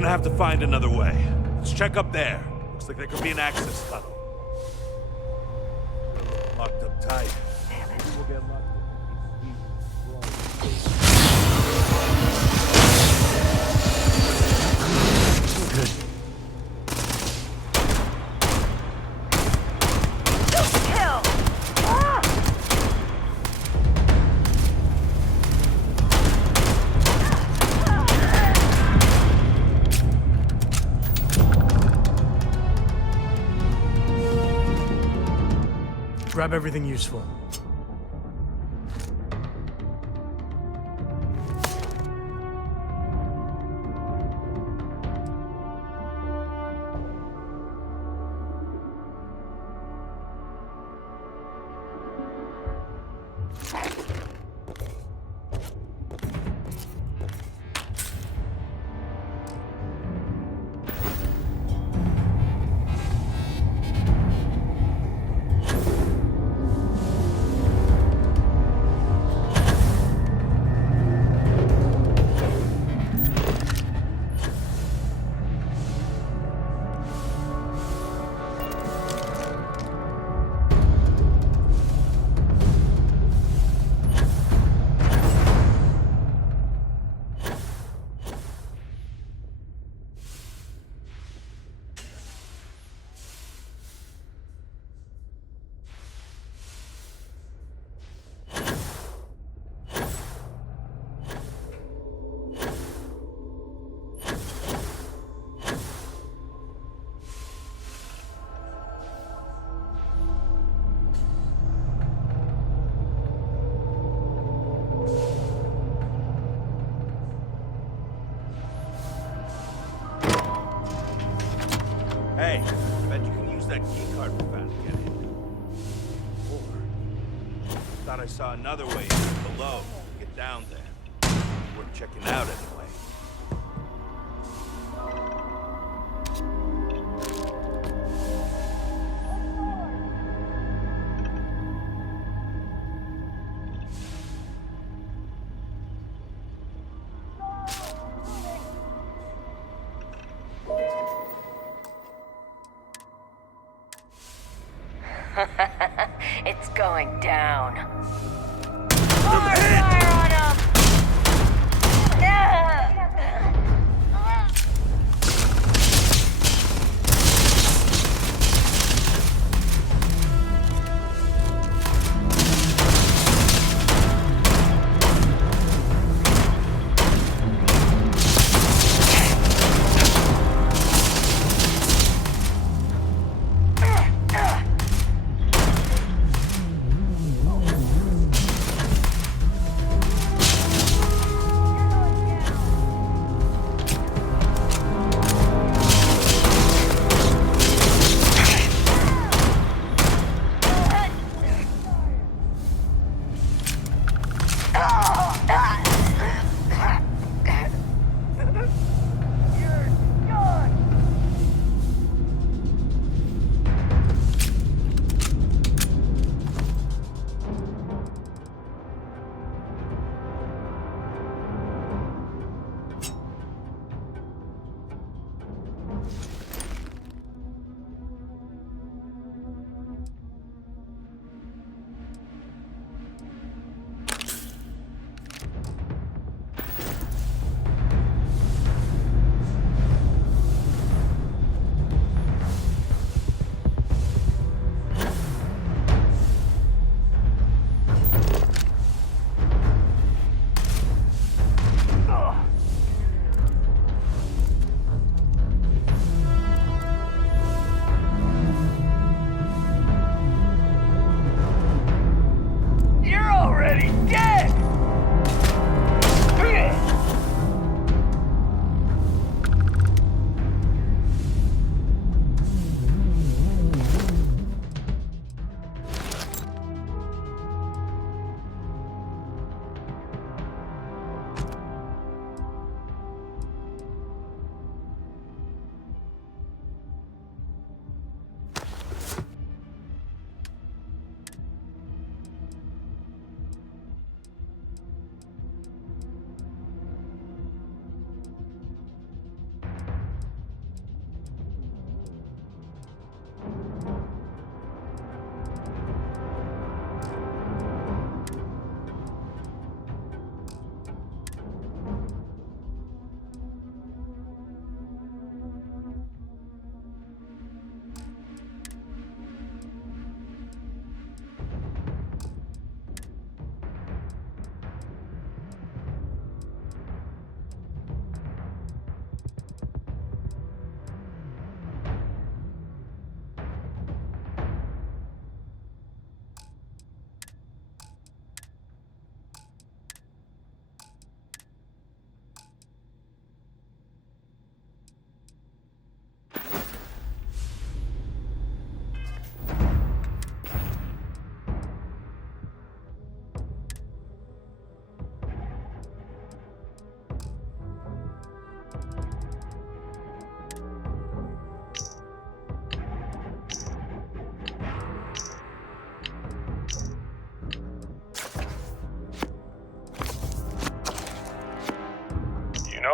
gonna have to find another way. Let's check up there. Looks like there could be an access tunnel. Locked up tight. Maybe we'll get lucky. Good. Grab everything useful. Hey, I bet you can use that key card we found to get in. Or, thought I saw another way below to get down there. Worth checking out anyway. It's going down. More fire on him!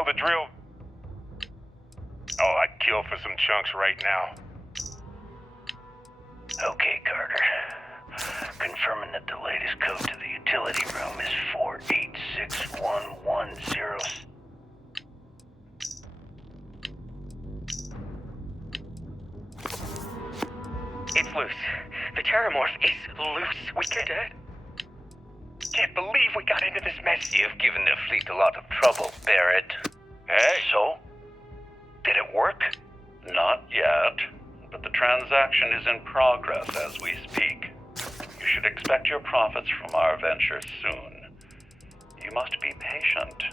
know the drill? Oh, I'd kill for some chunks right now. Okay, Carter. Confirming that the latest code to the utility room is 486110. It's loose. The Terramorph is loose. We can't believe we got into this mess. You've given the fleet a lot of trouble, Barrett. Hey? So? Did it work? Not yet, but the transaction is in progress as we speak. You should expect your profits from our venture soon. You must be patient.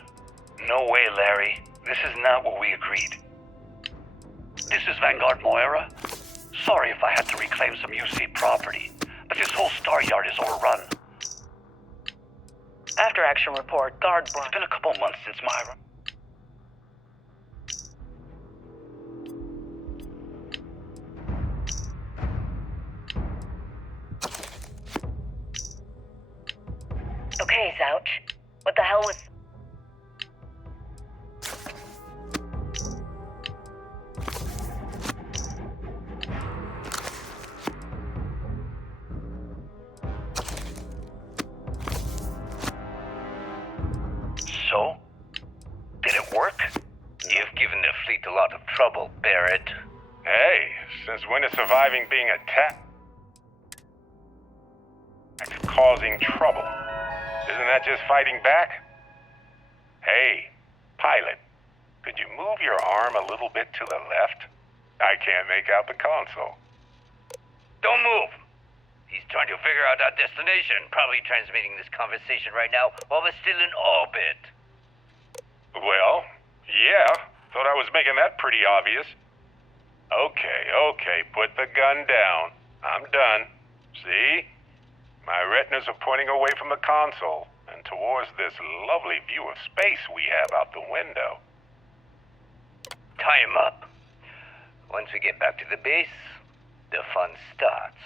No way, Larry. This is not what we agreed. This is Vanguard Moira. Sorry if I had to reclaim some UC property, but this whole Star Yard is overrun. After action report, guard block. It's been a couple months since Myra. Okay, Zouch. What the hell was... So? Did it work? You've given the fleet a lot of trouble, Barrett. Hey, since when is surviving being attacked causing trouble? Isn't that just fighting back? Hey, pilot, could you move your arm a little bit to the left? I can't make out the console. Don't move! He's trying to figure out our destination, probably transmitting this conversation right now while we're still in orbit. Well, yeah, thought I was making that pretty obvious. Okay, put the gun down. I'm done. See? My retinas are pointing away from the console and towards this lovely view of space we have out the window. Tie him up. Once we get back to the base, the fun starts.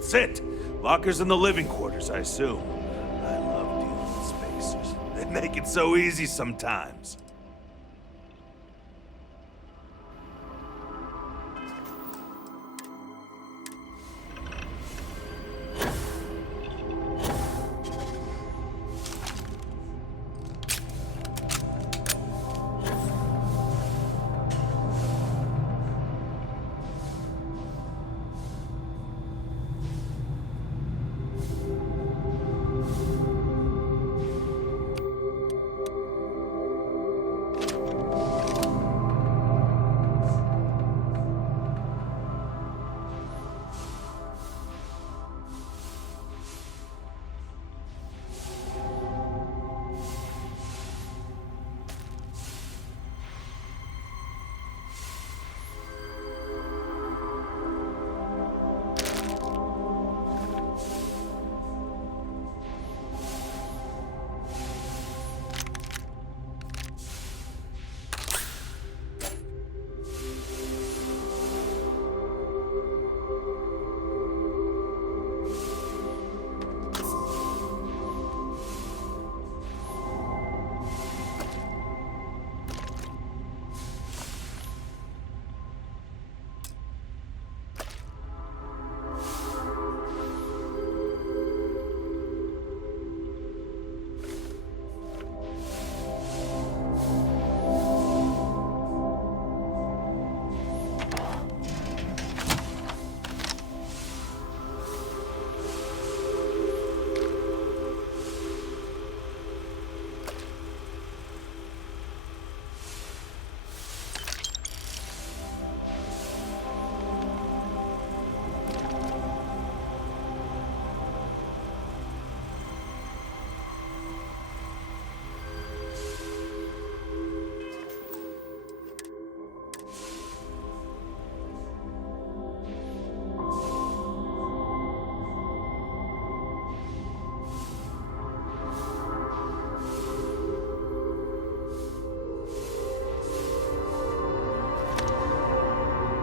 Sit. Lockers in the living quarters, I assume. I love dealing with spacers. They make it so easy sometimes.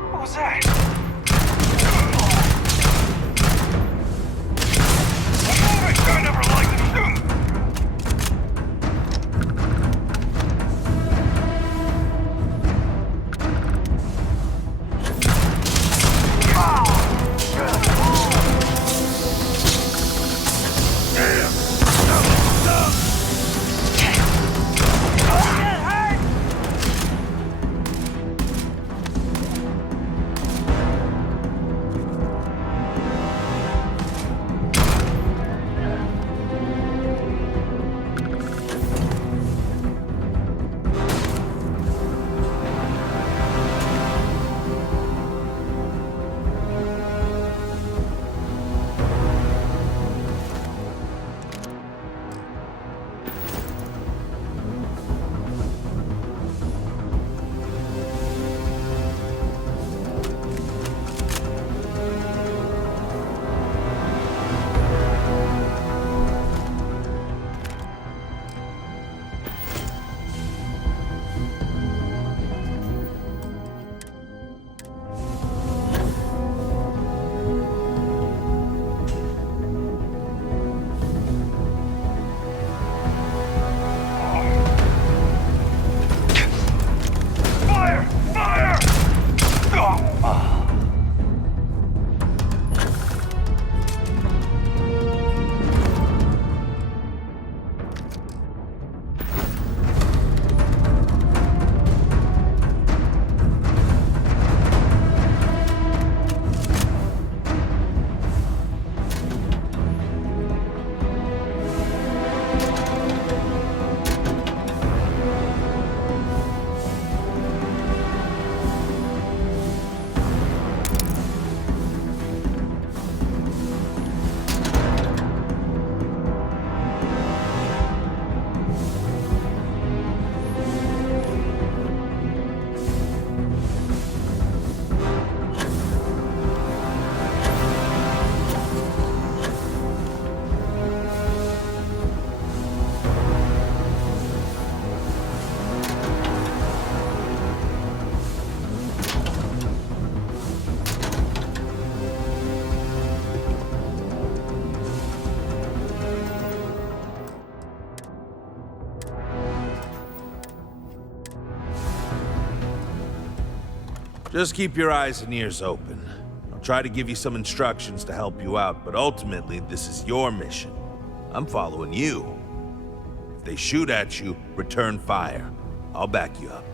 What was that? I never liked it too. Just keep your eyes and ears open. I'll try to give you some instructions to help you out, but ultimately, this is your mission. I'm following you. If they shoot at you, return fire. I'll back you up.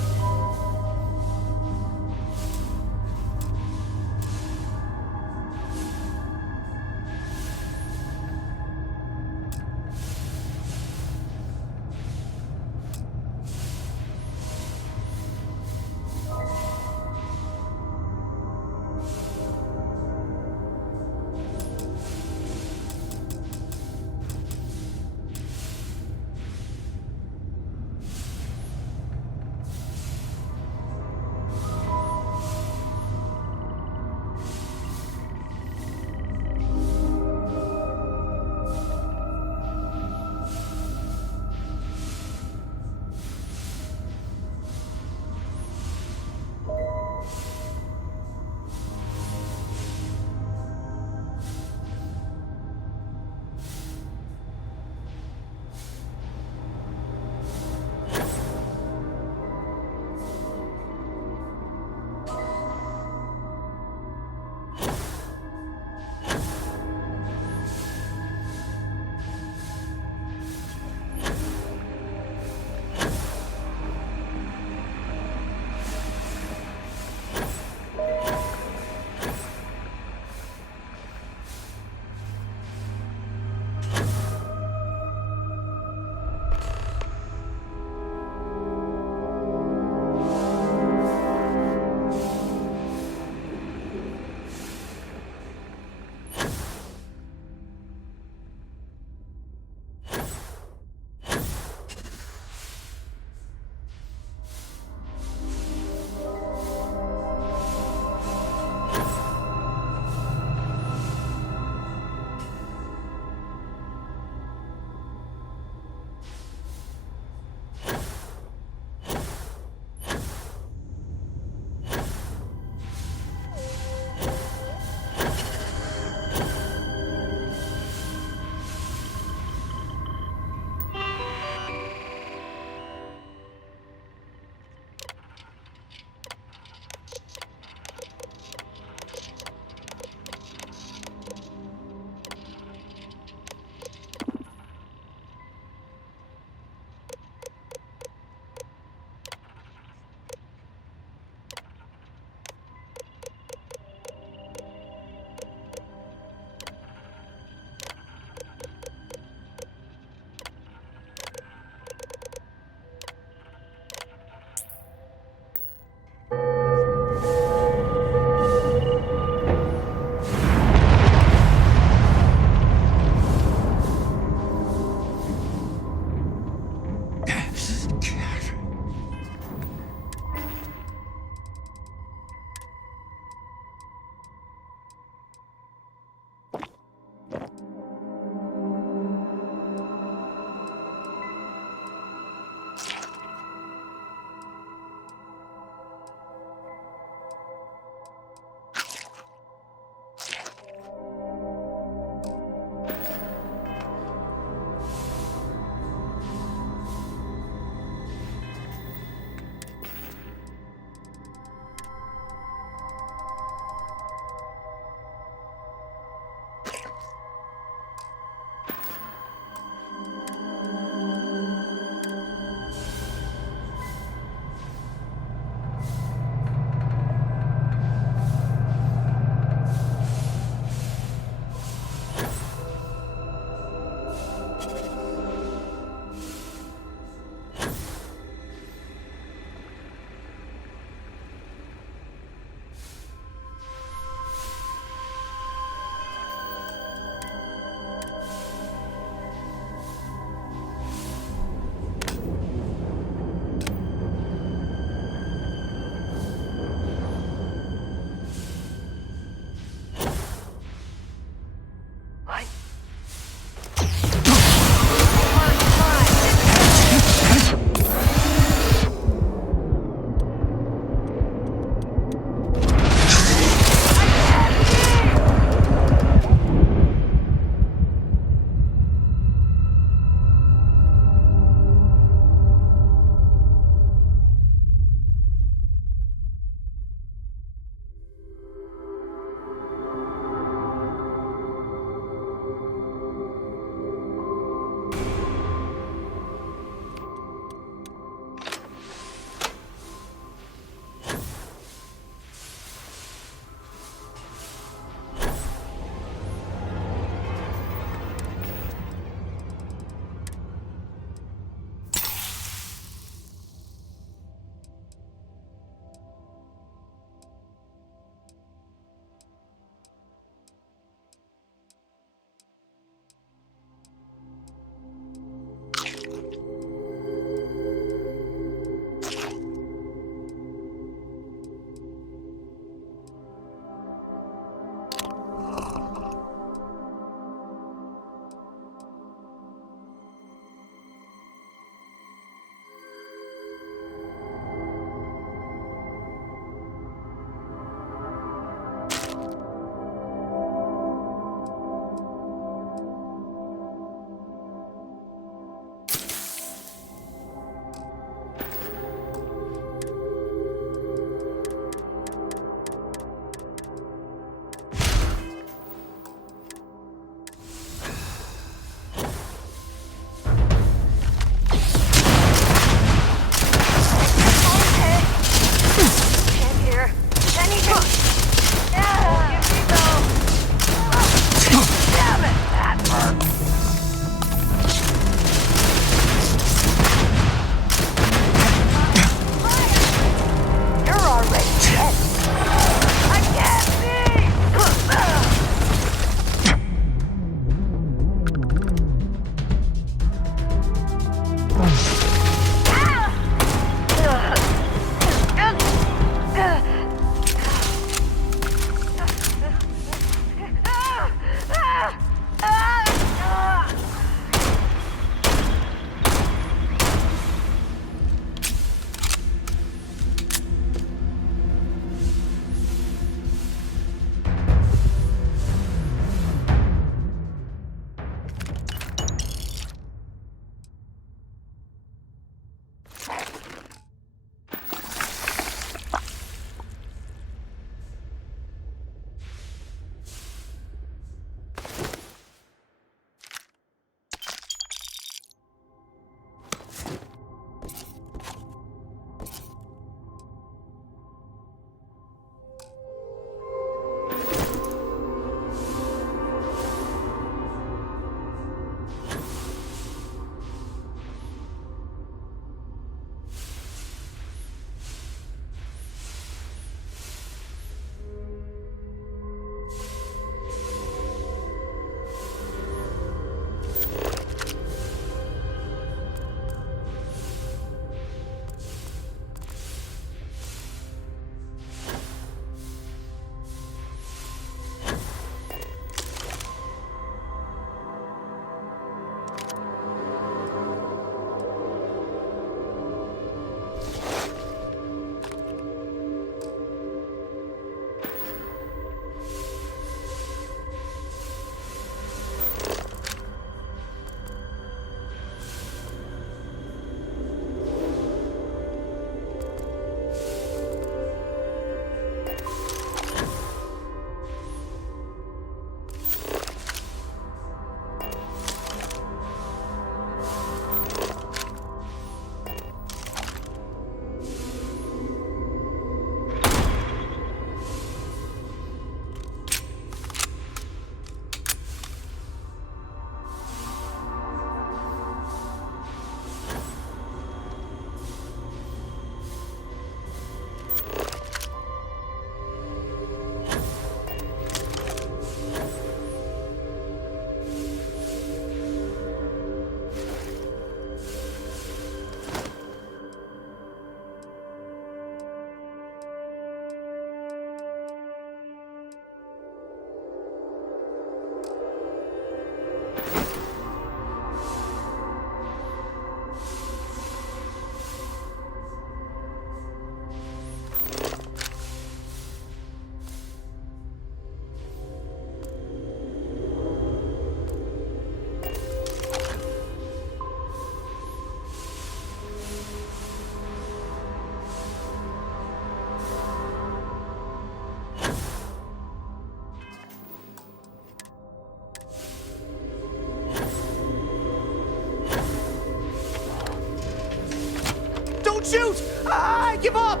shoot! I give up!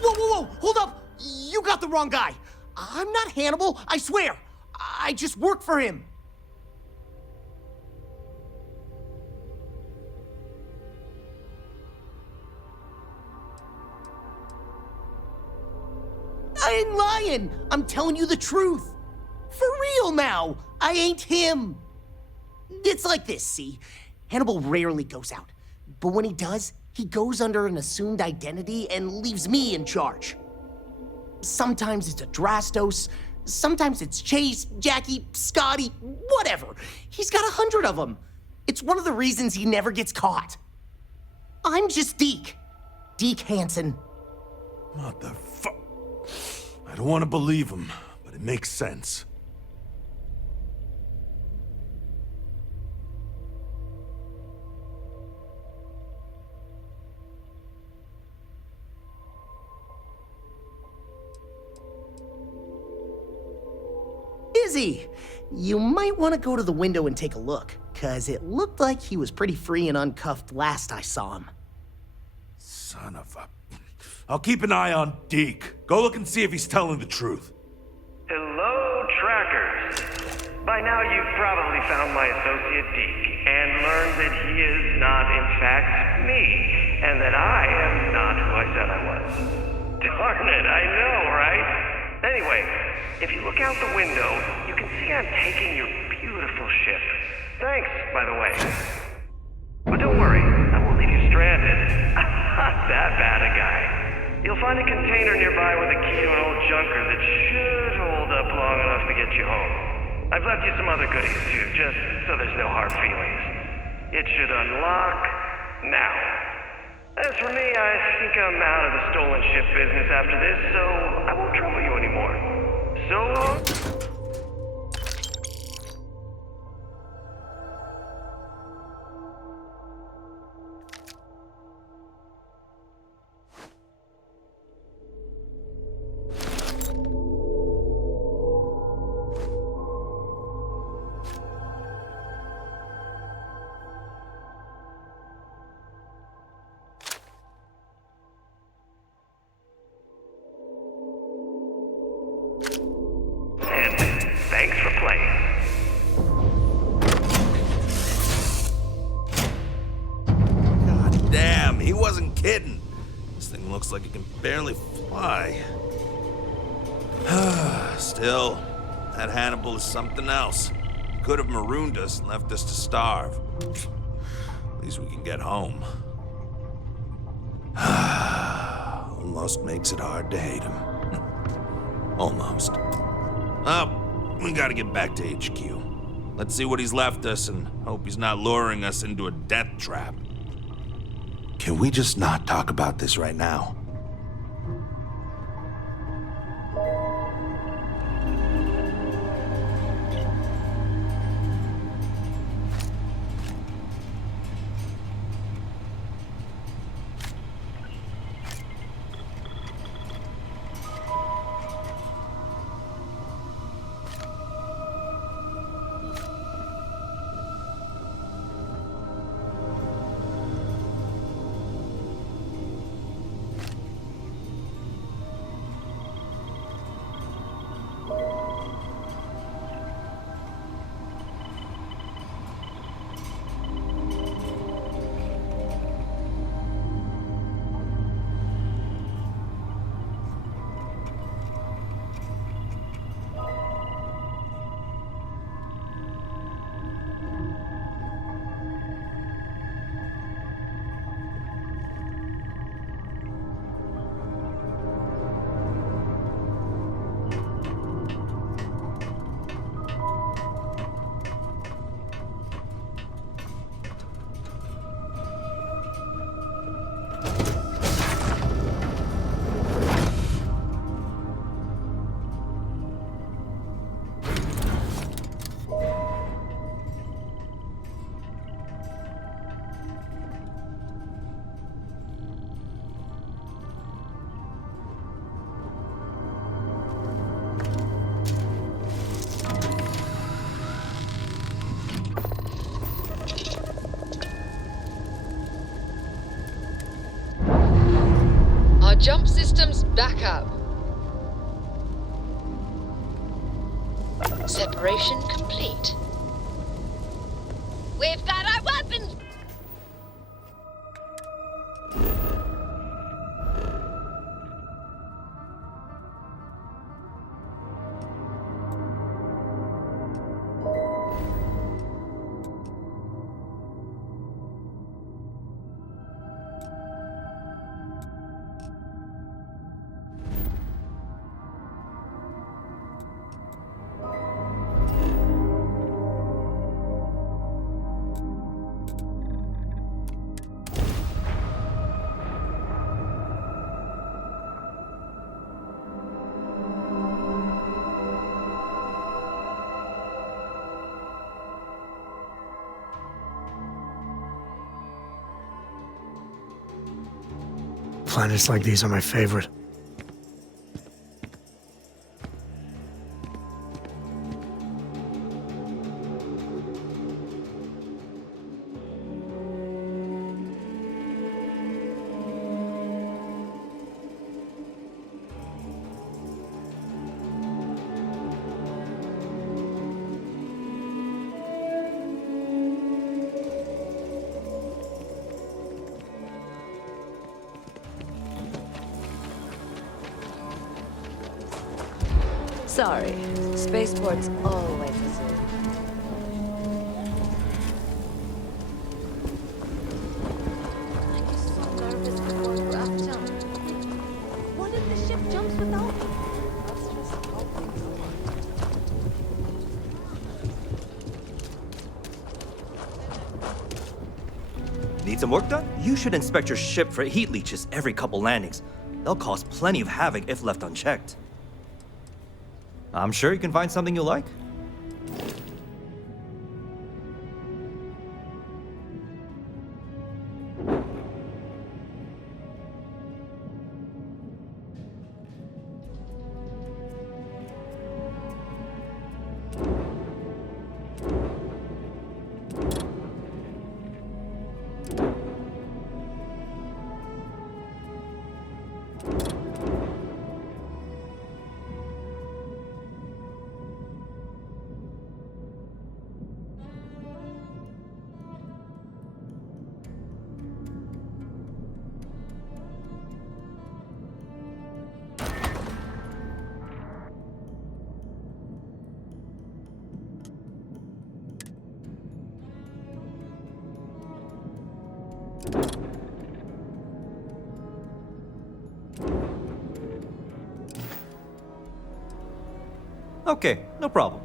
Whoa! Hold up! You got the wrong guy. I'm not Hannibal, I swear. I just work for him. I ain't lying. I'm telling you the truth. For real now. I ain't him. It's like this, see? Hannibal rarely goes out. But when he does, he goes under an assumed identity and leaves me in charge. Sometimes it's a Drastos, sometimes it's Chase, Jackie, Scotty, whatever. He's got 100 of them. It's one of the reasons he never gets caught. I'm just Deke. Deke Hansen. Motherfuck. I don't want to believe him, but it makes sense. Izzy, you might want to go to the window and take a look, cause it looked like he was pretty free and uncuffed last I saw him. Son of a... I'll keep an eye on Deke. Go look and see if he's telling the truth. Hello, trackers. By now you've probably found my associate Deke and learned that he is not in fact me, and that I am not who I said I was. Darn it, I know, right? Anyway, if you look out the window, you can see I'm taking your beautiful ship. Thanks, by the way. But don't worry, I won't leave you stranded. I'm not that bad a guy. You'll find a container nearby with a key to an old junker that should hold up long enough to get you home. I've left you some other goodies too, just so there's no hard feelings. It should unlock now. As for me, I think I'm out of the stolen ship business after this, so I won't trouble you anymore. So long. Thanks for playing. God damn, he wasn't kidding. This thing looks like it can barely fly. Still, that Hannibal is something else. He could have marooned us and left us to starve. At least we can get home. Almost makes it hard to hate him. Almost. Oh, we gotta get back to HQ. Let's see what he's left us and hope he's not luring us into a death trap. Can we just not talk about this right now? Jump systems back up. Separation complete. We've got our weapons! Planets like these are my favorite. Sorry, spaceport's always a zoo. What if the ship jumps without me? Let's just hope things align. Need some work done? You should inspect your ship for heat leeches every couple landings. They'll cause plenty of havoc if left unchecked. I'm sure you can find something you like. Okay, no problem.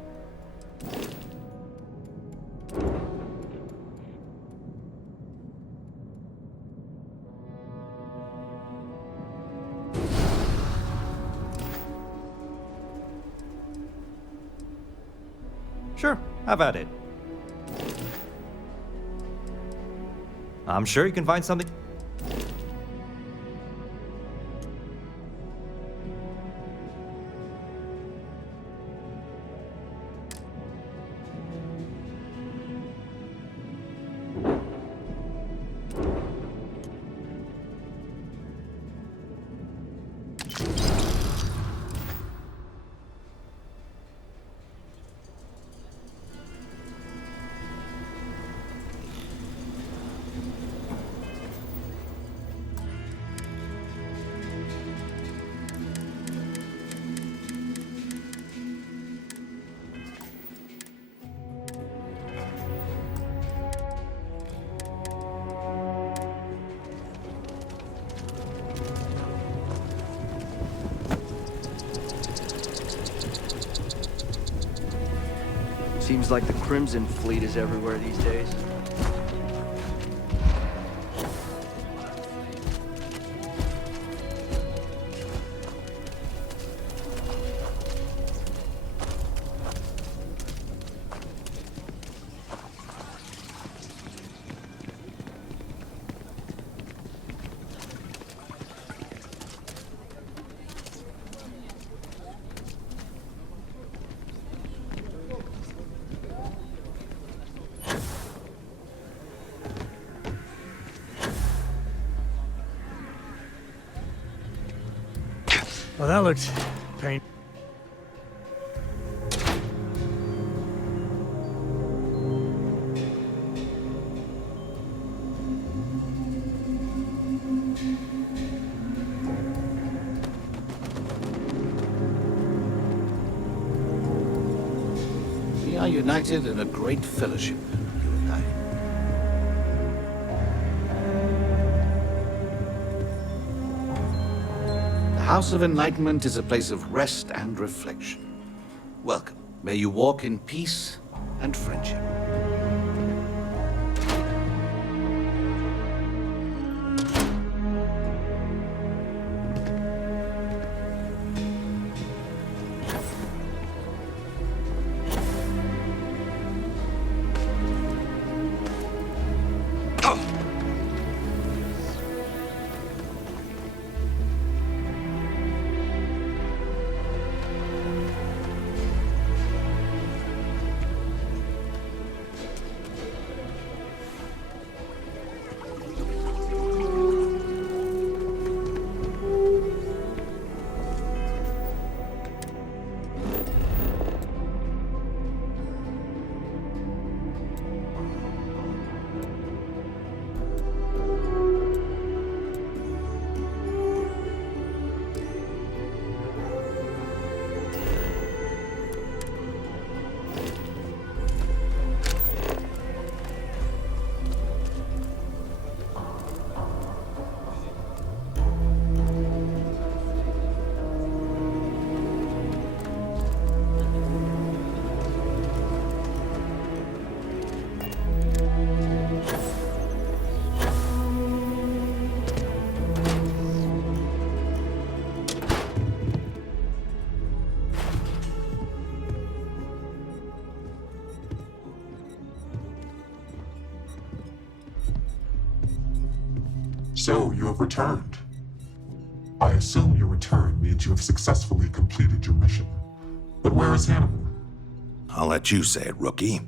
Sure, have at it. I'm sure you can find something. Seems like the Crimson Fleet is everywhere these days. Well, that looked pain. We are united in a great fellowship, you and I. The House of Enlightenment is a place of rest and reflection. Welcome. May you walk in peace and friendship. So, you have returned. I assume your return means you have successfully completed your mission. But where is Hannibal? I'll let you say it, rookie.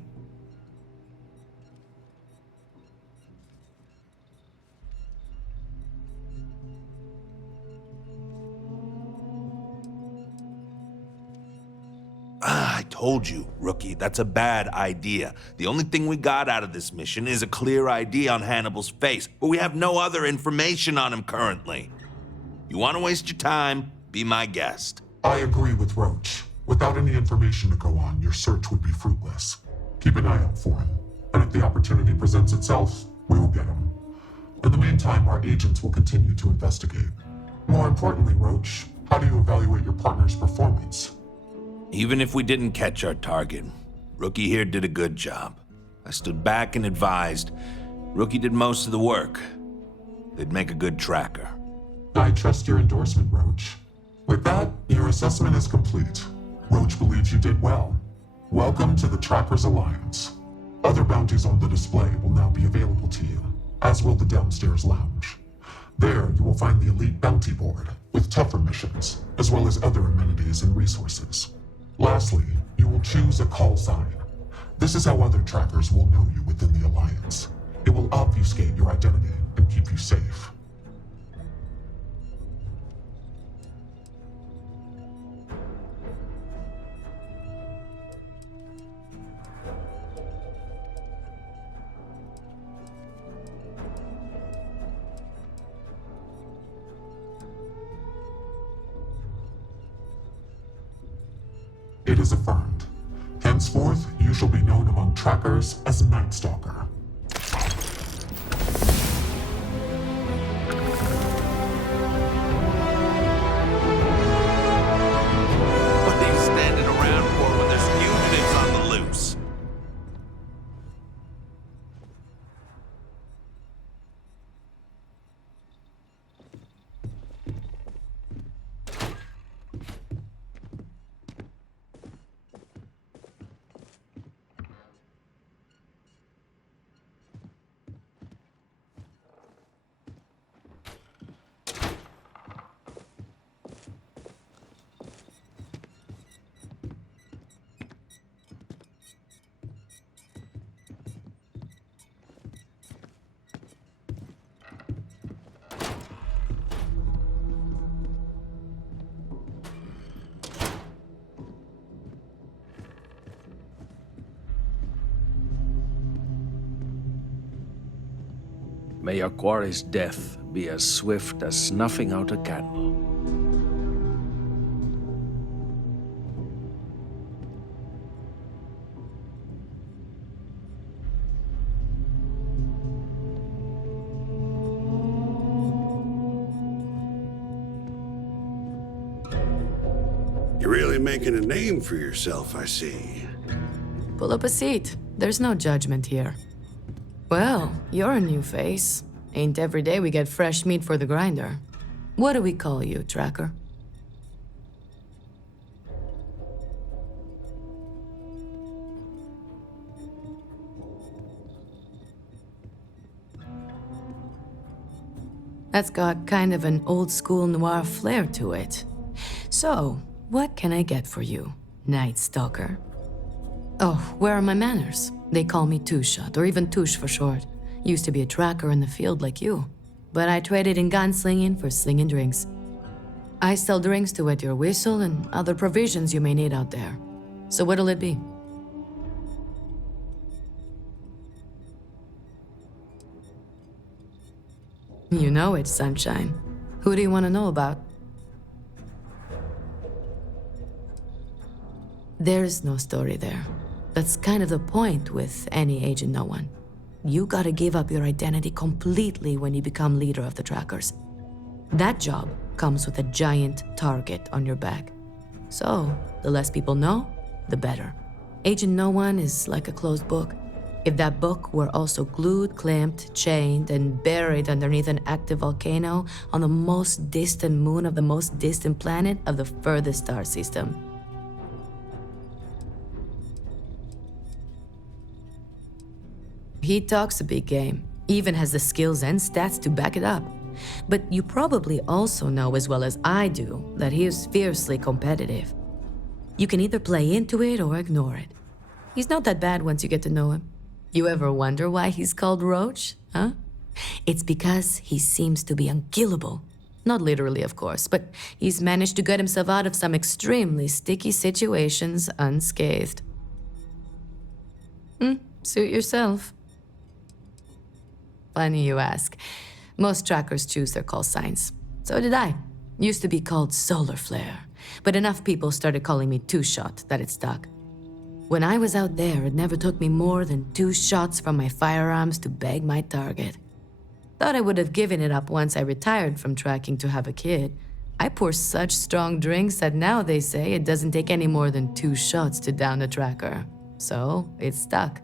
I told you, rookie, that's a bad idea. The only thing we got out of this mission is a clear ID on Hannibal's face, but we have no other information on him currently. You want to waste your time? Be my guest. I agree with Roach. Without any information to go on, your search would be fruitless. Keep an eye out for him, and if the opportunity presents itself, we will get him. In the meantime, our agents will continue to investigate. More importantly, Roach, how do you evaluate your partner's performance? Even if we didn't catch our target, Rookie here did a good job. I stood back and advised. Rookie did most of the work. They'd make a good tracker. I trust your endorsement, Roach. With that, your assessment is complete. Roach believes you did well. Welcome to the Trackers Alliance. Other bounties on the display will now be available to you, as will the downstairs lounge. There, you will find the Elite Bounty Board, with tougher missions, as well as other amenities and resources. Lastly, you will choose a call sign. This is how other trackers will know you within the Alliance. It will obfuscate your identity and keep you safe. It is affirmed. Henceforth, you shall be known among trackers as Night Stalker. What are you standing around for when there's fugitives on the loose? May your quarry's death be as swift as snuffing out a candle. You're really making a name for yourself, I see. Pull up a seat. There's no judgment here. Well, you're a new face. Ain't every day we get fresh meat for the grinder. What do we call you, Tracker? That's got kind of an old-school noir flair to it. So, what can I get for you, Night Stalker? Oh, where are my manners? They call me Two-Shot, or even Touche for short. Used to be a tracker in the field like you. But I traded in gunslinging for slinging drinks. I sell drinks to wet your whistle and other provisions you may need out there. So what'll it be? You know it, Sunshine. Who do you want to know about? There's no story there. That's kind of the point with any Agent No One. You gotta give up your identity completely when you become leader of the Trackers. That job comes with a giant target on your back. So, the less people know, the better. Agent No One is like a closed book. If that book were also glued, clamped, chained, and buried underneath an active volcano on the most distant moon of the most distant planet of the furthest star system. He talks a big game, even has the skills and stats to back it up. But you probably also know as well as I do that he is fiercely competitive. You can either play into it or ignore it. He's not that bad once you get to know him. You ever wonder why he's called Roach, huh? It's because he seems to be unkillable. Not literally, of course, but he's managed to get himself out of some extremely sticky situations unscathed. Suit yourself. Funny you ask. Most trackers choose their call signs. So did I. Used to be called Solar Flare, but enough people started calling me Two-Shot that it stuck. When I was out there, it never took me more than 2 shots from my firearms to bag my target. Thought I would have given it up once I retired from tracking to have a kid. I pour such strong drinks that now they say it doesn't take any more than 2 shots to down a tracker. So, it stuck.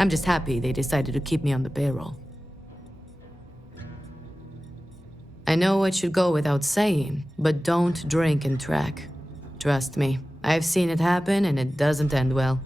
I'm just happy they decided to keep me on the payroll. I know it should go without saying, but don't drink and track. Trust me, I've seen it happen and it doesn't end well.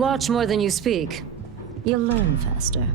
Watch more than you speak. You'll learn faster.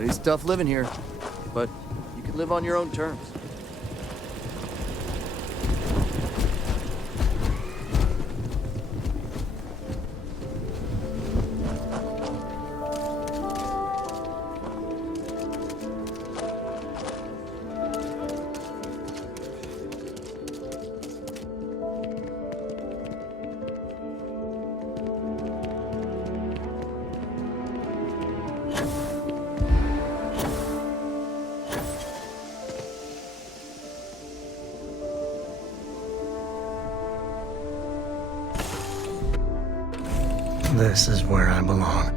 It's tough living here, but you can live on your own terms. This is where I belong.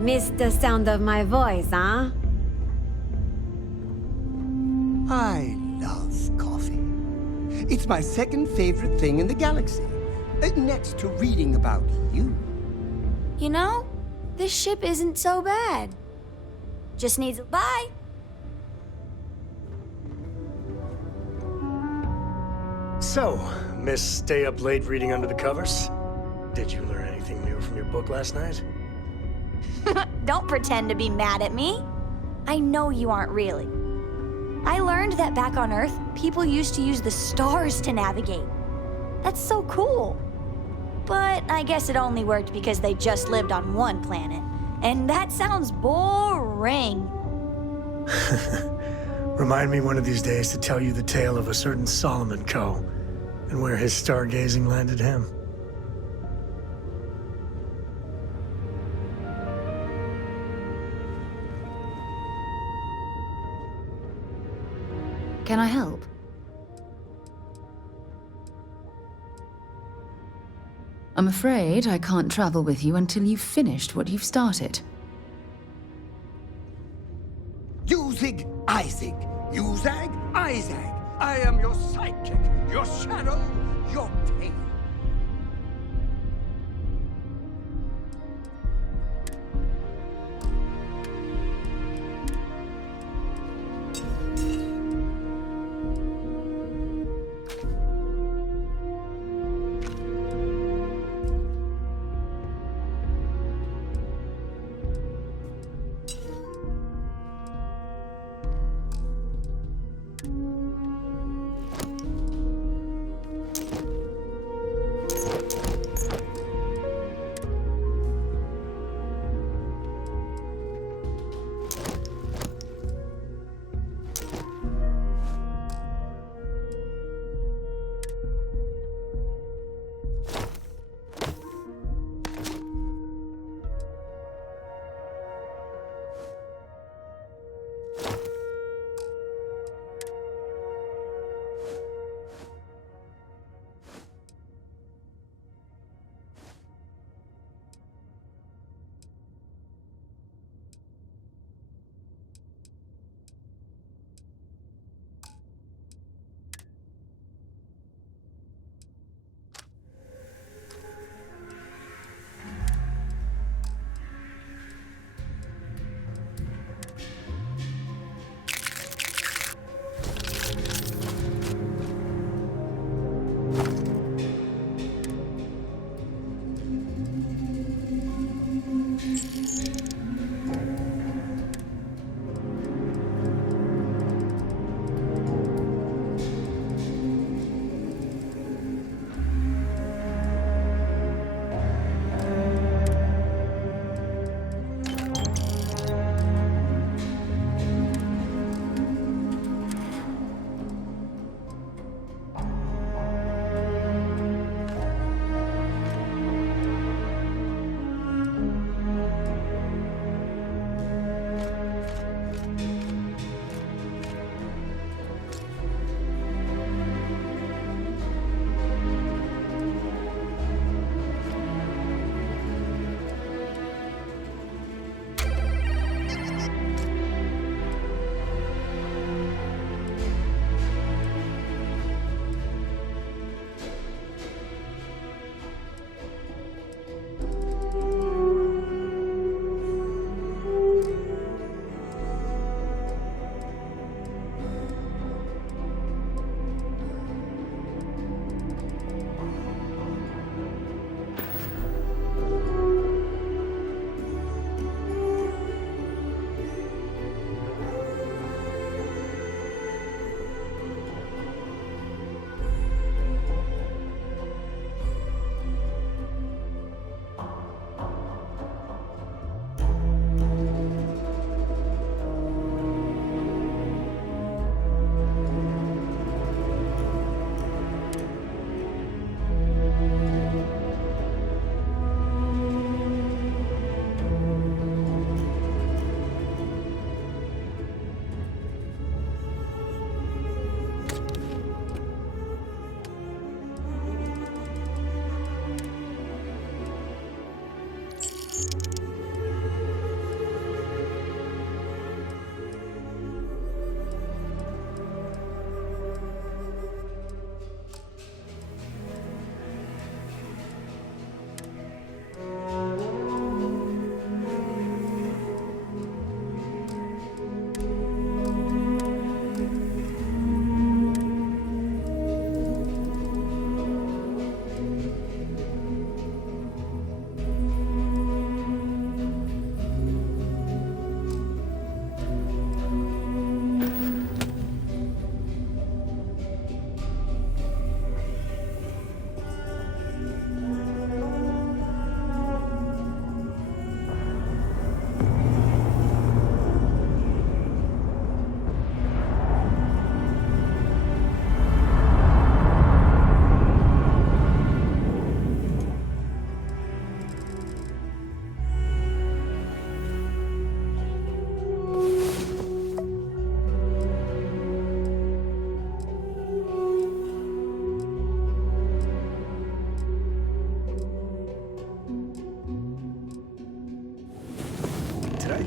Missed the sound of my voice, huh? I love coffee. It's my second favorite thing in the galaxy, next to reading about you. You know, this ship isn't so bad. Just needs a bye. So, Miss Stay Up Late reading under the covers? Did you learn anything new from your book last night? Don't pretend to be mad at me. I know you aren't really. I learned that back on Earth, people used to use the stars to navigate. That's so cool. But I guess it only worked because they just lived on one planet. And that sounds boring. Remind me one of these days to tell you the tale of a certain Solomon Coe, and where his stargazing landed him. Can I help? I'm afraid I can't travel with you until you've finished what you've started. Usig Isaac. Uzag Isaac. I am your sidekick, your shadow, your pain.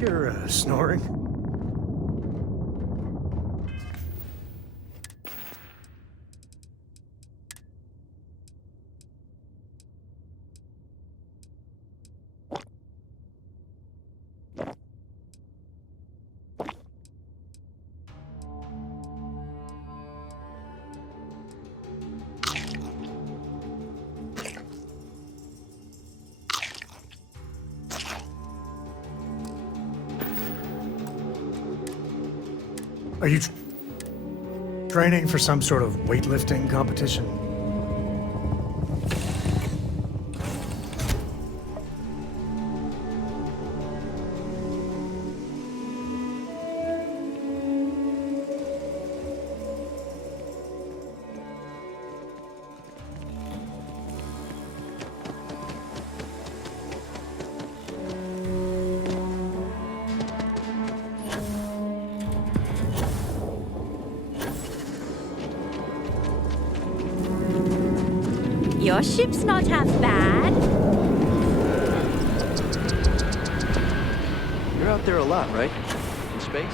you're snoring? Are you training for some sort of weightlifting competition? Your ship's not half bad. You're out there a lot, right? In space?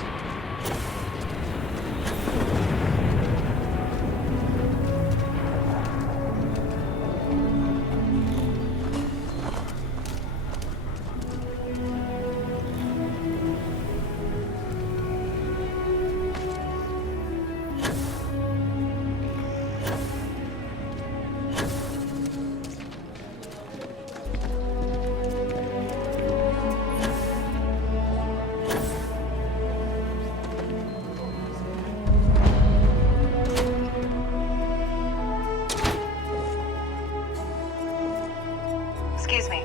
Excuse me.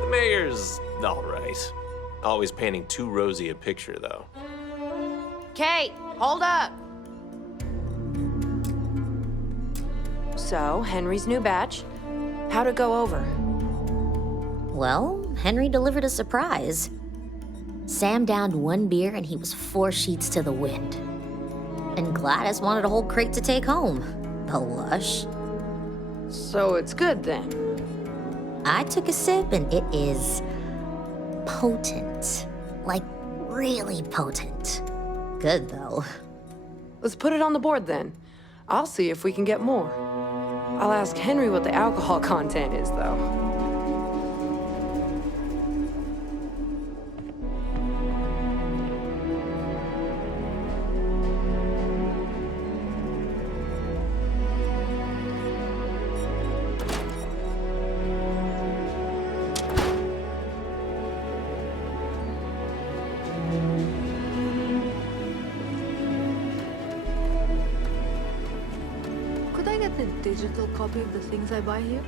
The mayor's all right. Always painting too rosy a picture, though. Kate, hold up. So, Henry's new batch. How'd it go over? Well, Henry delivered a surprise. Sam downed one beer and he was 4 sheets to the wind. And Gladys wanted a whole crate to take home. The lush. So it's good then? I took a sip and it is potent. Like, really potent. Good though. Let's put it on the board then. I'll see if we can get more. I'll ask Henry what the alcohol content is, though. Could I get a digital copy of the things I buy here?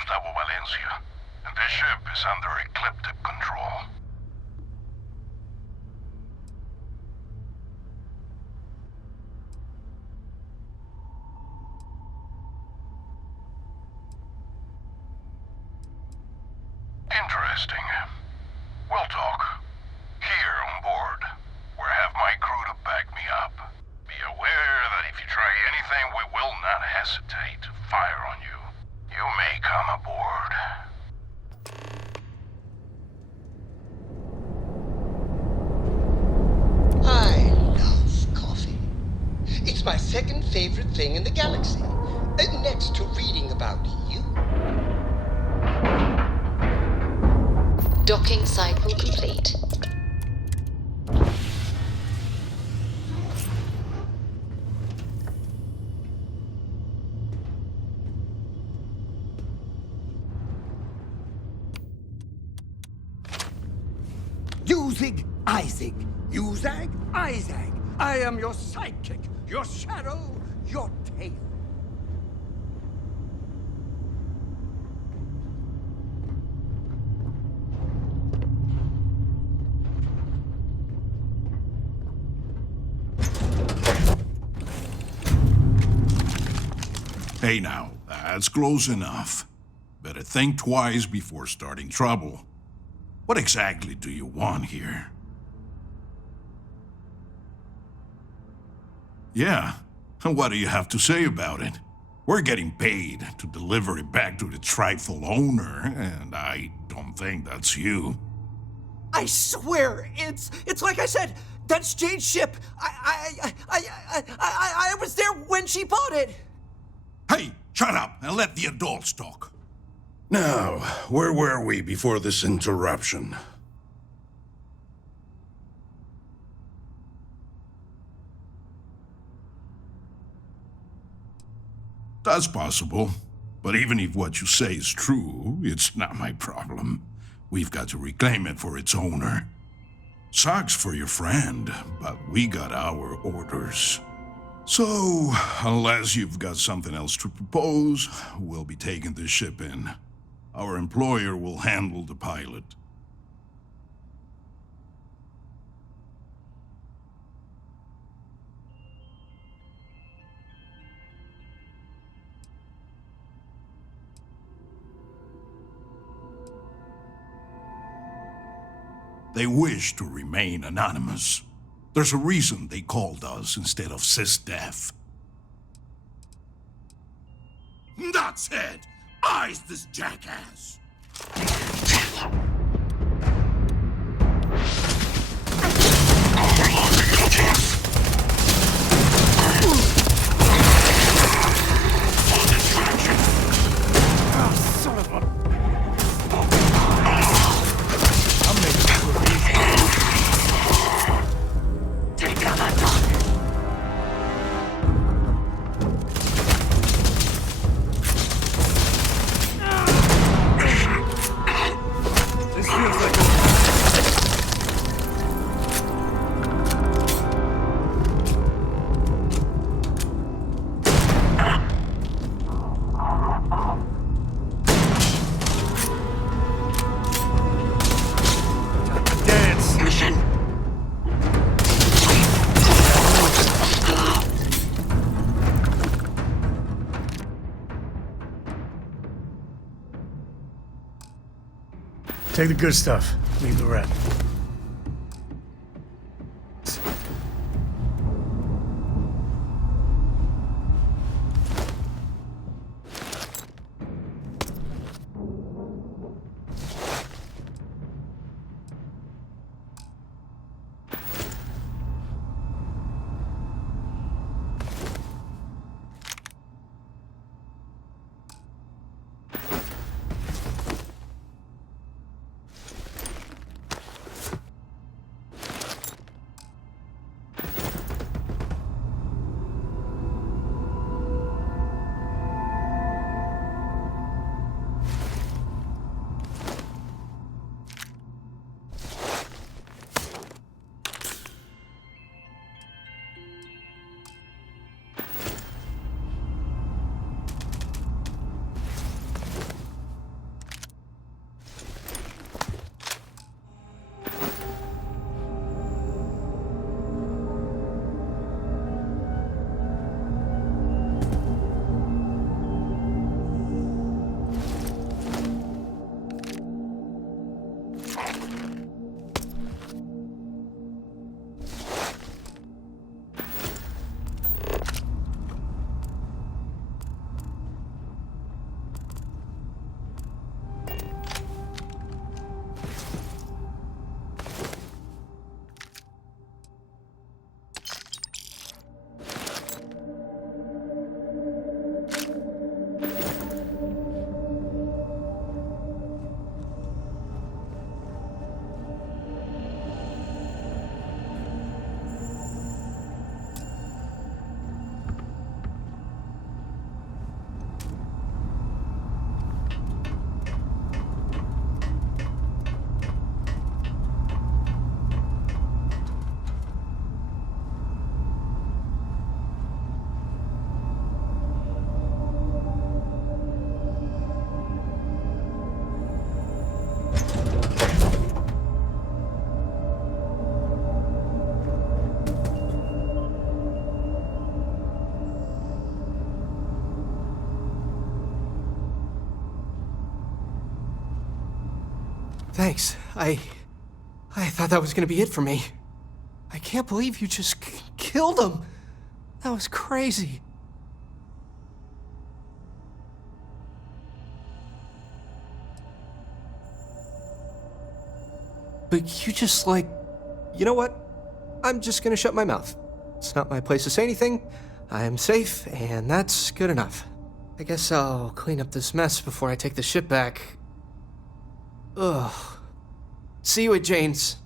Gustavo Valencia, and this ship is under ecliptic control. Interesting. We'll talk. Here on board, where I have my crew to back me up. Be aware that if you try anything, we will not hesitate to fire on you. You may come aboard. I love coffee. It's my second favorite thing in the galaxy, next to reading about you. Docking cycle complete. Usig, Isaac. Uzag, Isaac. I am your sidekick, your shadow, your tail. Hey now, that's close enough. Better think twice before starting trouble. What exactly do you want here? Yeah, and what do you have to say about it? We're getting paid to deliver it back to its rightful owner, and I don't think that's you. I swear, it's like I said, that's Jane's ship. I was there when she bought it. Hey, shut up and let the adults talk. Now, where were we before this interruption? That's possible. But even if what you say is true, it's not my problem. We've got to reclaim it for its owner. Sucks for your friend, but we got our orders. So, unless you've got something else to propose, we'll be taking this ship in. Our employer will handle the pilot. They wish to remain anonymous. There's a reason they called us instead of SysDef. That's it! Ice this jackass! Son of a... I'm making it look easy. Take down that dog. This feels like a... Dance. Mission. Take the good stuff. Leave the rest. Thanks. I thought that was gonna be it for me. I can't believe you just killed him. That was crazy. But you just you know what? I'm just gonna shut my mouth. It's not my place to say anything. I am safe, and that's good enough. I guess I'll clean up this mess before I take the ship back. Ugh. See you at Jane's.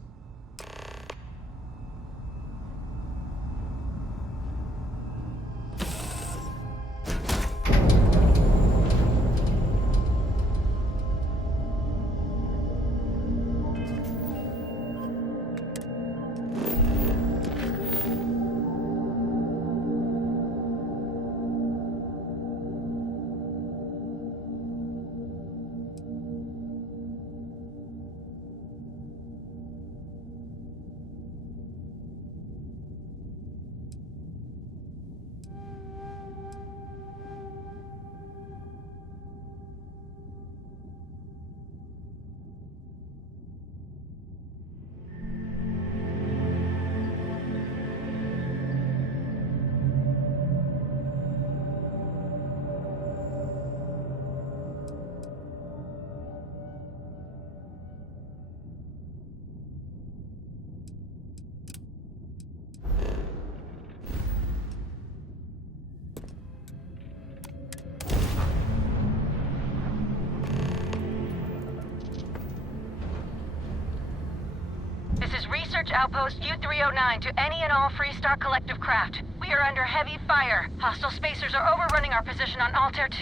Research Outpost U-309 to any and all Freestar Collective craft. We are under heavy fire. Hostile spacers are overrunning our position on Altair 2.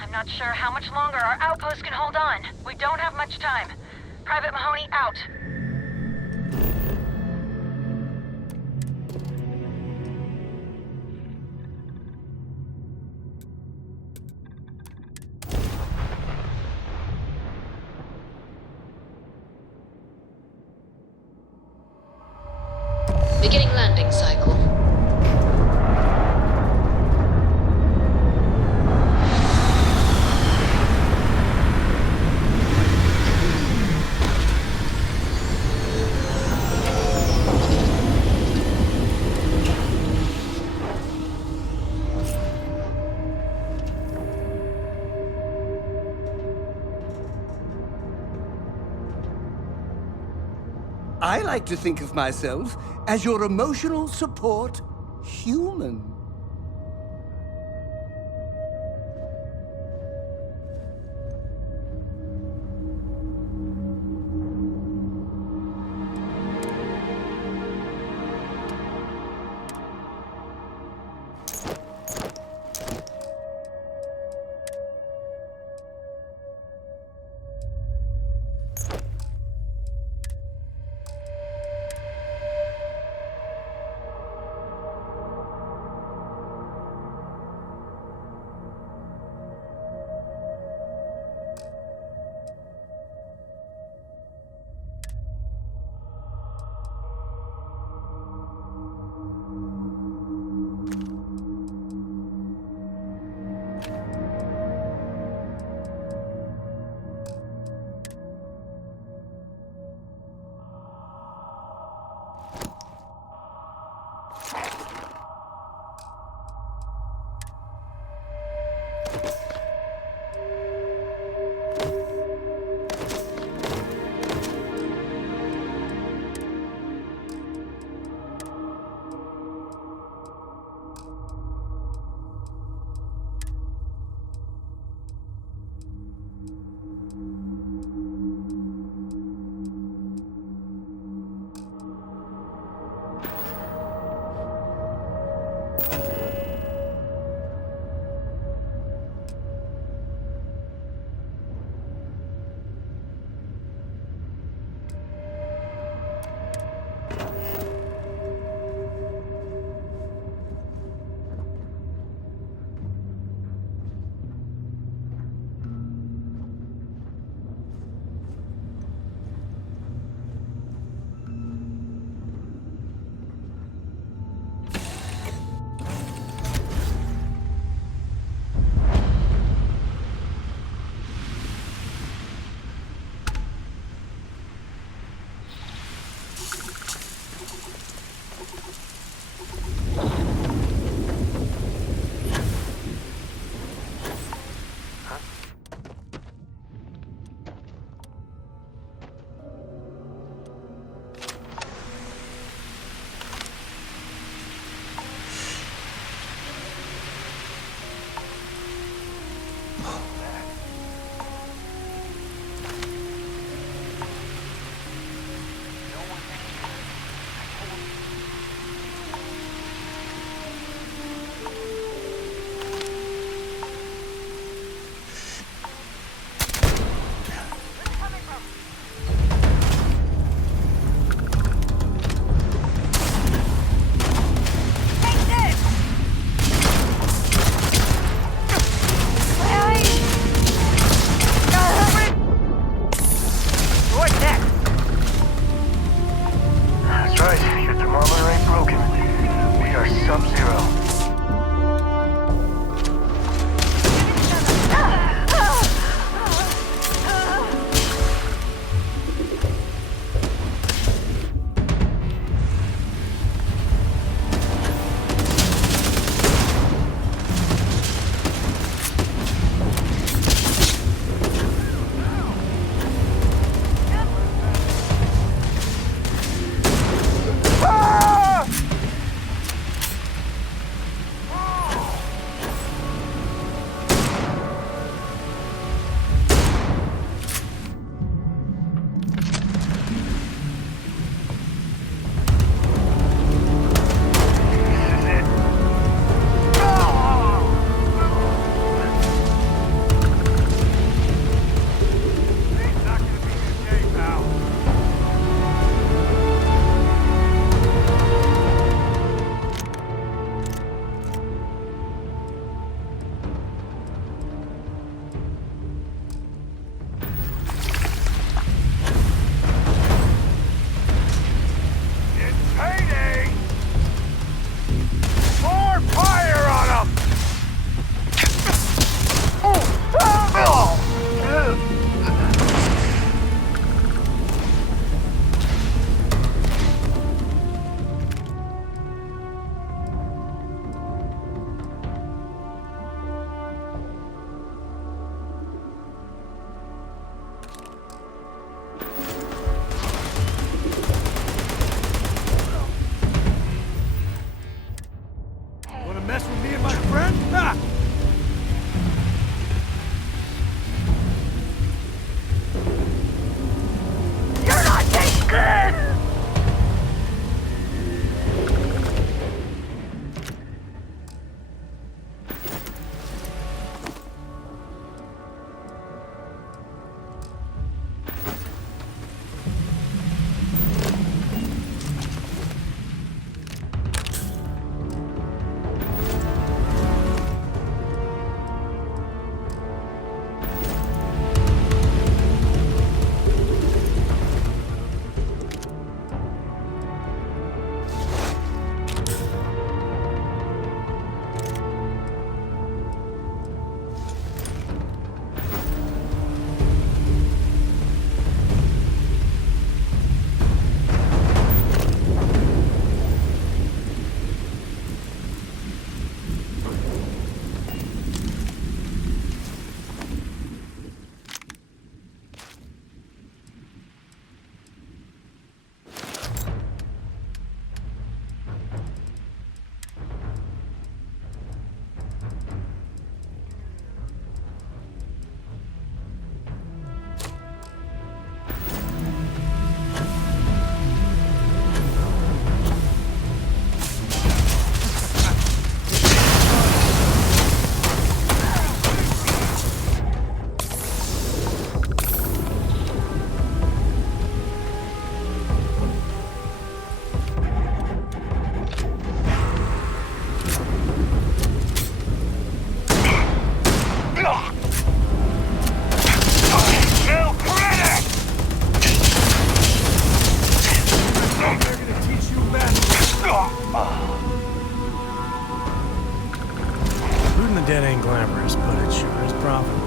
I'm not sure how much longer our outpost can hold on. We don't have much time. Private Mahoney, out. Beginning landing cycle. I like to think of myself as your emotional support human. That's right, your thermometer ain't broken. We are sub-zero. Mess with me and my friend? Ha! You're not that good! Looting the dead ain't glamorous, but it sure is profitable.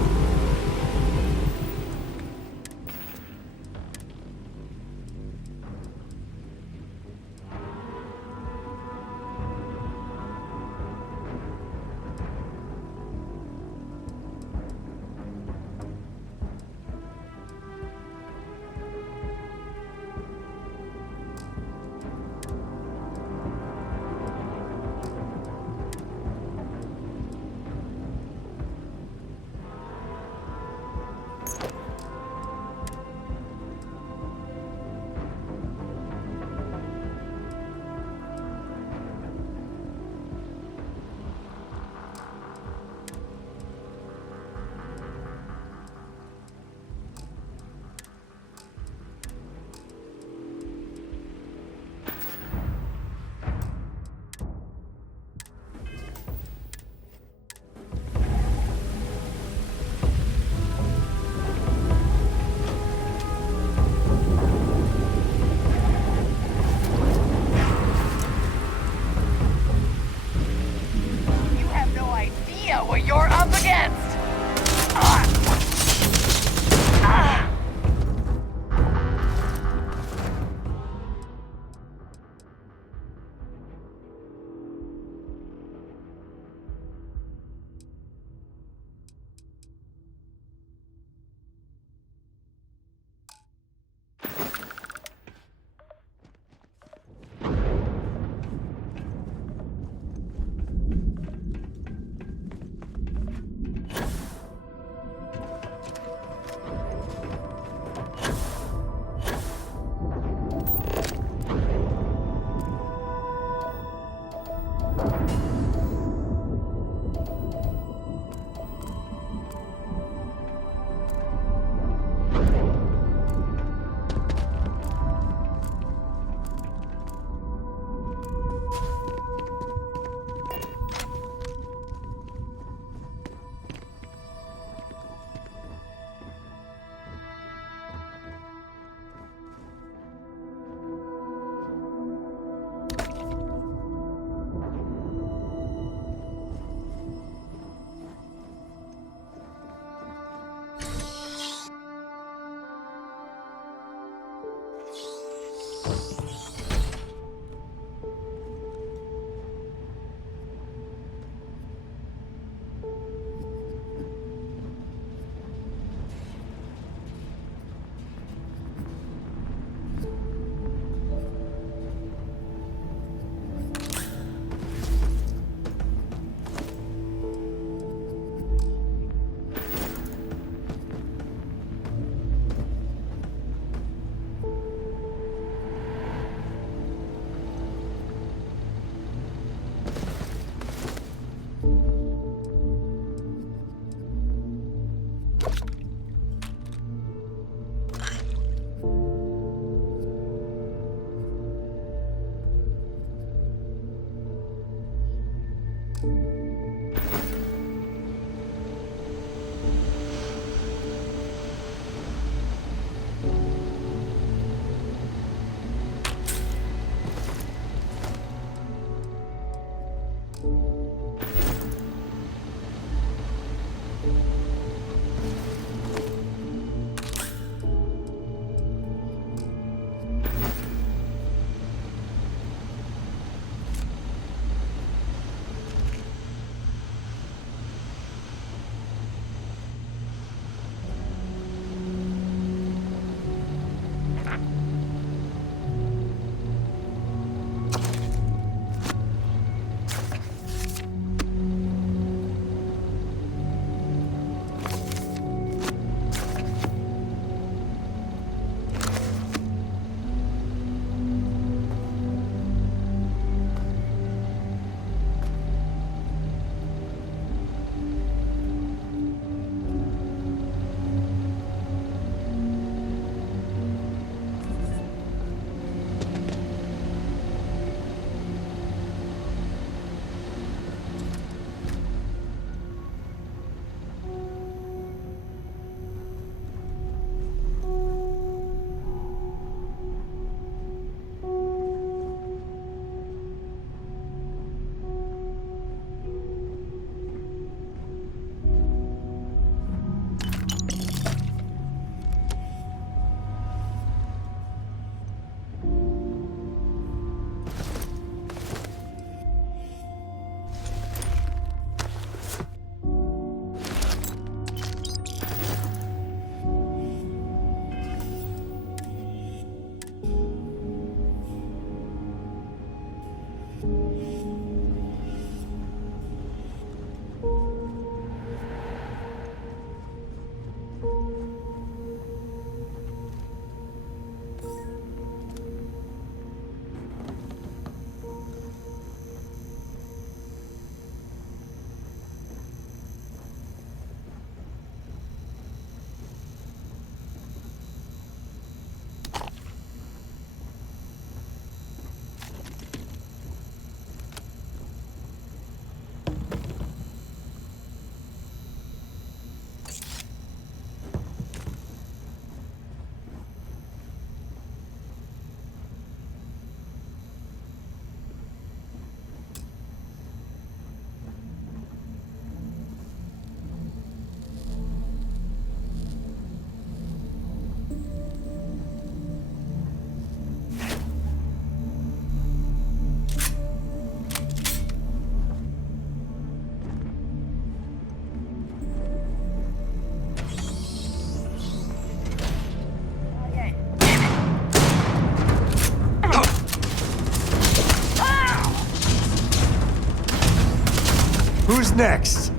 Who's next?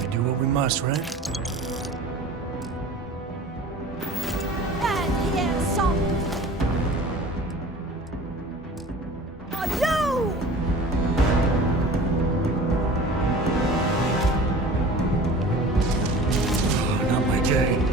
We do what we must, right? Not my day.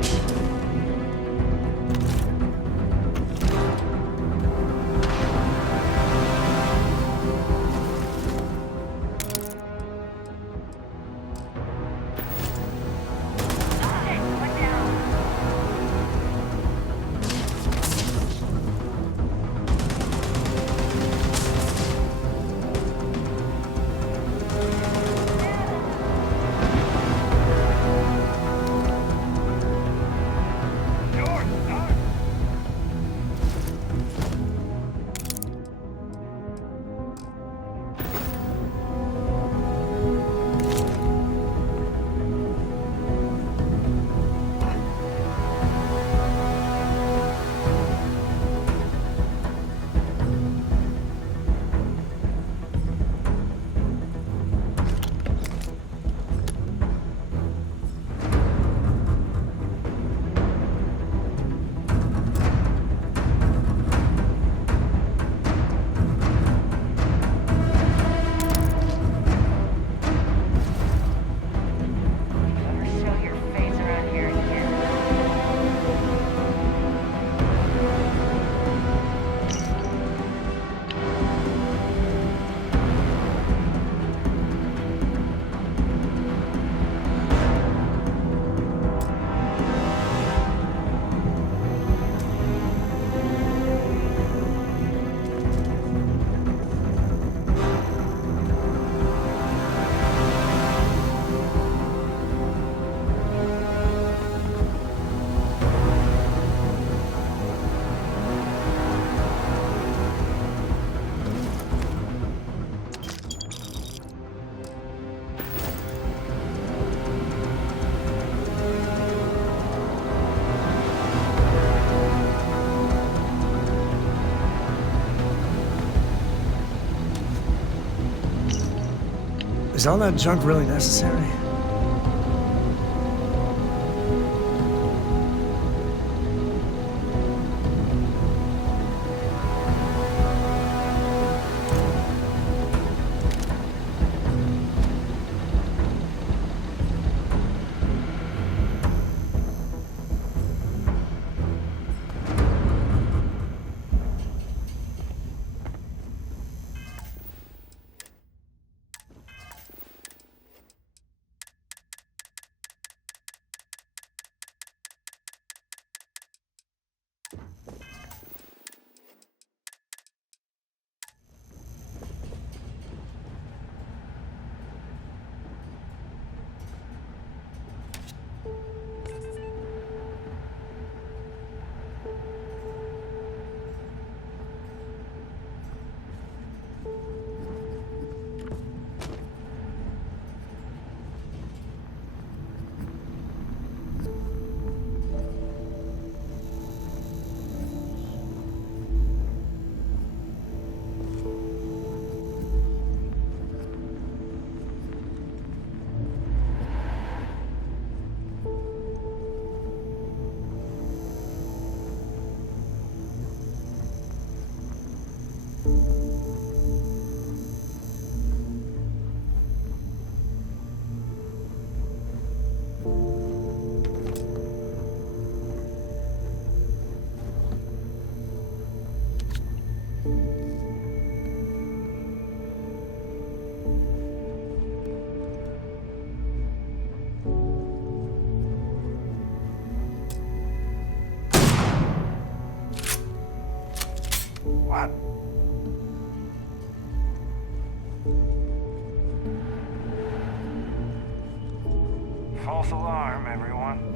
Is all that junk really necessary? What? False alarm, everyone.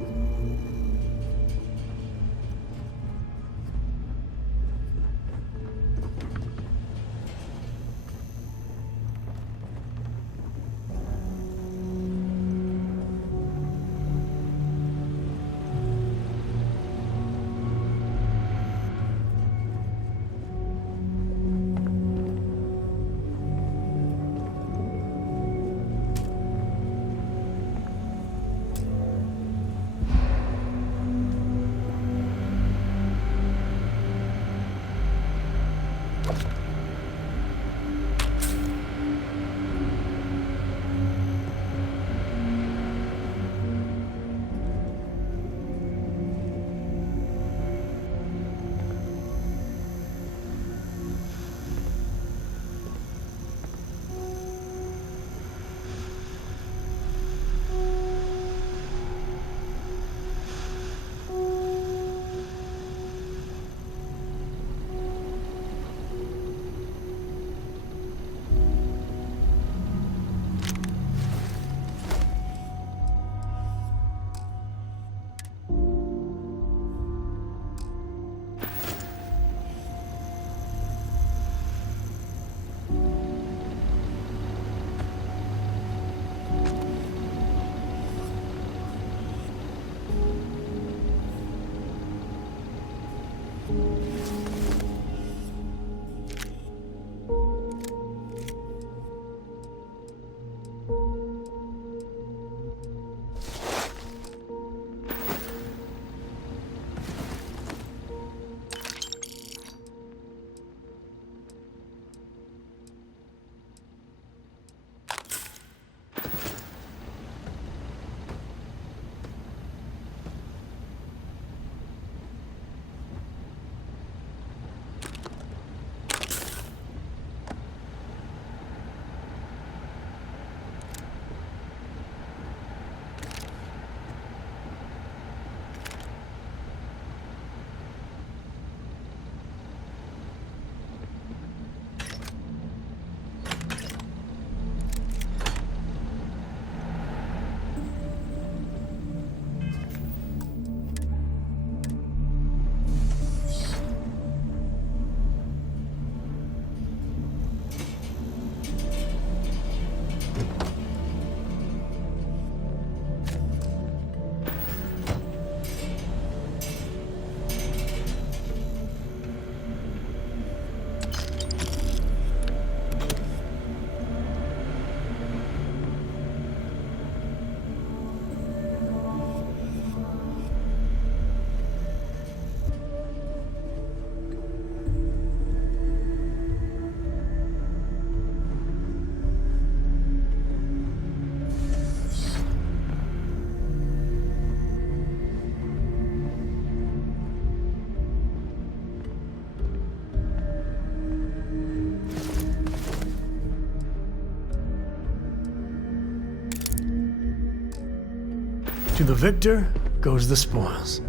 To the victor goes the spoils.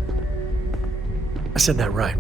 I said that right?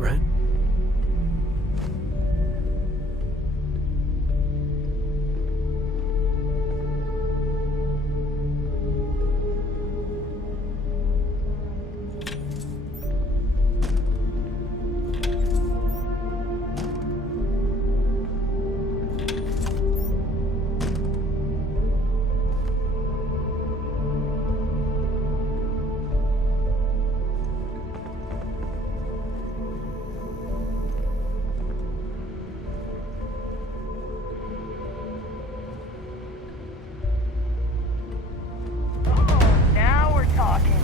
Now we're talking.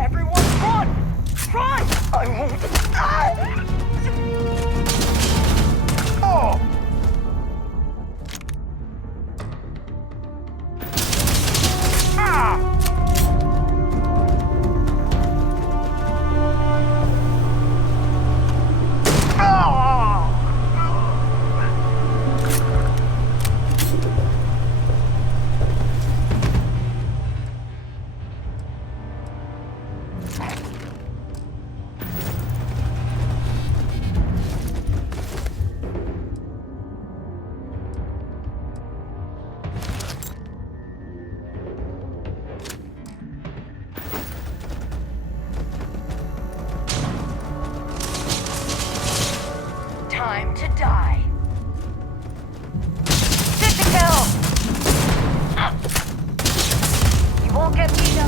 Everyone run! Run! I won't. Oh! Ah! Time to die. Sit to kill! You won't get me now.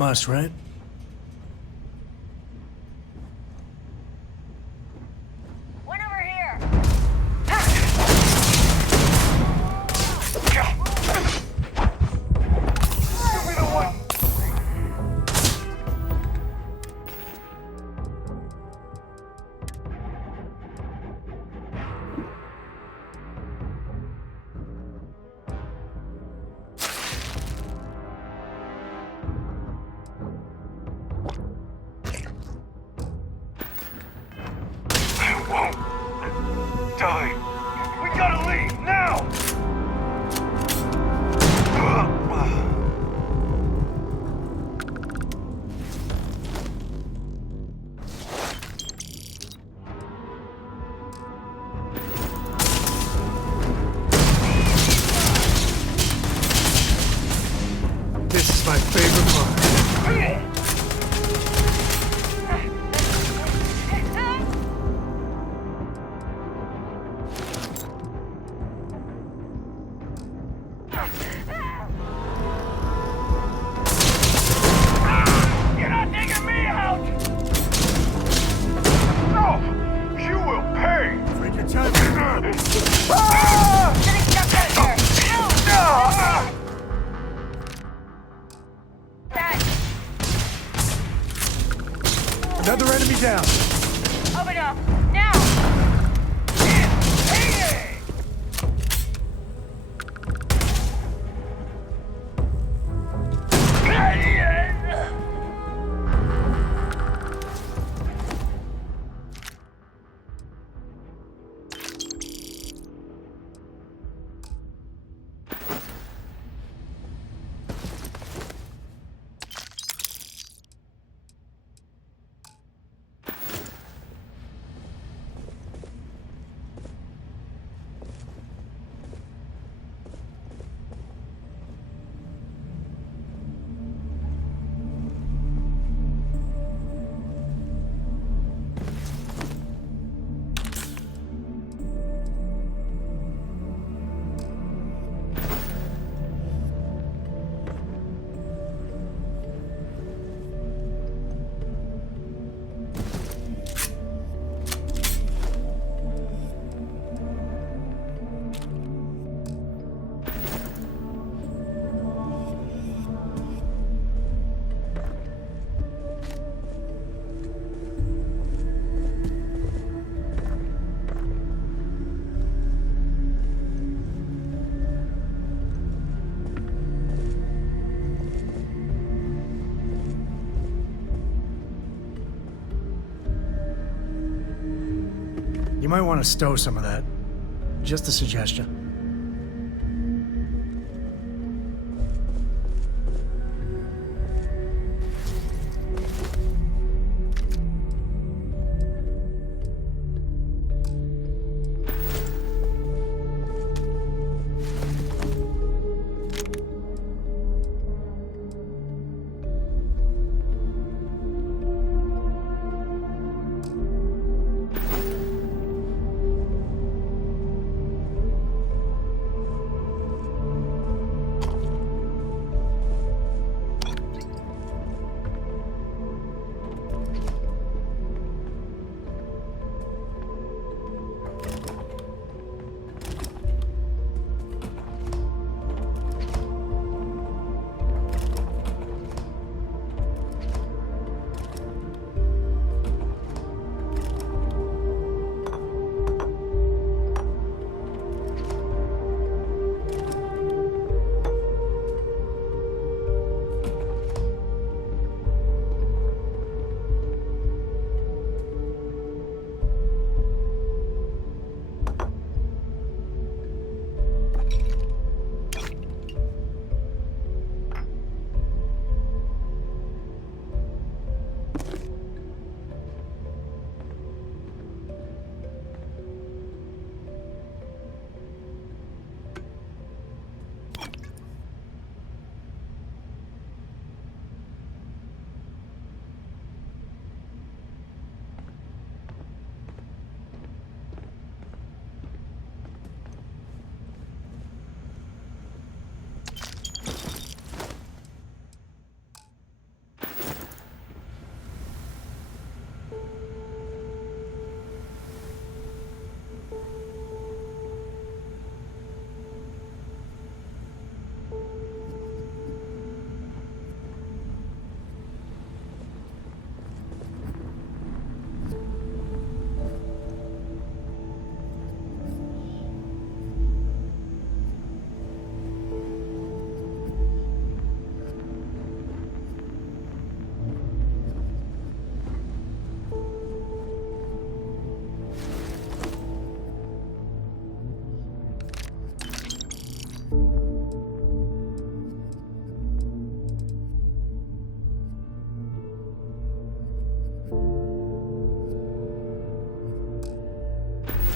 must, right? One over here. Die. We gotta leave now. This is my favorite part. You're not taking me out. No, you will pay. Take your time. Getting stuck out here. Another enemy down. Open up. Now. You might want to stow some of that. Just a suggestion.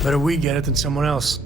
Better we get it than someone else.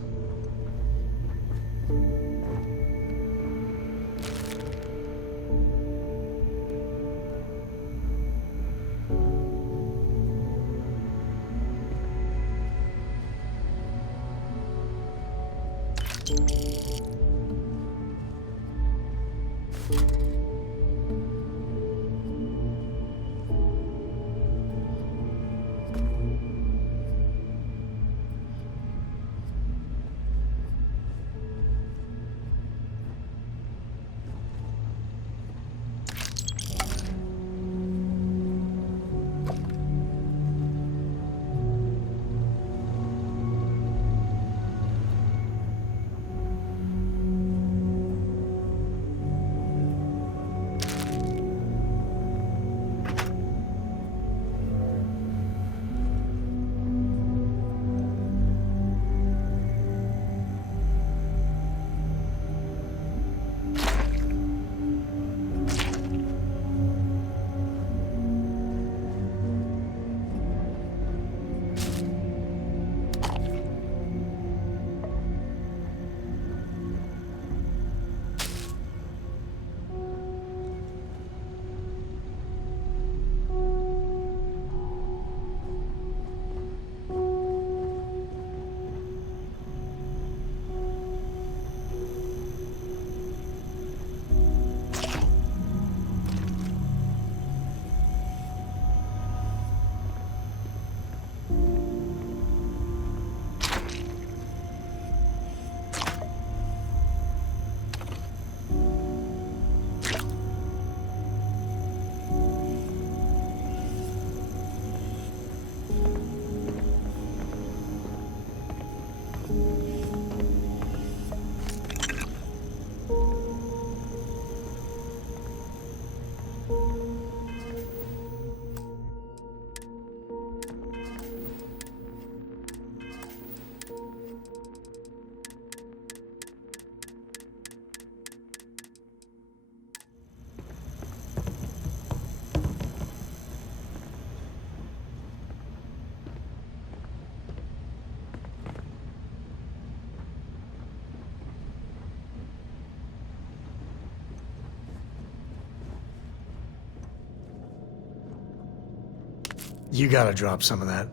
You gotta drop some of that.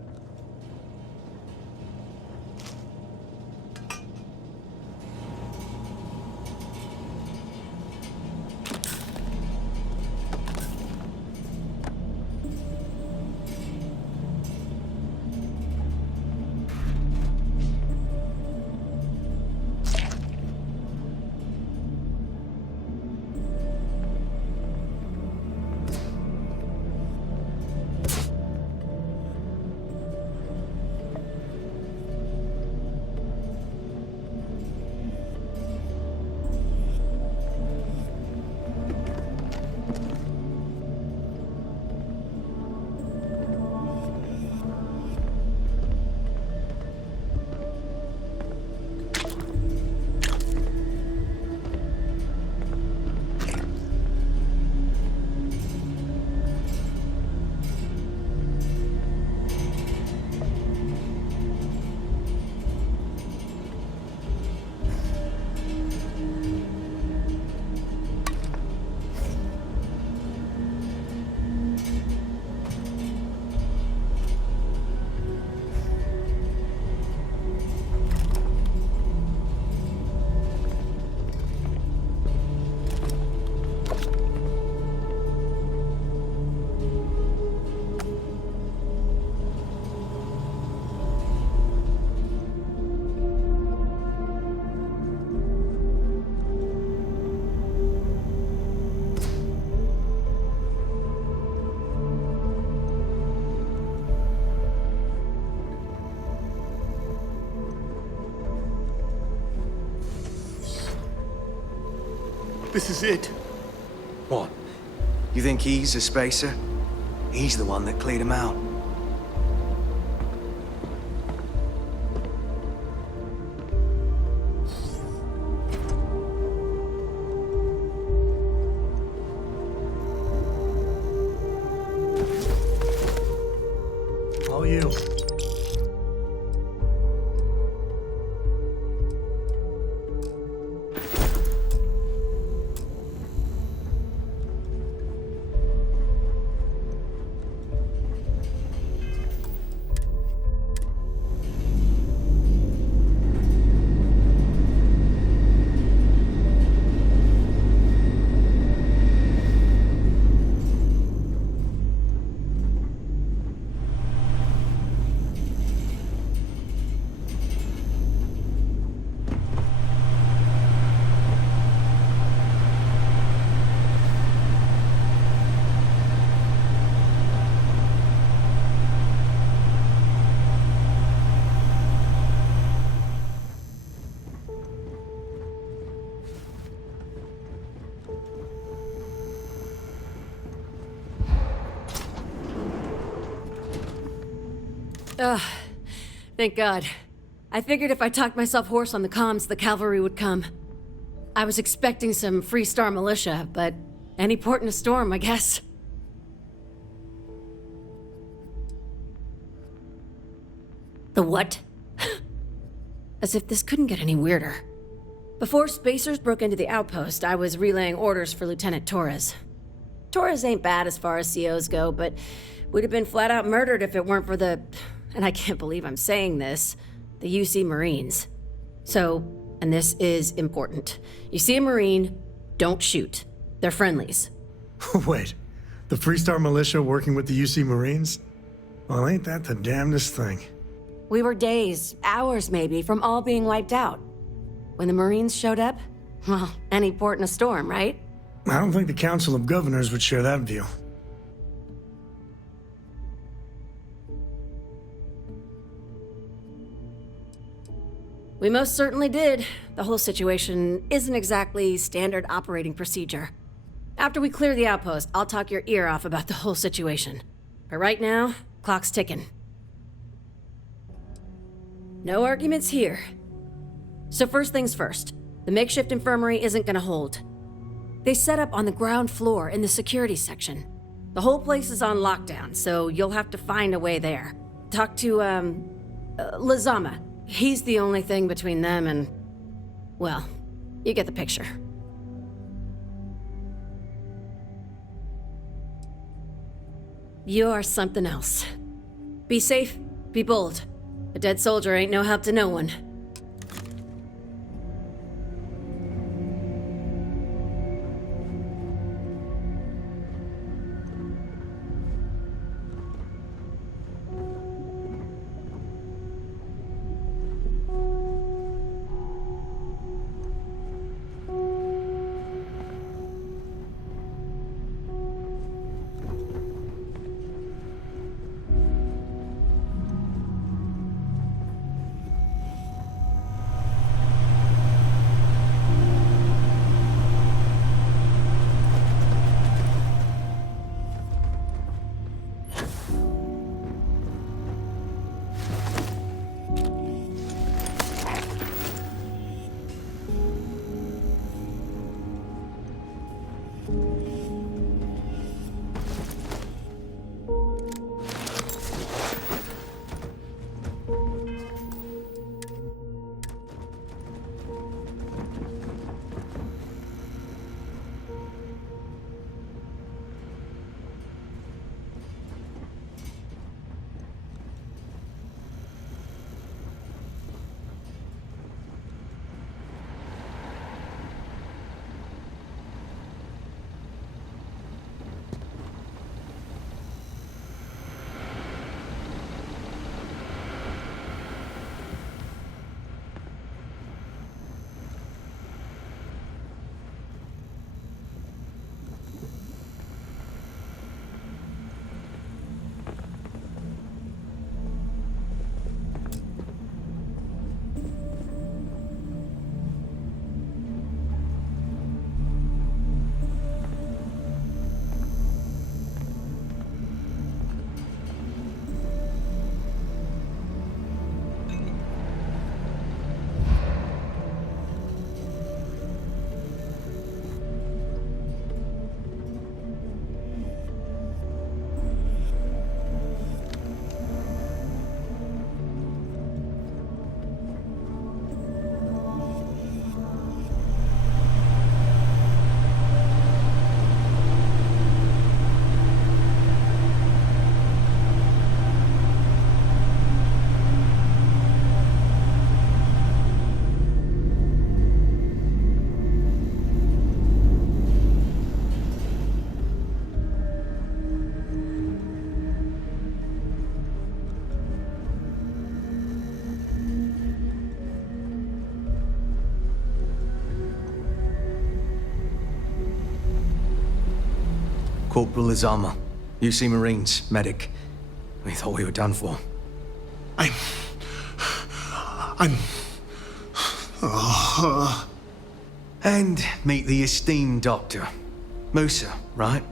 This is it. What? You think he's a spacer? He's the one that cleared him out. All you. Ugh. Thank God. I figured if I talked myself hoarse on the comms, the cavalry would come. I was expecting some Free Star militia, but any port in a storm, I guess. The what? As if this couldn't get any weirder. Before Spacers broke into the outpost, I was relaying orders for Lieutenant Torres. Torres ain't bad as far as COs go, but we'd have been flat out murdered if it weren't for the... and I can't believe I'm saying this, the UC Marines. So, and this is important. You see a Marine, don't shoot. They're friendlies. Wait, the Freestar Militia working with the UC Marines? Well, ain't that the damnedest thing? We were days, hours maybe, from all being wiped out. When the Marines showed up, well, any port in a storm, right? I don't think the Council of Governors would share that view. We most certainly did. The whole situation isn't exactly standard operating procedure. After we clear the outpost, I'll talk your ear off about the whole situation. But right now, clock's ticking. No arguments here. So first things first, the makeshift infirmary isn't gonna hold. They set up on the ground floor in the security section. The whole place is on lockdown, so you'll have to find a way there. Talk to, Lazama. He's the only thing between them and... well, you get the picture. You're something else. Be safe, be bold. A dead soldier ain't no help to no one. Corporal Lazama, UC Marines, medic. We thought we were done for. And meet the esteemed doctor. Musa, right?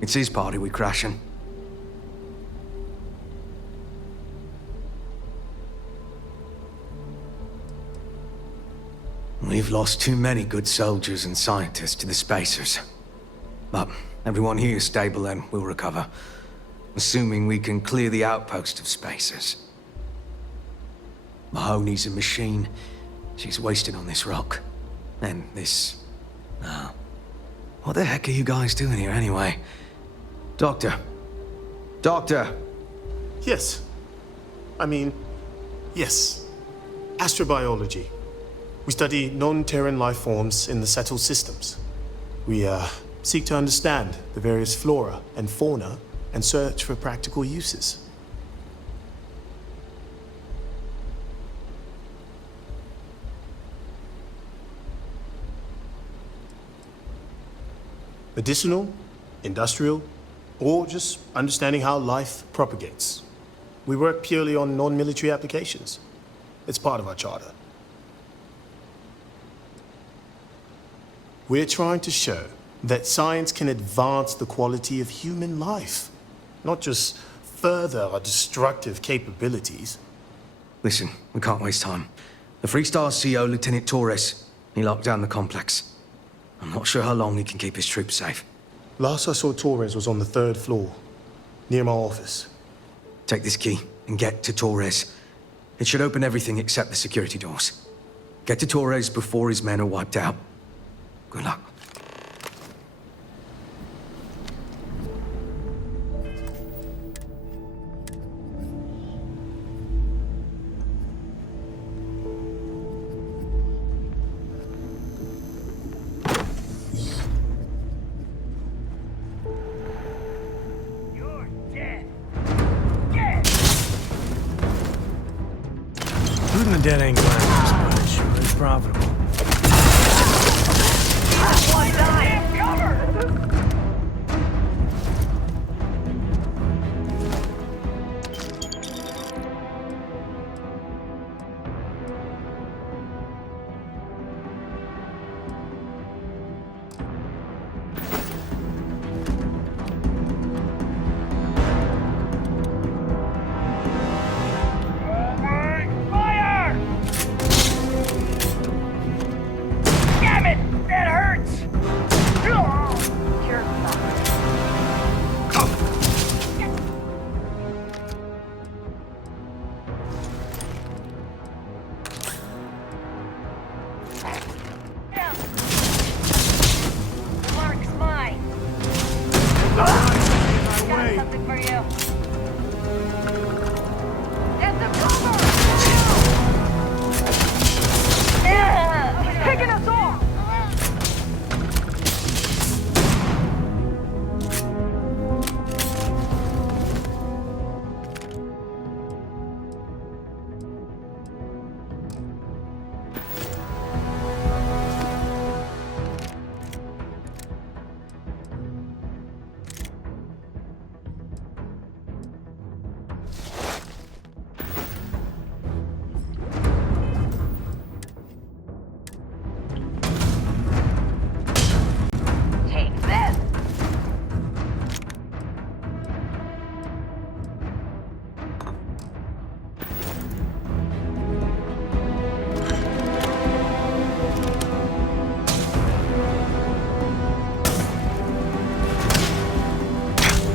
It's his party we're crashing. We've lost too many good soldiers and scientists to the spacers. But everyone here is stable and will recover. Assuming we can clear the outpost of spacers. Mahoney's a machine. She's wasted on this rock. And this... what the heck are you guys doing here anyway? Doctor. Doctor! Yes. Yes. Astrobiology. We study non-Terran life forms in the settled systems. We, seek to understand the various flora and fauna and search for practical uses. Medicinal, industrial, or just understanding how life propagates. We work purely on non-military applications. It's part of our charter. We're trying to show that science can advance the quality of human life, not just further our destructive capabilities. Listen, we can't waste time. The Freestar CO, Lieutenant Torres, he locked down the complex. I'm not sure how long he can keep his troops safe. Last I saw Torres was on the 3rd floor, near my office. Take this key and get to Torres. It should open everything except the security doors. Get to Torres before his men are wiped out. Good luck. Shooting the dead ain't glamorous, but it sure is profitable. One die! Cover!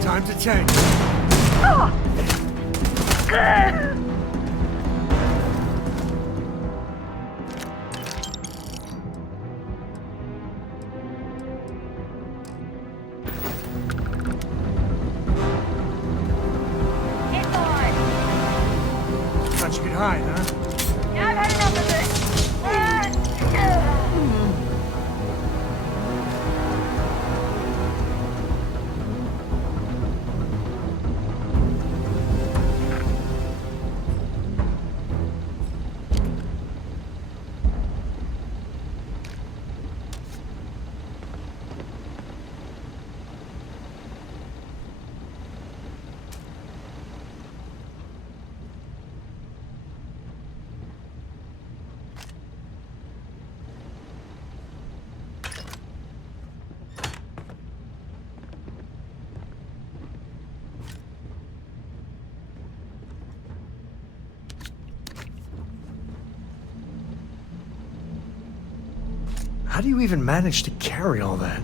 Time to change. Thought you could hide, huh? Yeah, I've had enough of this. How do you even manage to carry all that?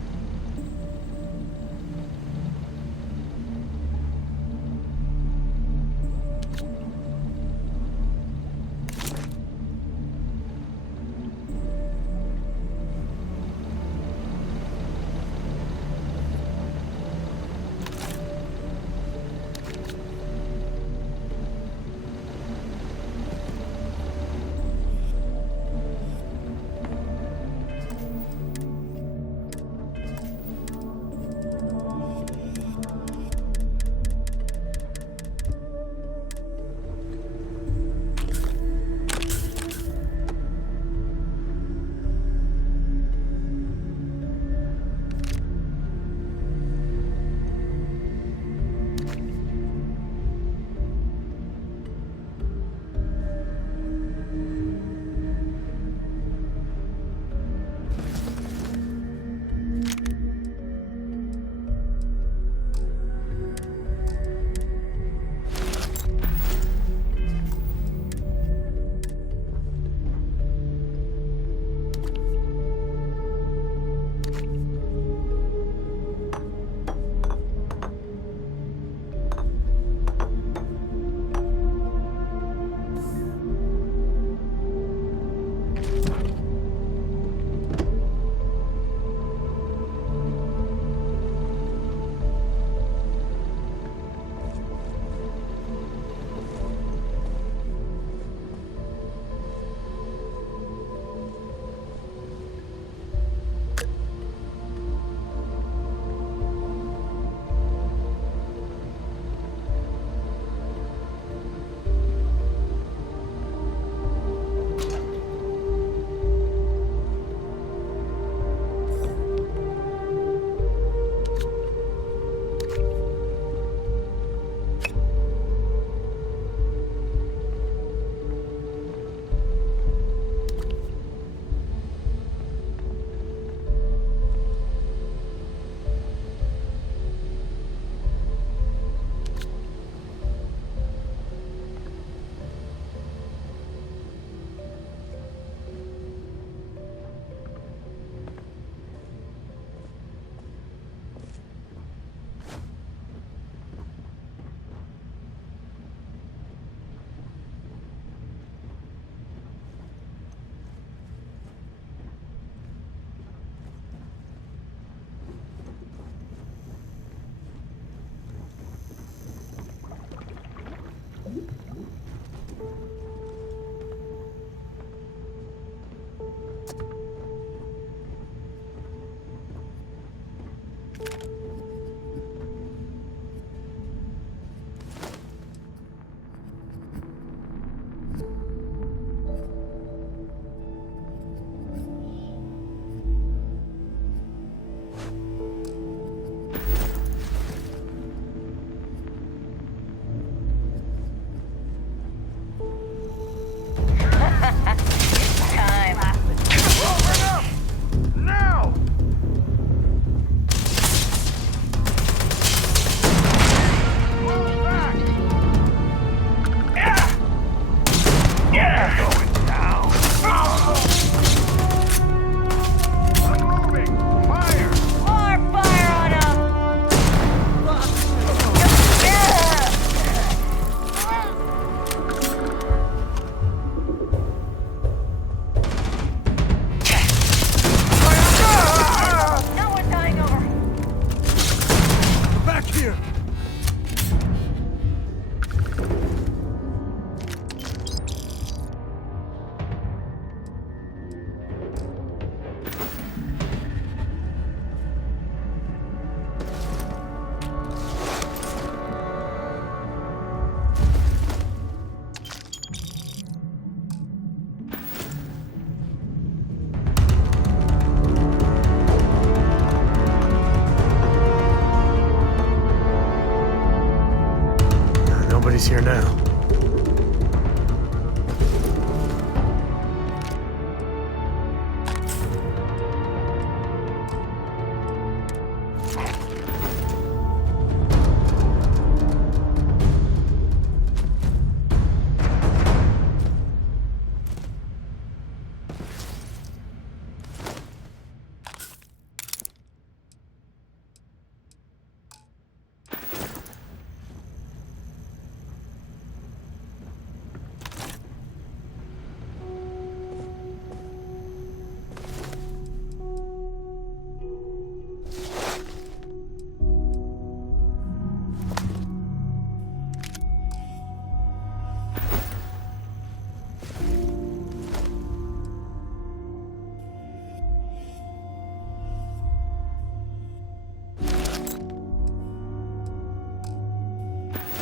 Nobody's here now.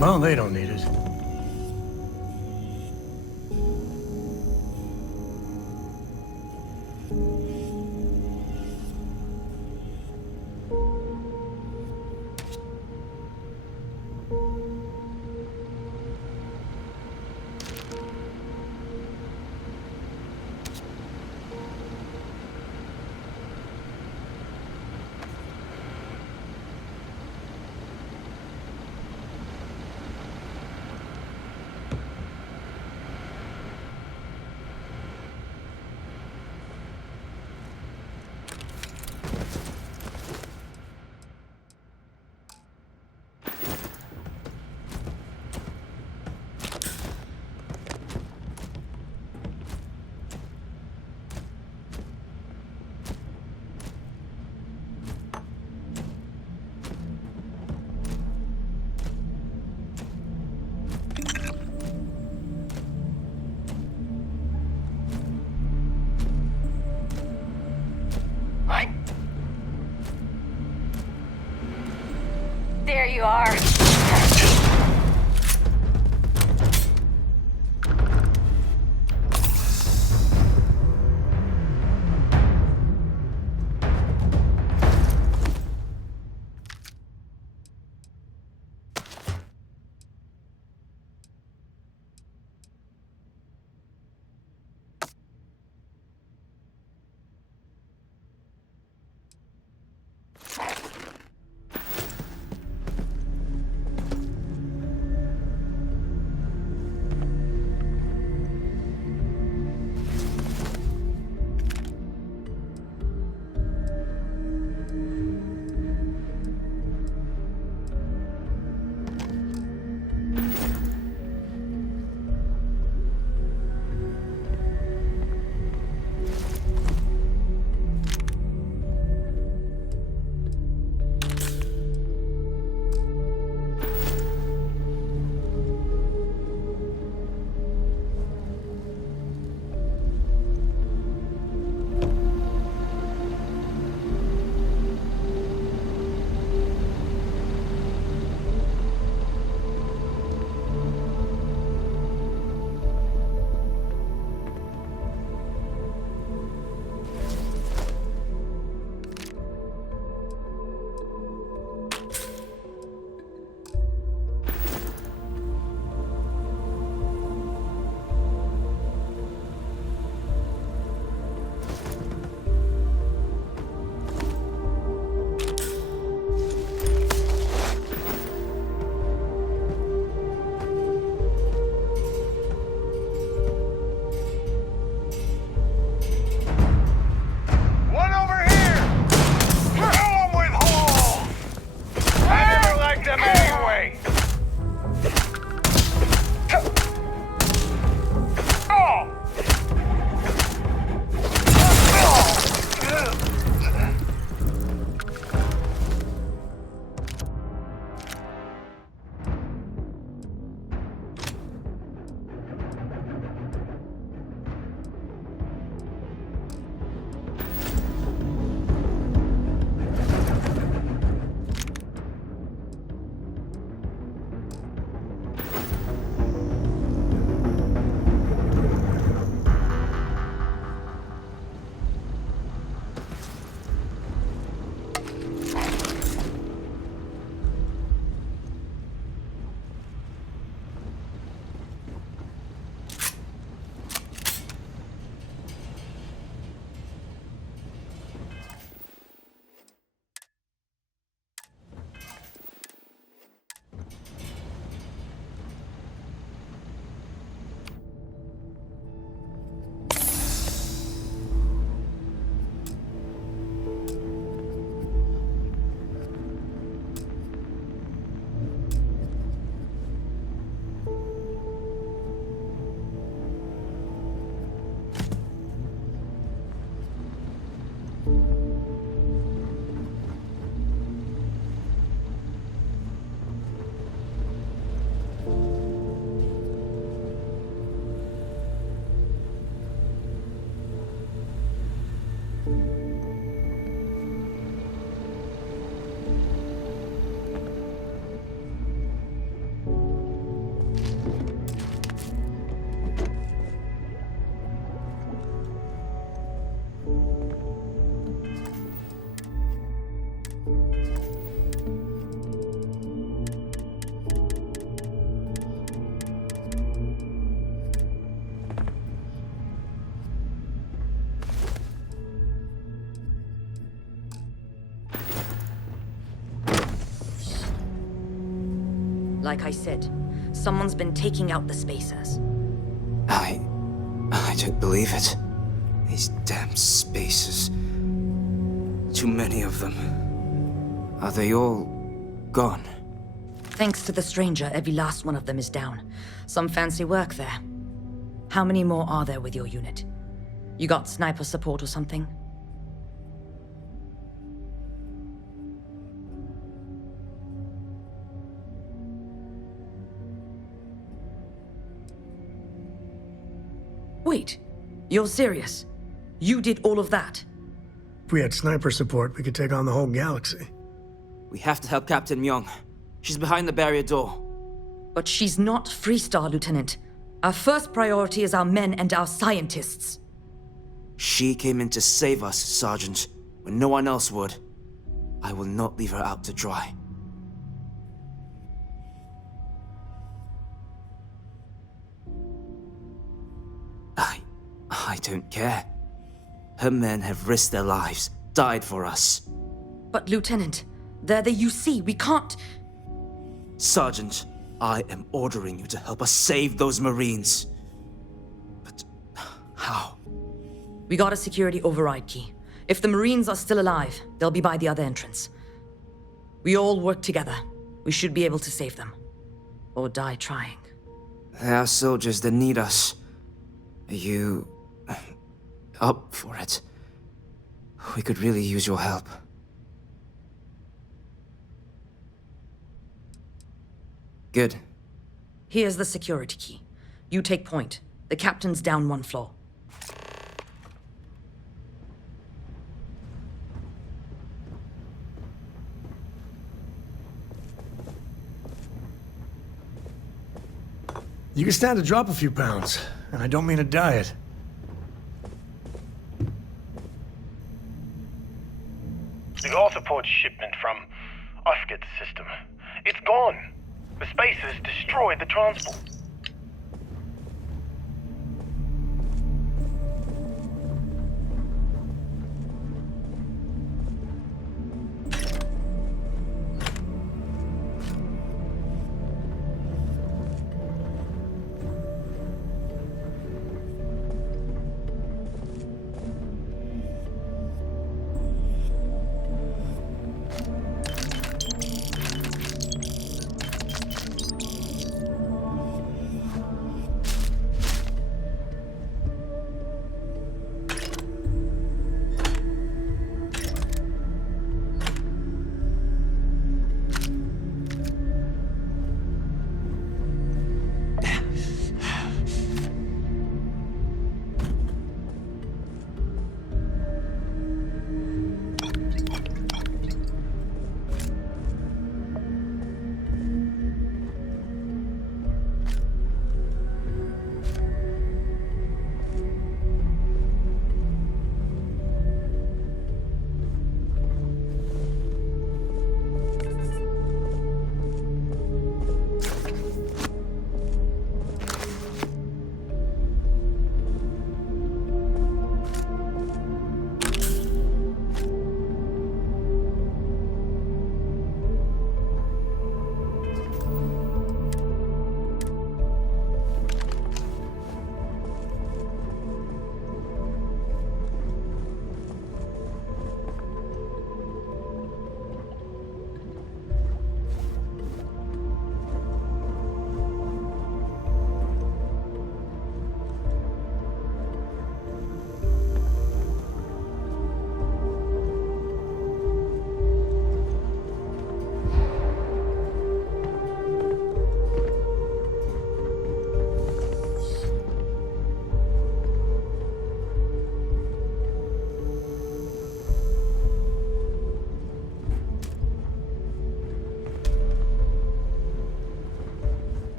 Well, they don't need it. There you are. like I said. Someone's been taking out the spacers. I don't believe it. These damn spacers. Too many of them. Are they all gone? Thanks to the stranger, every last one of them is down. Some fancy work there. How many more are there with your unit? You got sniper support or something? Wait, you're serious? You did all of that? If we had sniper support, we could take on the whole galaxy. We have to help Captain Myung. She's behind the barrier door. But she's not Freestar, Lieutenant. Our first priority is our men and our scientists. She came in to save us, Sergeant, when no one else would. I will not leave her out to dry. I don't care. Her men have risked their lives, died for us. But Lieutenant, they're the UC. We can't... Sergeant, I am ordering you to help us save those Marines. But how? We got a security override key. If the Marines are still alive, they'll be by the other entrance. We all work together. We should be able to save them. Or die trying. There are soldiers that need us. Are you... up for it? We could really use your help. Good. Here's the security key. You take point. The captain's down one floor. You can stand to drop a few pounds, and I don't mean a diet. The Arthropod shipment from... I forget the system. It's gone. The spacers destroyed the transport.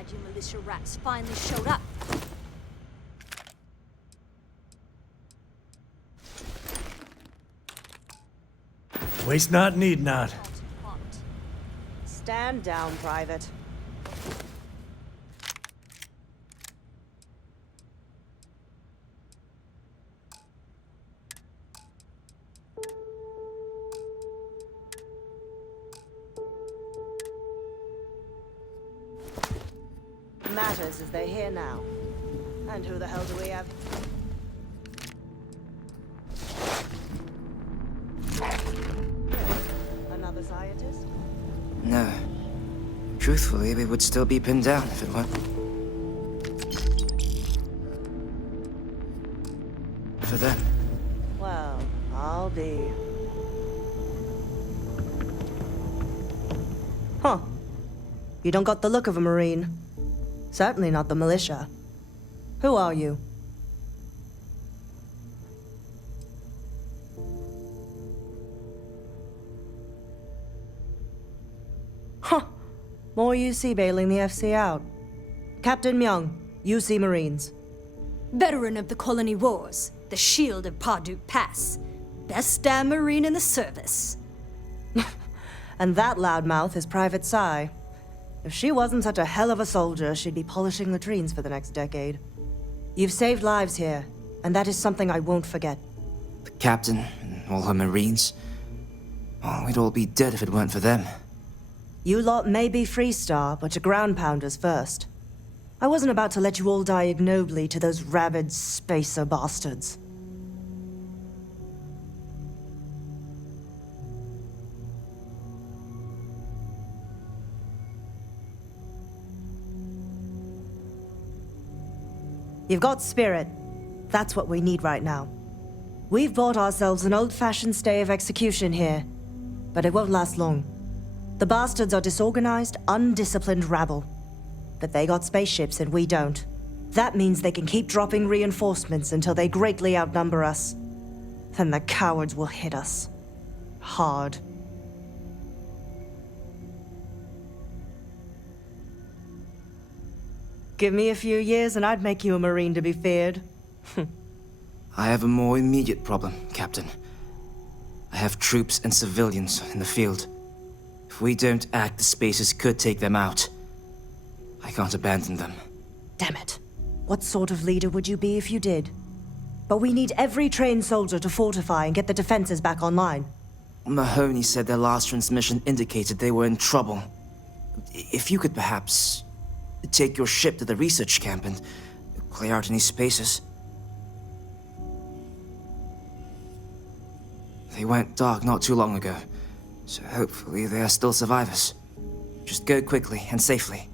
glad you militia rats finally showed up. Waste not, need not. Stand down, Private. Matters is they're here now. And who the hell do we have? Another scientist? No. Truthfully, we would still be pinned down if it weren't for them. Well, I'll be. Huh. You don't got the look of a Marine. Certainly not the militia. Who are you? Huh. More UC bailing the FC out. Captain Myung, UC Marines. Veteran of the Colony Wars, the shield of Parduk Pass. Best damn Marine in the service. And that loudmouth is Private Psy. If she wasn't such a hell of a soldier, she'd be polishing latrines for the next decade. You've saved lives here, and that is something I won't forget. The captain and all her Marines. Oh, we'd all be dead if it weren't for them. You lot may be Freestar, but you're ground pounders first. I wasn't about to let you all die ignobly to those rabid spacer bastards. You've got spirit. That's what we need right now. We've bought ourselves an old-fashioned stay of execution here, but it won't last long. The bastards are disorganized, undisciplined rabble. But they got spaceships and we don't. That means they can keep dropping reinforcements until they greatly outnumber us. Then the cowards will hit us. Hard. Give me a few years and I'd make you a Marine to be feared. I have a more immediate problem, Captain. I have troops and civilians in the field. If we don't act, the Spacers could take them out. I can't abandon them. Damn it. What sort of leader would you be if you did? But we need every trained soldier to fortify and get the defenses back online. Mahoney said their last transmission indicated they were in trouble. If you could perhaps take your ship to the research camp and clear out any spaces. They went dark not too long ago, so hopefully they are still survivors. Just go quickly and safely.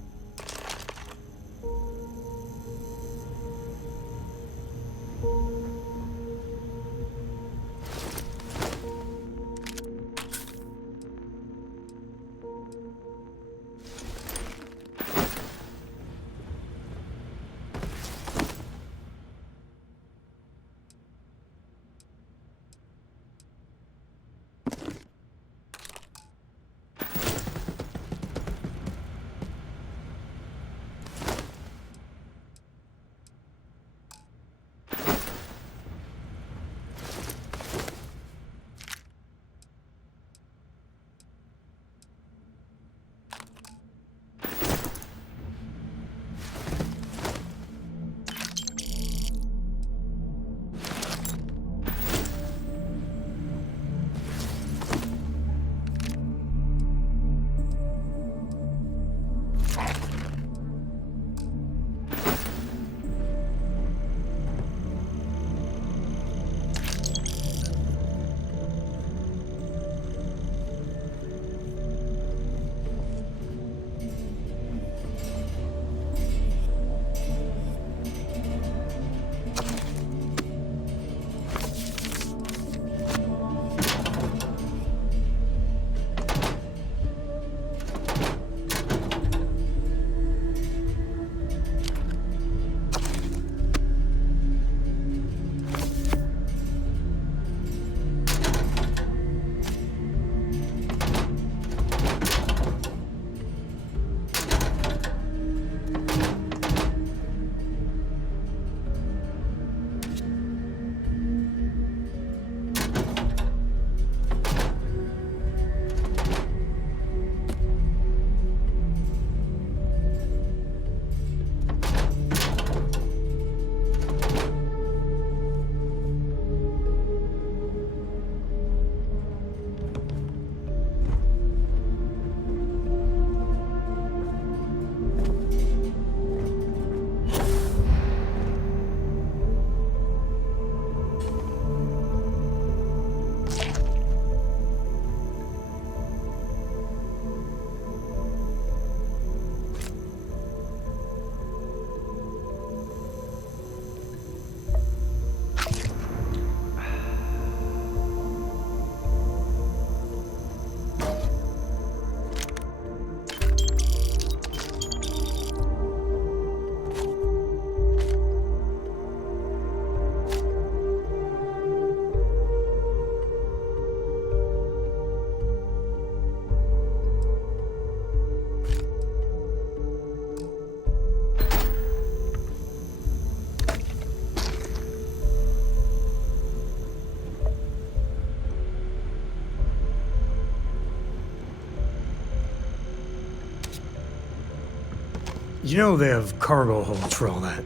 You know they have cargo holds for all that.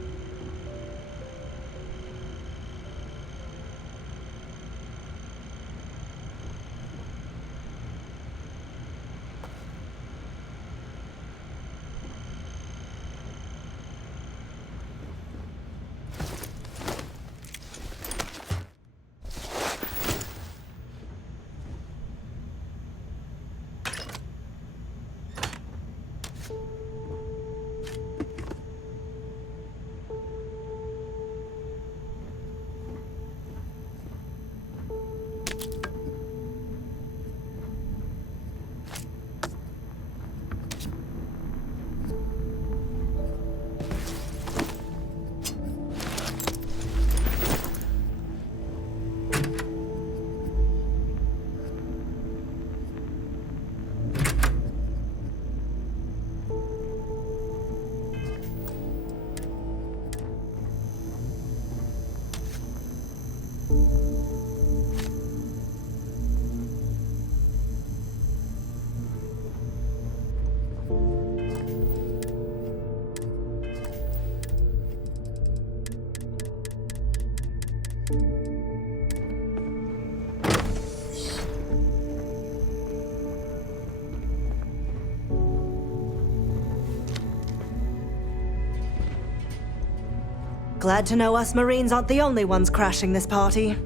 Glad to know us Marines aren't the only ones crashing this party.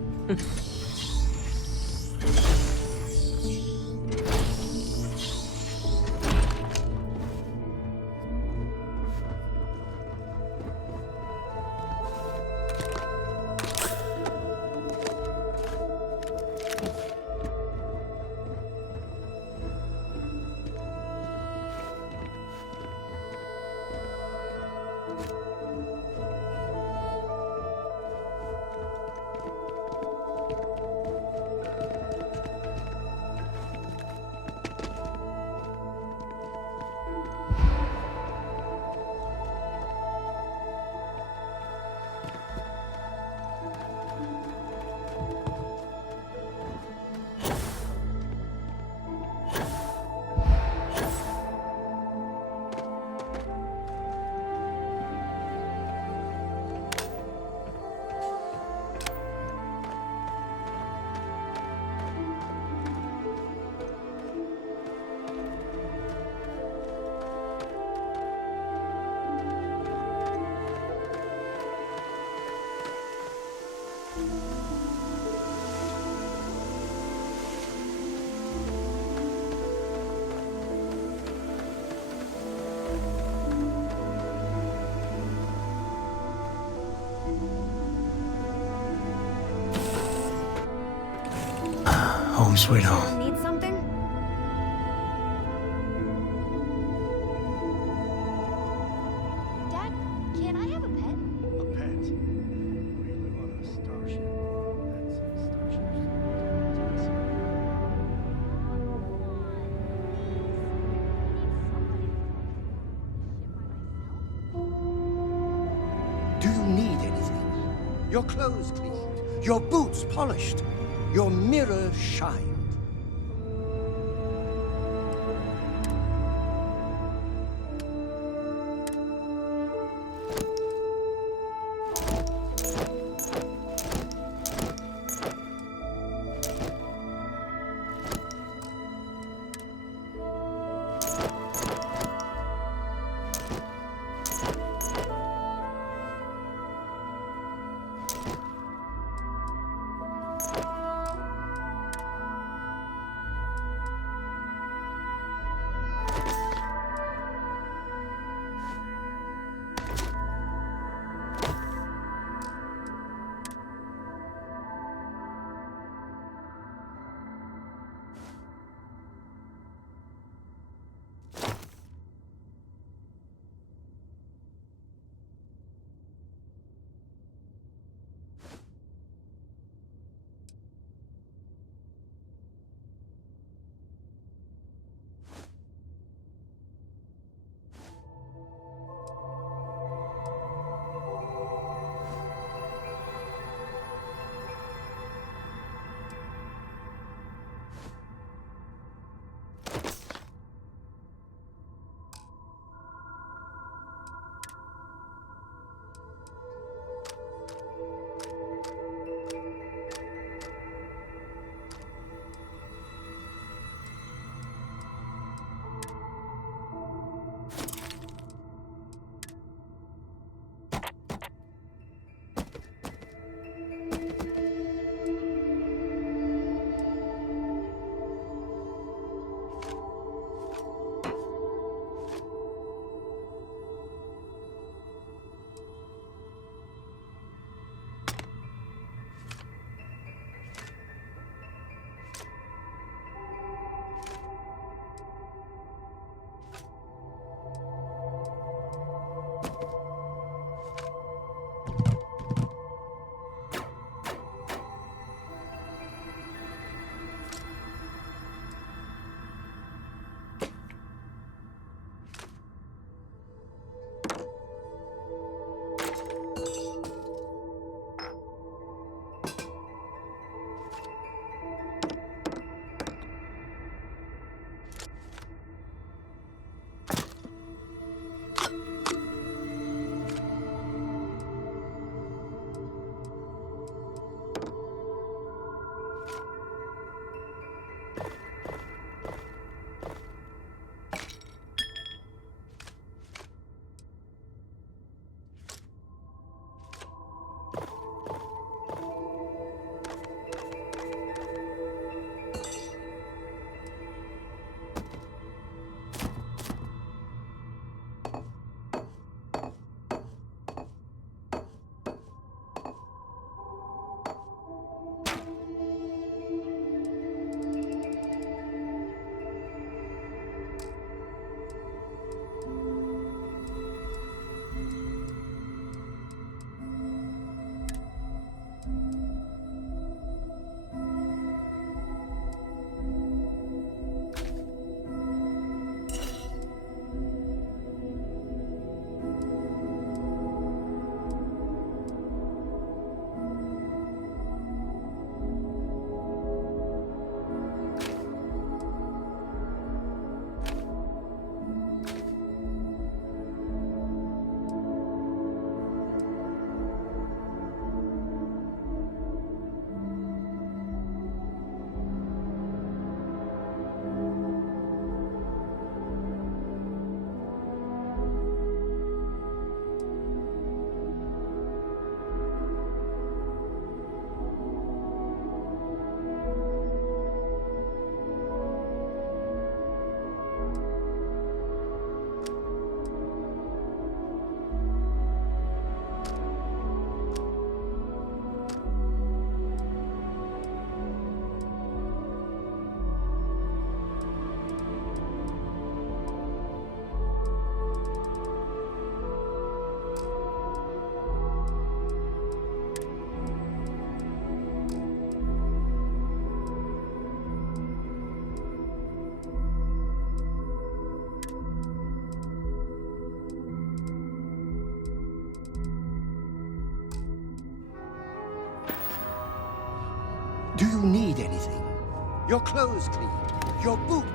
Home sweet home. Need something? Dad, can I have a pet? A pet? We live on a starship. Do you need anything? Your clothes cleaned, your boots polished, your mirror shined. Do you need anything? Your clothes cleaned? Your boot?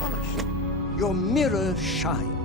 Polished. Your mirror shined.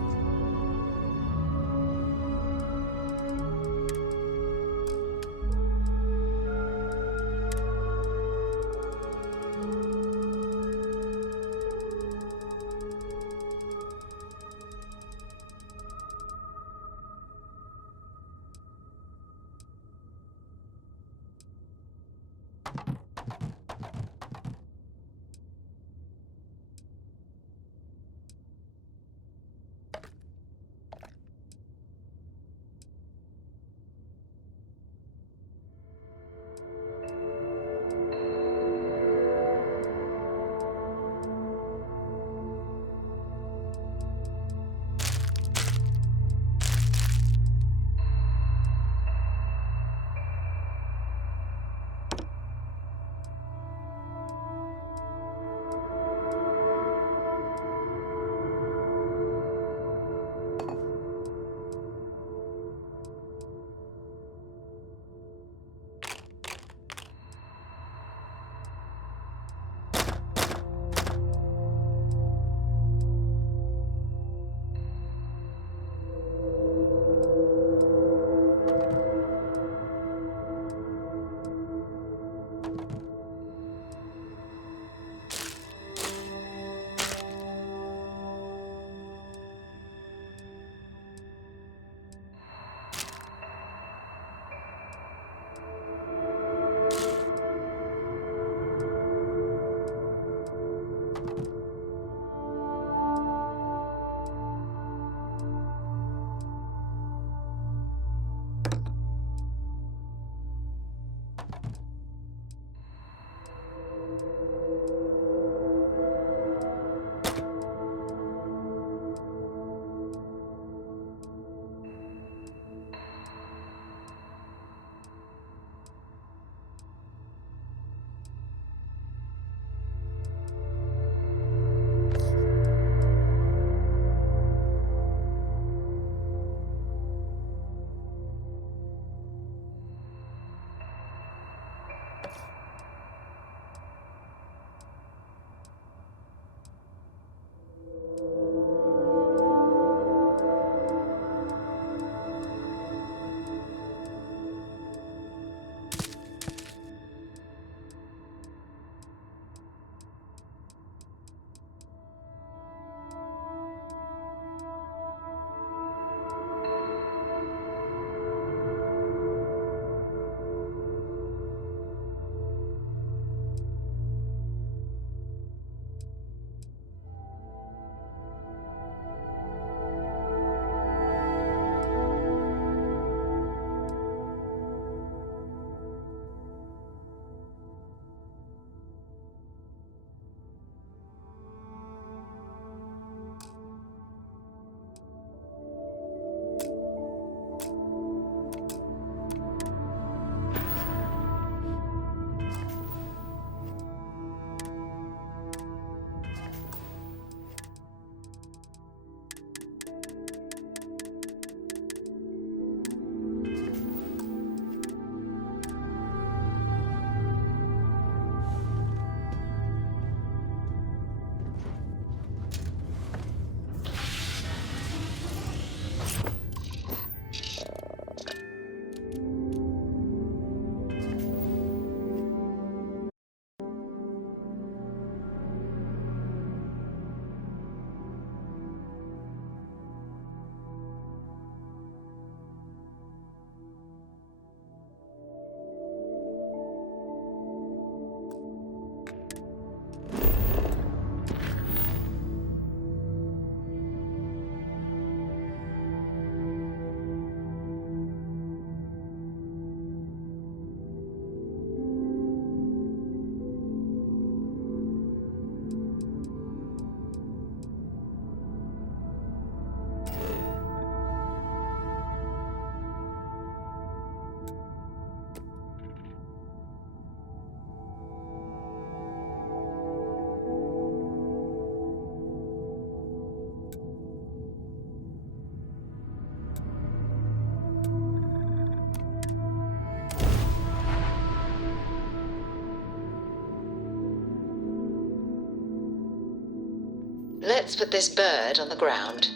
Let's put this bird on the ground.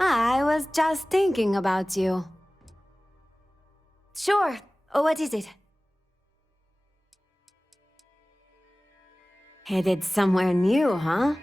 I was just thinking about you. Sure. What is it? Headed somewhere new, huh?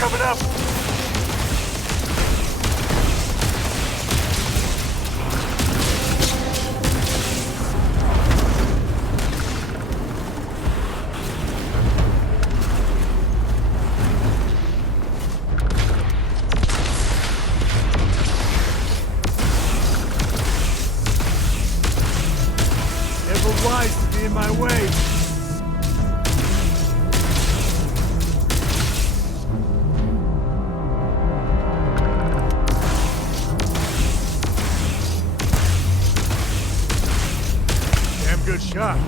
Coming up! Never wise to be in my way. Good shot.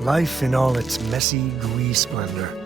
Life in all its messy, gooey splendor.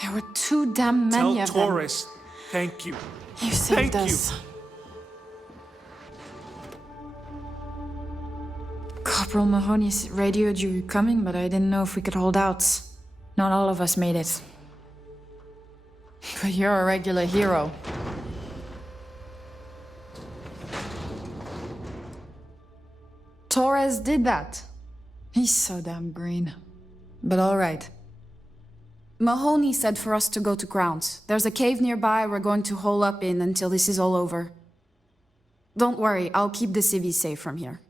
There were too damn many Tell of them. Torres, thank you. You saved Thank us. Corporal Mahoney's radioed you were coming, but I didn't know if we could hold out. Not all of us made it. But you're a regular hero. Torres did that. He's so damn green. But all right. Mahoney said for us to go to grounds. There's a cave nearby we're going to hole up in until this is all over. Don't worry, I'll keep the civvies safe from here.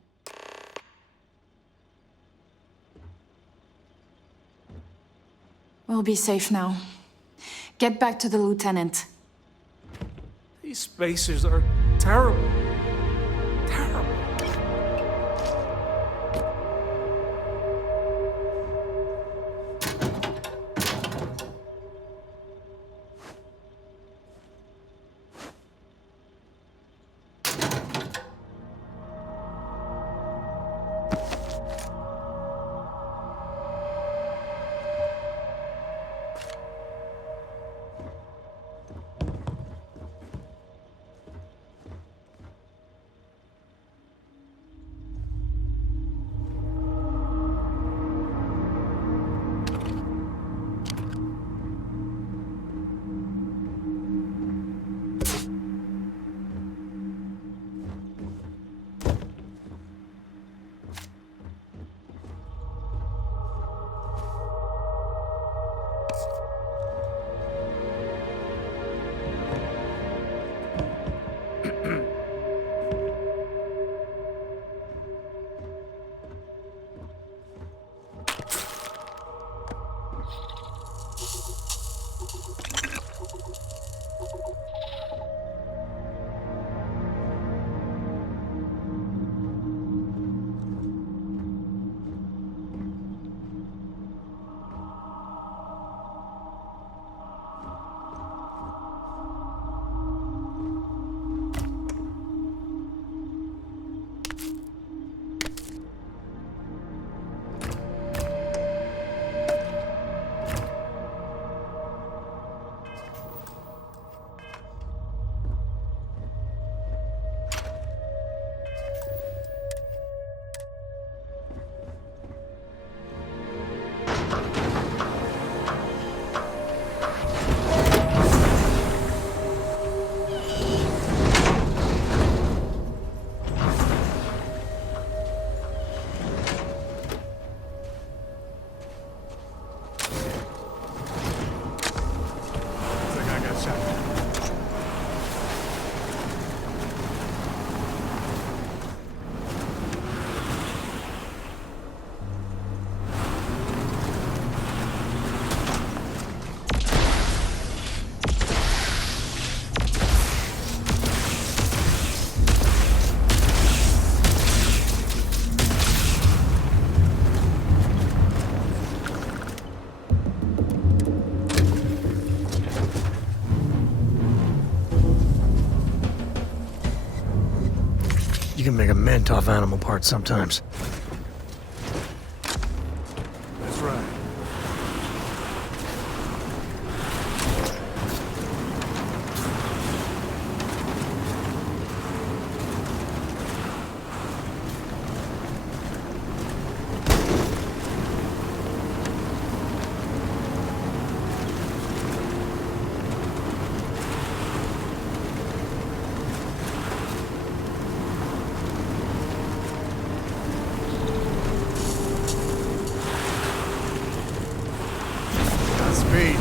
We'll be safe now. Get back to the lieutenant. These spacers are terrible. Terrible. You can make a mint off animal parts sometimes. That's right. Speed.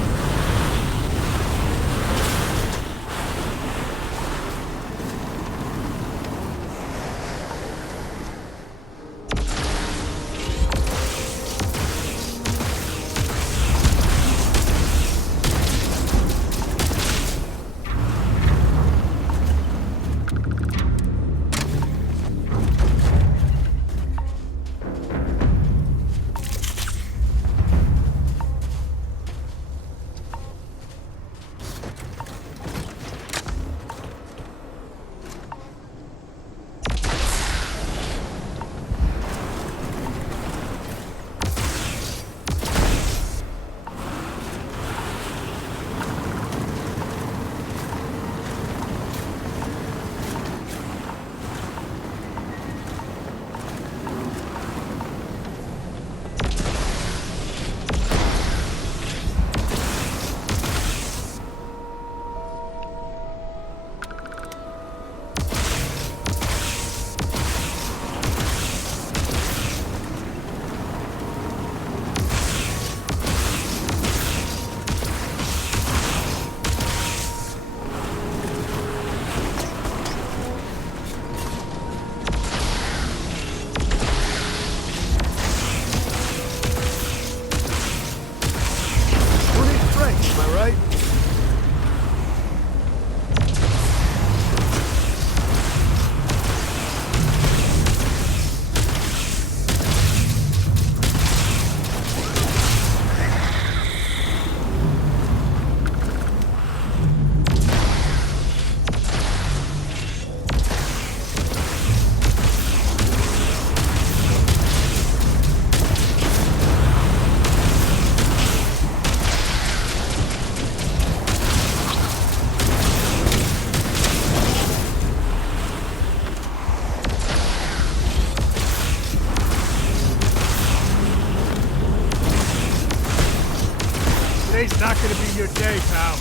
Today's not gonna be your day, pal.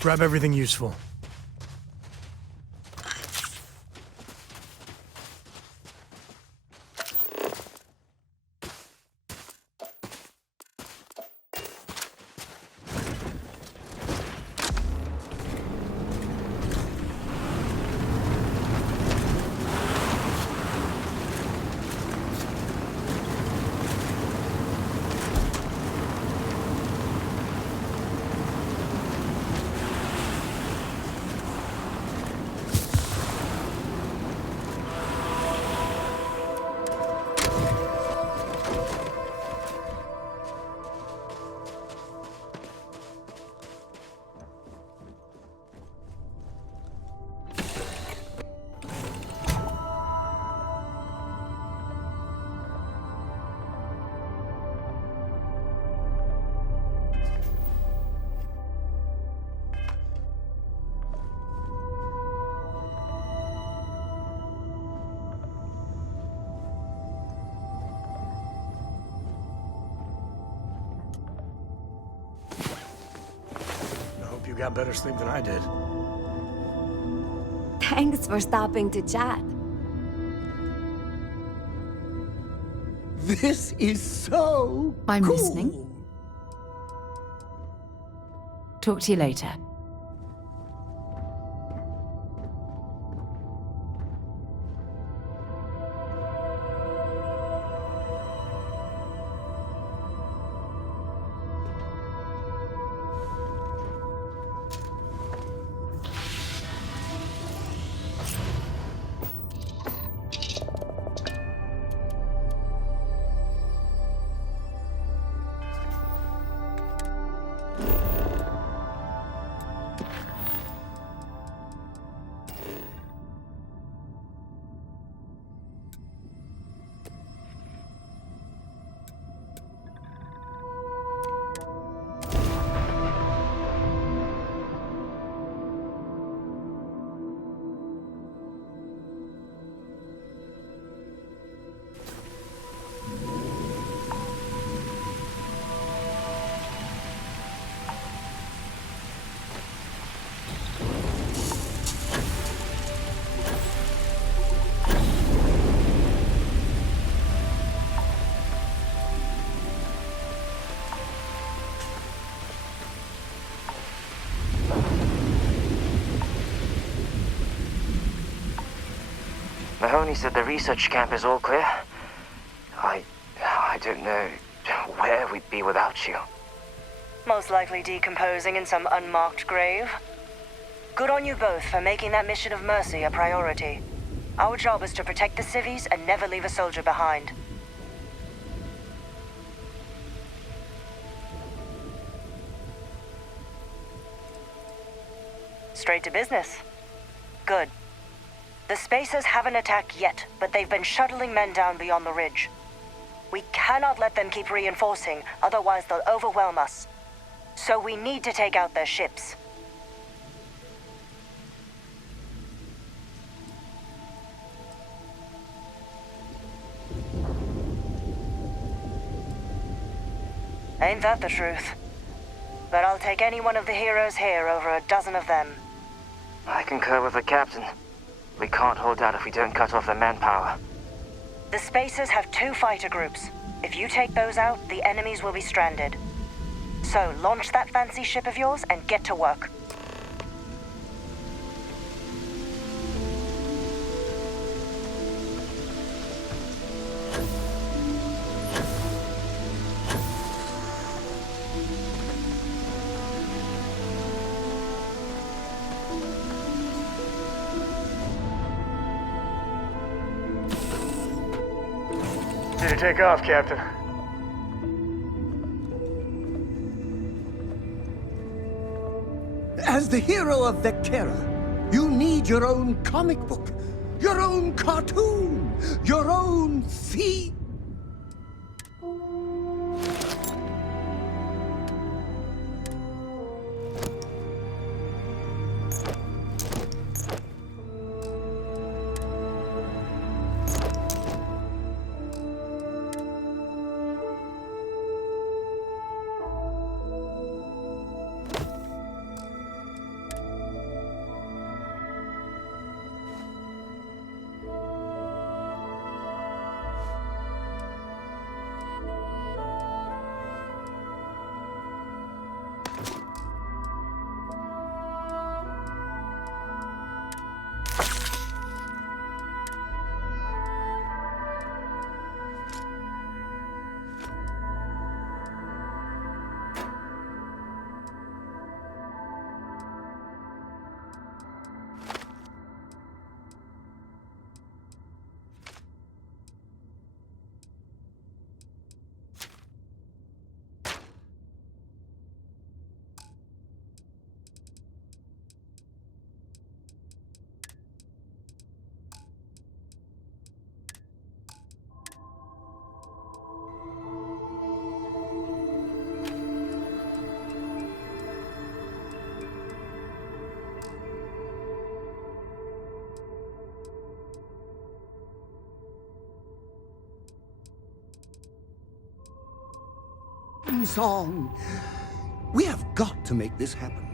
Grab everything useful. You got better sleep than I did. Thanks for stopping to chat. This is so I'm cool. listening. Talk to you later. Mahoney said the research camp is all clear. I don't know where we'd be without you. Most likely decomposing in some unmarked grave. Good on you both for making that mission of mercy a priority. Our job is to protect the civvies and never leave a soldier behind. Straight to business. Good. The Spacers haven't attacked yet, but they've been shuttling men down beyond the ridge. We cannot let them keep reinforcing, otherwise they'll overwhelm us. So we need to take out their ships. Ain't that the truth? But I'll take any one of the heroes here over a dozen of them. I concur with the captain. We can't hold out if we don't cut off their manpower. The Spacers have 2 fighter groups. If you take those out, the enemies will be stranded. So launch that fancy ship of yours and get to work. Did you take off, Captain? As the hero of Vectera, you need your own comic book, your own cartoon, your own feed. Song. We have got to make this happen.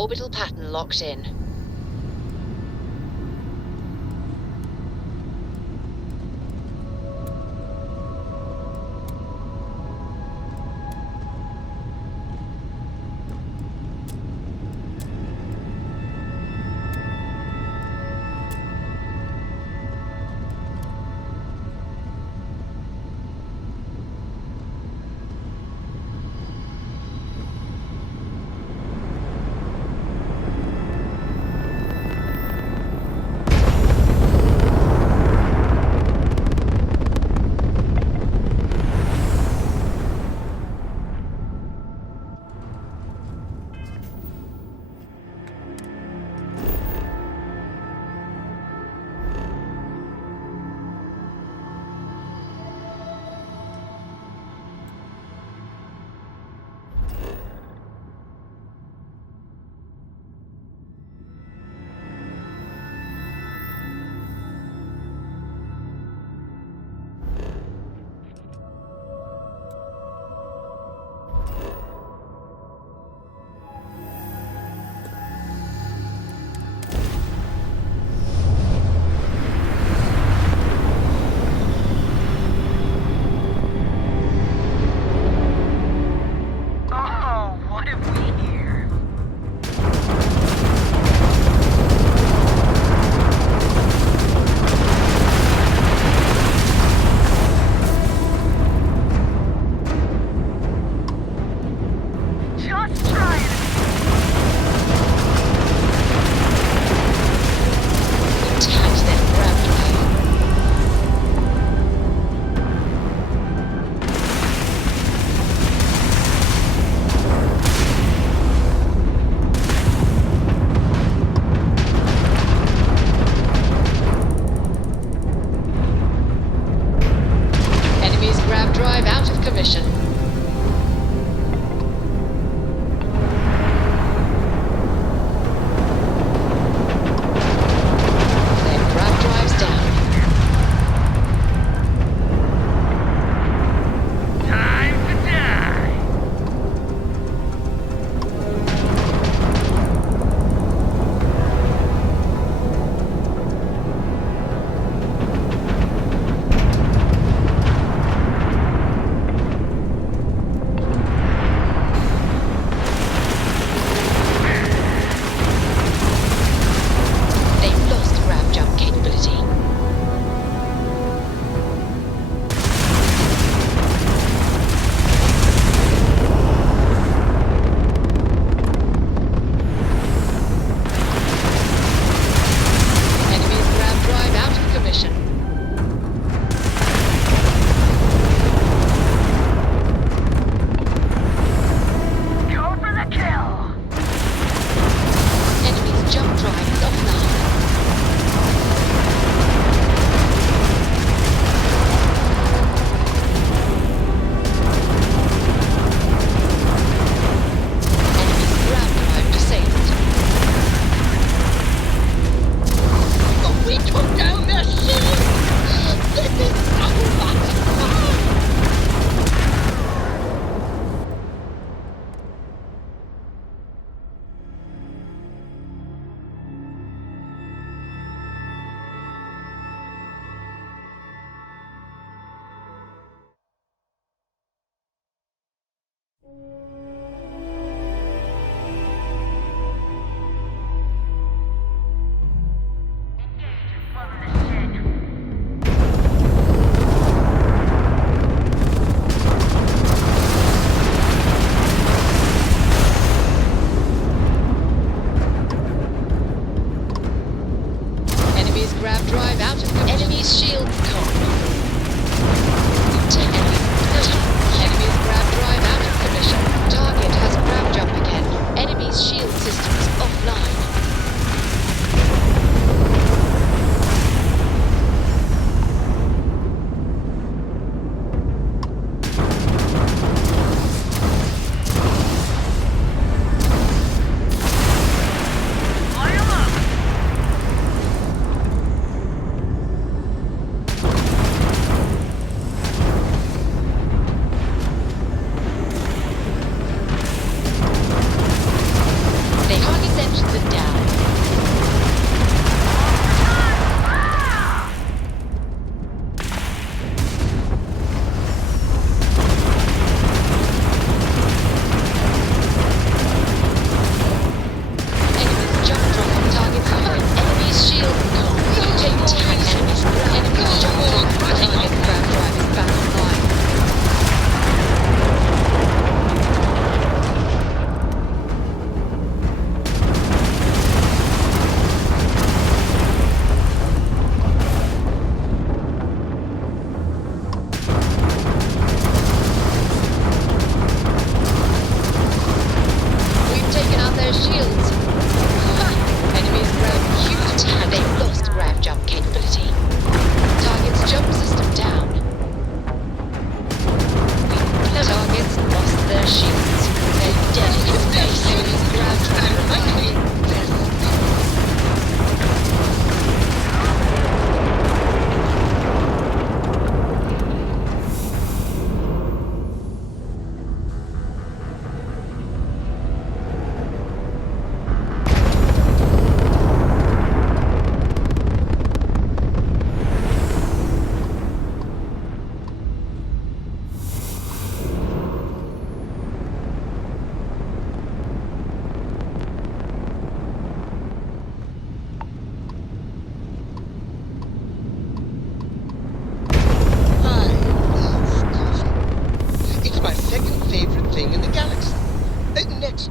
Orbital pattern locked in. Enemy's grab drive out of commission.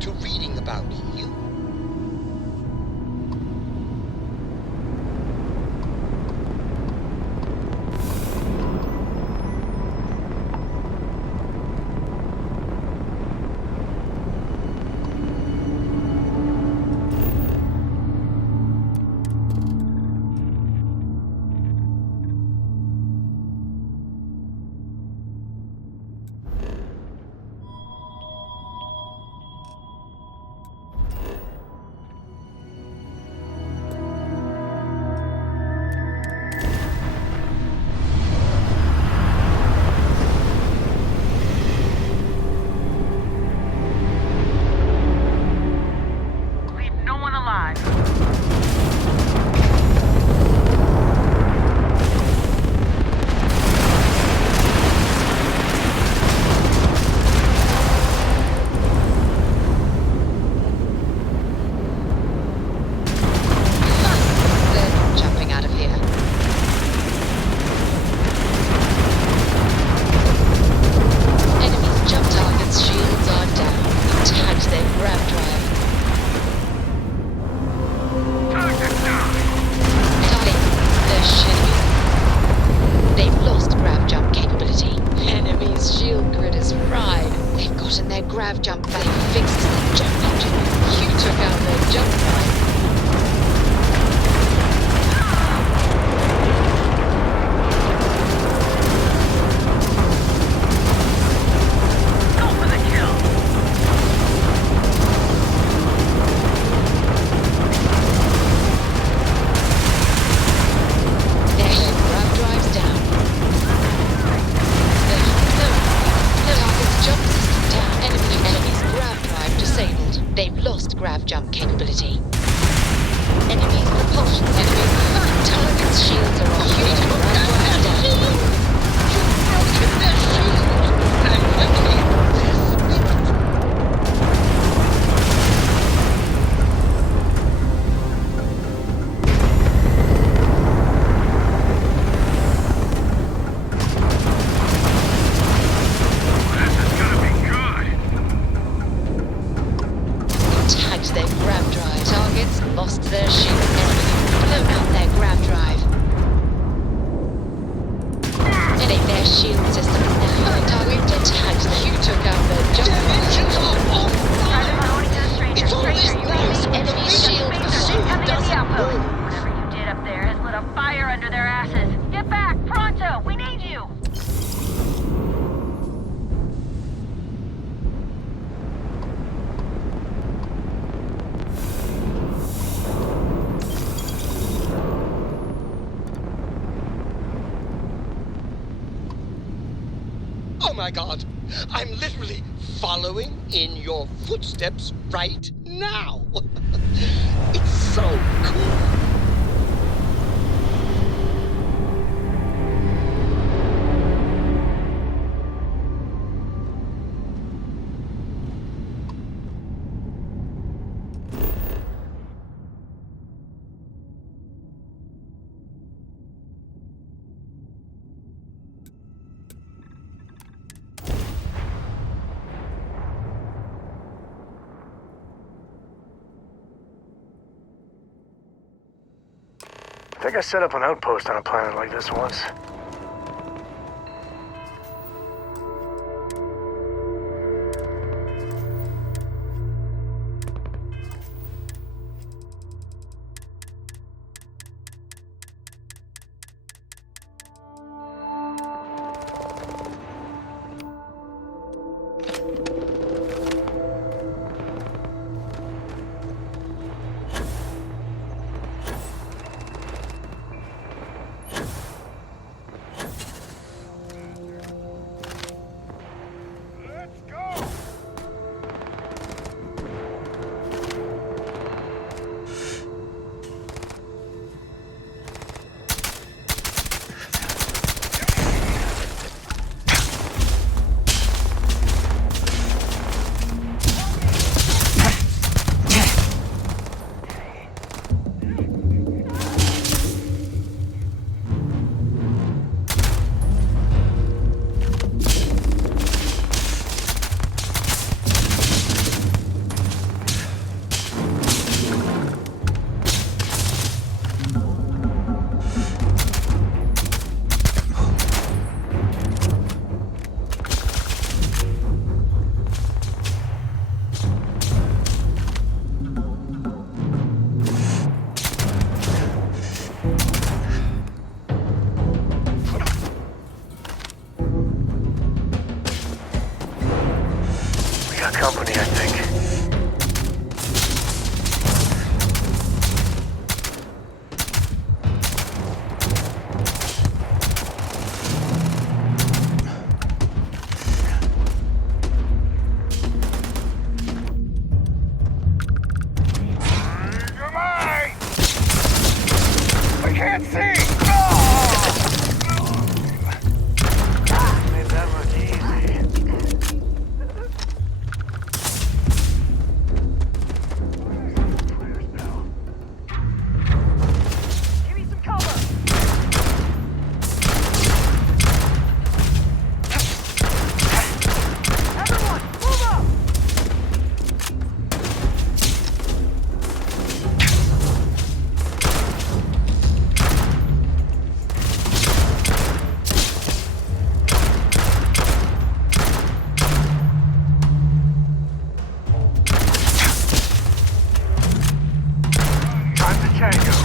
to reading about you. Oh my god, I'm literally following in your footsteps right now. It's so cool. I think I set up an outpost on a planet like this once. can't see! Made that look easy. Give me some cover! Everyone, move up! Time to tango.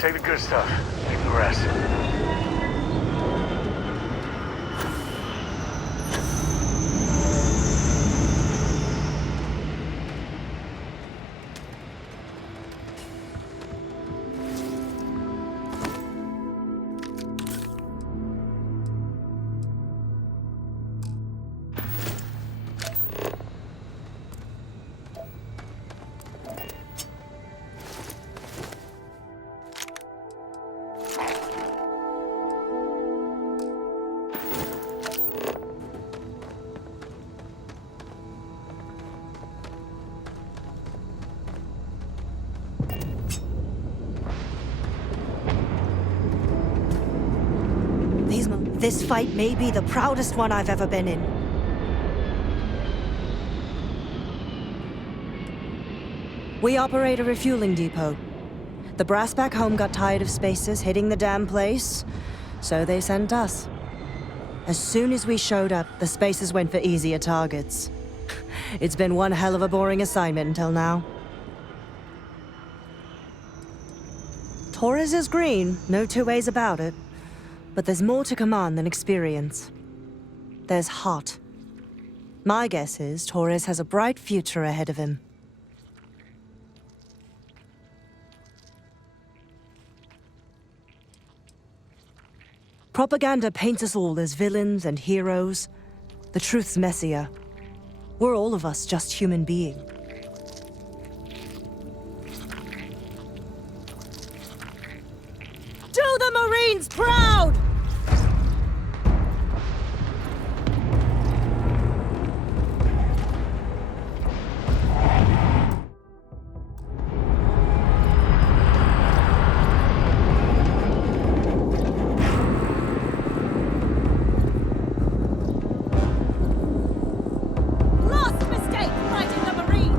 Take the good stuff. Leave the rest. This fight may be the proudest one I've ever been in. We operate a refueling depot. The brass back home got tired of spacers hitting the damn place, so they sent us. As soon as we showed up, the spacers went for easier targets. It's been one hell of a boring assignment until now. Torres is green, no two ways about it. But there's more to command than experience. There's heart. My guess is Torres has a bright future ahead of him. Propaganda paints us all as villains and heroes. The truth's messier. We're all of us just human beings. Do the Marines proud! Last mistake fighting the Marines!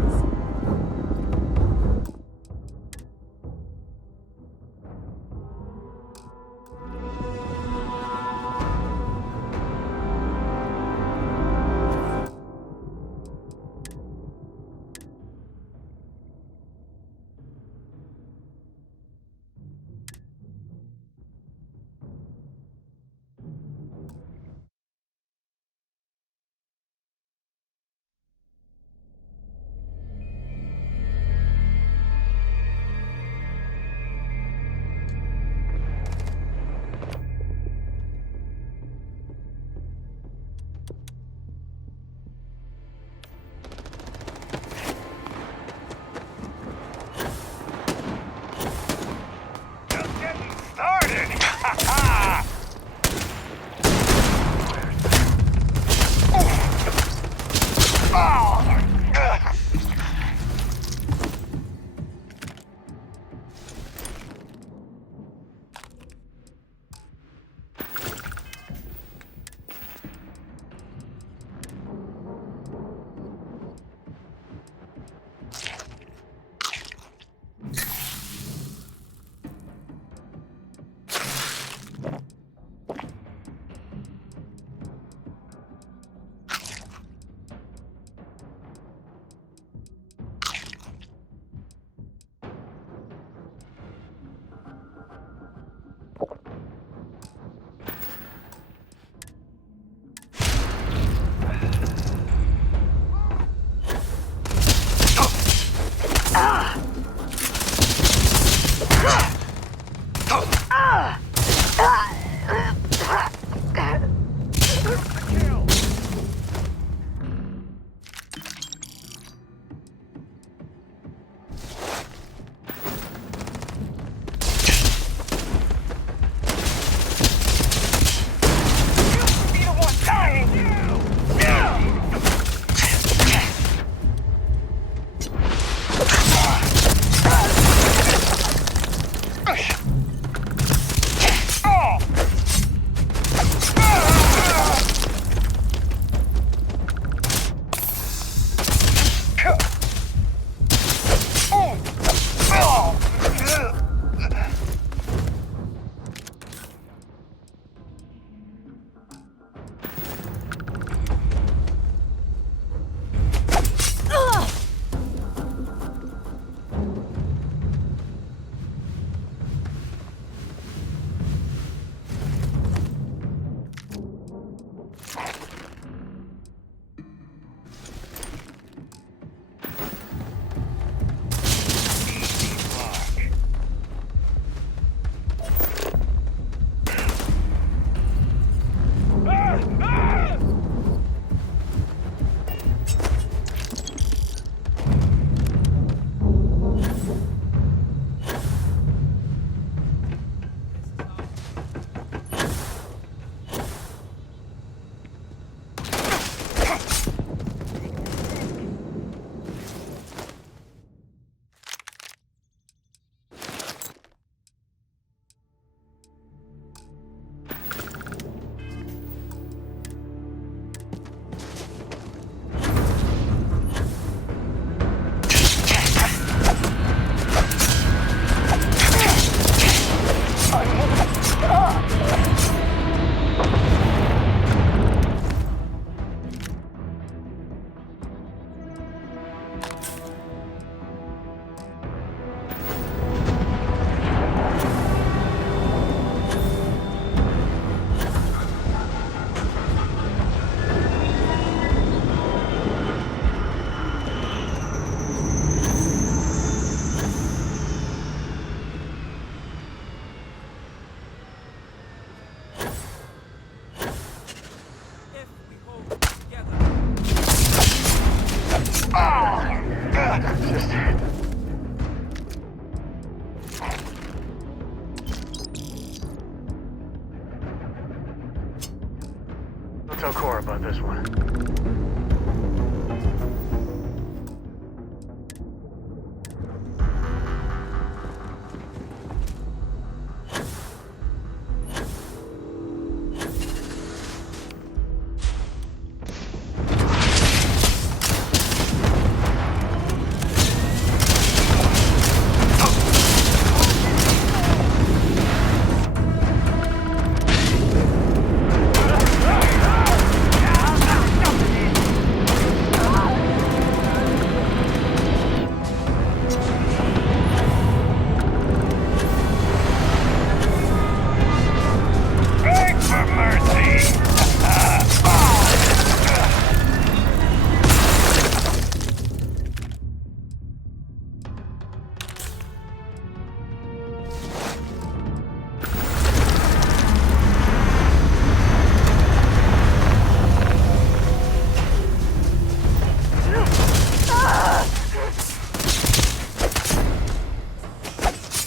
Don't tell Cora about this one.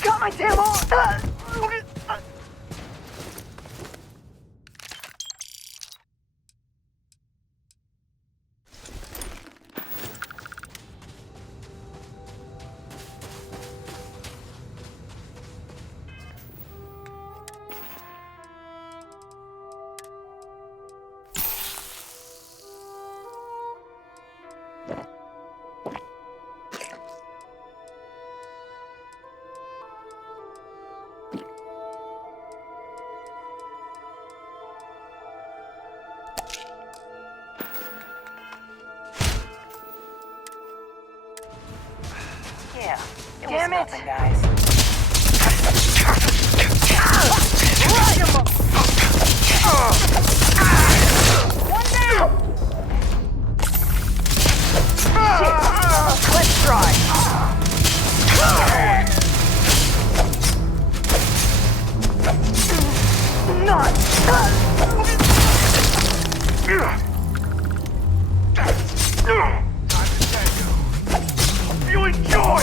Got my damn arm! Yeah, it Damn was it. nothing, guys. One down! Shit! Let's try. You enjoy!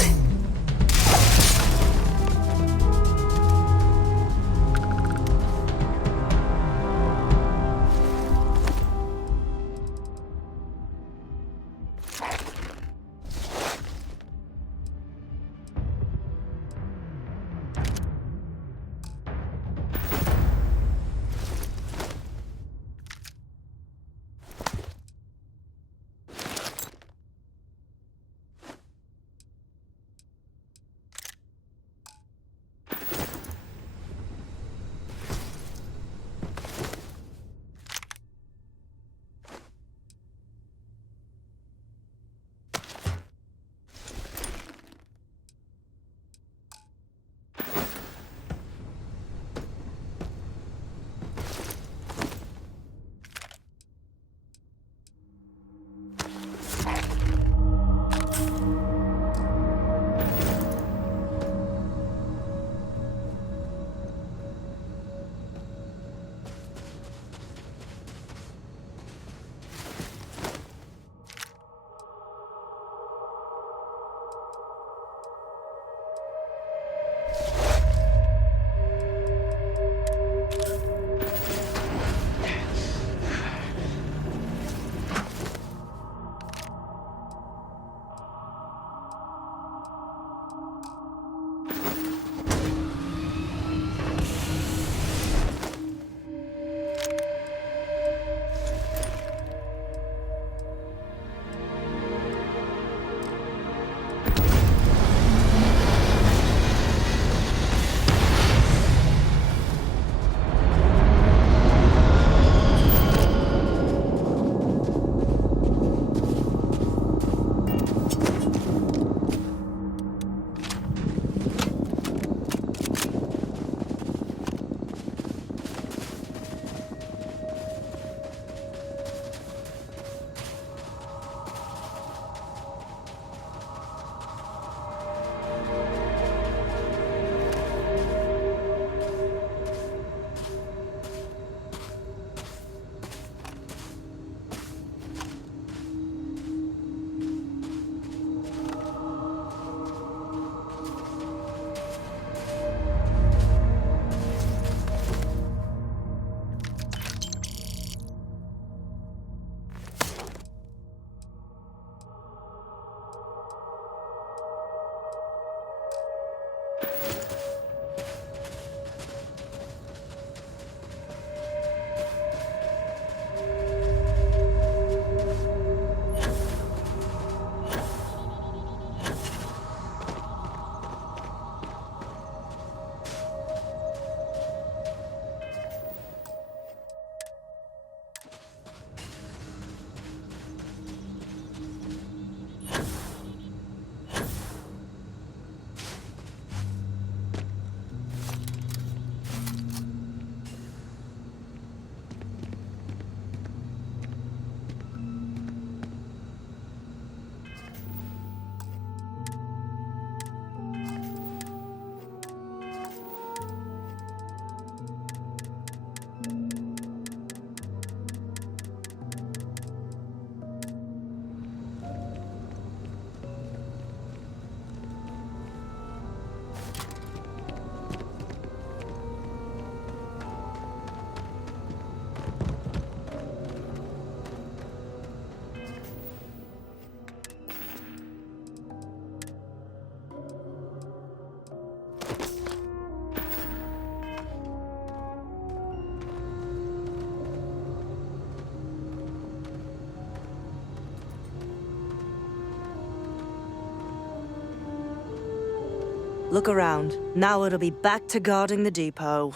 Look around. Now it'll be back to guarding the depot.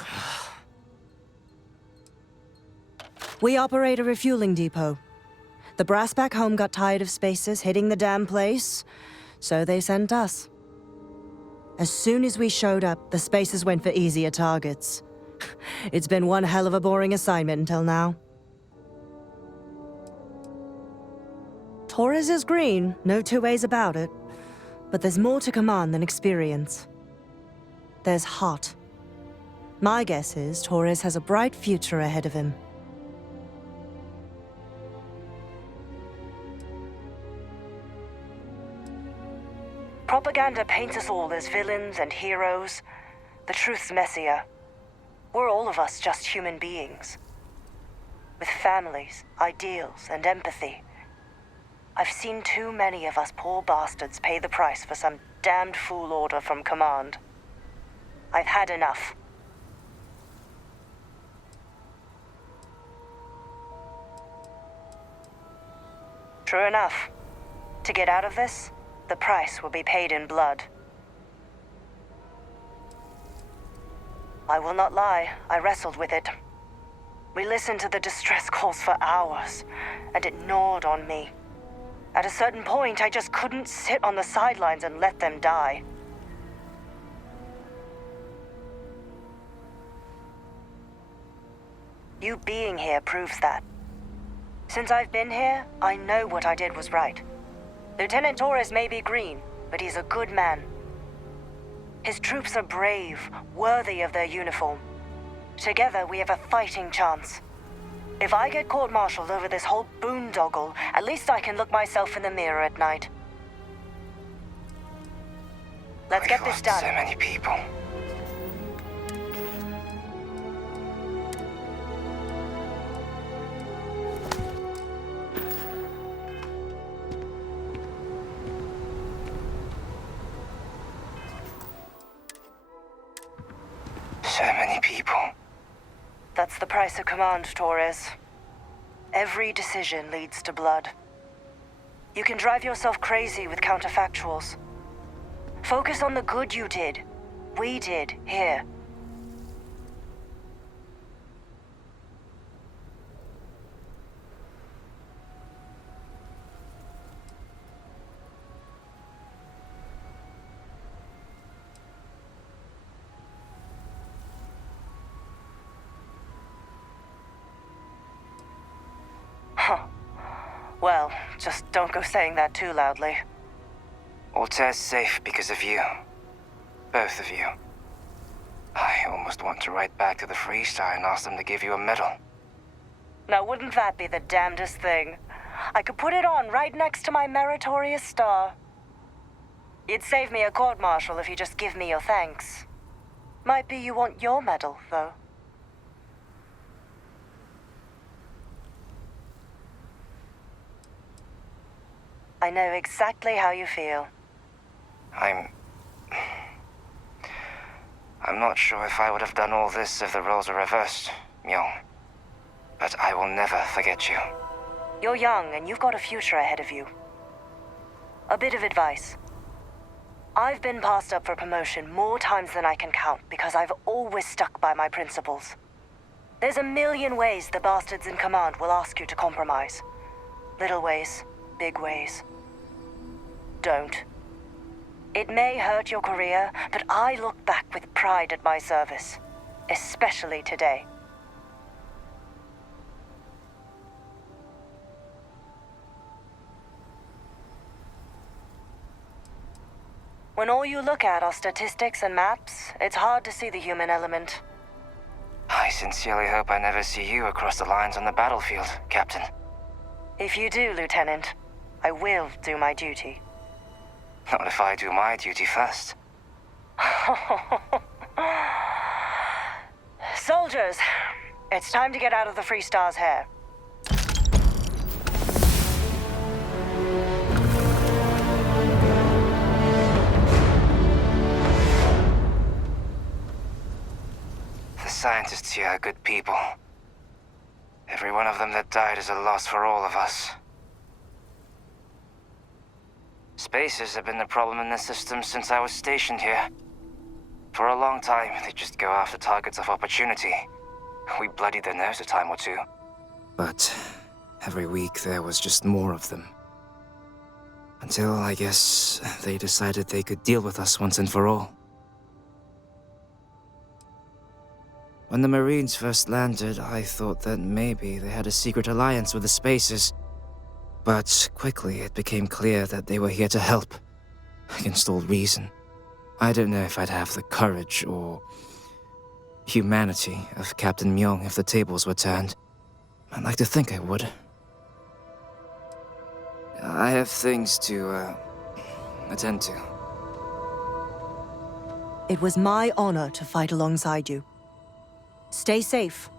We operate a refueling depot. The brass back home got tired of spacers hitting the damn place, so they sent us. As soon as we showed up, the spacers went for easier targets. It's been one hell of a boring assignment until now. Torres is green, no two ways about it. But there's more to command than experience. There's heart. My guess is Torres has a bright future ahead of him. Propaganda paints us all as villains and heroes. The truth's messier. We're all of us just human beings. With families, ideals, and empathy. I've seen too many of us poor bastards pay the price for some damned fool order from command. I've had enough. True enough. To get out of this, the price will be paid in blood. I will not lie, I wrestled with it. We listened to the distress calls for hours, and it gnawed on me. At a certain point, I just couldn't sit on the sidelines and let them die. You being here proves that. Since I've been here, I know what I did was right. Lieutenant Torres may be green, but he's a good man. His troops are brave, worthy of their uniform. Together, we have a fighting chance. If I get court-martialed over this whole boondoggle, at least I can look myself in the mirror at night. Let's get this done. So many people. So many people. That's the price of command, Torres. Every decision leads to blood. You can drive yourself crazy with counterfactuals. Focus on the good you did. We did, here. Well, just don't go saying that too loudly. Altair's safe because of you. Both of you. I almost want to write back to the Freestar and ask them to give you a medal. Now, wouldn't that be the damnedest thing? I could put it on right next to my meritorious star. You'd save me a court-martial if you just give me your thanks. Might be you want your medal, though. I know exactly how you feel. I'm not sure if I would have done all this if the roles were reversed, Myung. But I will never forget you. You're young and you've got a future ahead of you. A bit of advice. I've been passed up for promotion more times than I can count because I've always stuck by my principles. There's a million ways the bastards in command will ask you to compromise. Little ways, big ways. Don't. It may hurt your career, but I look back with pride at my service. Especially today. When all you look at are statistics and maps, it's hard to see the human element. I sincerely hope I never see you across the lines on the battlefield, Captain. If you do, Lieutenant, I will do my duty. Not if I do my duty first. Soldiers, it's time to get out of the Freestar's hair. The scientists here are good people. Every one of them that died is a loss for all of us. Spacers have been the problem in the system since I was stationed here. For a long time, they just go after targets of opportunity. We bloodied their nerves a time or two. But every week there was just more of them. Until, I guess, they decided they could deal with us once and for all. When the Marines first landed, I thought that maybe they had a secret alliance with the Spacers. But quickly it became clear that they were here to help, against all reason. I don't know if I'd have the courage or humanity of Captain Myung if the tables were turned. I'd like to think I would. I have things to, attend to. It was my honor to fight alongside you. Stay safe.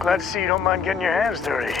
Glad to see you don't mind getting your hands dirty.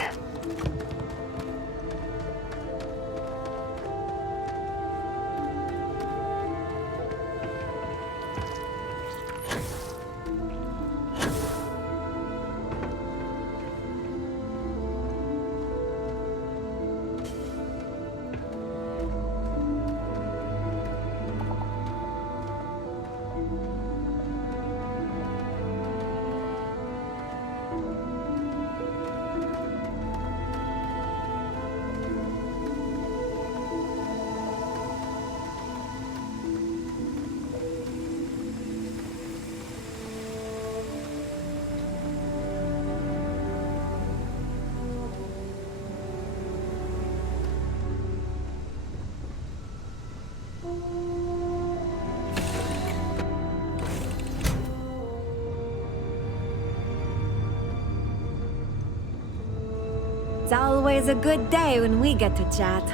It's always a good day when we get to chat.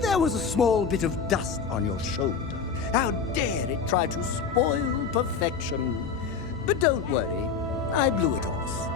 There was a small bit of dust on your shoulder. How dare it try to spoil perfection? But don't worry, I blew it off.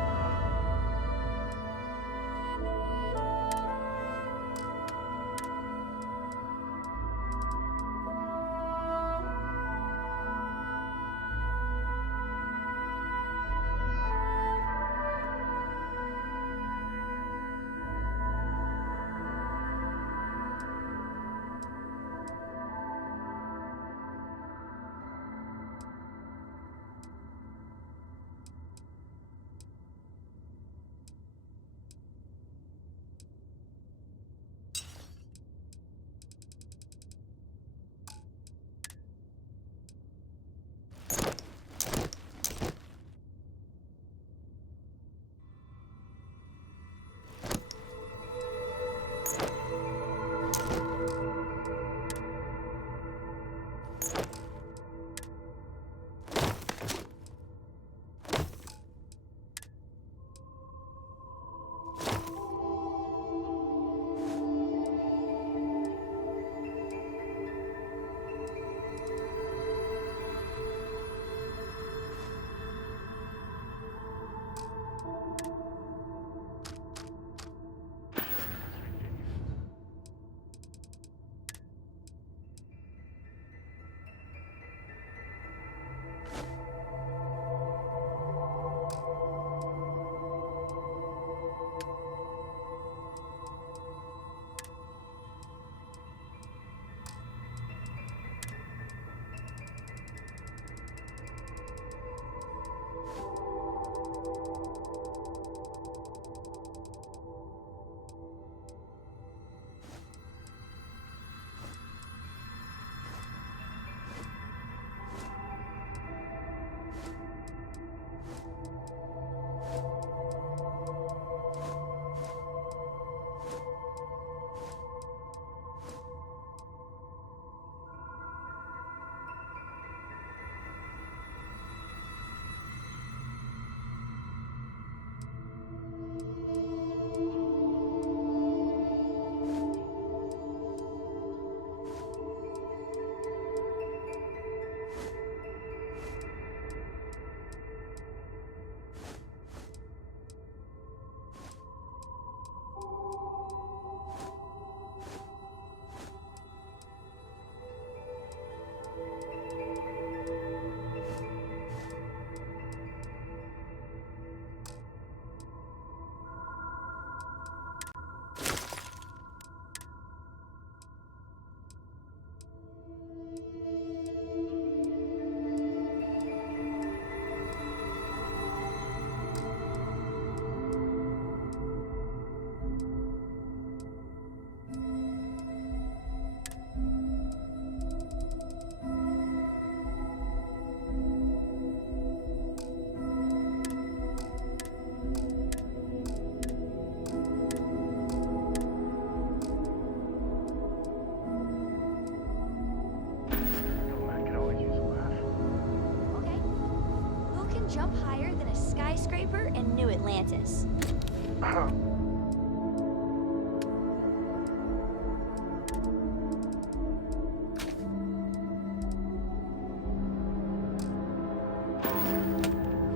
skyscraper in New Atlantis.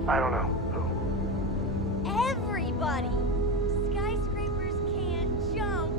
I don't know. Who? Everybody! Skyscrapers can't jump!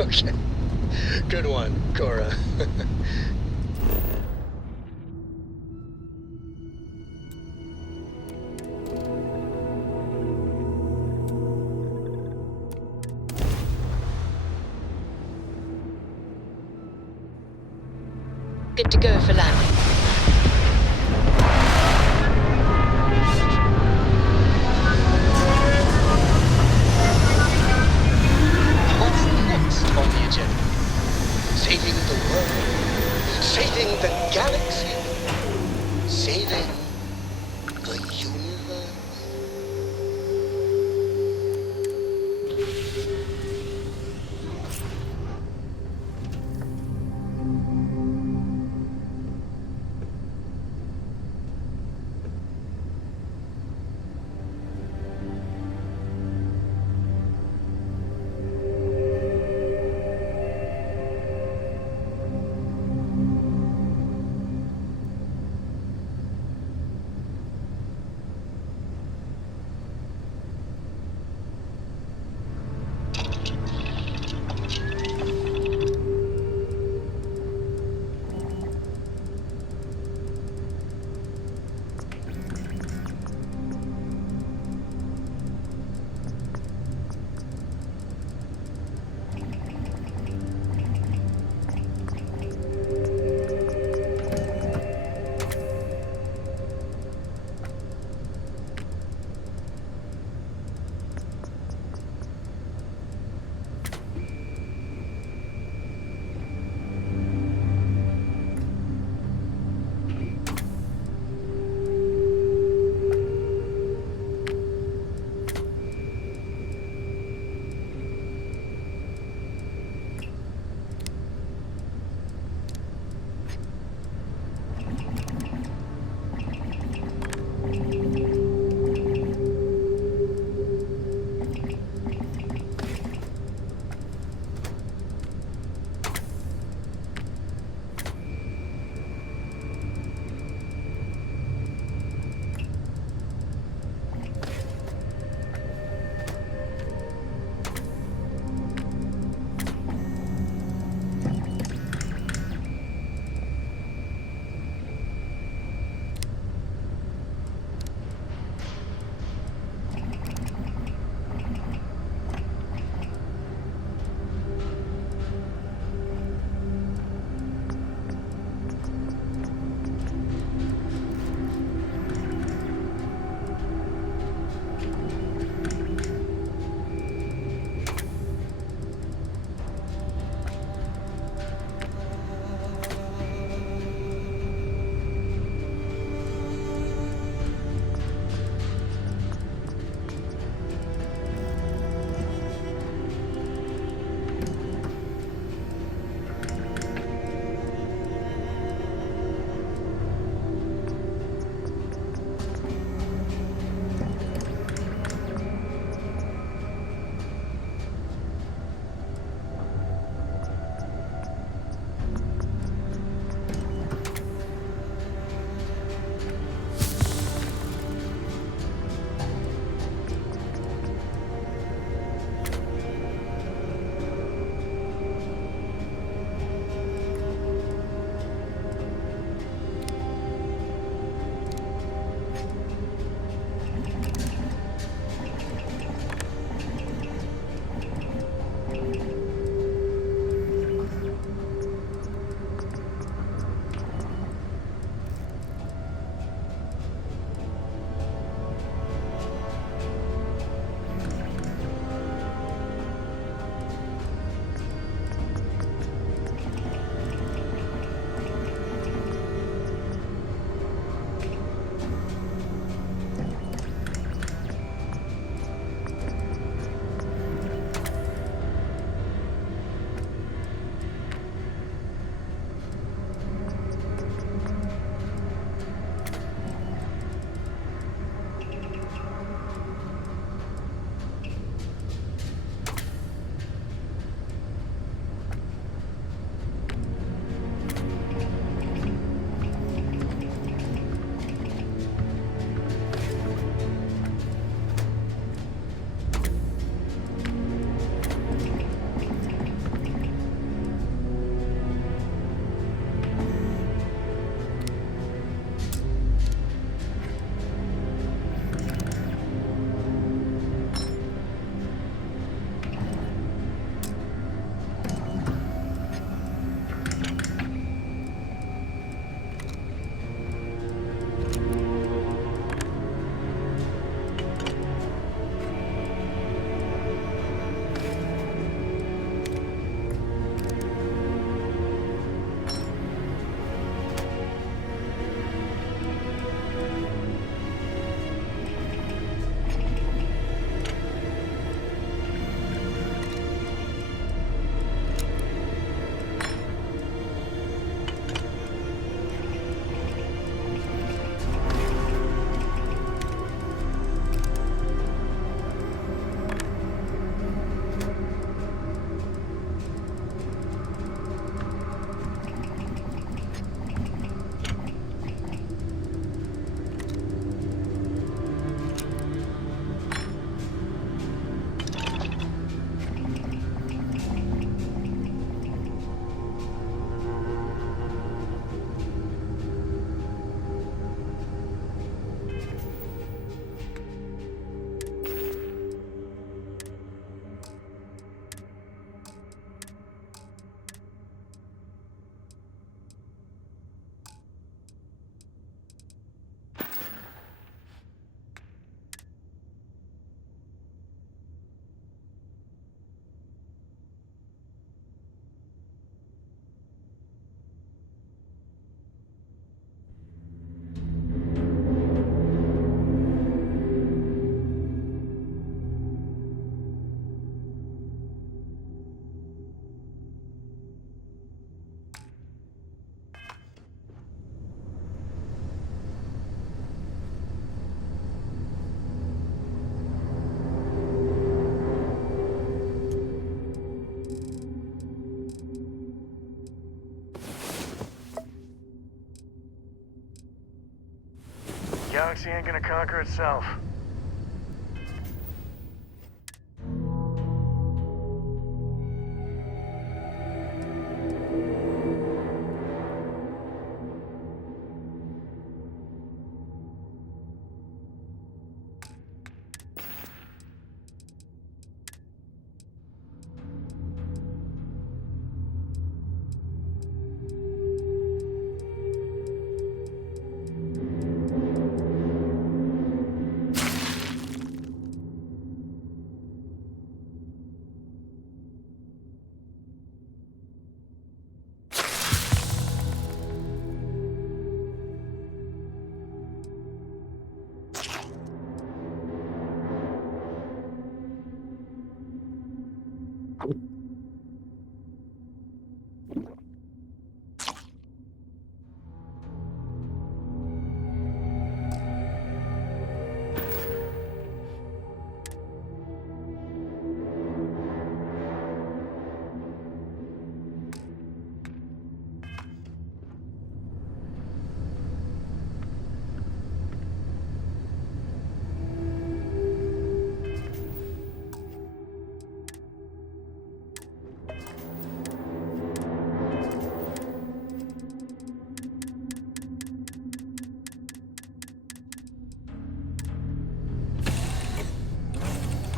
Okay. Good one, Cora. Good to go for landing. What's next on the agenda? Saving the world? Saving the galaxy? Saving the universe? Galaxy ain't gonna conquer itself.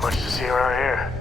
Much to see around here.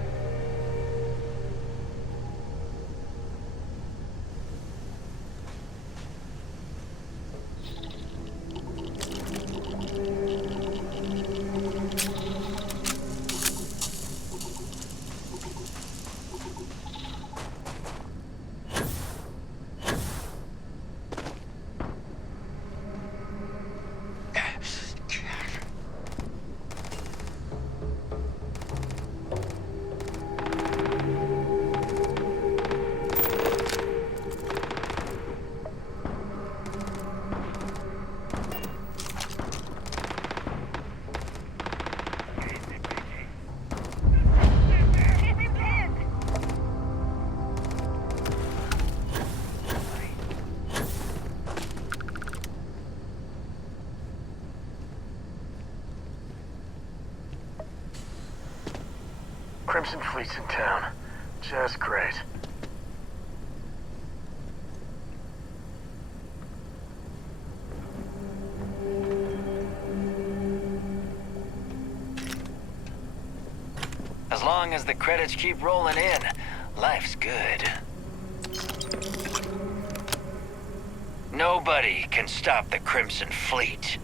Crimson Fleet's in town. Just great. As long as the credits keep rolling in, life's good. Nobody can stop the Crimson Fleet.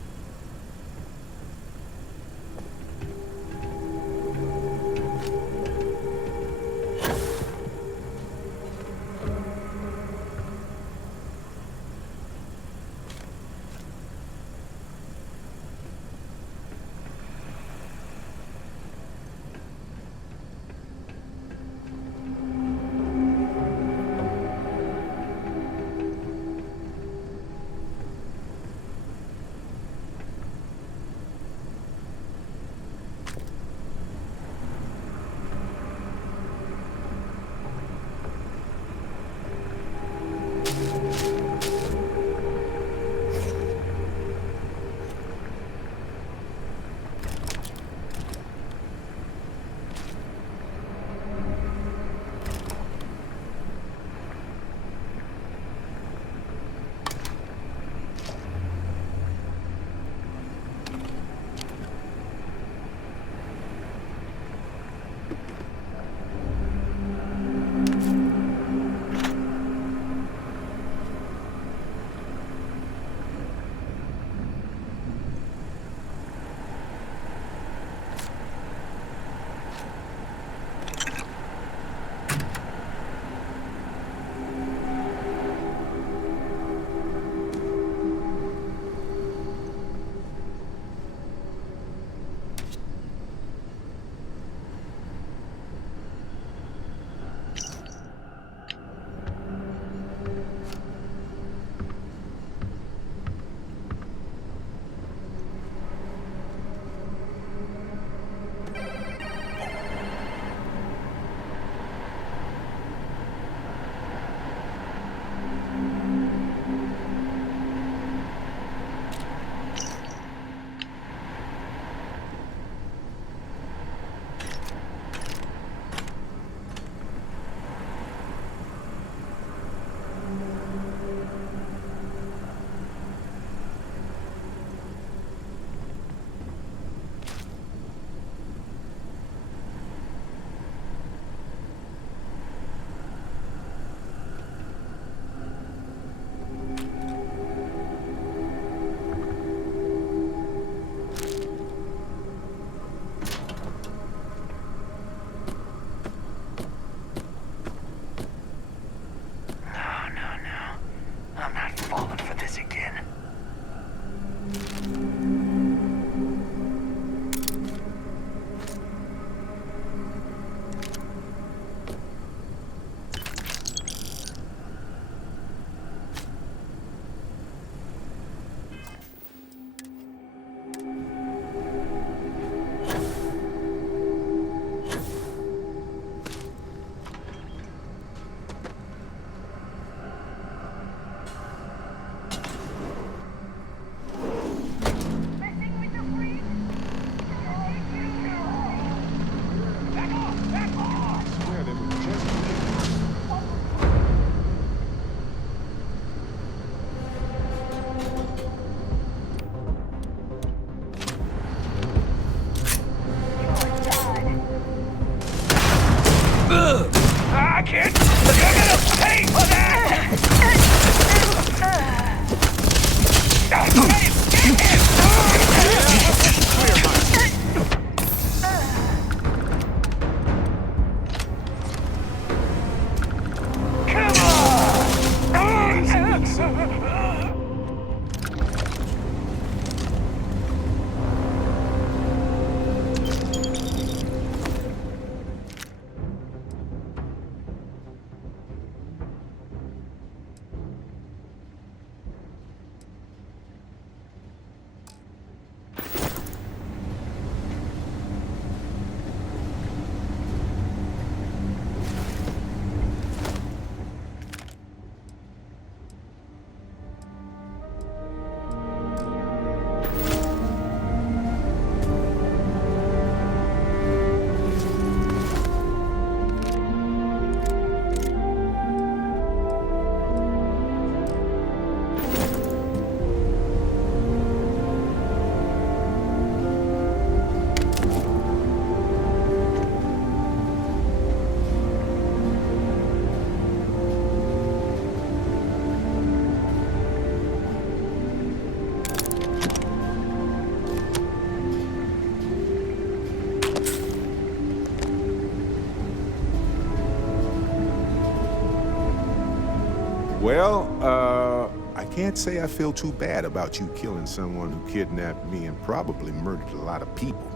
Well, I can't say I feel too bad about you killing someone who kidnapped me and probably murdered a lot of people.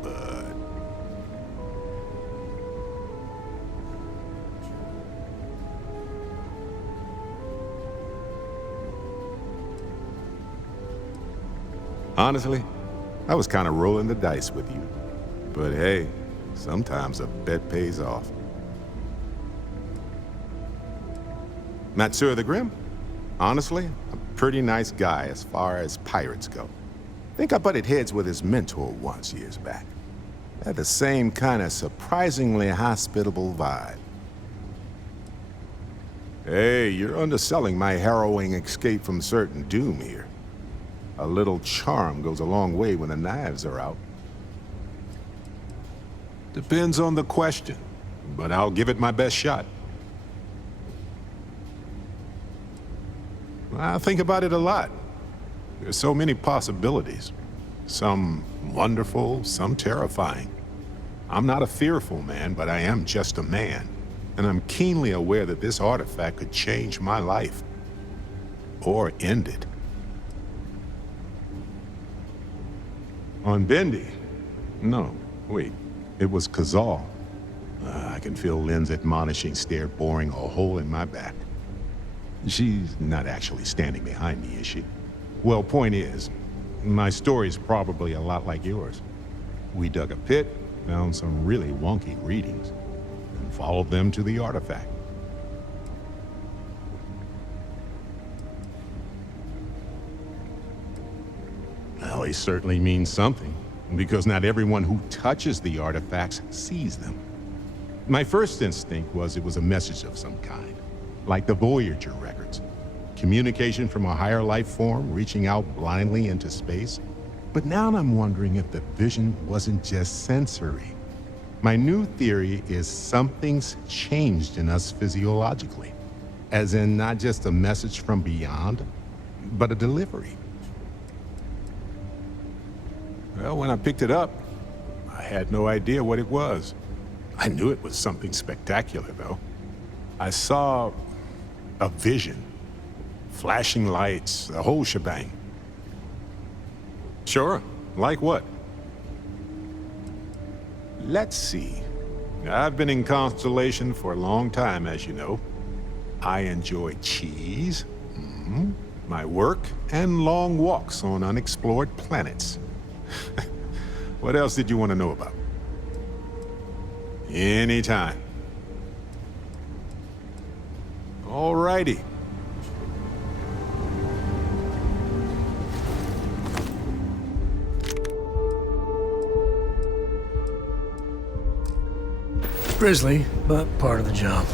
But... honestly, I was kind of rolling the dice with you. But hey, sometimes a bet pays off. Matsur the Grim? Honestly, a pretty nice guy as far as pirates go. Think I butted heads with his mentor once years back. Had the same kind of surprisingly hospitable vibe. Hey, you're underselling my harrowing escape from certain doom here. A little charm goes a long way when the knives are out. Depends on the question, but I'll give it my best shot. I think about it a lot. There's so many possibilities. Some wonderful, some terrifying. I'm not a fearful man, but I am just a man. And I'm keenly aware that this artifact could change my life. Or end it. On Bendy? No, wait. It was Kazal. I can feel Lynn's admonishing stare boring a hole in my back. She's not actually standing behind me, is she? Well, point is, my story's probably a lot like yours. We dug a pit, found some really wonky readings, and followed them to the artifact. Well, it certainly means something, because not everyone who touches the artifacts sees them. My first instinct was it was a message of some kind. Like the Voyager records. Communication from a higher life form reaching out blindly into space. But now I'm wondering if the vision wasn't just sensory. My new theory is something's changed in us physiologically. As in not just a message from beyond, but a delivery. Well, when I picked it up, I had no idea what it was. I knew it was something spectacular, though. I saw a vision. Flashing lights, the whole shebang. Sure, like what? Let's see. I've been in Constellation for a long time, as you know. I enjoy cheese, my work, and long walks on unexplored planets. What else did you want to know about? Anytime. Alrighty. Grisly, but part of the job.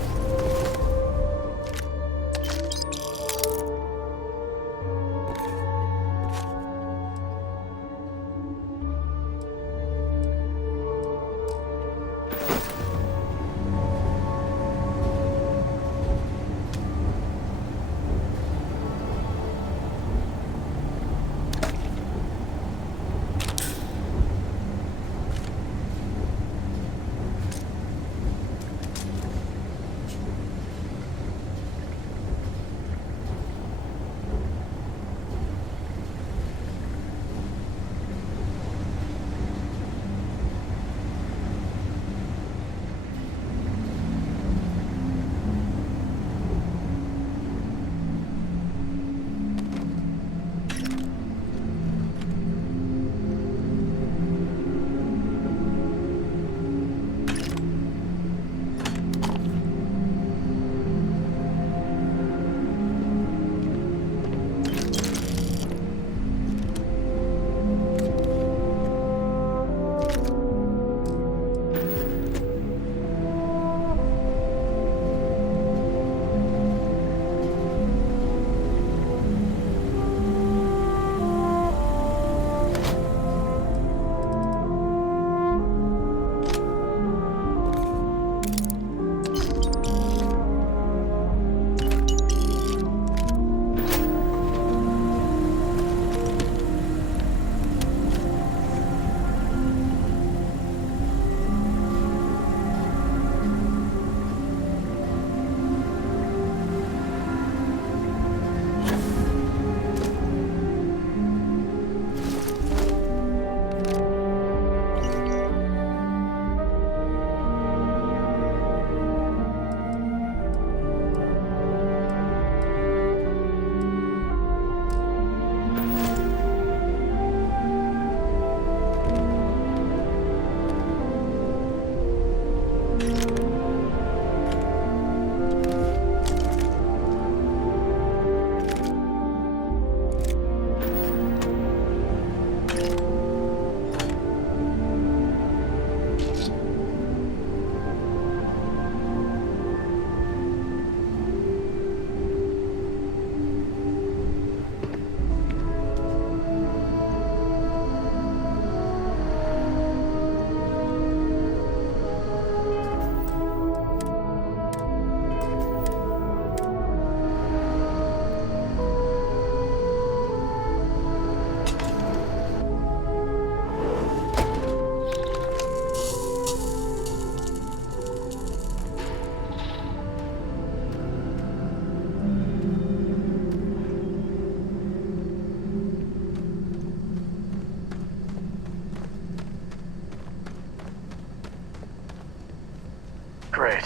Great.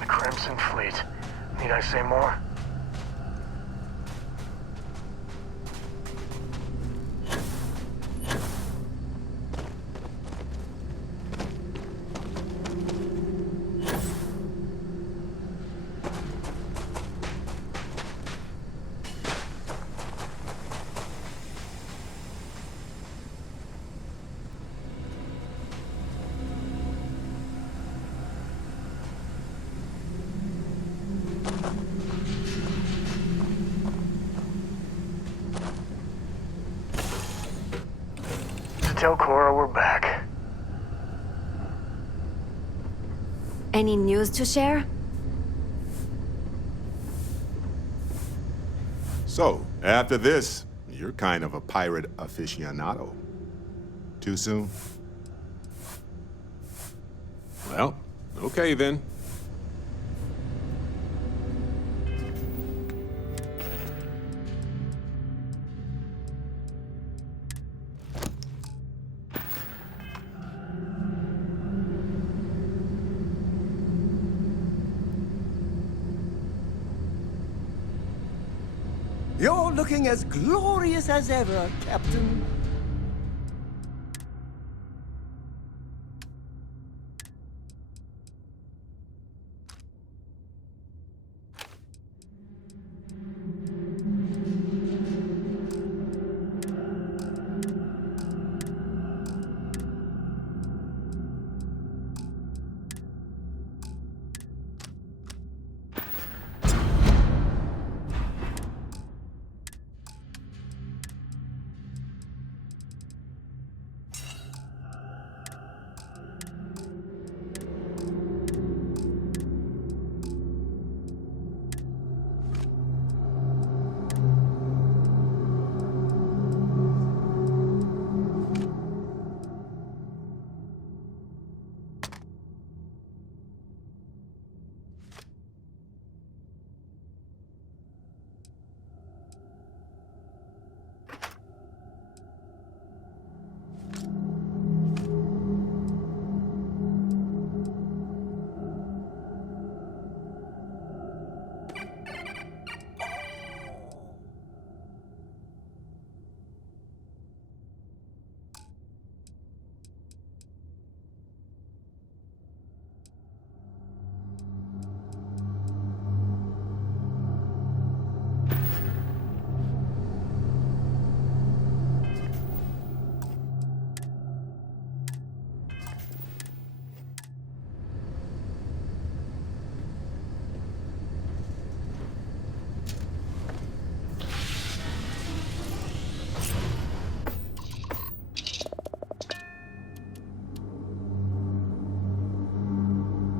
The Crimson Fleet. Need I say more? Tell Cora we're back. Any news to share? So, after this, you're kind of a pirate aficionado. Too soon? Well, okay then. You're looking as glorious as ever, Captain.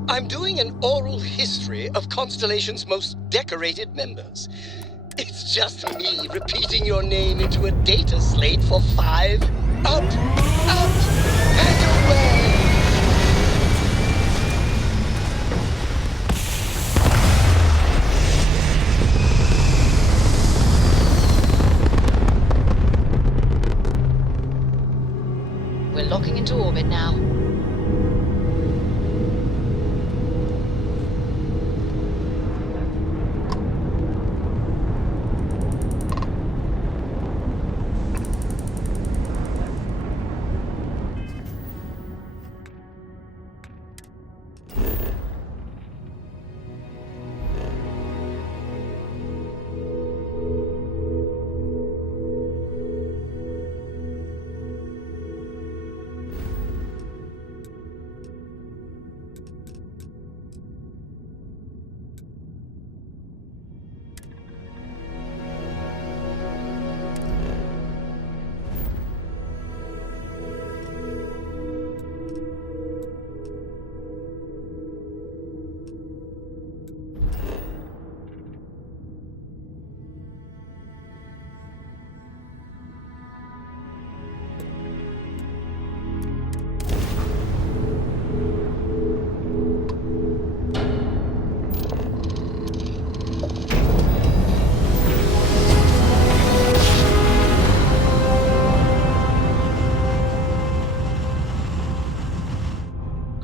I'm doing an oral history of Constellation's most decorated members. It's just me repeating your name into a data slate for 5. Up, and away! We're locking into orbit now.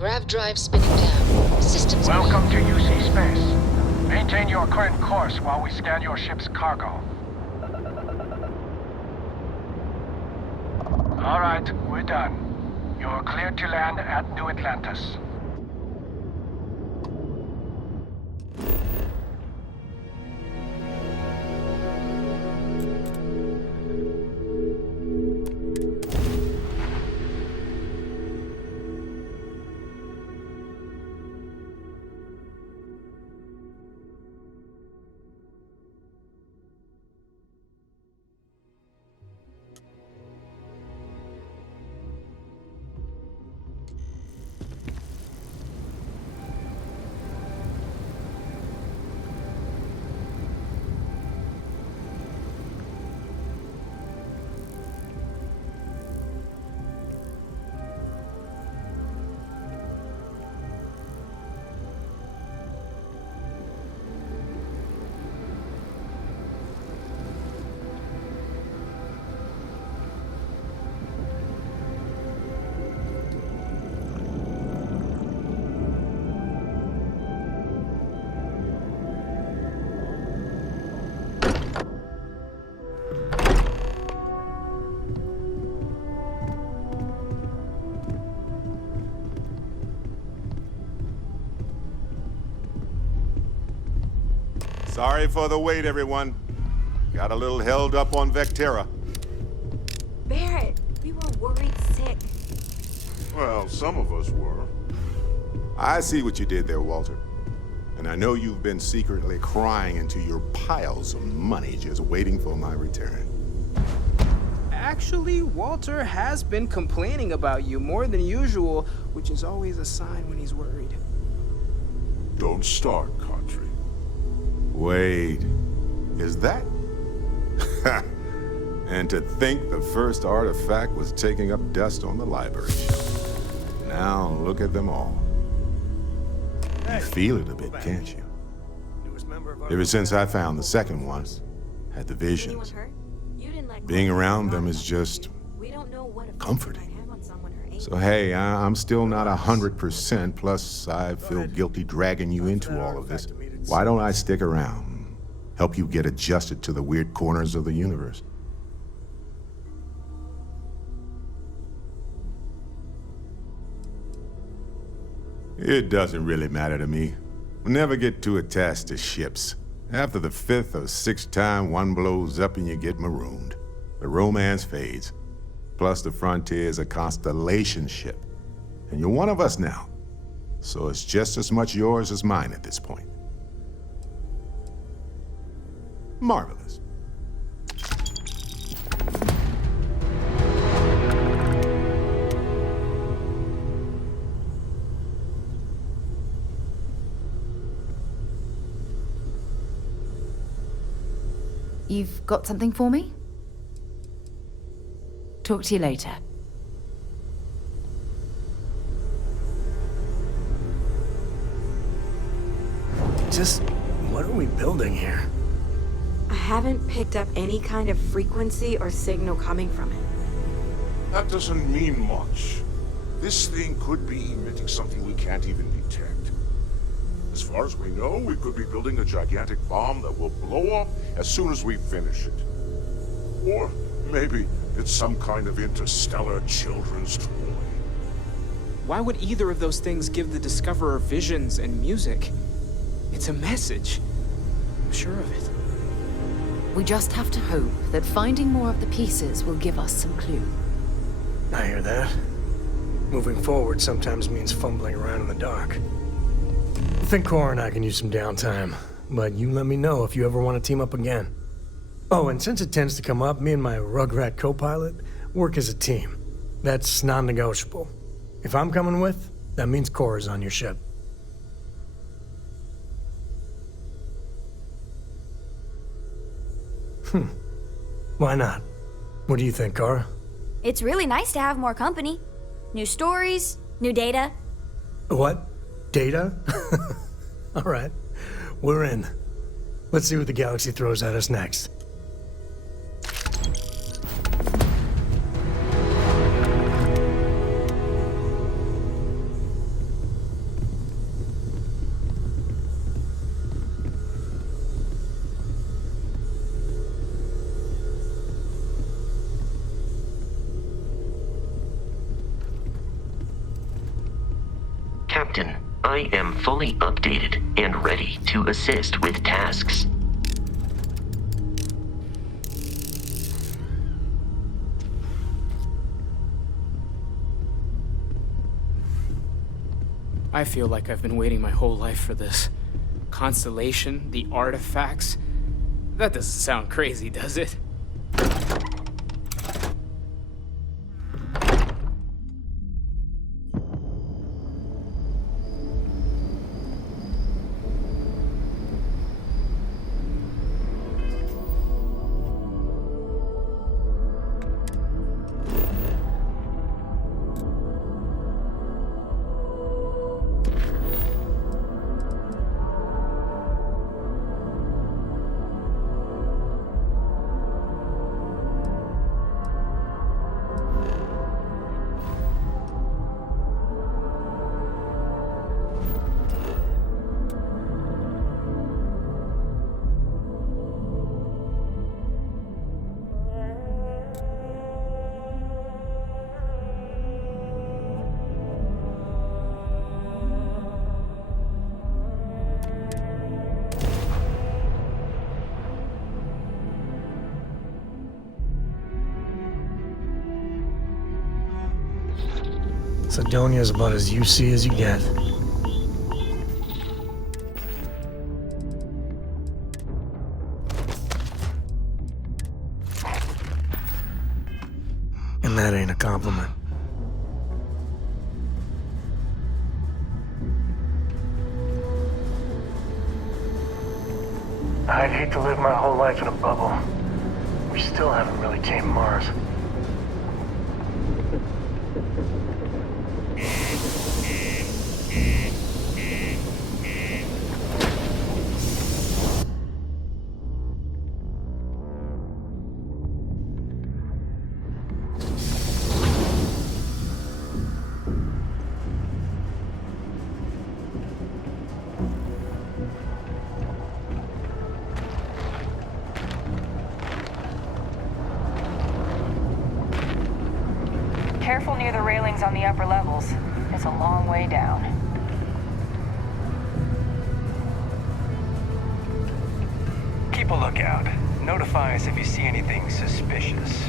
Grav drive spinning down. Systems Welcome to UC Space. Maintain your current course while we scan your ship's cargo. All right, we're done. You're cleared to land at New Atlantis. Sorry for the wait, everyone. Got a little held up on Vectera. Barrett, we were worried sick. Well, some of us were. I see what you did there, Walter. And I know you've been secretly crying into your piles of money just waiting for my return. Actually, Walter has been complaining about you more than usual, which is always a sign when he's worried. Don't start, country. Wait, is that? And to think the first artifact was taking up dust on the library shelf. Now look at them all. You feel it a bit, can't you? Ever since I found the second one, had the visions. Being around them is just comforting. So hey, I'm still not 100%, plus I feel guilty dragging you into all of this. Why don't I stick around? Help you get adjusted to the weird corners of the universe. It doesn't really matter to me. We'll never get too attached to ships. After the 5th or 6th time one blows up and you get marooned, the romance fades. Plus the Frontier is a constellation ship. And you're one of us now. So it's just as much yours as mine at this point. Marvelous. You've got something for me? Talk to you later. Just, what are we building here? I haven't picked up any kind of frequency or signal coming from it. That doesn't mean much. This thing could be emitting something we can't even detect. As far as we know, we could be building a gigantic bomb that will blow up as soon as we finish it. Or maybe it's some kind of interstellar children's toy. Why would either of those things give the Discoverer visions and music? It's a message. I'm sure of it. We just have to hope that finding more of the pieces will give us some clue. I hear that. Moving forward sometimes means fumbling around in the dark. I think Cora and I can use some downtime, but you let me know if you ever want to team up again. Oh, and since it tends to come up, me and my Rugrat co-pilot work as a team. That's non-negotiable. If I'm coming with, that means Cora's on your ship. Why not? What do you think, Cora? It's really nice to have more company. New stories, new data. What? Data? All right. We're in. Let's see what the galaxy throws at us next. Captain. I am fully updated and ready to assist with tasks. I feel like I've been waiting my whole life for this. Constellation, the artifacts. That doesn't sound crazy, does it? Sidonia's about as UC as you get. And that ain't a compliment. I'd hate to live my whole life in a bubble. We still haven't really tamed Mars. Careful near the railings on the upper levels. It's a long way down. Keep a lookout. Notify us if you see anything suspicious.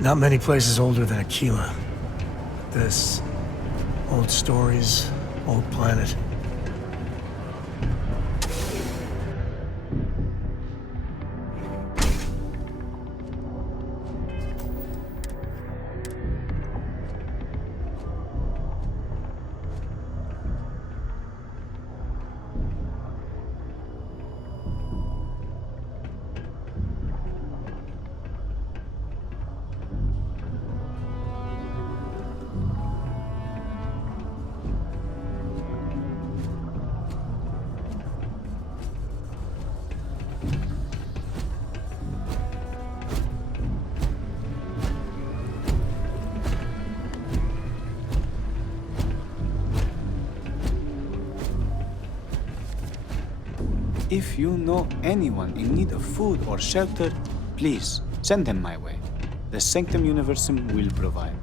Not many places older than Aquila. This. Old stories, old planet. If you know anyone in need of food or shelter, please send them my way. The Sanctum Universum will provide.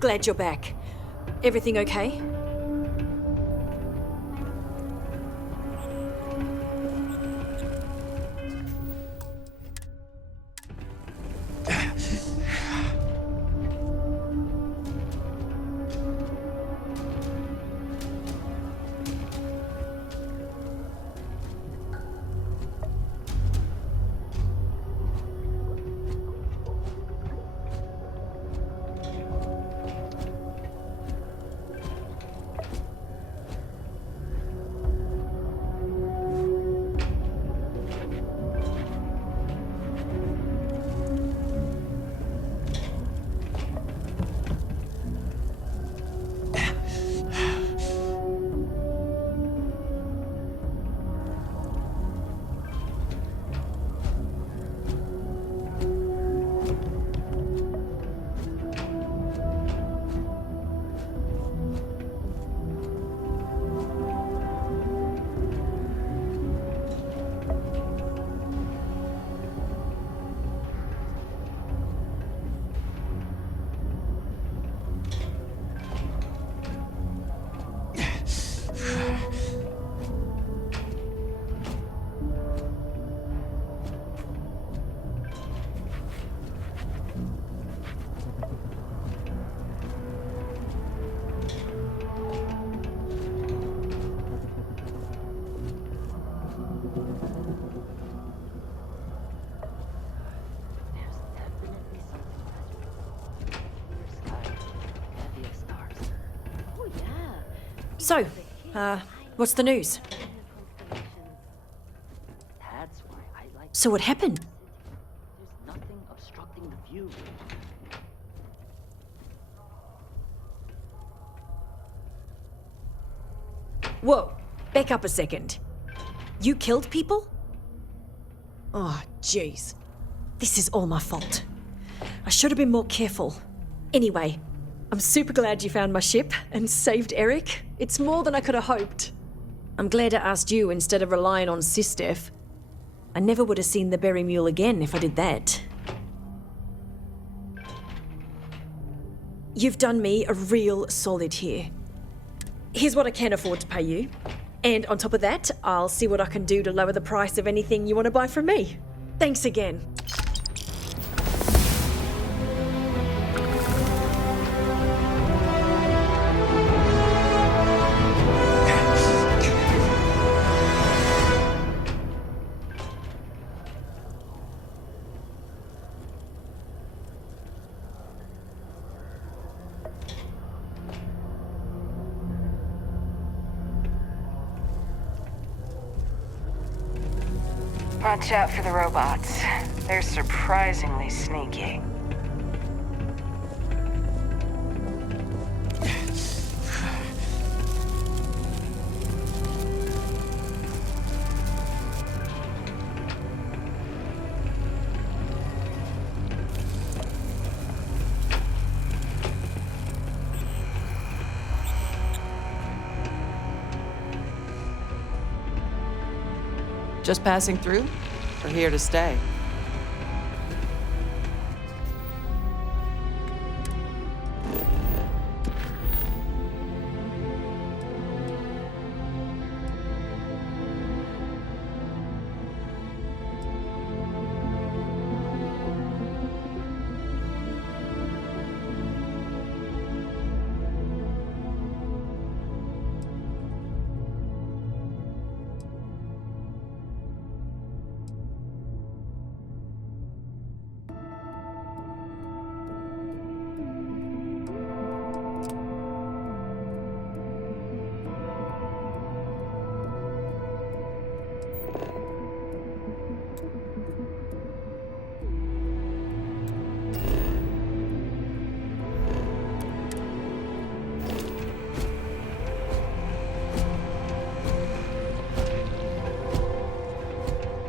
Glad you're back. Everything okay? So, what's the news? So what happened? Whoa, back up a second. You killed people? Oh, jeez. This is all my fault. I should have been more careful. Anyway, I'm super glad you found my ship and saved Eric. It's more than I could have hoped. I'm glad I asked you instead of relying on Sistef. I never would have seen the Berry Mule again if I did that. You've done me a real solid here. Here's what I can afford to pay you. And on top of that, I'll see what I can do to lower the price of anything you want to buy from me. Thanks again. Watch out for the robots. They're surprisingly sneaky. Just passing through? Or here to stay?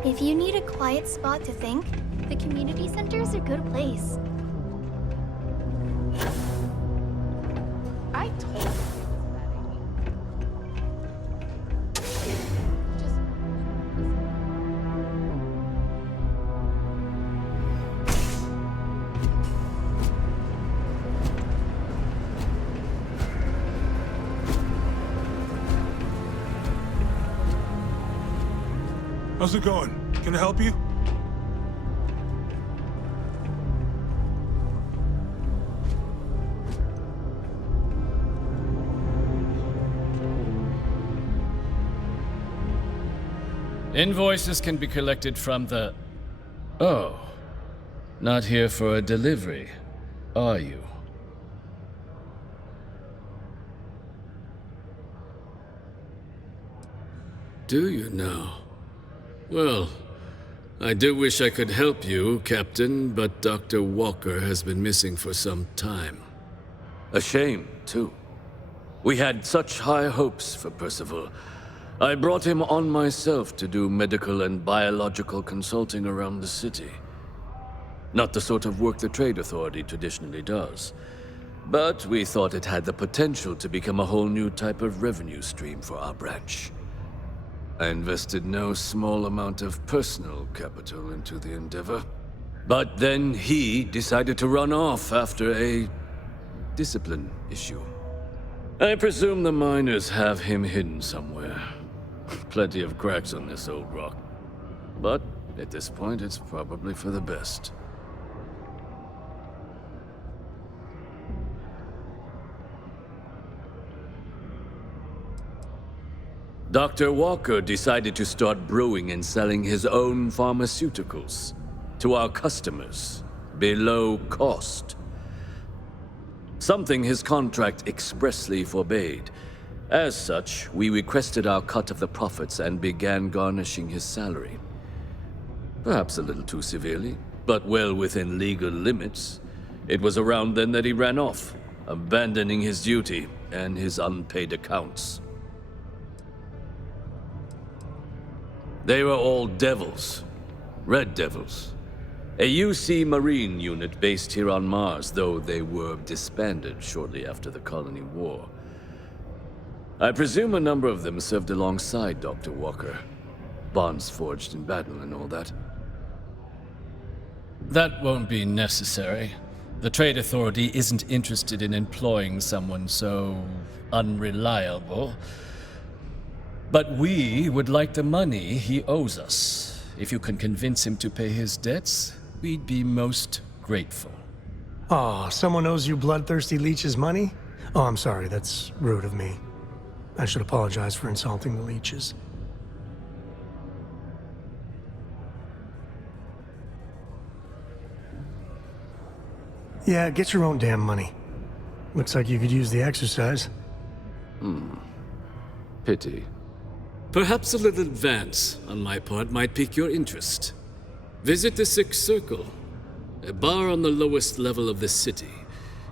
If you need a quiet spot to think, the community center is a good place. I told you. How's it going? Can I help you? Invoices can be collected from the... Oh. Not here for a delivery, are you? Do you now? Well, I do wish I could help you, Captain, but Dr. Walker has been missing for some time. A shame, too. We had such high hopes for Percival. I brought him on myself to do medical and biological consulting around the city. Not the sort of work the Trade Authority traditionally does. But we thought it had the potential to become a whole new type of revenue stream for our branch. I invested no small amount of personal capital into the endeavor. But then he decided to run off after a discipline issue. I presume the miners have him hidden somewhere. Plenty of cracks on this old rock. But at this point, it's probably for the best. Dr. Walker decided to start brewing and selling his own pharmaceuticals to our customers below cost. Something his contract expressly forbade. As such, we requested our cut of the profits and began garnishing his salary. Perhaps a little too severely, but well within legal limits. It was around then that he ran off, abandoning his duty and his unpaid accounts. They were all devils. Red Devils. A UC Marine unit based here on Mars, though they were disbanded shortly after the Colony War. I presume a number of them served alongside Dr. Walker. Bonds forged in battle and all that. That won't be necessary. The Trade Authority isn't interested in employing someone so unreliable. But we would like the money he owes us. If you can convince him to pay his debts, we'd be most grateful. Oh, someone owes you bloodthirsty leeches money? Oh, I'm sorry, that's rude of me. I should apologize for insulting the leeches. Yeah, get your own damn money. Looks like you could use the exercise. Pity. Perhaps a little advance on my part might pique your interest. Visit the Sixth Circle, a bar on the lowest level of the city.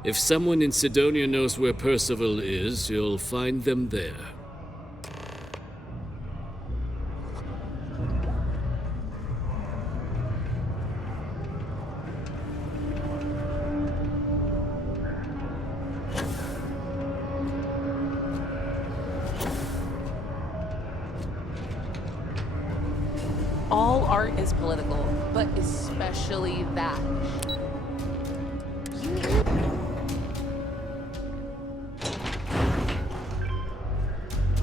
If someone in Sidonia knows where Percival is, you'll find them there. All art is political, but especially that.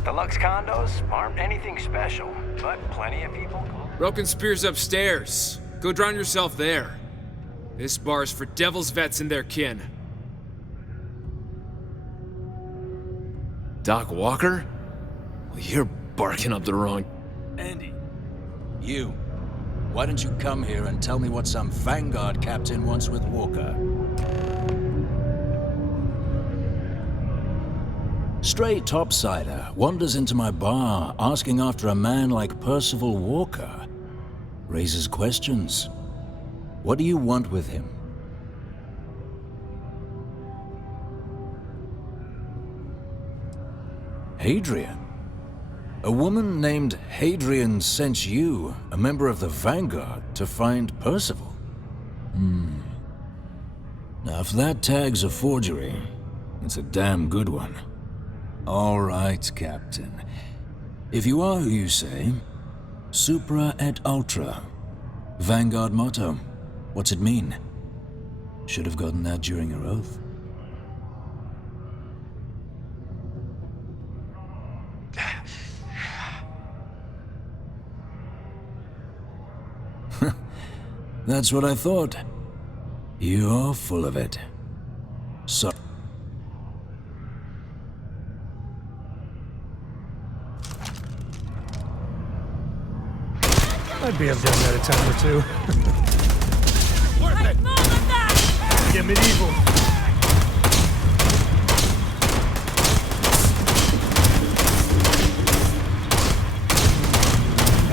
Deluxe condos aren't anything special, but plenty of people call. Broken Spear's upstairs. Go drown yourself there. This bar's for Devil's vets and their kin. Doc Walker? Well, you're barking up the wrong... Andy, you. Why don't you come here and tell me what some Vanguard captain wants with Walker? Stray topsider wanders into my bar asking after a man like Percival Walker. Raises questions. What do you want with him? Hadrian? A woman named Hadrian sent you, a member of the Vanguard, to find Percival? Now, if that tag's a forgery, it's a damn good one. All right, Captain. If you are who you say, Supra et Ultra. Vanguard motto. What's it mean? Should have gotten that during your oath. That's what I thought. You're full of it. So... I'd be able to done that a time or two. Worth it! More than that! Get medieval.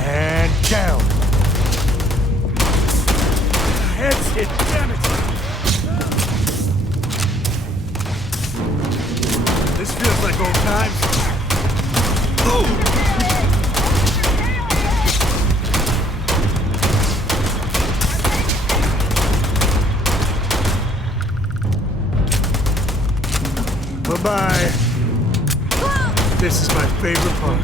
And down. Head's hit, damn it! This feels like old times. Ooh! Bye-bye. This is my favorite part.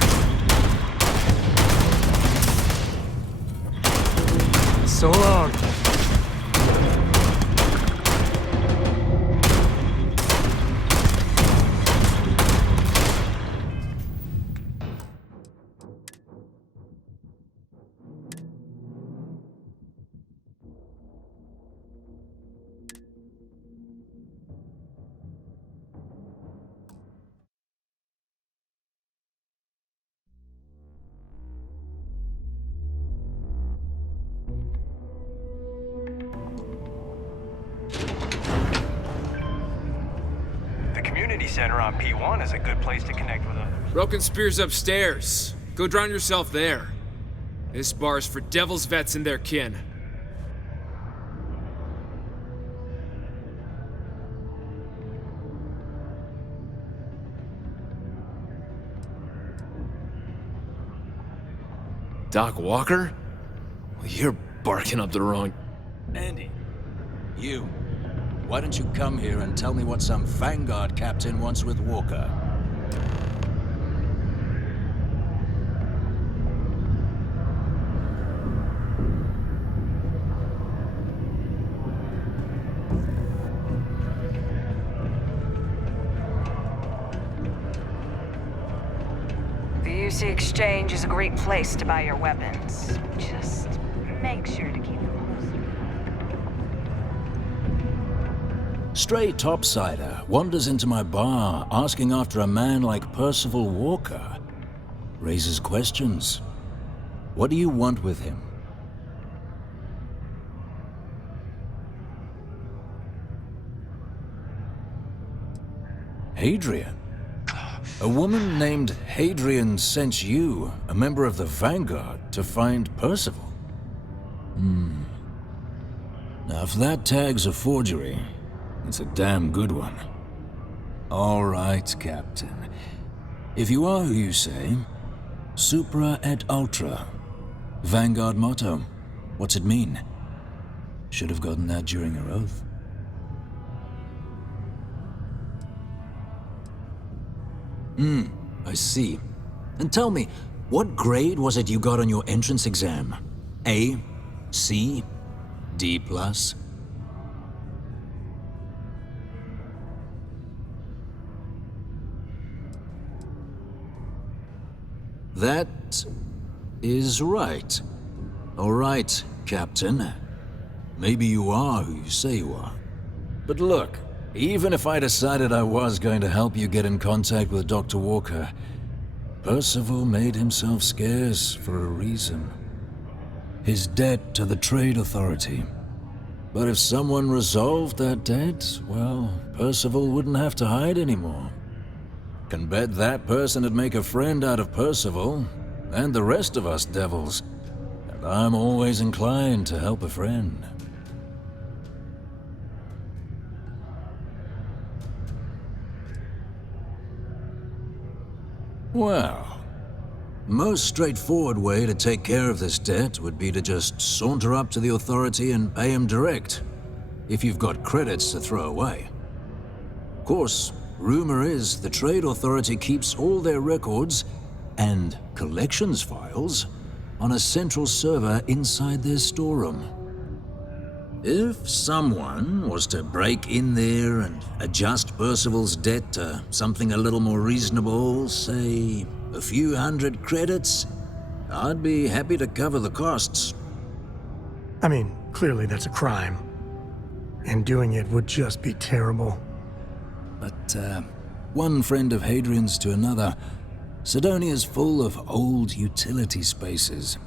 So long. community center on P1 is a good place to connect with others. Broken Spear's upstairs. Go drown yourself there. This bar's for devil's vets and their kin. Doc Walker? Well, you're barking up the wrong... Andy, you. Why don't you come here and tell me what some Vanguard captain wants with Walker? The UC Exchange is a great place to buy your weapons. Just make sure to keep them close. Stray topsider wanders into my bar asking after a man like Percival Walker. Raises questions. What do you want with him? Hadrian? A woman named Hadrian sent you, a member of the Vanguard, to find Percival? Now, if that tag's a forgery, it's a damn good one. All right, Captain. If you are who you say, Supra et Ultra. Vanguard motto. What's it mean? Should have gotten that during your oath. I see. And tell me, what grade was it you got on your entrance exam? A? C? D+? That is right. All right, Captain. Maybe you are who you say you are. But look, even if I decided I was going to help you get in contact with Dr. Walker, Percival made himself scarce for a reason. His debt to the Trade Authority. But if someone resolved that debt, well, Percival wouldn't have to hide anymore. Can bet that person would make a friend out of Percival, and the rest of us devils. And I'm always inclined to help a friend. Well, most straightforward way to take care of this debt would be to just saunter up to the authority and pay him direct, if you've got credits to throw away. Of course, rumor is the Trade Authority keeps all their records and collections files on a central server inside their storeroom. If someone was to break in there and adjust Percival's debt to something a little more reasonable, say a few hundred credits, I'd be happy to cover the costs. I mean, clearly that's a crime. And doing it would just be terrible. But, one friend of Hadrian's to another, Sidonia's full of old utility spaces.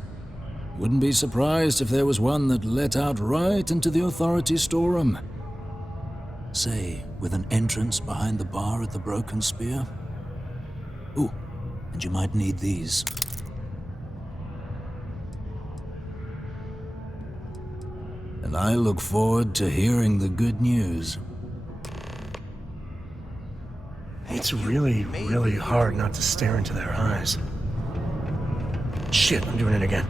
Wouldn't be surprised if there was one that let out right into the authority storeroom. Say, with an entrance behind the bar at the Broken Spear. Ooh, and you might need these. And I look forward to hearing the good news. It's really, really hard not to stare into their eyes. Shit, I'm doing it again.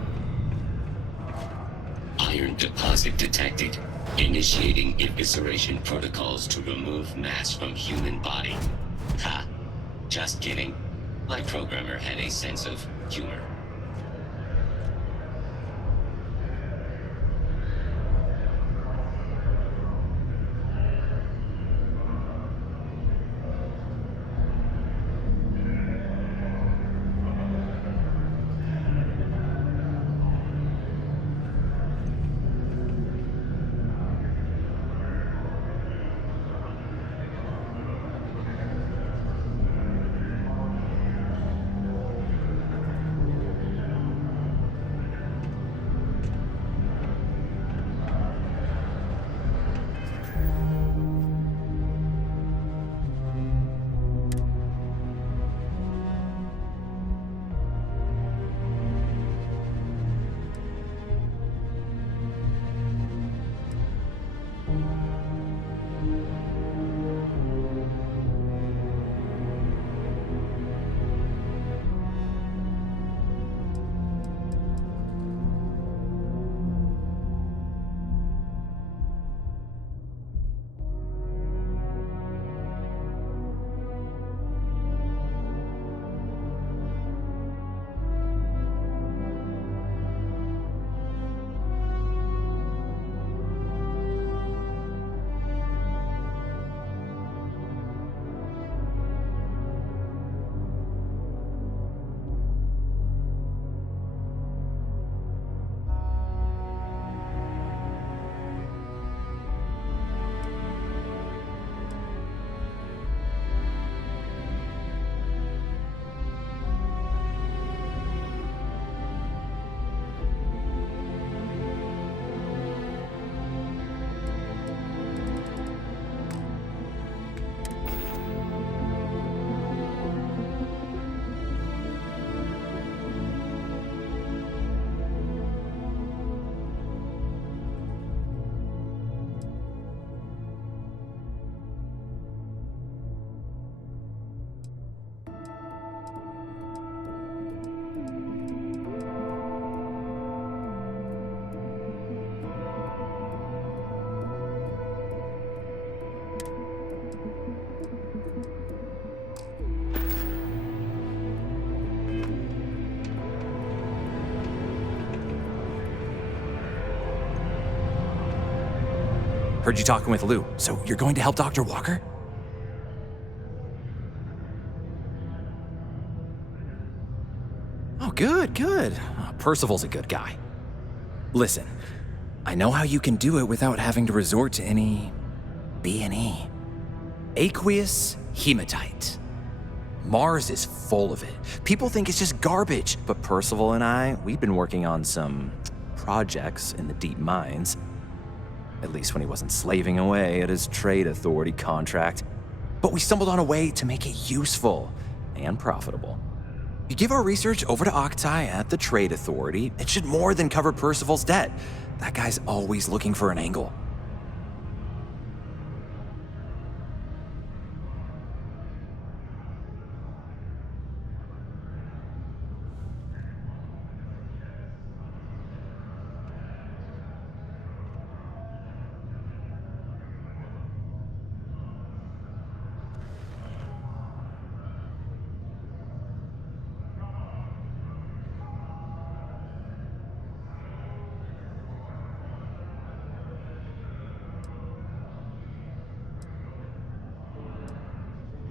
Iron deposit detected. Initiating evisceration protocols to remove mass from human body. Ha. Just kidding. My programmer had a sense of humor. Heard you talking with Lou, so you're going to help Dr. Walker? Oh, good, good. Percival's a good guy. Listen, I know how you can do it without having to resort to any B&E. Aqueous hematite. Mars is full of it. People think it's just garbage, but Percival and I, we've been working on some projects in the deep mines. At least when he wasn't slaving away at his trade authority contract. But we stumbled on a way to make it useful and profitable. You give our research over to Octai at the trade authority, it should more than cover Percival's debt. That guy's always looking for an angle.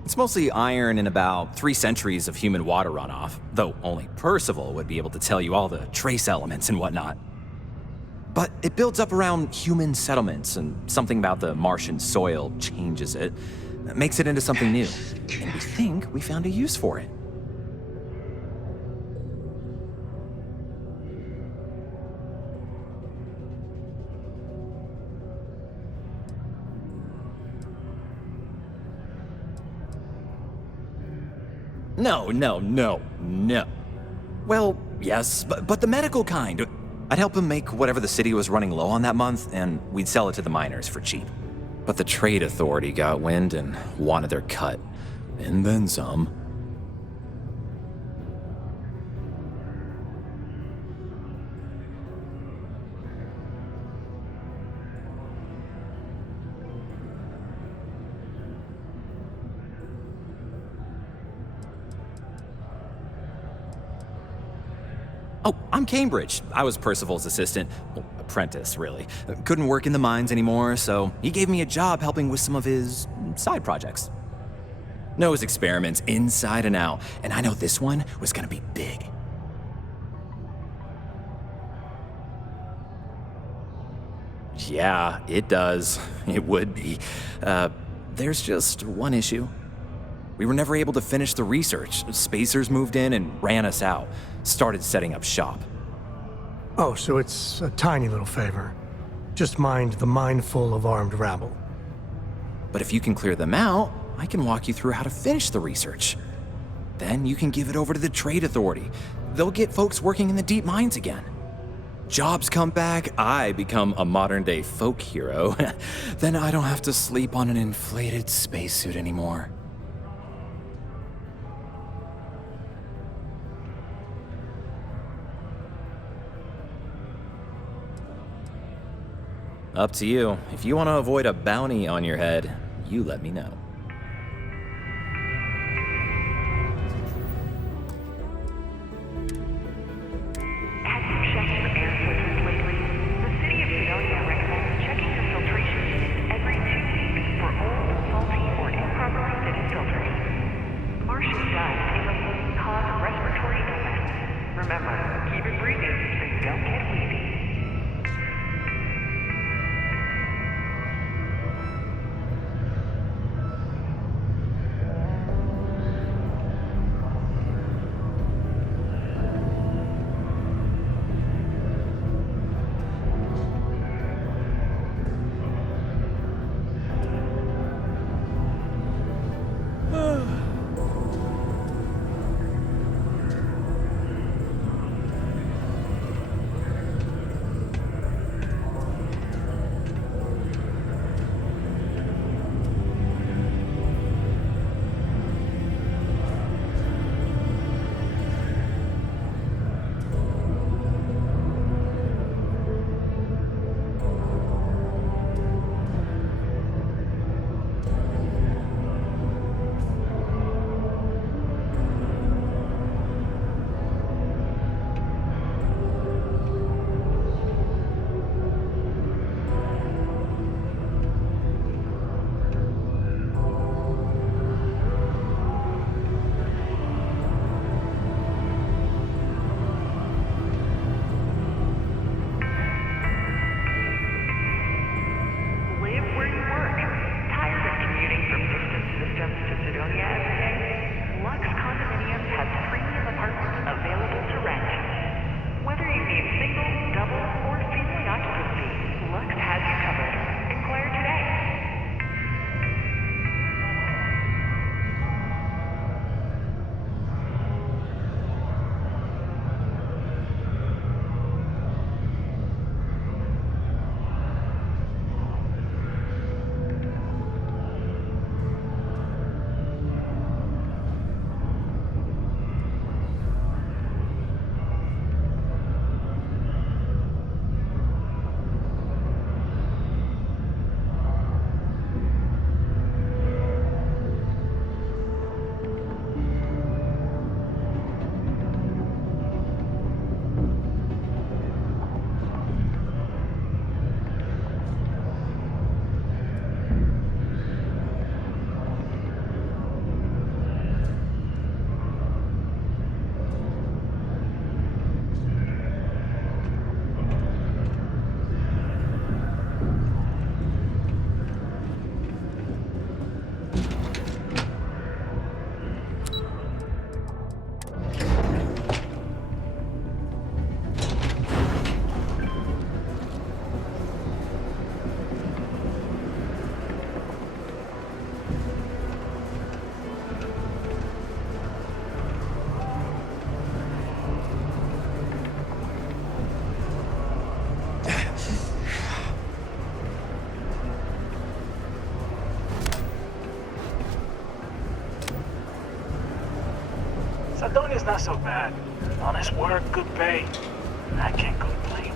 It's mostly iron and about 3 centuries of human water runoff, though only Percival would be able to tell you all the trace elements and whatnot. But it builds up around human settlements, and something about the Martian soil changes it, makes it into something new. And we think we found a use for it. No. Well, yes, but the medical kind. I'd help him make whatever the city was running low on that month, and we'd sell it to the miners for cheap. But the trade authority got wind and wanted their cut. And then some. Oh, I'm Cambridge. I was Percival's assistant. Well, apprentice, really. Couldn't work in the mines anymore, so he gave me a job helping with some of his side projects. Knows experiments inside and out, and I know this one was gonna be big. Yeah, it does. It would be. There's just one issue. We were never able to finish the research. Spacers moved in and ran us out. Started setting up shop. Oh, so it's a tiny little favor. Just mind the mine full of armed rabble. But if you can clear them out, I can walk you through how to finish the research. Then you can give it over to the trade authority. They'll get folks working in the deep mines again. Jobs come back, I become a modern-day folk hero. Then I don't have to sleep on an inflated spacesuit anymore. Up to you. If you want to avoid a bounty on your head, you let me know. Have you checked your air filters lately? The city of Sidonia recommends checking your filtration units every 2 weeks for old, faulty, or improperly fitted filters. Martian dust can cause respiratory illness. Remember, keep it breathing and don't get wheezy. Sidonia's not so bad. Honest work, good pay. I can't complain.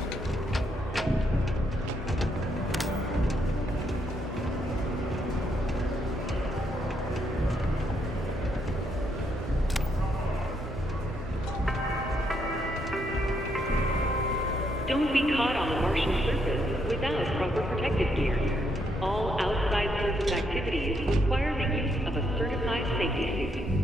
Don't be caught on the Martian surface without proper protective gear. All outside surface activities require the use of a certified safety suit.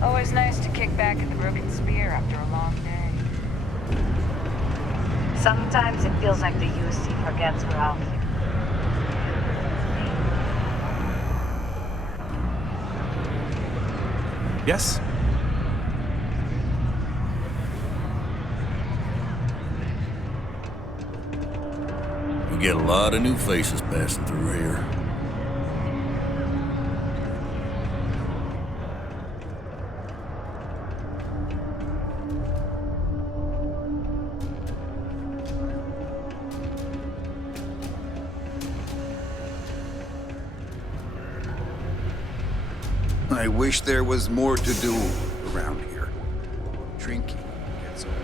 Always nice to kick back at the broken spear after a long day. Sometimes it feels like the UC forgets we're out here. Yes? We get a lot of new faces passing through here. I wish there was more to do around here. Drinking gets old.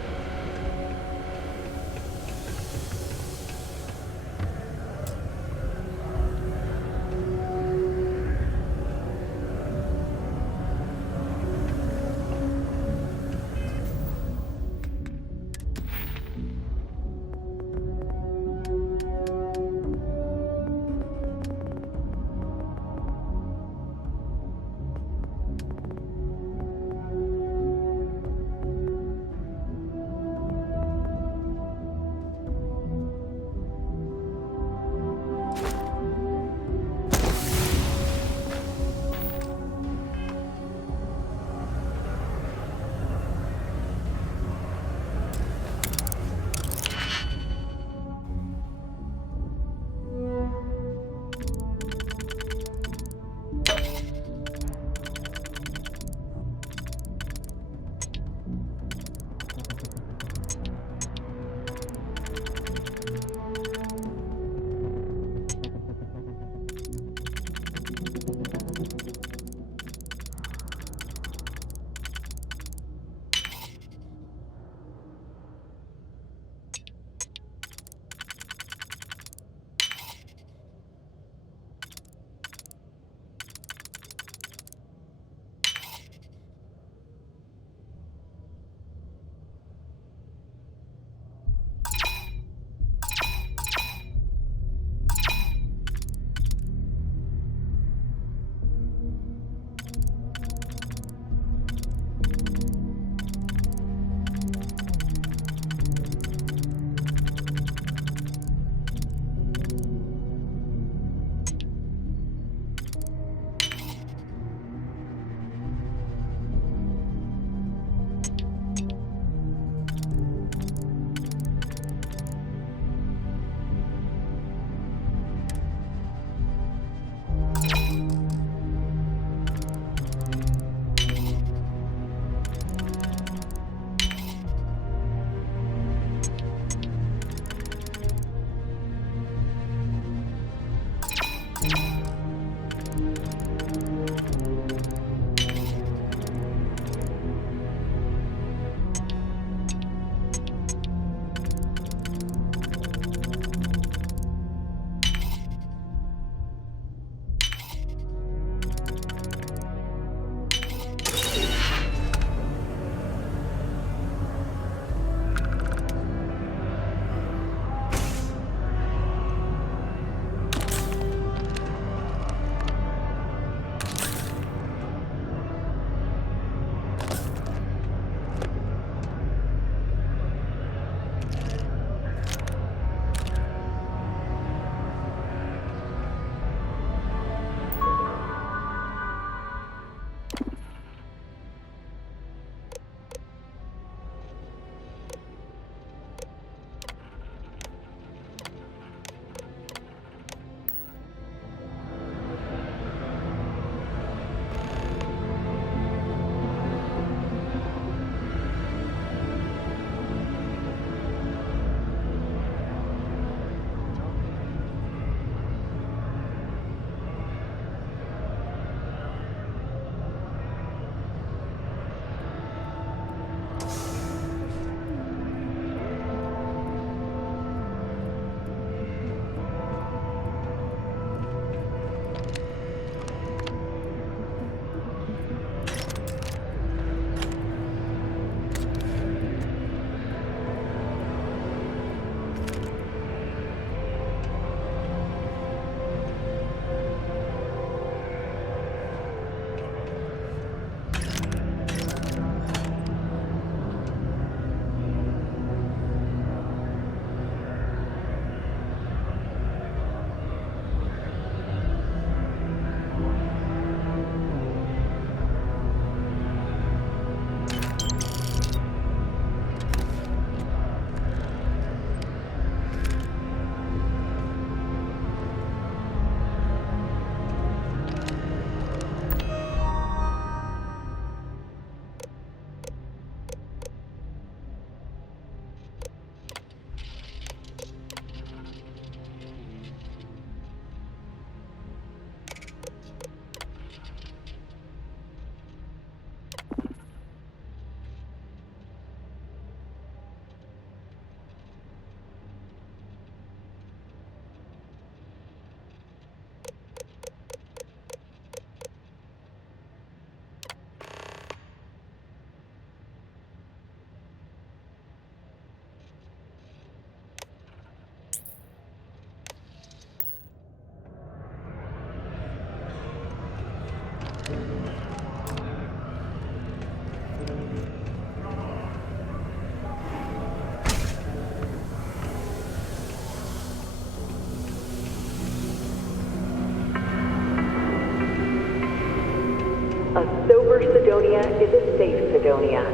A sober Sidonia is a safe Sidonia.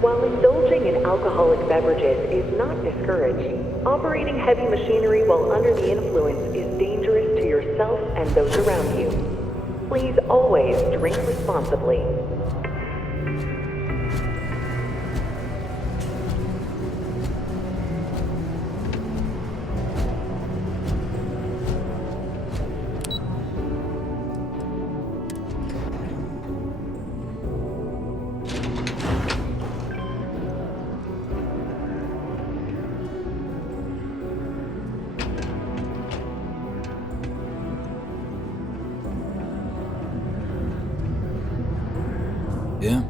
While indulging in alcoholic beverages is not discouraged, operating heavy machinery while under the influence is dangerous to yourself and those around you. Please always drink responsibly. Yeah?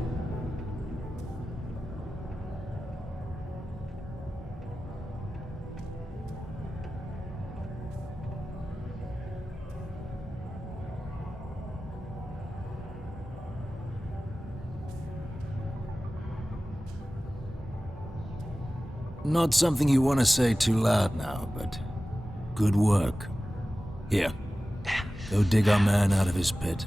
Not something you want to say too loud now, but good work. Here, go dig our man out of his pit.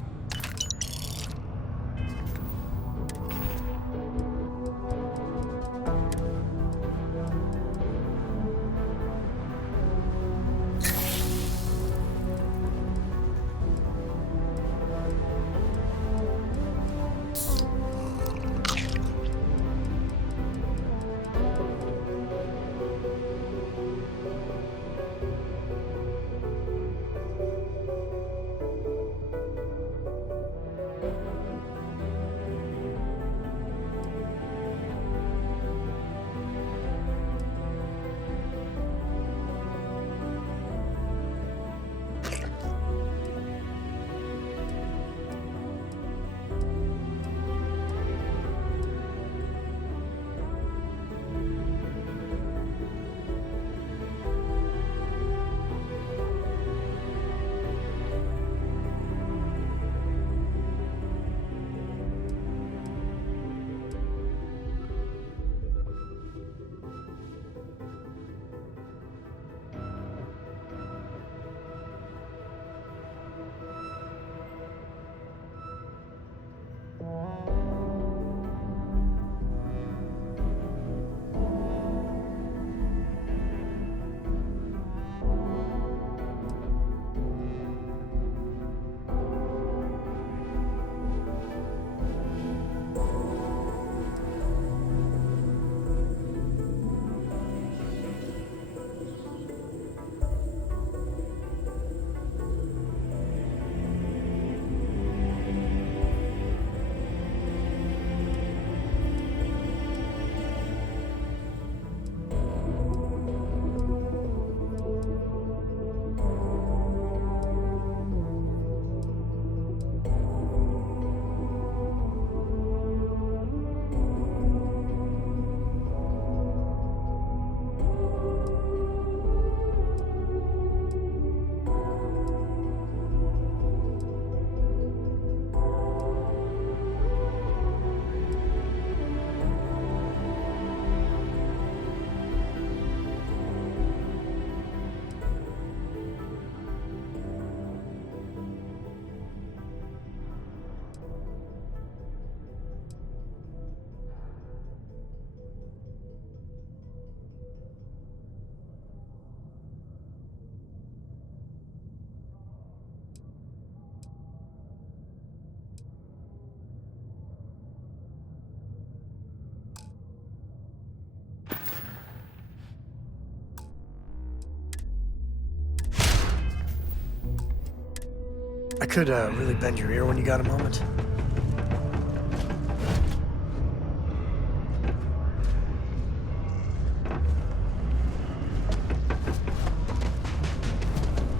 I could really bend your ear when you got a moment.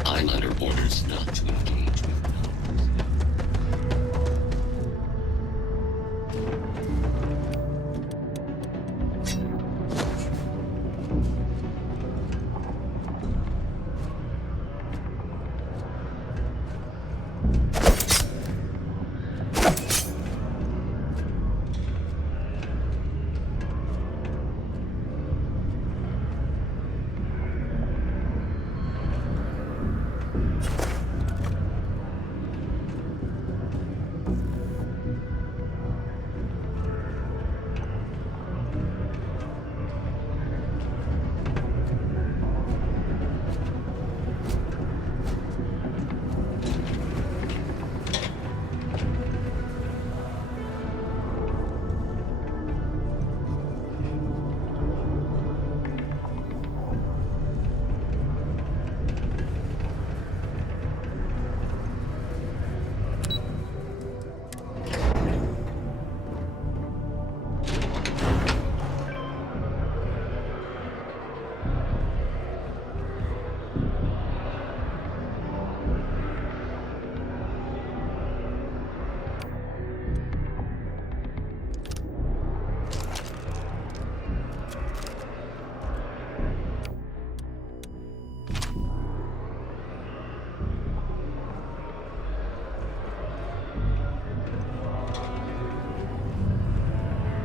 I'm under orders not to engage with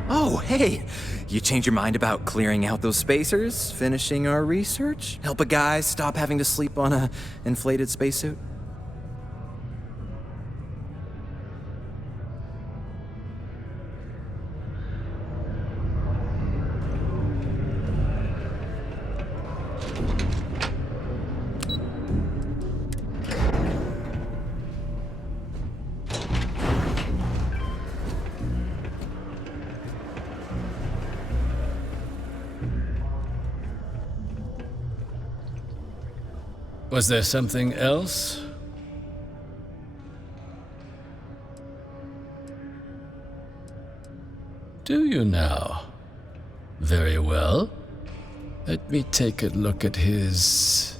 Oh, hey! You change your mind about clearing out those spacers, finishing our research? Help a guy stop having to sleep on a inflated spacesuit? Was there something else? Do you now? Very well. Let me take a look at his...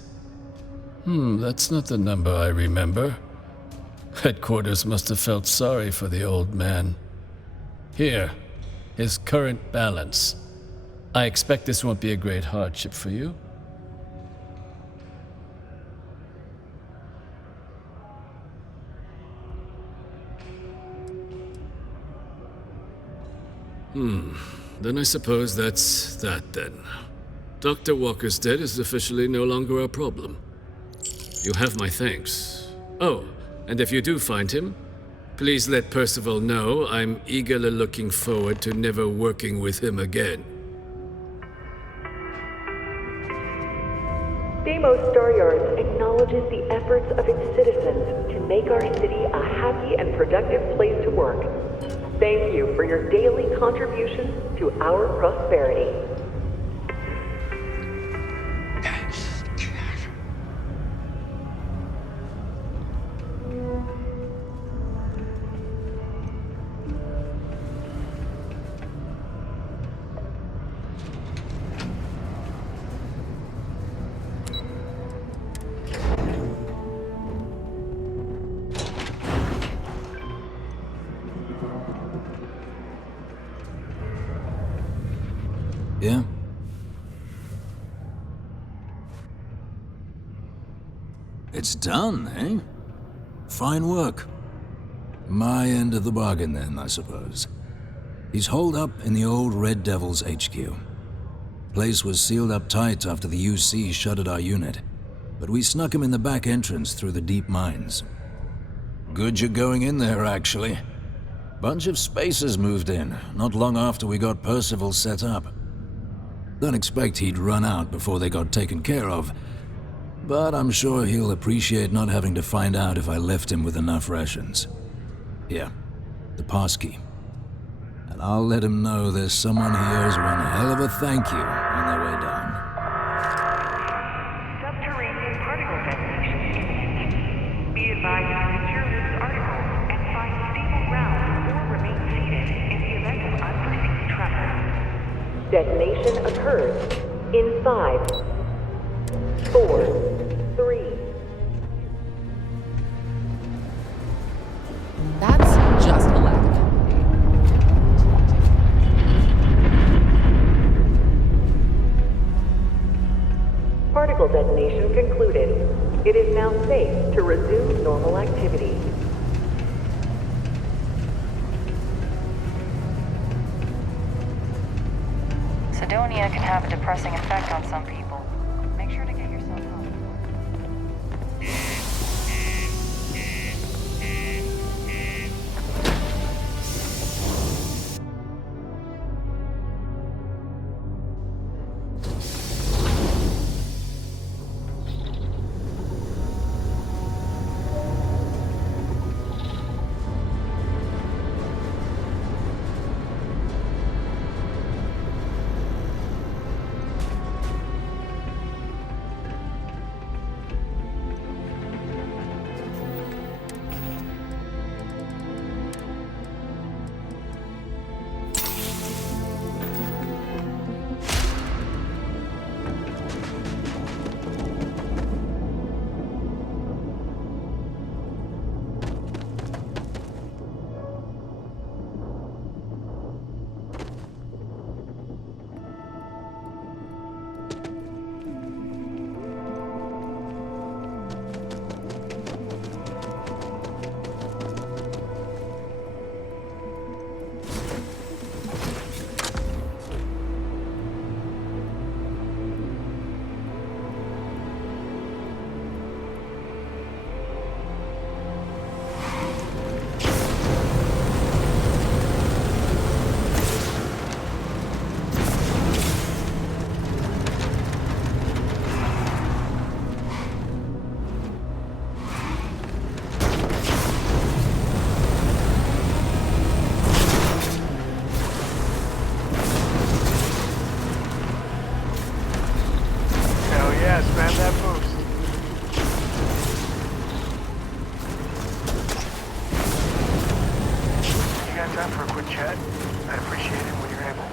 that's not the number I remember. Headquarters must have felt sorry for the old man. Here, his current balance. I expect this won't be a great hardship for you. Then I suppose that's that then. Dr. Walker's dead is officially no longer a problem. You have my thanks. Oh, and if you do find him, please let Percival know I'm eagerly looking forward to never working with him again. Deimos Star Yards acknowledges the efforts of its citizens to make our city a happy and productive place to work. Thank you for your daily contributions to our prosperity. Yeah? It's done, eh? Fine work. My end of the bargain then, I suppose. He's holed up in the old Red Devil's HQ. Place was sealed up tight after the UC shuttered our unit, but we snuck him in the back entrance through the deep mines. Good you're going in there, actually. Bunch of spacers moved in, not long after we got Percival set up. Don't expect he'd run out before they got taken care of, but I'm sure he'll appreciate not having to find out if I left him with enough rations. Here, the passkey. And I'll let him know there's someone he owes one hell of a thank you on their way down. Subterranean particle detonation imminent. Be advised to secure this article and find stable ground or remain seated in the event of unforeseen tremor. Detonation occurs in 5, 4, 3. That's just a lack of Particle detonation concluded. It is now safe to resume normal activity. Sidonia can have a depressing effect on some people. Make sure to get yourself help. got time for a quick chat? I'd appreciate it when you're able.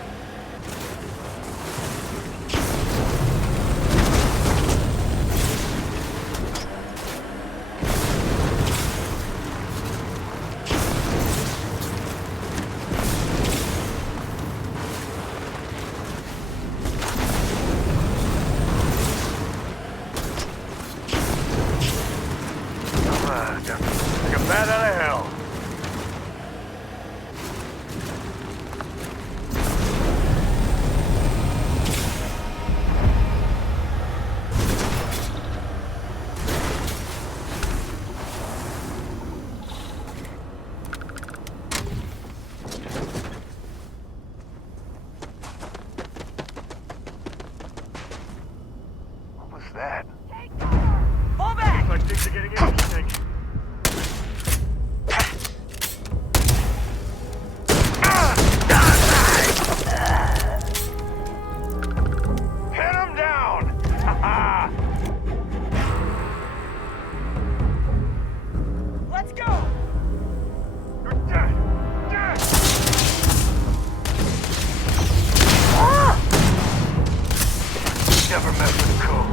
Like a bat out of hell. What was that? Fall back! Looks like things are getting interesting. Hit him down! Let's go! You're dead! Dead! Never mess with the code.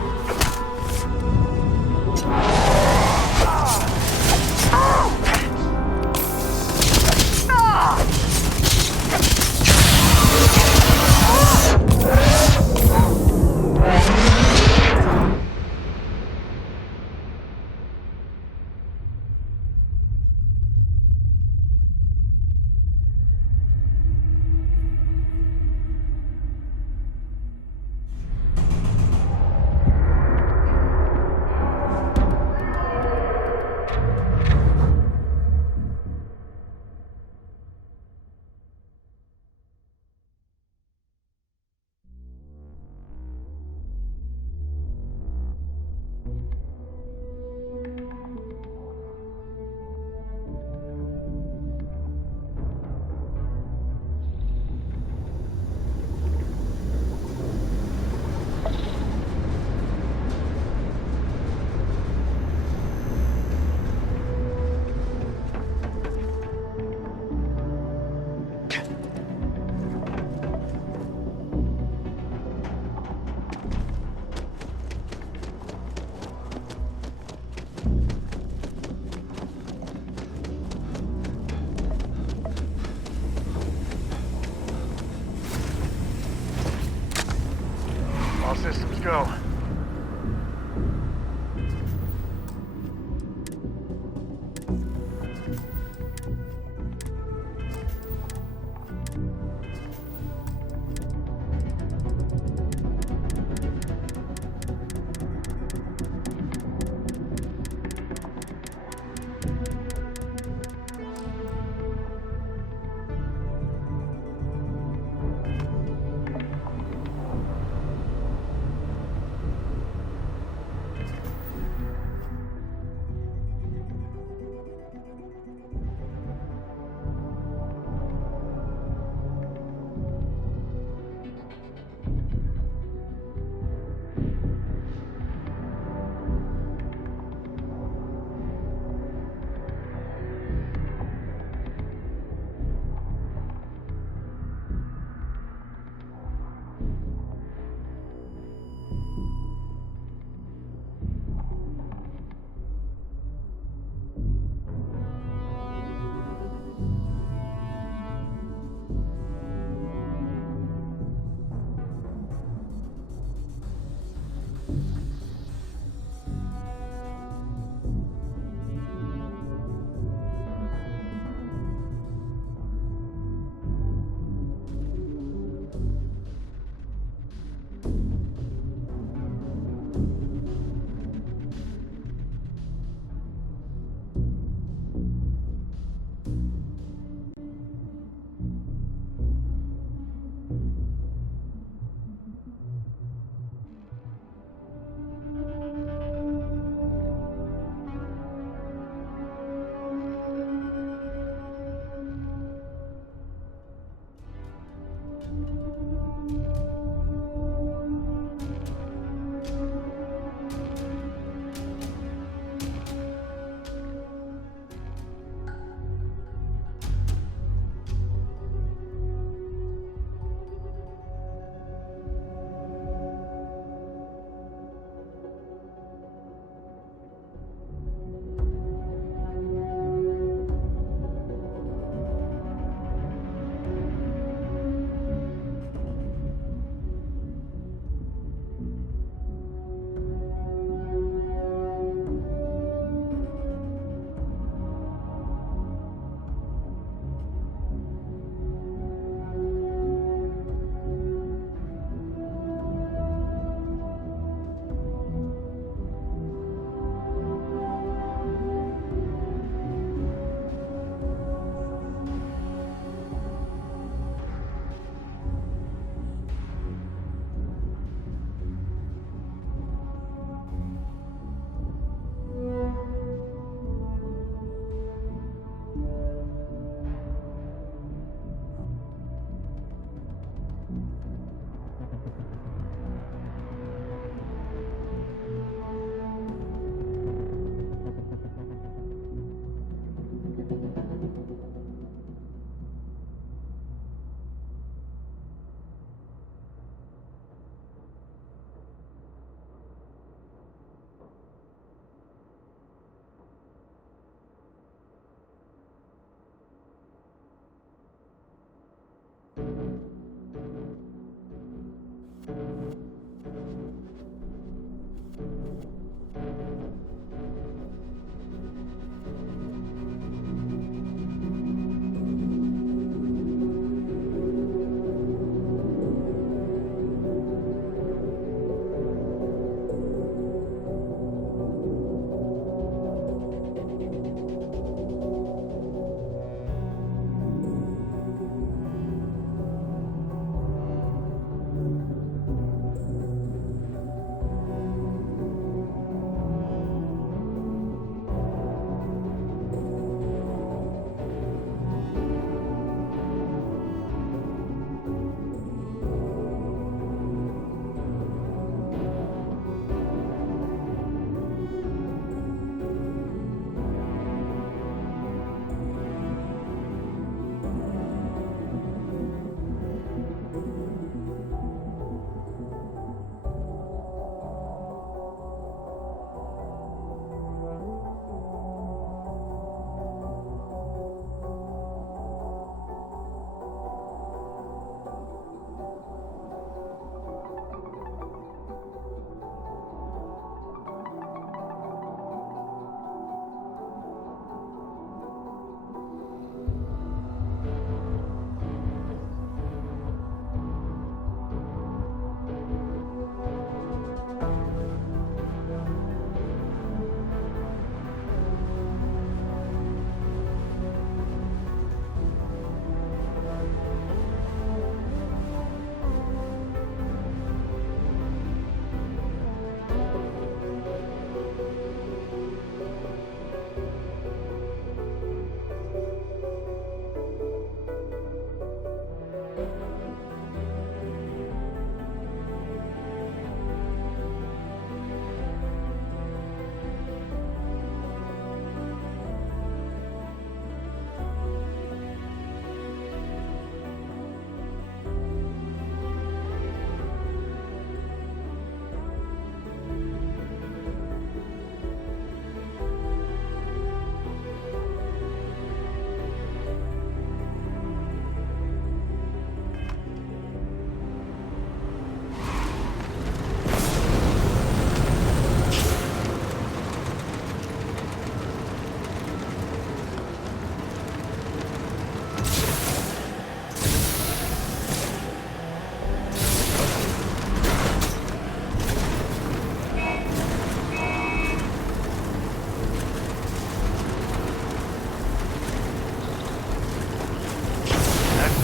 All systems go.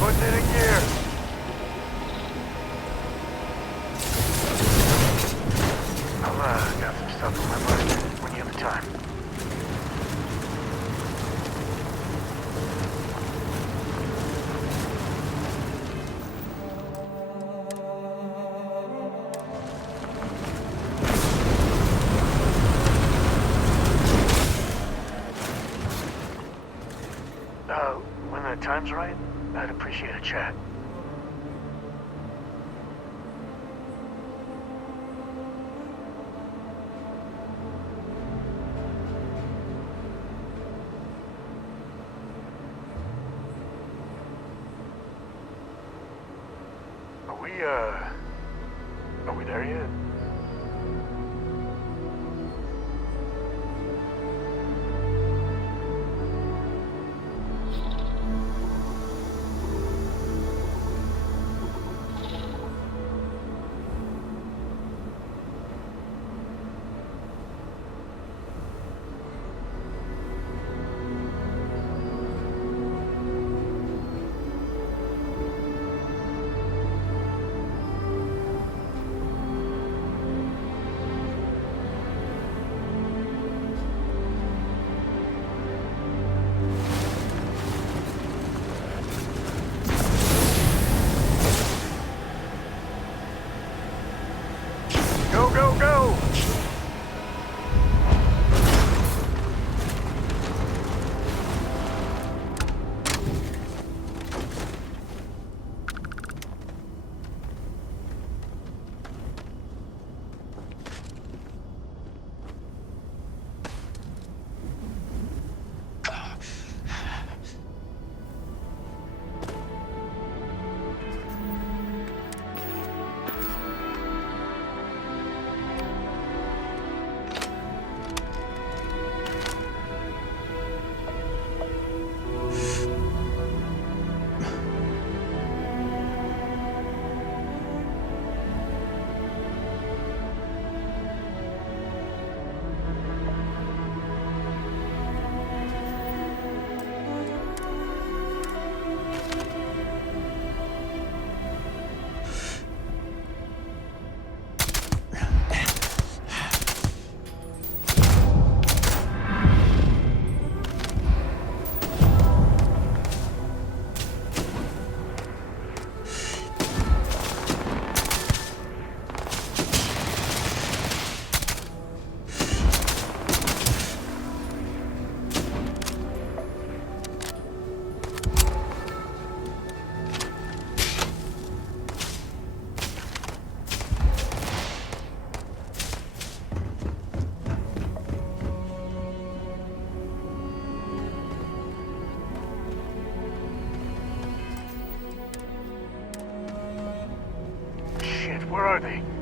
Putting it in gear. Got some stuff on my mind when you have the time. When the time's right, I'd appreciate a chat. Are we there yet? Go, go, go! Where are they?